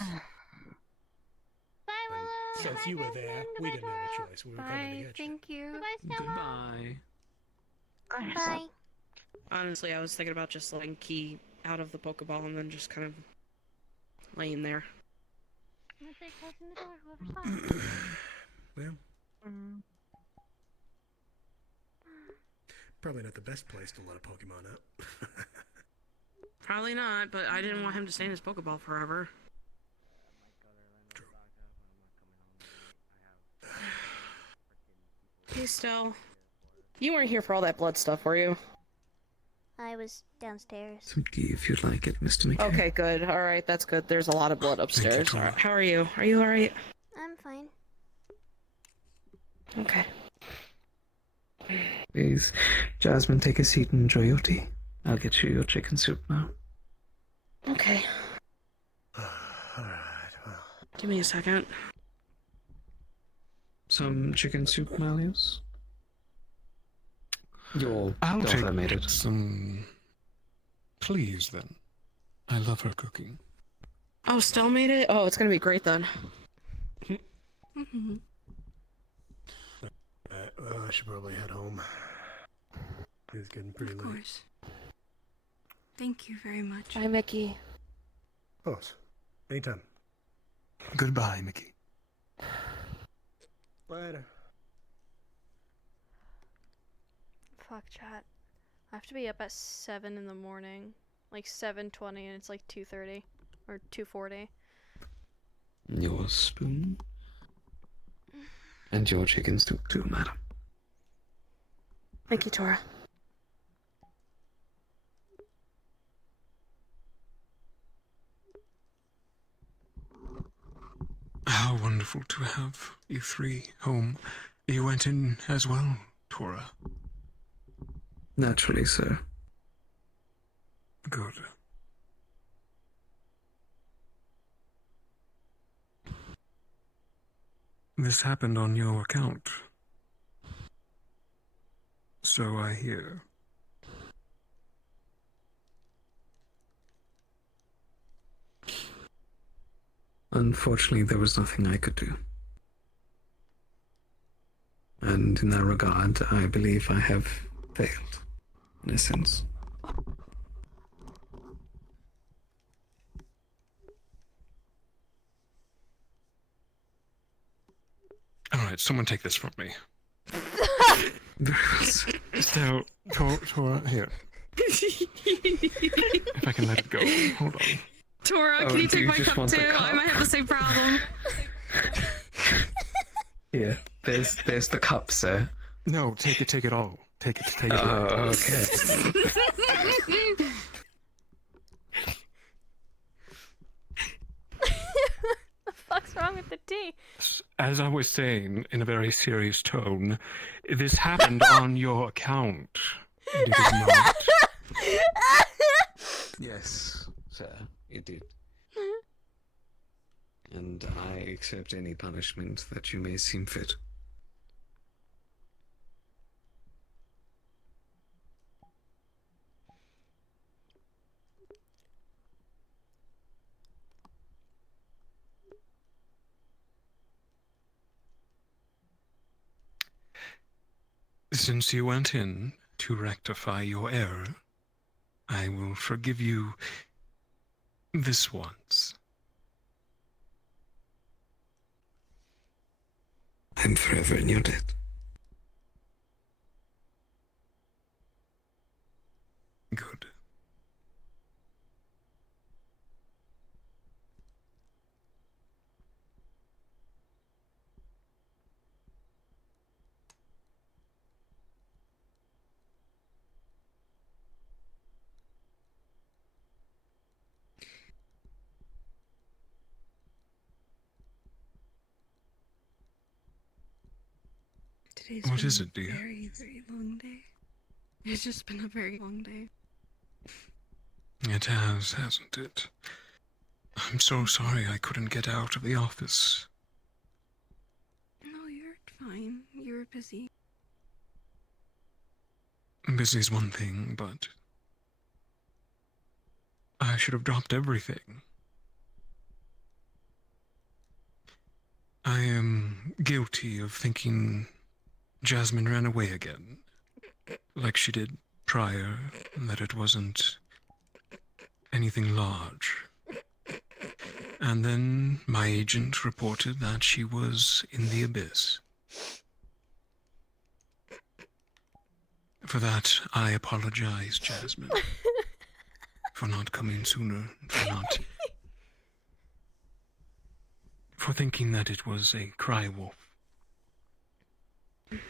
Bye, Willow. Since you were there, we didn't have a choice. We were coming to get you. Thank you. Goodbye, Stella. Goodbye. Bye. honestly, I was thinking about just letting Key out of the Pokeball and then just kind of laying there. Unless they're closing the door, whoever's fine. Well, probably not the best place to let a Pokemon out. Probably not, but I didn't want him to stay in his Pokeball forever. Hey, Stell. You weren't here for all that blood stuff, were you? I was downstairs. Some tea if you'd like it, Mr. McKay. Okay, good. Alright, that's good. There's a lot of blood upstairs. Tara. Alright, how are you? Are you alright? I'm fine. Okay. Please, Jasmine, take a seat and enjoy your tea. I'll get you your chicken soup now. Okay. Alright, well. Give me a second. Some chicken soup, Malleus? Your I'll daughter take made it. some. Please, then. I love her cooking. Oh, Stell made it? Oh, it's gonna be great then. Well, I should probably head home. It's getting pretty Of late. course. Thank you very much. Bye, Mickey. Oh, anytime. Goodbye, Mickey. Later. Fuck, chat. I have to be up at 7 in the morning. Like 7:20 and it's like 2:30. Or 2:40. Your spoon. And your chicken soup too, madam. Thank you, Tora. How wonderful to have you three home. You went in as well, Tora. Naturally, sir. Good. This happened on your account. So I hear. Unfortunately, there was nothing I could do. And in that regard, I believe I have failed, in a sense. Alright, someone take this from me. So, Tora, here. If I can let it go. Hold on. Tora, Oh, can you do take you my just cup want too? the I cup? might have the same problem. Here, there's the cup, sir. No, take it all. Take it all. Oh, okay. The fuck's wrong with the tea? As I was saying, in a very serious tone, this happened on your account. Did it not? Yes, sir, it did. And I accept any punishment that you may seem fit. Since you went in to rectify your error, I will forgive you this once. I'm forever in your debt. Good. Today's What been is a it, dear? very, very long day. It's just been a very long day. It has, hasn't it? I'm so sorry I couldn't get out of the office. No, you're fine. You were busy. Busy's one thing, but I should have dropped everything. I am guilty of thinking Jasmine ran away again, like she did prior, and that it wasn't anything large. And then my agent reported that she was in the abyss. For that, I apologize, Jasmine. For not coming sooner, for thinking that it was a cry wolf.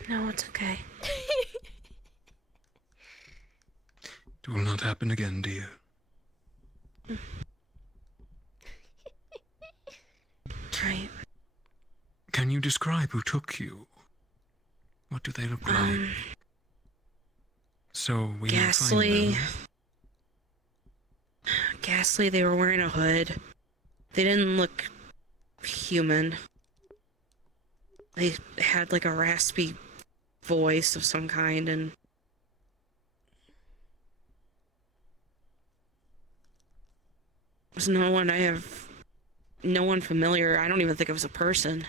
No, it's okay. It will not happen again, dear. Right. Can you describe who took you? What do they look like? So we can find Ghastly. them. Ghastly, they were wearing a hood. They didn't look human. They had like a raspy voice of some kind, and there's no one familiar. I don't even think it was a person.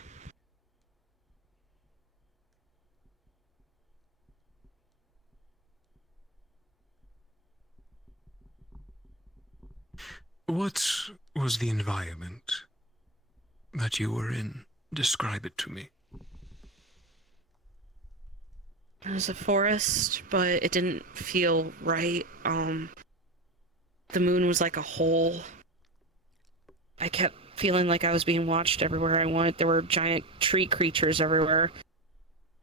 What was the environment that you were in? Describe it to me. It was a forest, but it didn't feel right. The moon was like a hole. I kept feeling like I was being watched everywhere I went. There were giant tree creatures everywhere.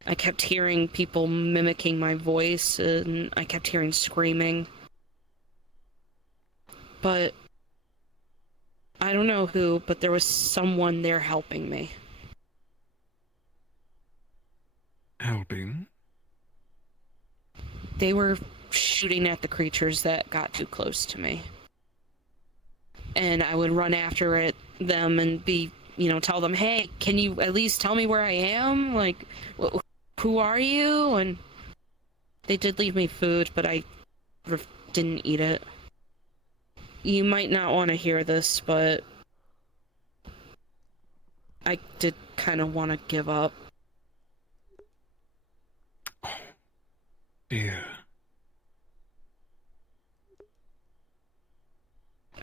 I kept hearing people mimicking my voice, and I kept hearing screaming. But I don't know who, but there was someone there helping me. Helping? They were shooting at the creatures that got too close to me. And I would run after them and tell them, hey, can you at least tell me where I am? Like, who are you? And they did leave me food, but I didn't eat it. You might not want to hear this, but I did kind of want to give up. Dear.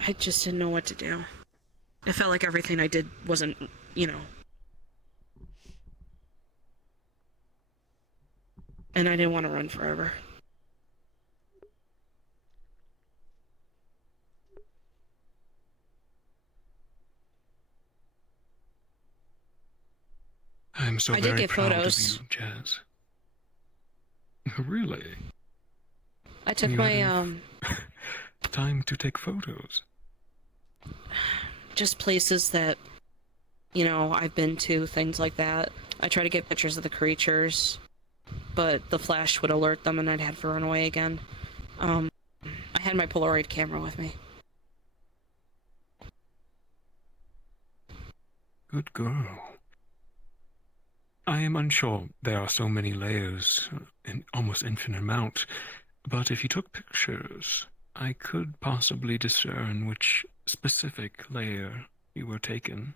I just didn't know what to do. It felt like everything I did wasn't, And I didn't want to run forever. I'm so I did very get proud photos. of you, Jazz. Really? I took You my, had time to take photos. just places that, I've been to, things like that. I try to get pictures of the creatures, but the flash would alert them and I'd have to run away again. I had my Polaroid camera with me. Good girl. I am unsure. There are so many layers, an almost infinite amount. But if you took pictures, I could possibly discern which specific layer you were taken.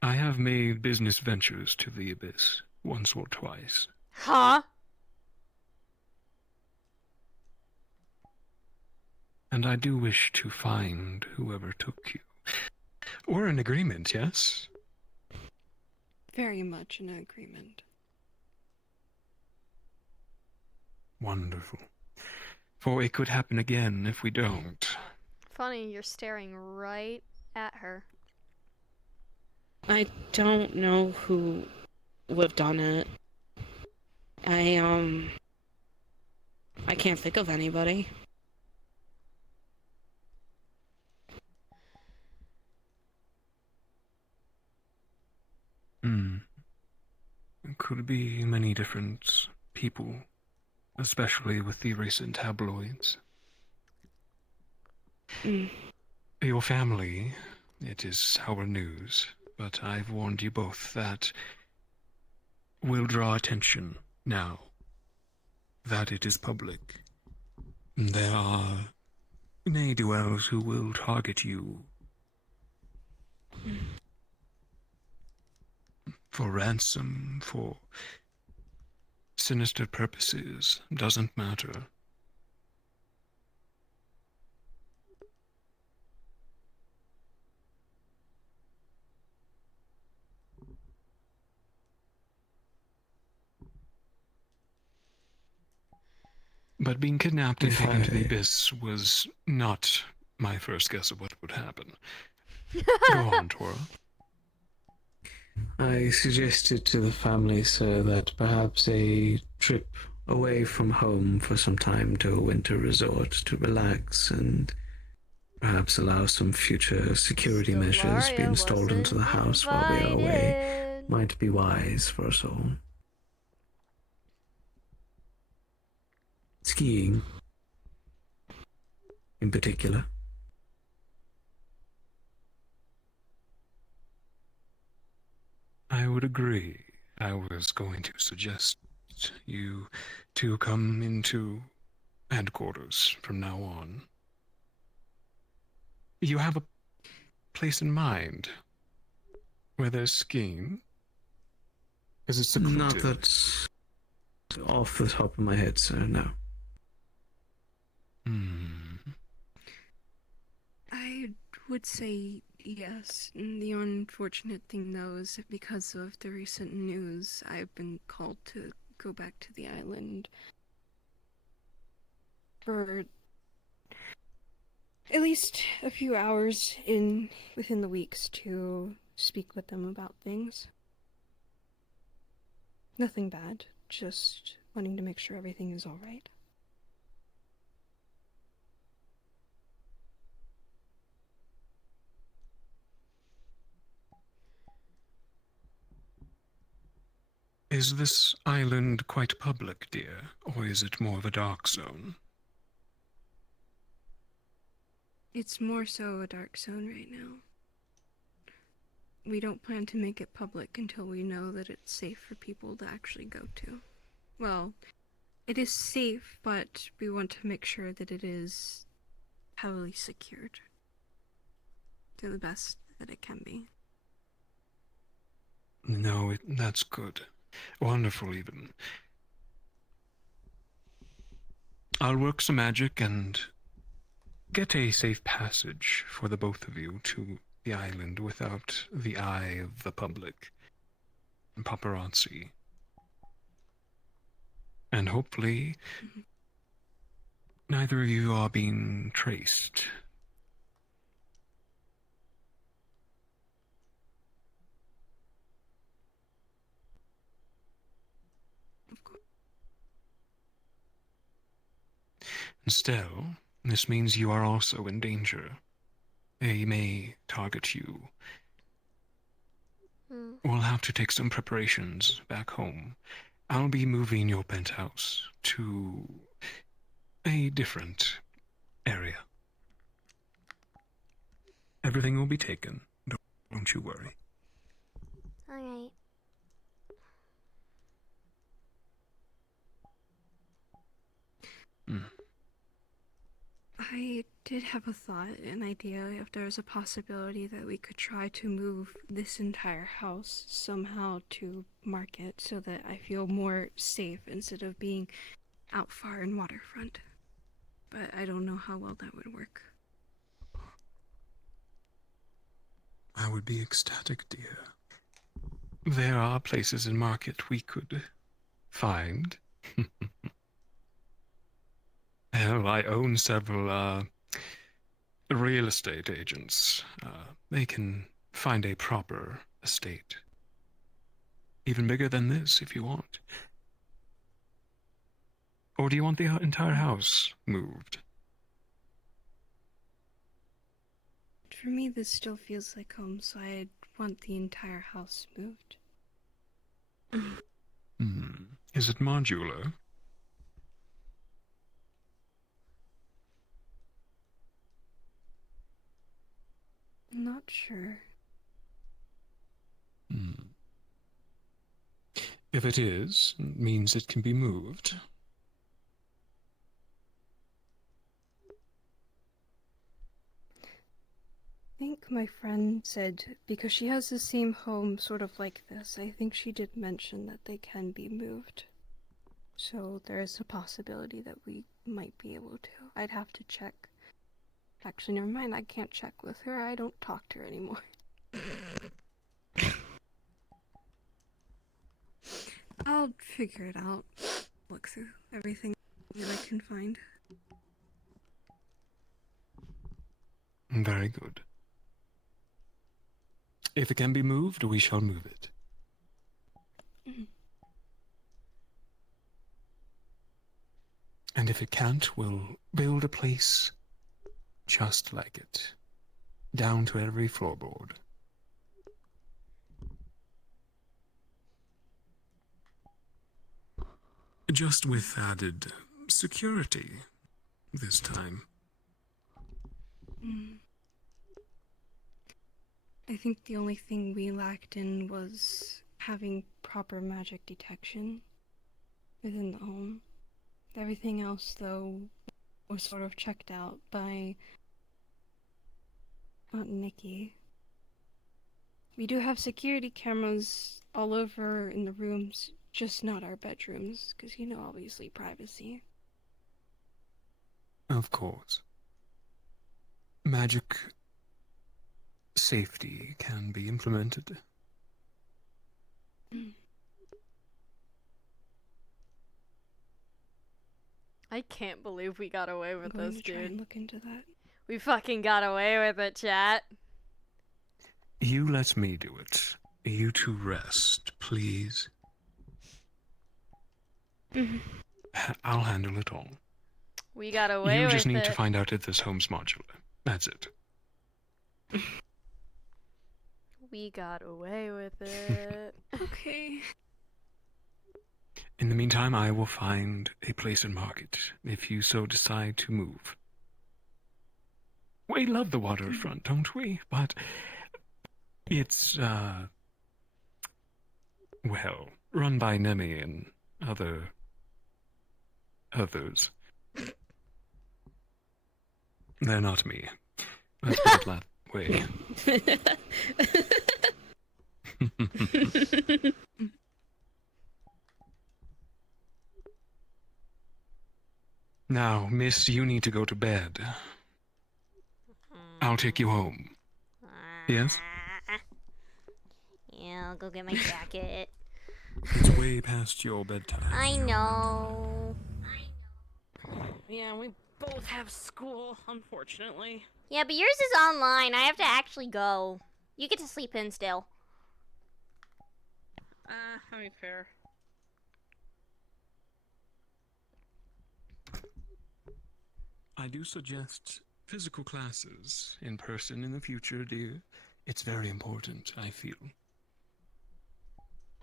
I have made business ventures to the abyss once or twice. Huh? And I do wish to find whoever took you. We're in agreement, yes? Very much in agreement. Wonderful. For it could happen again if we don't. Funny, you're staring right at her. I don't know who would have done it. I can't think of anybody. could be many different people, especially with the recent tabloids. Your family, it is our news, but I've warned you both that will draw attention now that it is public. There are ne'er-do-wells who will target you for ransom, for sinister purposes. Doesn't matter. But being kidnapped and taken to the abyss was not my first guess of what would happen. Go on, Tora. I suggested to the family, sir, that perhaps a trip away from home for some time to a winter resort to relax and perhaps allow some future security measures be installed into the house while we are away might be wise for us all. Skiing, in particular. I would agree. I was going to suggest you to come into headquarters from now on. You have a place in mind where there's skiing? Is it secluded? Not that off the top of my head, sir, no. I would say yes. The unfortunate thing, though, is that because of the recent news, I've been called to go back to the island for at least a few hours within the weeks to speak with them about things. Nothing bad, just wanting to make sure everything is all right. Is this island quite public, dear, or is it more of a dark zone? It's more so a dark zone right now. We don't plan to make it public until we know that it's safe for people to actually go to. Well, it is safe, but we want to make sure that it is heavily secured to the best that it can be. No, that's good. Wonderful, even. I'll work some magic and get a safe passage for the both of you to the island without the eye of the public and paparazzi. And hopefully, neither of you are being traced. Still, this means you are also in danger. They may target you. We'll have to take some preparations back home. I'll be moving your penthouse to a different area. Everything will be taken. Don't you worry. Alright. I did have a thought, an idea, if there's a possibility that we could try to move this entire house somehow to market so that I feel more safe instead of being out far in waterfront. But I don't know how well that would work. I would be ecstatic, dear. There are places in market we could find. Hell, I own several real estate agents. They can find a proper estate. Even bigger than this, if you want. Or do you want the entire house moved? For me, this still feels like home, so I want the entire house moved. Is it modular? Not sure. If it is, it means it can be moved. I think my friend said, because she has the same home sort of like this, I think she did mention that they can be moved. So there is a possibility that we might be able to. I'd have to check. Actually, never mind, I can't check with her. I don't talk to her anymore. I'll figure it out. Look through everything that I can find. Very good. If it can be moved, we shall move it. And if it can't, we'll build a place just like it. Down to every floorboard. Just with added security this time. I think the only thing we lacked in was having proper magic detection within the home. Everything else, though, was sort of checked out by Aunt Nikki. We do have security cameras all over in the rooms, just not our bedrooms, because, you know, obviously privacy. Of course. Magic safety can be implemented. I can't believe we got away with I'm going this, to try dude. and look into that. We fucking got away with it, chat. You let me do it. You two rest, please. I'll handle it all. We got away You with it. just need to find out if this home's modular. That's it. We got away with it. Okay. In the meantime, I will find a place and market if you so decide to move. We love the waterfront, don't we? But it's, well, run by Nemi and others. They're not me. Let's put it that way. Now, miss, you need to go to bed. I'll take you home. Yes? Yeah, I'll go get my jacket. It's way past your bedtime. I know. Yeah, we both have school, unfortunately. Yeah, but yours is online. I have to actually go. You get to sleep in still. I mean, fair. I do suggest physical classes in person in the future, dear. It's very important, I feel.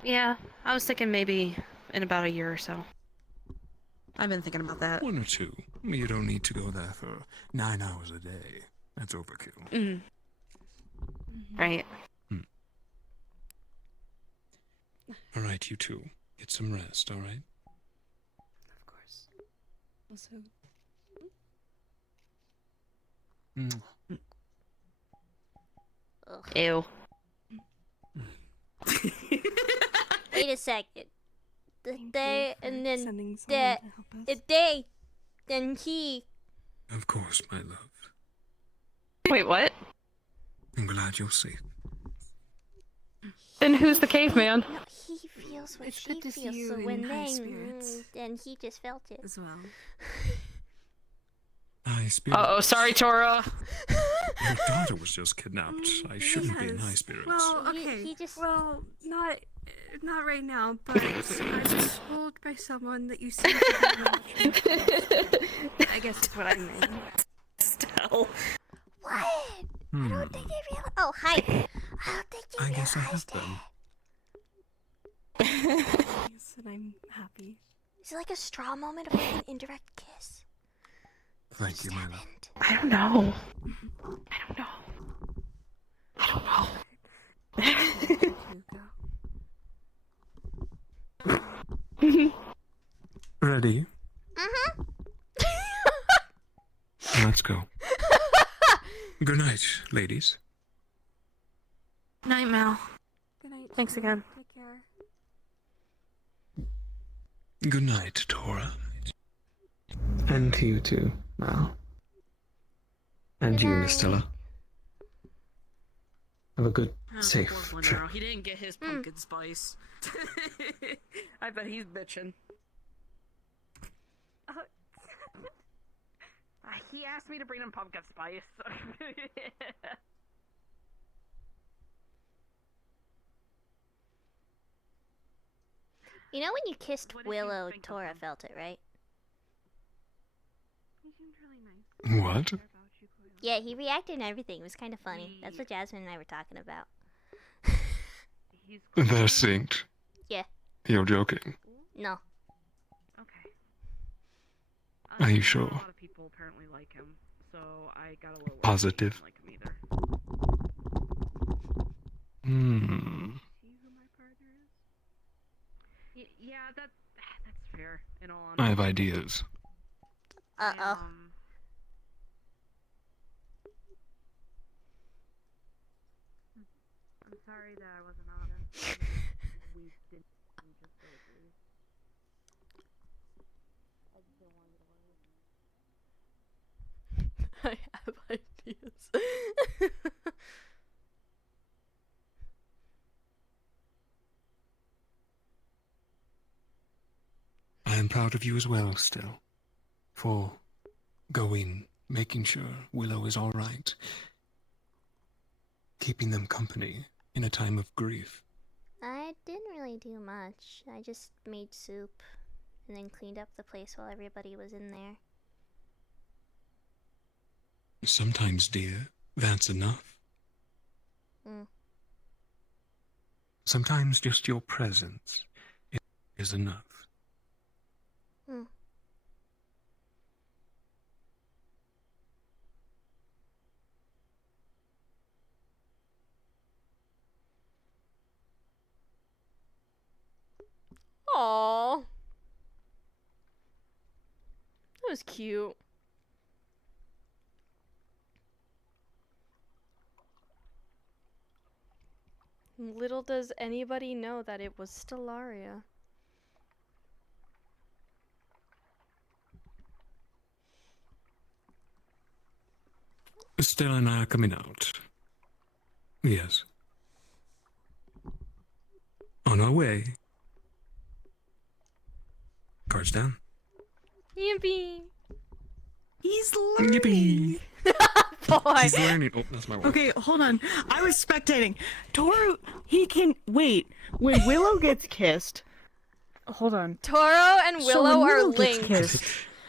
Yeah, I was thinking maybe in about a year or so. I've been thinking about that. 1 or 2. You don't need to go there for 9 hours a day. That's overkill. Right. All right, you two. Get some rest, all right? Of course. Also... Ew. Wait a second. They and then sending someone that to help us. if they then he. Of course, my love. Wait, what? I'm glad you're safe. Then who's the caveman? No, he feels what It's she good to see feels. you So in when high they, spirits. then he just felt it as well. High spirits. Uh-oh, sorry, Tora. Your daughter was just kidnapped. I shouldn't be in high spirits. Well, okay. Well, not right now, but I was told by someone that you seem to be much. I guess that's what I mean. Stell. What? I don't think they realize. Oh, hi. I don't think they I guess I realized have it. them. and I'm happy. Is it like a straw moment or an indirect kiss? Thank you, my love. I don't know. Ready? Mm-hmm. Let's go. Good night, ladies. Night, Mal. Good night. Thanks again. Take care. Good night, Tora. And to you too, Mal. And you, Miss Stella. Have a good, safe Poor trip. Monero. He didn't get his pumpkin spice. I bet he's bitching. He asked me to bring him pumpkin spice. You know when you kissed Willow, Tora felt it, right? He seemed really nice. What? Yeah, he reacted and everything. It was kind of funny. That's what Jasmine and I were talking about. They're synced. Yeah. You're joking. No. Okay. Are you A sure? lot of people apparently like him, so I got a little worried Positive. he didn't like him either. Hmm. Yeah, that's fair. In all I honesty. have ideas. Uh-oh. I'm sorry that I wasn't honest. We didn't just go through. I just don't want you to worry. I have ideas. I am proud of you as well, still. For going, making sure Willow is all right. Keeping them company in a time of grief. I didn't really do much. I just made soup and then cleaned up the place while everybody was in there. Sometimes, dear, that's enough. Mm. Sometimes just your presence is enough. Hmm. Aww. That was cute. Little does anybody know that it was Stellaria. Stella and I are coming out. Yes. On our way. Cards down. Yippee! He's learning. Yippee! Boy. He's learning. Oh, that's my word. Okay, hold on. I was spectating. Toru, he can wait. When Willow gets kissed, hold on. Toro and So Willow when are Willow gets linked. kissed-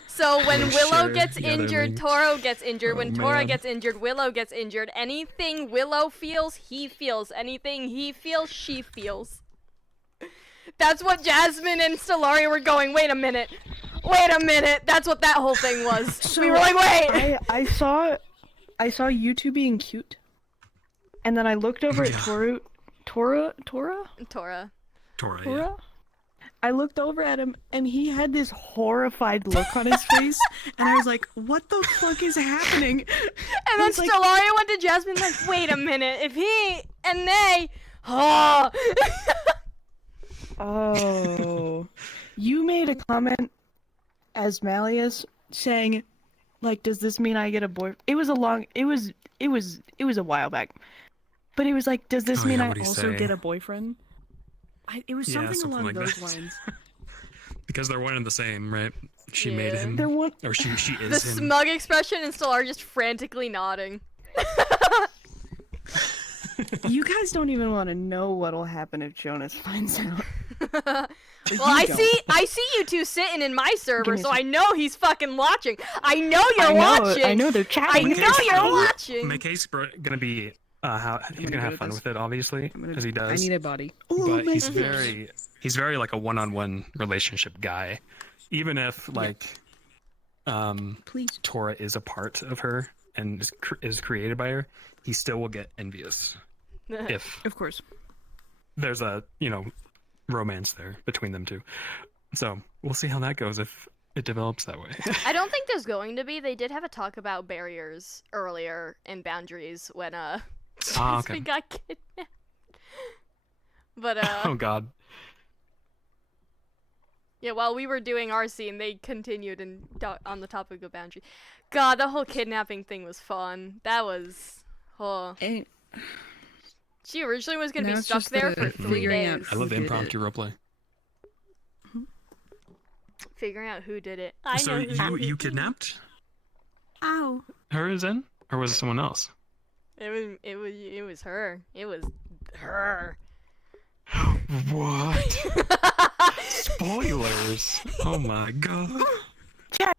So when Oh, Willow sure. gets Yeah, they're injured, linked. Toro gets injured. Oh, When Tora man. gets injured, Willow gets injured. Anything Willow feels, he feels. Anything he feels, she feels. That's what Jasmine and Stellaria were going. Wait a minute. Wait a minute. That's what that whole thing was. So we were like, wait. I saw you two being cute, and then I looked over at Tora. Tora, Tora? I looked over at him, and he had this horrified look on his face, and I was like, what the fuck is happening? And then He's like- Stellaria went to Jasmine like, wait a minute. If he and they... Oh. Oh. You made a comment as Malleus saying, like, does this mean I get a boy? It was a while back. But it was like, does this Oh, mean yeah, I what'd he also say? get a boyfriend? It was Yeah, something along like those that. lines. Because they're one and the same, right? She made Yeah. him. They're one- Or she The is him. smug expression and Stellaria just frantically nodding. You guys don't even want to know what'll happen if Jonas finds out. Well, I see you two sitting in my server, me a so sec. I know he's fucking watching. I know you're I know, watching. I know they're chatting. I know you're watching. My case gonna be how he's gonna have fun with it, obviously, as he does. I need a body. But he's very like a one-on-one relationship guy, even if like Tora is a part of her and is created by her, he still will get envious if of course there's a romance there between them two. So we'll see how that goes if it develops that way. I don't think there's going to be. They did have a talk about barriers earlier in boundaries when okay. we got kidnapped. But oh god. Yeah, while we were doing our scene, they continued on the topic of boundary. God, the whole kidnapping thing was fun. That was She originally was gonna be stuck there for 3 days. I love impromptu roleplay. Figuring out who did it. So you kidnapped Ow. her, Zen, or was it someone else? It was her. It was her. What? Spoilers! Oh my god. Chat,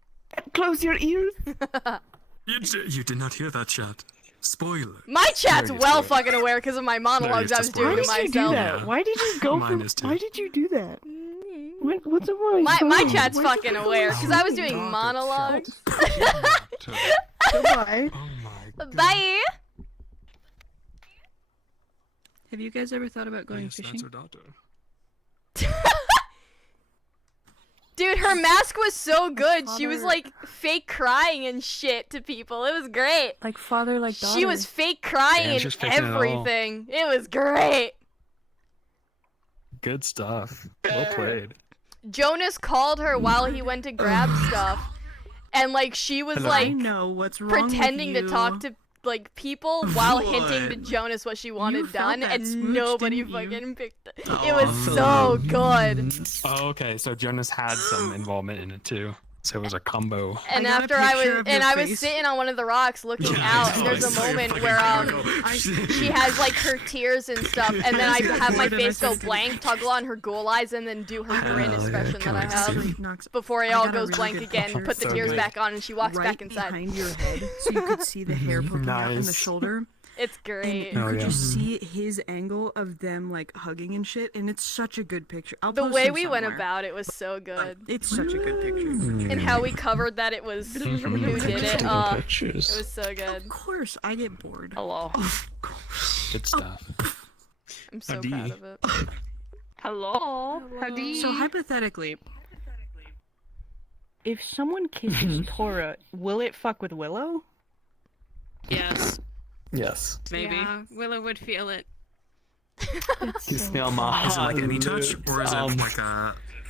close your ears. You did not hear that, chat. Spoiler. My chat's well fucking aware because of my monologues I was doing to Why did you do myself. that? Why did you go Mine for? is too. Why did you do that? What's the wrong? My chat's fucking aware because I was doing monologues. Goodbye. Bye. Have you guys ever thought about going fishing? Dude, her mask was so good. She was like fake crying and shit to people. It was great. Like father, like daughter. She was fake crying Damn, and she's fixing it all. everything. It was great. Good stuff. Well played. Jonas called her while he went to grab stuff, and like she was like I know what's wrong with pretending to you. talk to like people while What? hinting to Jonas what she wanted felt done, that and smooch, nobody didn't you? fucking picked it. It was so good. Oh, okay. So Jonas had some involvement in it too. So it was a combo. And I got a after I picture was of and your I was face. sitting on one of the rocks looking out, and there's a moment where she has like her tears and stuff, and then I have my face go blank, toggle on her ghoul eyes, and then do her grin expression that I have before it all goes blank again. Put the So tears good. back on, and she walks right back inside. behind your head, so you could see the hair poking out from the Nice. shoulder. It's great. And you Oh, could yeah. just see his angle of them like hugging and shit, and it's such a good picture. I'll The post way them we went somewhere. about it was so good. It's such a good picture. And how we covered that it was who did it. It was so good. Of course, I get bored. Hello. Good stuff. I'm so Howdy. proud of it. Hello. So hypothetically, if someone kisses Tora, will it fuck with Willow? Yes. Yes. Maybe. Yeah, Willow would feel it. You smell my Is it like any touch, lips. or is it like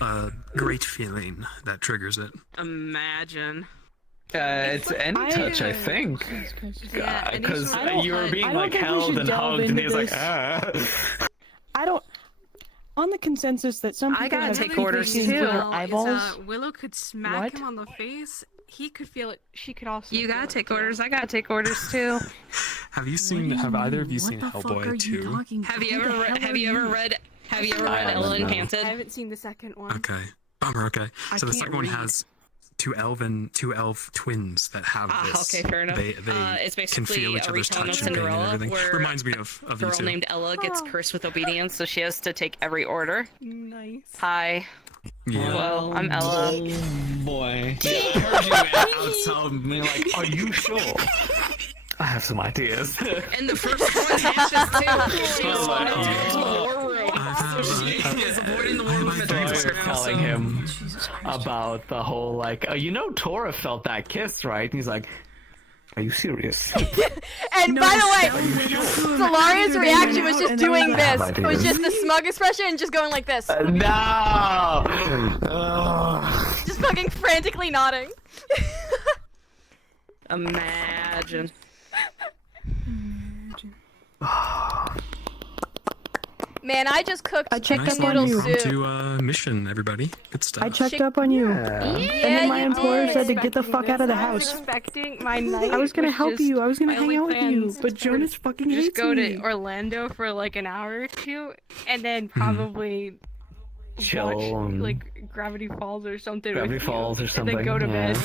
a great feeling that triggers it? Imagine. It's any touch, I think. Yeah, any Because sort of you were touch. being I don't like think we held should and delve hugged, and into he's like, this. ah. I don't. On the consensus that some people I gotta have take creepy orders things too. with their Well, is, eyeballs. Willow could smack What? him on the face. He could feel it. She could also. You feel gotta it, take too. orders. I gotta take orders too. Have you seen? Have either of you seen What the fuck are Hellboy you 2? talking? Have you Who ever the read? hell Have are you ever read? Have you ever read I Ella haven't, no. I Enchanted? haven't seen the second one. Okay. Bummer. Okay. I So the can't second one read. has two elf twins that have this. Okay, fair enough. They It's can basically feel each a other's retelling of touch and pain and Cinderella, everything. where Reminds me of a you girl two. named Ella gets cursed with obedience, so she has to take every order. Nice. Hi. Yeah. Well, I'm Ella. Boy. Yeah, I heard you outside me like, are you sure? I have some ideas. And the first one has this too. She was Oh, wanted to go to the war room. So she is avoiding the war room at the So you're now, telling so- him about the whole like, you know, Tora felt that kiss, right? And he's like, "Are you serious?" And by the way, Stellaria's reaction was just doing this. It was just the smug expression and just going like this. No. Just fucking frantically nodding. Imagine. Man, I just cooked I checked Nice up on one. you. On to mission, everybody. Good stuff. I checked up on you. And then my employer said to get the fuck out of the I was house. expecting my night. I was gonna was help just- you. I was gonna my hang only out with you, plans but were Jonas fucking just hates go me. to Orlando for like an hour or two, and then Hmm. probably Chill watch and- like Gravity Falls or something. Gravity with Falls you, or something. And then go to yeah. bed.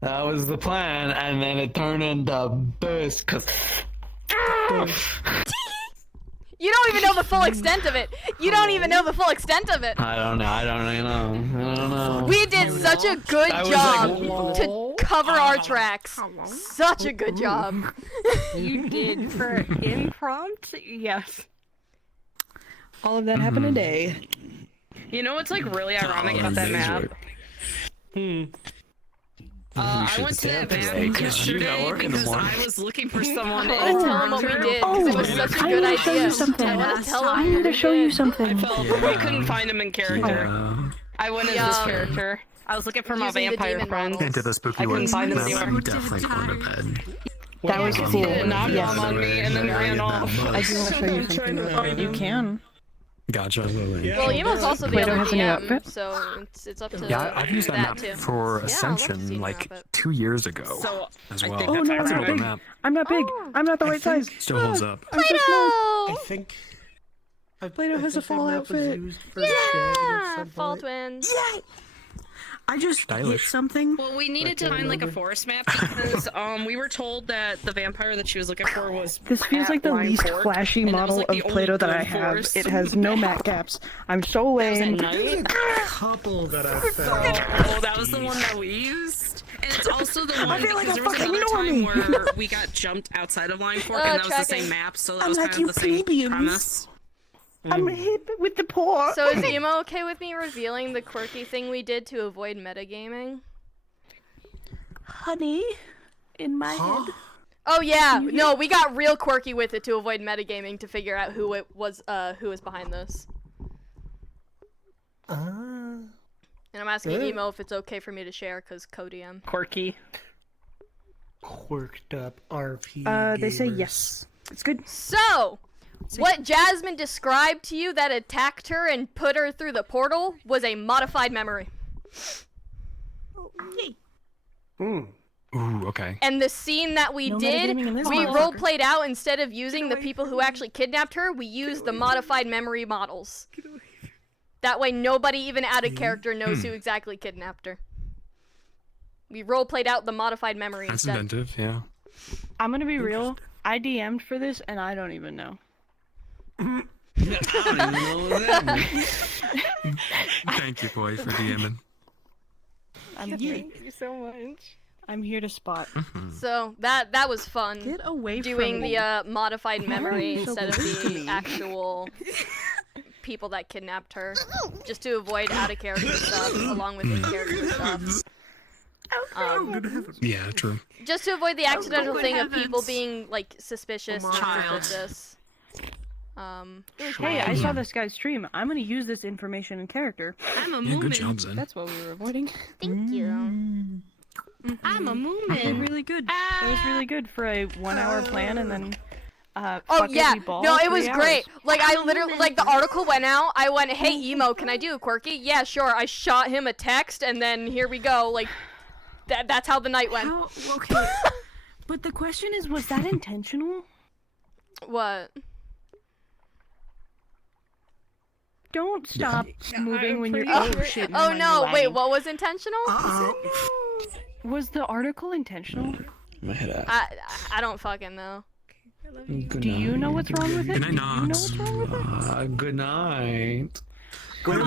That was the plan, and then it turned into burst because. You don't even know the full extent of it. You don't even know the full extent of it. I don't know. We did such a good I was job like, to cover our tracks. Such a good job. You did for impromptu? Yes. All of that happened today. You know what's like really ironic about that map? I went to that map yesterday because I was looking for someone. I wanna tell him what we did because it was such a good idea. I want to tell him. I need to show you something. We couldn't find him in character. I went as this character. I was looking for my Using the vampire demon friend. Into the spooky I couldn't woods. find him That's anywhere. definitely going to bed. That was Because cool. he did a nom Yes. on me and then ran off. I do want to show you something. You can. Gotcha. Well, Emo's also the Plato other has a new DM, outfit. so it's up to Yeah, I've used that map too. for Yeah, I'd love to see Ascension your like outfit. 2 years ago So, as I well. think Oh no, That's I'm an not older big. map. I'm not big. I'm not the right size. Still holds up. I'm so small. I think. Plato has a fall outfit. Yeah, fall twins. Yeah. I just hit Stylish. something. Well, we needed to find like a forest map because we were told that the vampire that she was looking for was. This feels at like the Lime least Fork, flashy and that was, model like, the of only Play-Doh that good I have. forest. It has no mat caps. I'm so lame. There's a couple that I found. Oh, that was the one that we used. And it's also the one I feel like because a there was fucking another time normie. where we got jumped outside of Lime Fork, and that was the tracking. same map, so that I'm was like kind you of the same plebeians. premise. I'm hip with the poor. So is Emo okay with me revealing the quirky thing we did to avoid metagaming? Honey, in my head. Oh yeah, no, we got real quirky with it to avoid metagaming to figure out who was behind this. And I'm asking Emo if it's okay for me to share because co-DM. Quirky. Quirked up RP. They say gamers. yes. It's good. So, what Jasmine described to you that attacked her and put her through the portal was a modified memory. Ooh, okay. And the scene that we No did, metagaming in this we motherfucker. role played out instead of using the people who actually kidnapped her, we used the modified memory models. That way nobody even out of character knows who exactly kidnapped her. We role played out the modified memory That's instead. inventive, yeah. I'm gonna be real. I DM'd for this and I don't even know. Thank you, boy, for DMing. I'm here. Thank you so much. I'm here to spot. So that was fun. Get away doing from the me. modified memory So instead of close to the me. actual people that kidnapped her, just to avoid out of character stuff along with in character stuff. Yeah, true. Just to avoid the accidental good thing of people heavens. being like suspicious, Oh, not child. suspicious. Hey, I saw this guy's stream. I'm gonna use this information in character. I'm a Yeah, good moomin. job, Zen. That's what we were avoiding. Thank you. I'm a That was moomin. really good. That was really good for a 1 hour plan and then Oh fuck it, yeah, we ball no, it was 3 great. hours. Like I literally, like the article went out. I went, "Hey Emo, can I do a quirky?" Yeah, sure. I shot him a text, and then here we go. Like that's how the night went. How, okay. But the question is, was that intentional? What? Don't stop moving when you're. Oh, Oh shit! oh never mind, no! you're Wait, lagging. what was intentional? Was the article intentional? My head out. I don't fucking know. Good Do you know what's wrong with it? Good night, Do you know Nox. what's wrong with it? Good night. Good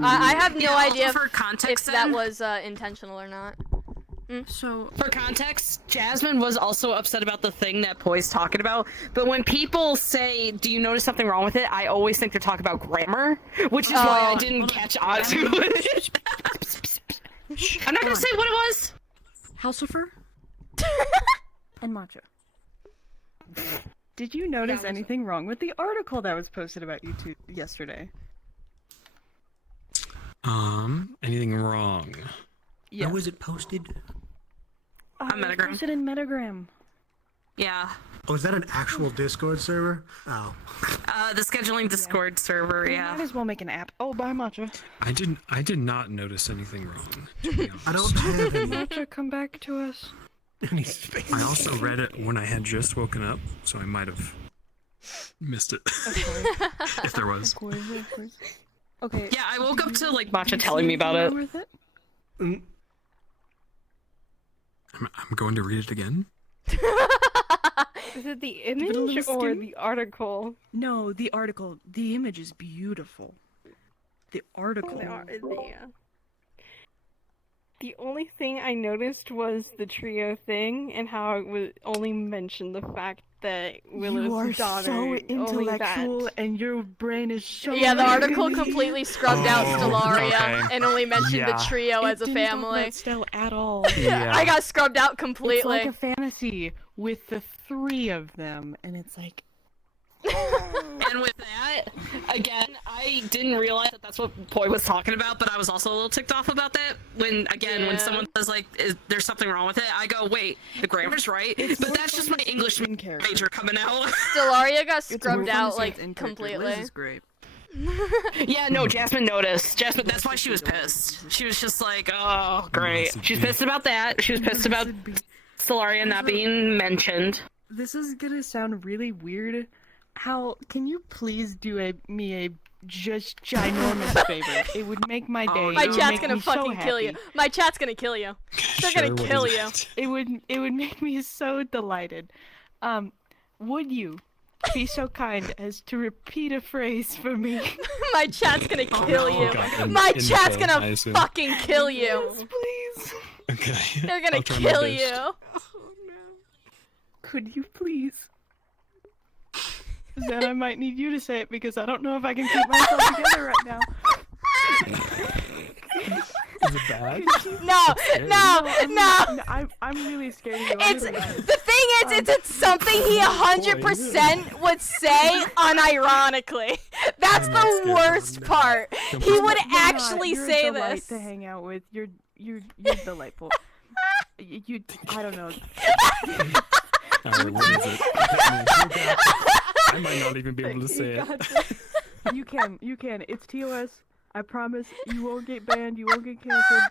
I have no Yeah, also idea for if context, that then, was intentional or not. So for context, Jasmine was also upset about the thing that Poi's talking about. But when people say, "Do you notice something wrong with it?" I always think they're talking about grammar, which is why I Oh. didn't catch on to it. I'm not gonna say what it was. Halsifer and Matcha. Did you notice anything wrong with the article that was posted about you two yesterday? Anything wrong? Yeah. How was it posted? It was posted in Metagram. Yeah. Oh, is that an actual Discord server? Oh. The scheduling Discord server. We Yeah. might as well make an app. Oh, bye, Matcha. I did not notice anything wrong. I don't have any. Matcha, come back to us. any space. I also read it when I had just woken up, so I might have missed it. If there was. Of course. Okay. Yeah, I woke up to like Matcha telling me about it. With it? I'm going to read it again. Is it the image or the article? No, the article. The image is beautiful. The article. The only thing I noticed was the trio thing and how it was only mentioned the fact that Willow's You are daughter. so only intellectual, that. and your brain is so. Yeah, the article completely scrubbed out Stellaria okay. and only mentioned the Yeah. trio It as a didn't talk family. about Stella at all. Yeah. I got scrubbed out completely. It's like a fantasy with the 3 of them, and it's like. And with that, again, I didn't realize that that's what Poi was talking about, but I was also a little ticked off about that. When when someone says like, there's something wrong with it, I go, wait, the grammar's right, but that's just my English major coming out. Stellaria got scrubbed out like completely. Liz is great. Yeah, no, Jasmine noticed. Jasmine, that's why she was pissed. She was just like, oh, great. She's pissed about that. She was pissed about Stellaria not being mentioned. This is gonna sound really weird. How can you please do me a just ginormous favor? It would make my day. My It would chat's make gonna me so fucking kill you. happy. My chat's gonna kill you. They're gonna kill you. It would make me so delighted. Would you be so kind as to repeat a phrase for me? My chat's gonna kill you. God, My in chat's the gonna I assume. fucking kill you. Please. Okay. They're gonna I'll try my kill best. you. Could you please? Then I might need you to say it because I don't know if I can keep myself together right now. Is it bad? No. I'm really scared of you. It's the thing is, it's something he 100% would say unironically. That's the worst part. He would actually you're say a delight this. to hang out with. You're delightful. You I don't know. Alright, what is it? I might not even be able to say it. You can. It's TOS. I promise you won't get banned. You won't get canceled.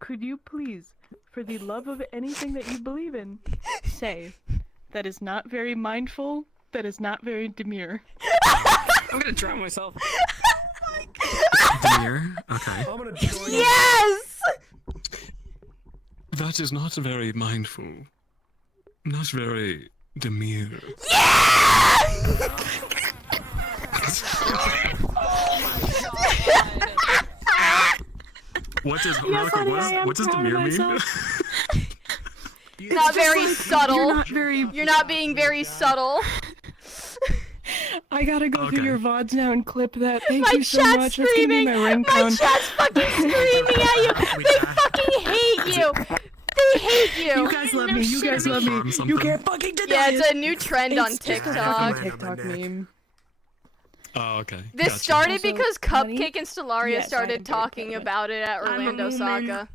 Could you please, for the love of anything that you believe in, say that is not very mindful, that is not very demure. I'm gonna drown myself. Demure? Okay. I'm gonna join Yes! That is not very mindful. Not very demure. What does what does demure mean? Not very like, subtle. You're not being very subtle. I gotta go through your VODs now and clip that. Thank My you so chat's much. That's gonna be screaming. my My ringtone. chat's fucking screaming at you. They fucking hate you. They hate you. You guys love me. You guys love me. You can't fucking deny Yeah, it. it's a new trend on It's just a TikTok. fucking TikTok meme. Oh, okay. This Gotcha. started Also, because honey? Cupcake and Stellaria Yes, I started can get talking that. about it at I'm a Orlando moomin. Saga.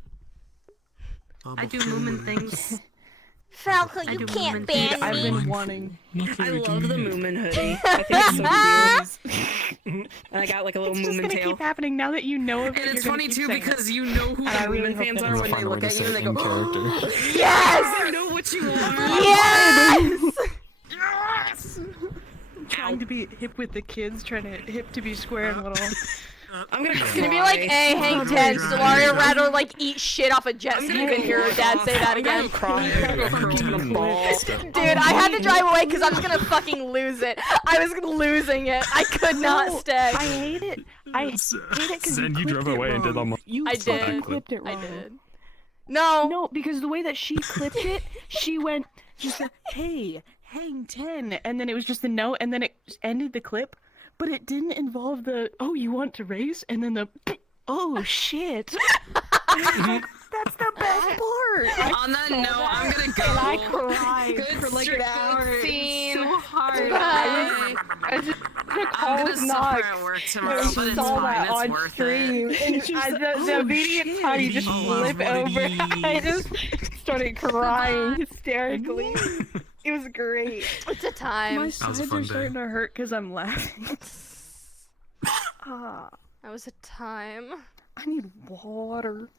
I do moomin things. Falco, I you do can't movement ban things. I've me. been wanting. I love the Moomin hoodie. I think it's so cute. And I got like a little It's just Moomin gonna tail. keep happening now that you know of it. And it's you're gonna funny keep too saying it. because you know who the I really Moomin hope fans that are it's when a they fun look way at to you and say they it go, in character. Yes! I know what you want. Yes! Yes! Trying to be hip with the kids, trying to hip to be square and little. I'm gonna It's gonna be like, hey, Hank 10, Stellaria rather like eat shit off a jet ski than hear her dad say that again. I'm gonna cry. Dude, I had to drive away because I was gonna fucking lose it. I was losing it. I could not No, stay. I hate it. I hate it because Then you drove away and did almost. You I fucking did. clipped it I wrong. did. No. No, because the way that she clipped it, she went just a, hey, hang 10, and then it was just a no, and then it just ended the clip, but it didn't involve the, oh, you want to race, and then the, oh, shit. That's the best part. On that note, I'm gonna go. And I cried Good for like an hour. Good scene. So hard. I just I'm gonna suffer at work tomorrow, but it's fine. It's worth stream. it. And the immediate time you just flip over, I just started crying hysterically. It was great. It's a time. My sides are starting to hurt because I'm laughing. That was a time. I need water.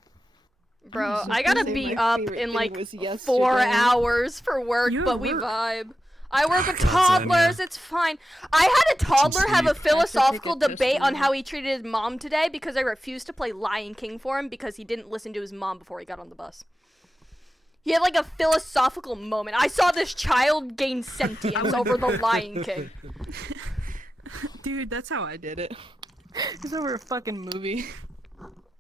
Bro, so I gotta say be my up favorite in thing like was 4 yesterday. hours for work, You're but at we work. vibe. I work with Godzilla. toddlers. It's fine. I had a toddler have a Steve. philosophical I have to take a debate on test how he treated his mom today because I refused to play Lion King for him because he didn't listen to his mom before he got on the bus. He had like a philosophical moment. I saw this child gain sentience over the Lion King. Dude, that's how I did it. It's over a fucking movie.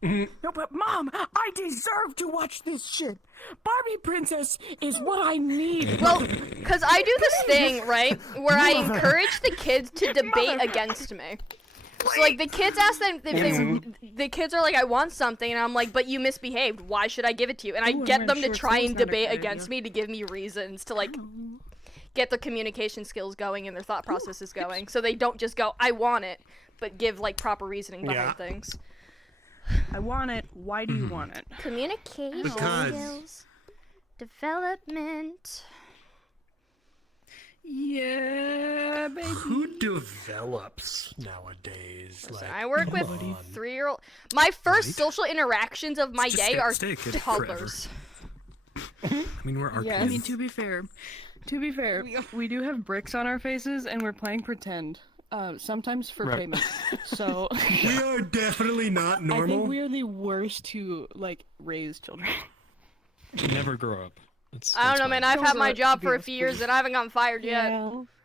No, but Mom, I deserve to watch this shit. Barbie Princess is what I need. Well, because I do this thing, right, where I encourage the kids to debate against me. So, like, the kids ask them if the kids are like, I want something, and I'm like, but you misbehaved. Why should I give it to you? And I get them to try and debate against me to give me reasons to, like, get their communication skills going and their thought processes going. So they don't just go, I want it, but give, like, proper reasoning behind things. I want it. Why do you want it? Communication Because- skills. Development. Yeah, baby. Who develops nowadays? Listen, Like, I work with come on. 3-year-old. My first social interactions of my Just day are stay a kid toddlers. I mean, we're our Yeah, kids. I mean, to be fair, we do have bricks on our faces, and we're playing pretend. Sometimes for Right. payment. So We are definitely not I normal. think we are the worst to like raise children. Never grow up. I don't know, man. I've had my job for a few years and I haven't gotten fired yet.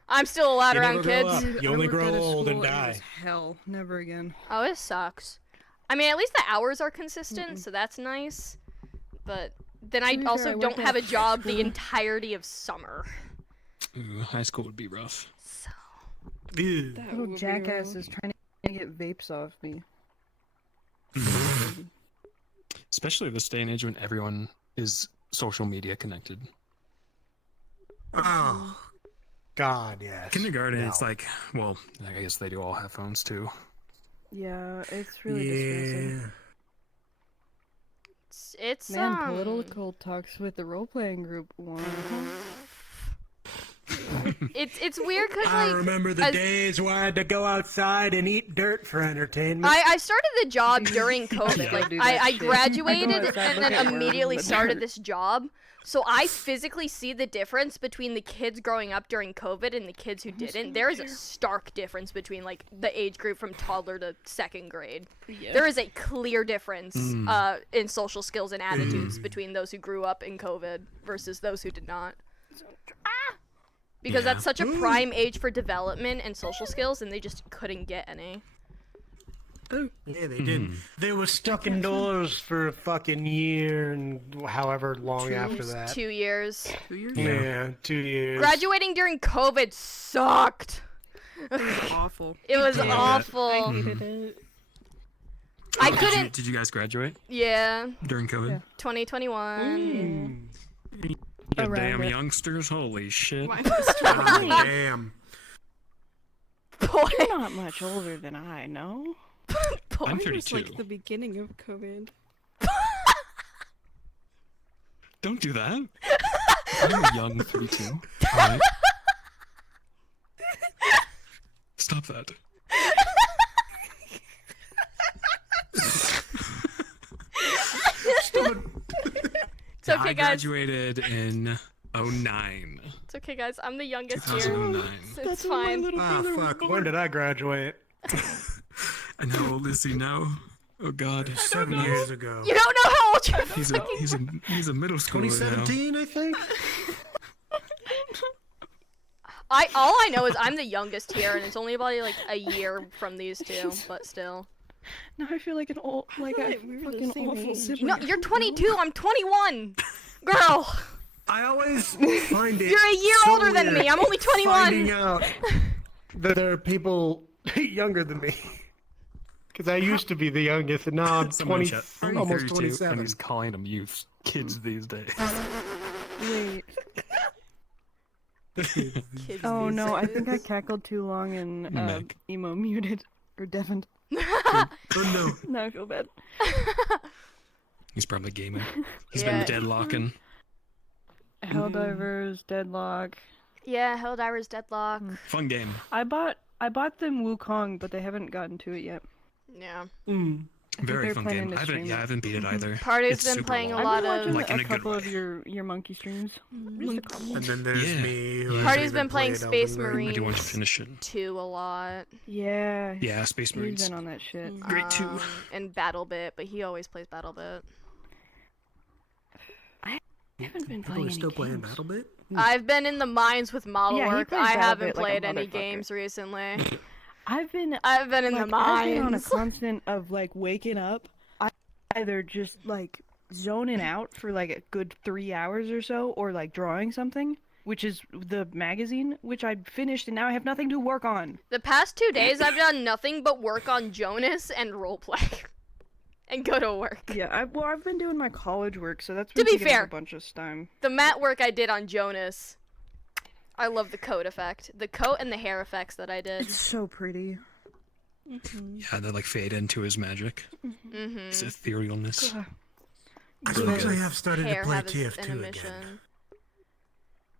I'm still allowed You around never grow kids. up. You only grow old and die. Hell, never again. Oh, it sucks. I mean, at least the hours are consistent, so that's nice. But then I To be fair, also I don't work have a at job the school. entirety of summer. Ooh, high school would be rough. That little jackass is trying to get vapes off me. Especially this day and age when everyone is social media connected. Oh, God, yes. Kindergarten, No. it's like, well, I guess they do all have phones too. Yeah, it's really distressing. It's Man, political talks with the role-playing group. Wow. It's weird because I like remember the as- days where I had to go outside and eat dirt for entertainment. I started the job during COVID. Yeah. Like Do that I shit. graduated I go outside, and look then at worms immediately in the started dirt. this job. So I physically see the difference between the kids growing up during COVID and the kids who didn't. There is a stark difference between like the age group from toddler to second grade. Yeah. There is a clear difference in social skills and attitudes Mm. between those who grew up in COVID versus those who did not. Because Yeah. that's such a prime age for development and social skills, and they just couldn't get any. Yeah, they did. They were stuck indoors for a fucking year and however long after that. 2 years. 2 years? Yeah, 2 years. Graduating during COVID sucked. Awful. It was Yeah. awful. I hated it. I Did couldn't. you guys graduate Yeah. during COVID? 2021. You Around damn it. youngsters, holy shit. God damn. Boy. You're not much older than I, no? I'm It was 32. like the beginning of COVID. Don't do that. I'm a young 32. Alright. Stop that. It's okay, I guys. graduated in 09. It's okay, guys. I'm the youngest here. 2009. It's fine. Ah, fuck. When did I graduate? And how old is he now? Oh god. 7 years ago. You don't know how old you're He's a middle schooler now. 2017, I think? All I know is I'm the youngest here, and it's only about like a year from these two, but still. Now I feel like an old, like a fucking awful sibling. No, you're 22. I'm 21. Girl. I always find it. You're a year so older than weird me. I'm only 21. Finding out that there are people younger than me. Because I used to be the youngest, and now I'm Someone 20, chat, I'm almost 32, 27. and he's calling them youth kids these days. Wait. Oh no, I think I cackled too long and Meg. emo muted or deafened. Oh no. Now I feel bad. He's probably gaming. He's Yeah. been deadlocking. Helldivers, Deadlock. Yeah, Helldivers Deadlock. Fun game. I bought them Wukong, but they haven't gotten to it yet. Yeah. I Very they're fun planning game. to I stream haven't beat it either. Party's It's been super playing long. a lot I've been of. watching in a a good couple way. of your monkey streams. And then there's Yeah. me. Who Party's hasn't been even playing played Space Elden Ring. I do want to Marines finish it. 2 a lot. Yeah. Yeah, Space Marines. He's been on that shit. Great too. And BattleBit, but he always plays BattleBit. I haven't been People playing are any still playing games. BattleBit? I've been in the mines with model Yeah, he work. plays I BattleBit haven't like a played any motherfucker. games recently. I've been in the I've been on a mines. constant of like waking up. I either just like zoning out for like a good 3 hours or so, or like drawing something, which is the magazine, which I finished and now I have nothing to work on. The past 2 days, I've done nothing but work on Jonas and roleplay. And go to work. Yeah, I've been doing my college work, so that's To been be taking up fair, a bunch of time. the mat work I did on Jonas, I love the coat effect. The coat and the hair effects that I did. It's so pretty. Yeah, they like fade into his magic. Mm-hmm. His etherealness. I Really suppose I good. have started to Hair play have an TF2 again. emission.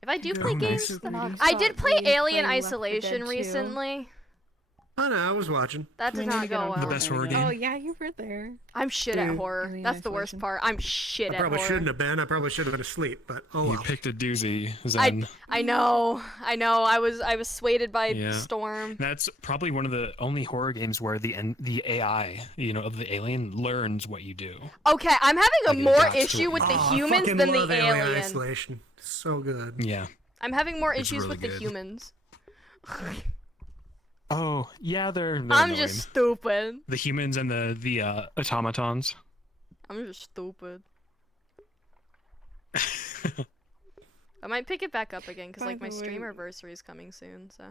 If I do Oh, play nice. games, So I did play pretty Alien playing Left 4 Isolation Dead 2. recently. Oh no, I was watching. That did We need to not get go on well. The best horror game. Oh yeah, you were there. I'm shit at Dude, horror. Alien That's the worst Isolation. part. I'm shit I at probably horror. shouldn't have been. I probably should have been asleep, but oh You well. picked a doozy, Zen. I know. I was swayed by Yeah. Storm. That's probably one of the only horror games where the AI, of the alien learns what you do. Okay, I'm having a Like, it more adapts to issue it. with the Oh, I humans fucking than the love Alien alien. Isolation. So good. Yeah. I'm having more It's issues really with the good. humans. Oh, yeah, they're I'm annoying. just stupid. The humans and the automatons. I'm just stupid. I might pick it back up again because By like my the way- streamerversary is coming soon. So.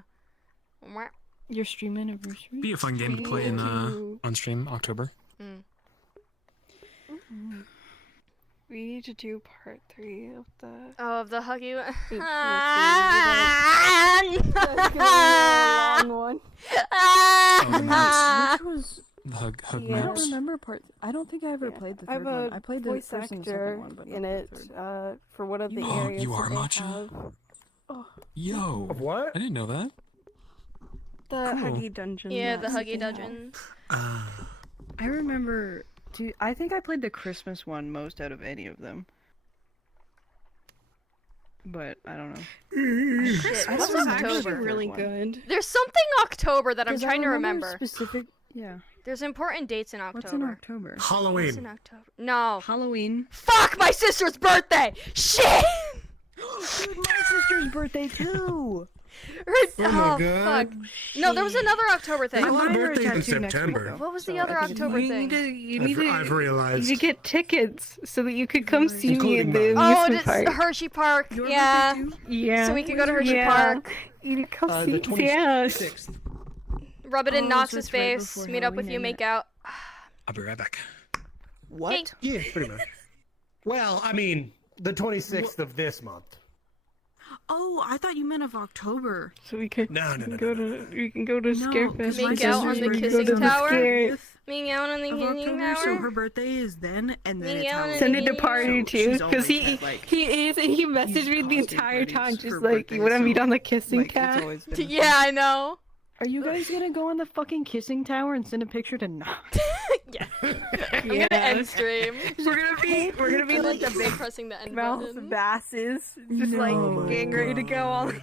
Mwah. Your stream anniversary? Be a fun game to play on stream October. Mm. We need to do part 3 of the. Oh, of the huggy. That's gonna be a long one. Which was The hug I don't remember part. I don't think I ever played the I third have a one. I played the voice first and the actor second one, but in not it the third. for one of the Oh, areas you are that they Matcha? have. Oh, Yo. Of what? I didn't know that. the Cool. Huggy Dungeon. Yeah, the that huggy they have. dungeon. I remember. I think I played the Christmas one most out of any of them. But I don't know. Shit, I what's don't remember the October? third Really one. good. There's something October that I'm 'Cause I trying to remember. Specific. Yeah. There's important dates in October. What's in October? What's in Halloween. October? No. Halloween. Fuck my sister's birthday. Shit. Dude, my sister's birthday too. Oh my God. fuck. No, there was another October thing. There's a lot of mine are birthdays in tattooed next week, September. though. What was the So other I think it's October You thing? need to. You need to. I've realized. You need to get tickets so that you could come see me Including at the mine. Oh, amusement it's park. Hershey Park. Yeah. Yeah. So we could go to Hershey yeah. Park. You need to come The see. 26th. Rub it in Oh, Knox's so it's right face. before Meet up with Halloween, you. isn't Make it? out. I'll be right back. What? Yeah, pretty much. Well, I mean, the 26th of this month. Oh, I thought you meant of October. So we could No, no, no, go no, to. You can go to No, Scarefest. my Make out on sister's the birthday kissing is on the tower. Scare- Make out on the Of kissing October, so tower. her birthday is then, and then Make it's out on Halloween. Send it to Yeah. party So too, she's because always he had, like, he messaged these me the costume entire parties time, for just like, birthdays, you want to meet so, on the kissing like, it's tower? always been- Yeah, I know. Are you guys gonna go on the fucking kissing tower and send a picture to Knox? Yeah. I'm gonna end stream. We're gonna be like the big pressing the end mouth button. basses, just No. like Oh my getting ready to go on.